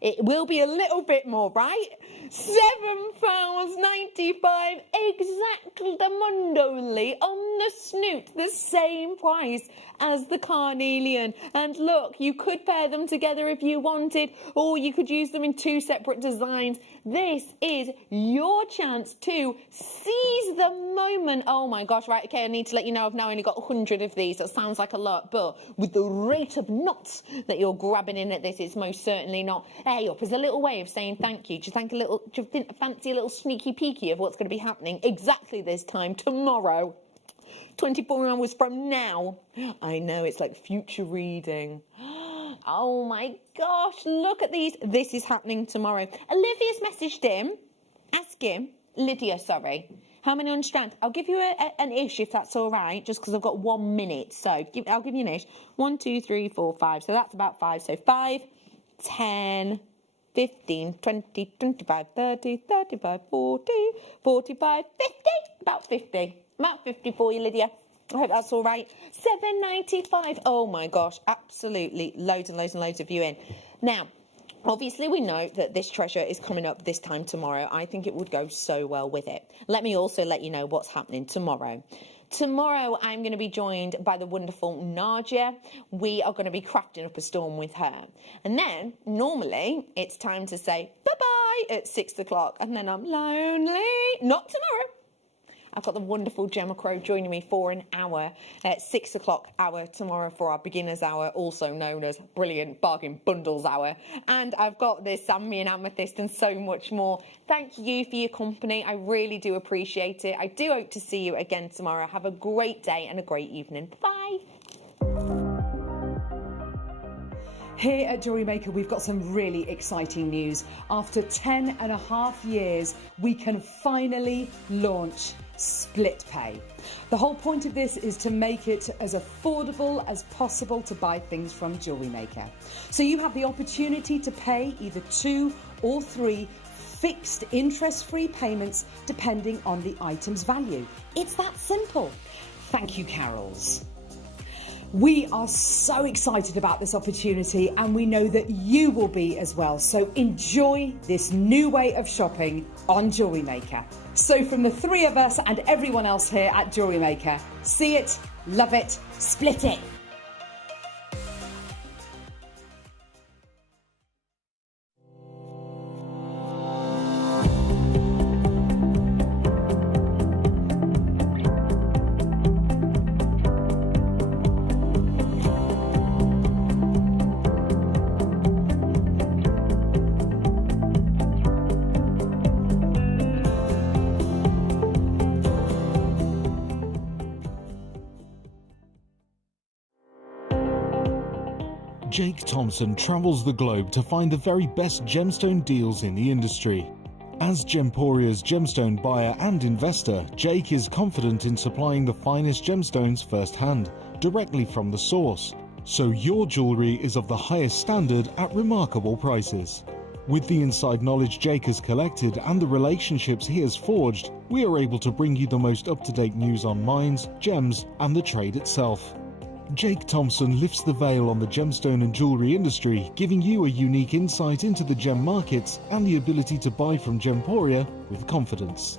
It will be a little bit more, right? £7.95, exactly the mondoli on the snoot, the same price as the carnelian. And look, you could pair them together if you wanted, or you could use them in two separate designs. This is your chance to seize the moment. Oh my gosh, right, okay, I need to let you know I've now only got 100 of these. That sounds like a lot, but with the rate of knots that you're grabbing in at this, it's most certainly not. Hey, up is a little way of saying thank you. Do you fancy a little sneaky peeky of what's going to be happening exactly this time tomorrow? 24 hours from now. I know, it's like future reading. Oh my gosh, look at these. This is happening tomorrow. Olivia's messaged him. Ask him. Lydia, sorry. How many on strand? I'll give you an ish if that's all right, just because I've got 1 minute. So I'll give you an ish. 1, 2, 3, 4, 5. So that's about 5. So 5, 10, 15, 20, 25, 30, 35, 40, 45, 50. About 50. About 50 for you, Lydia. I hope that's all right. $7.95. Oh my gosh, absolutely loads and loads and loads of you in. Now, obviously we know that this treasure is coming up this time tomorrow. I think it would go so well with it. Let me also let you know what's happening tomorrow. Tomorrow, I'm going to be joined by the wonderful Nadia. We are going to be crafting up a storm with her. And then, normally, it's time to say bye-bye at 6 o'clock. And then I'm lonely. Not tomorrow. I've got the wonderful Gemma Crow joining me for an hour at 6 o'clock hour tomorrow for our beginners hour, also known as Brilliant Bargain Bundles hour. And I've got this Sammy and Amethyst and so much more. Thank you for your company. I really do appreciate it. I do hope to see you again tomorrow. Have a great day and a great evening. Bye. Here at JewelleryMaker, we've got some really exciting news. After 10.5 years, we can finally launch Split Pay. The whole point of this is to make it as affordable as possible to buy things from JewelleryMaker. So you have the opportunity to pay either 2 or 3 fixed interest-free payments depending on the item's value. It's that simple. Thank you, Carols. We are so excited about this opportunity and we know that you will be as well. So enjoy this new way of shopping on JewelleryMaker. So from the 3 of us and everyone else here at JewelleryMaker, see it, love it, split it. Jake Thompson travels the globe to find the very best gemstone deals in the industry. As Gemporia's gemstone buyer and investor, Jake is confident in supplying the finest gemstones firsthand, directly from the source, so your jewellery is of the highest standard at remarkable prices. With the inside knowledge Jake has collected and the relationships he has forged, we are able to bring you the most up-to-date news on mines, gems and the trade itself. Jake Thompson lifts the veil on the gemstone and jewellery industry, giving you a unique insight into the gem markets and the ability to buy from Gemporia with confidence.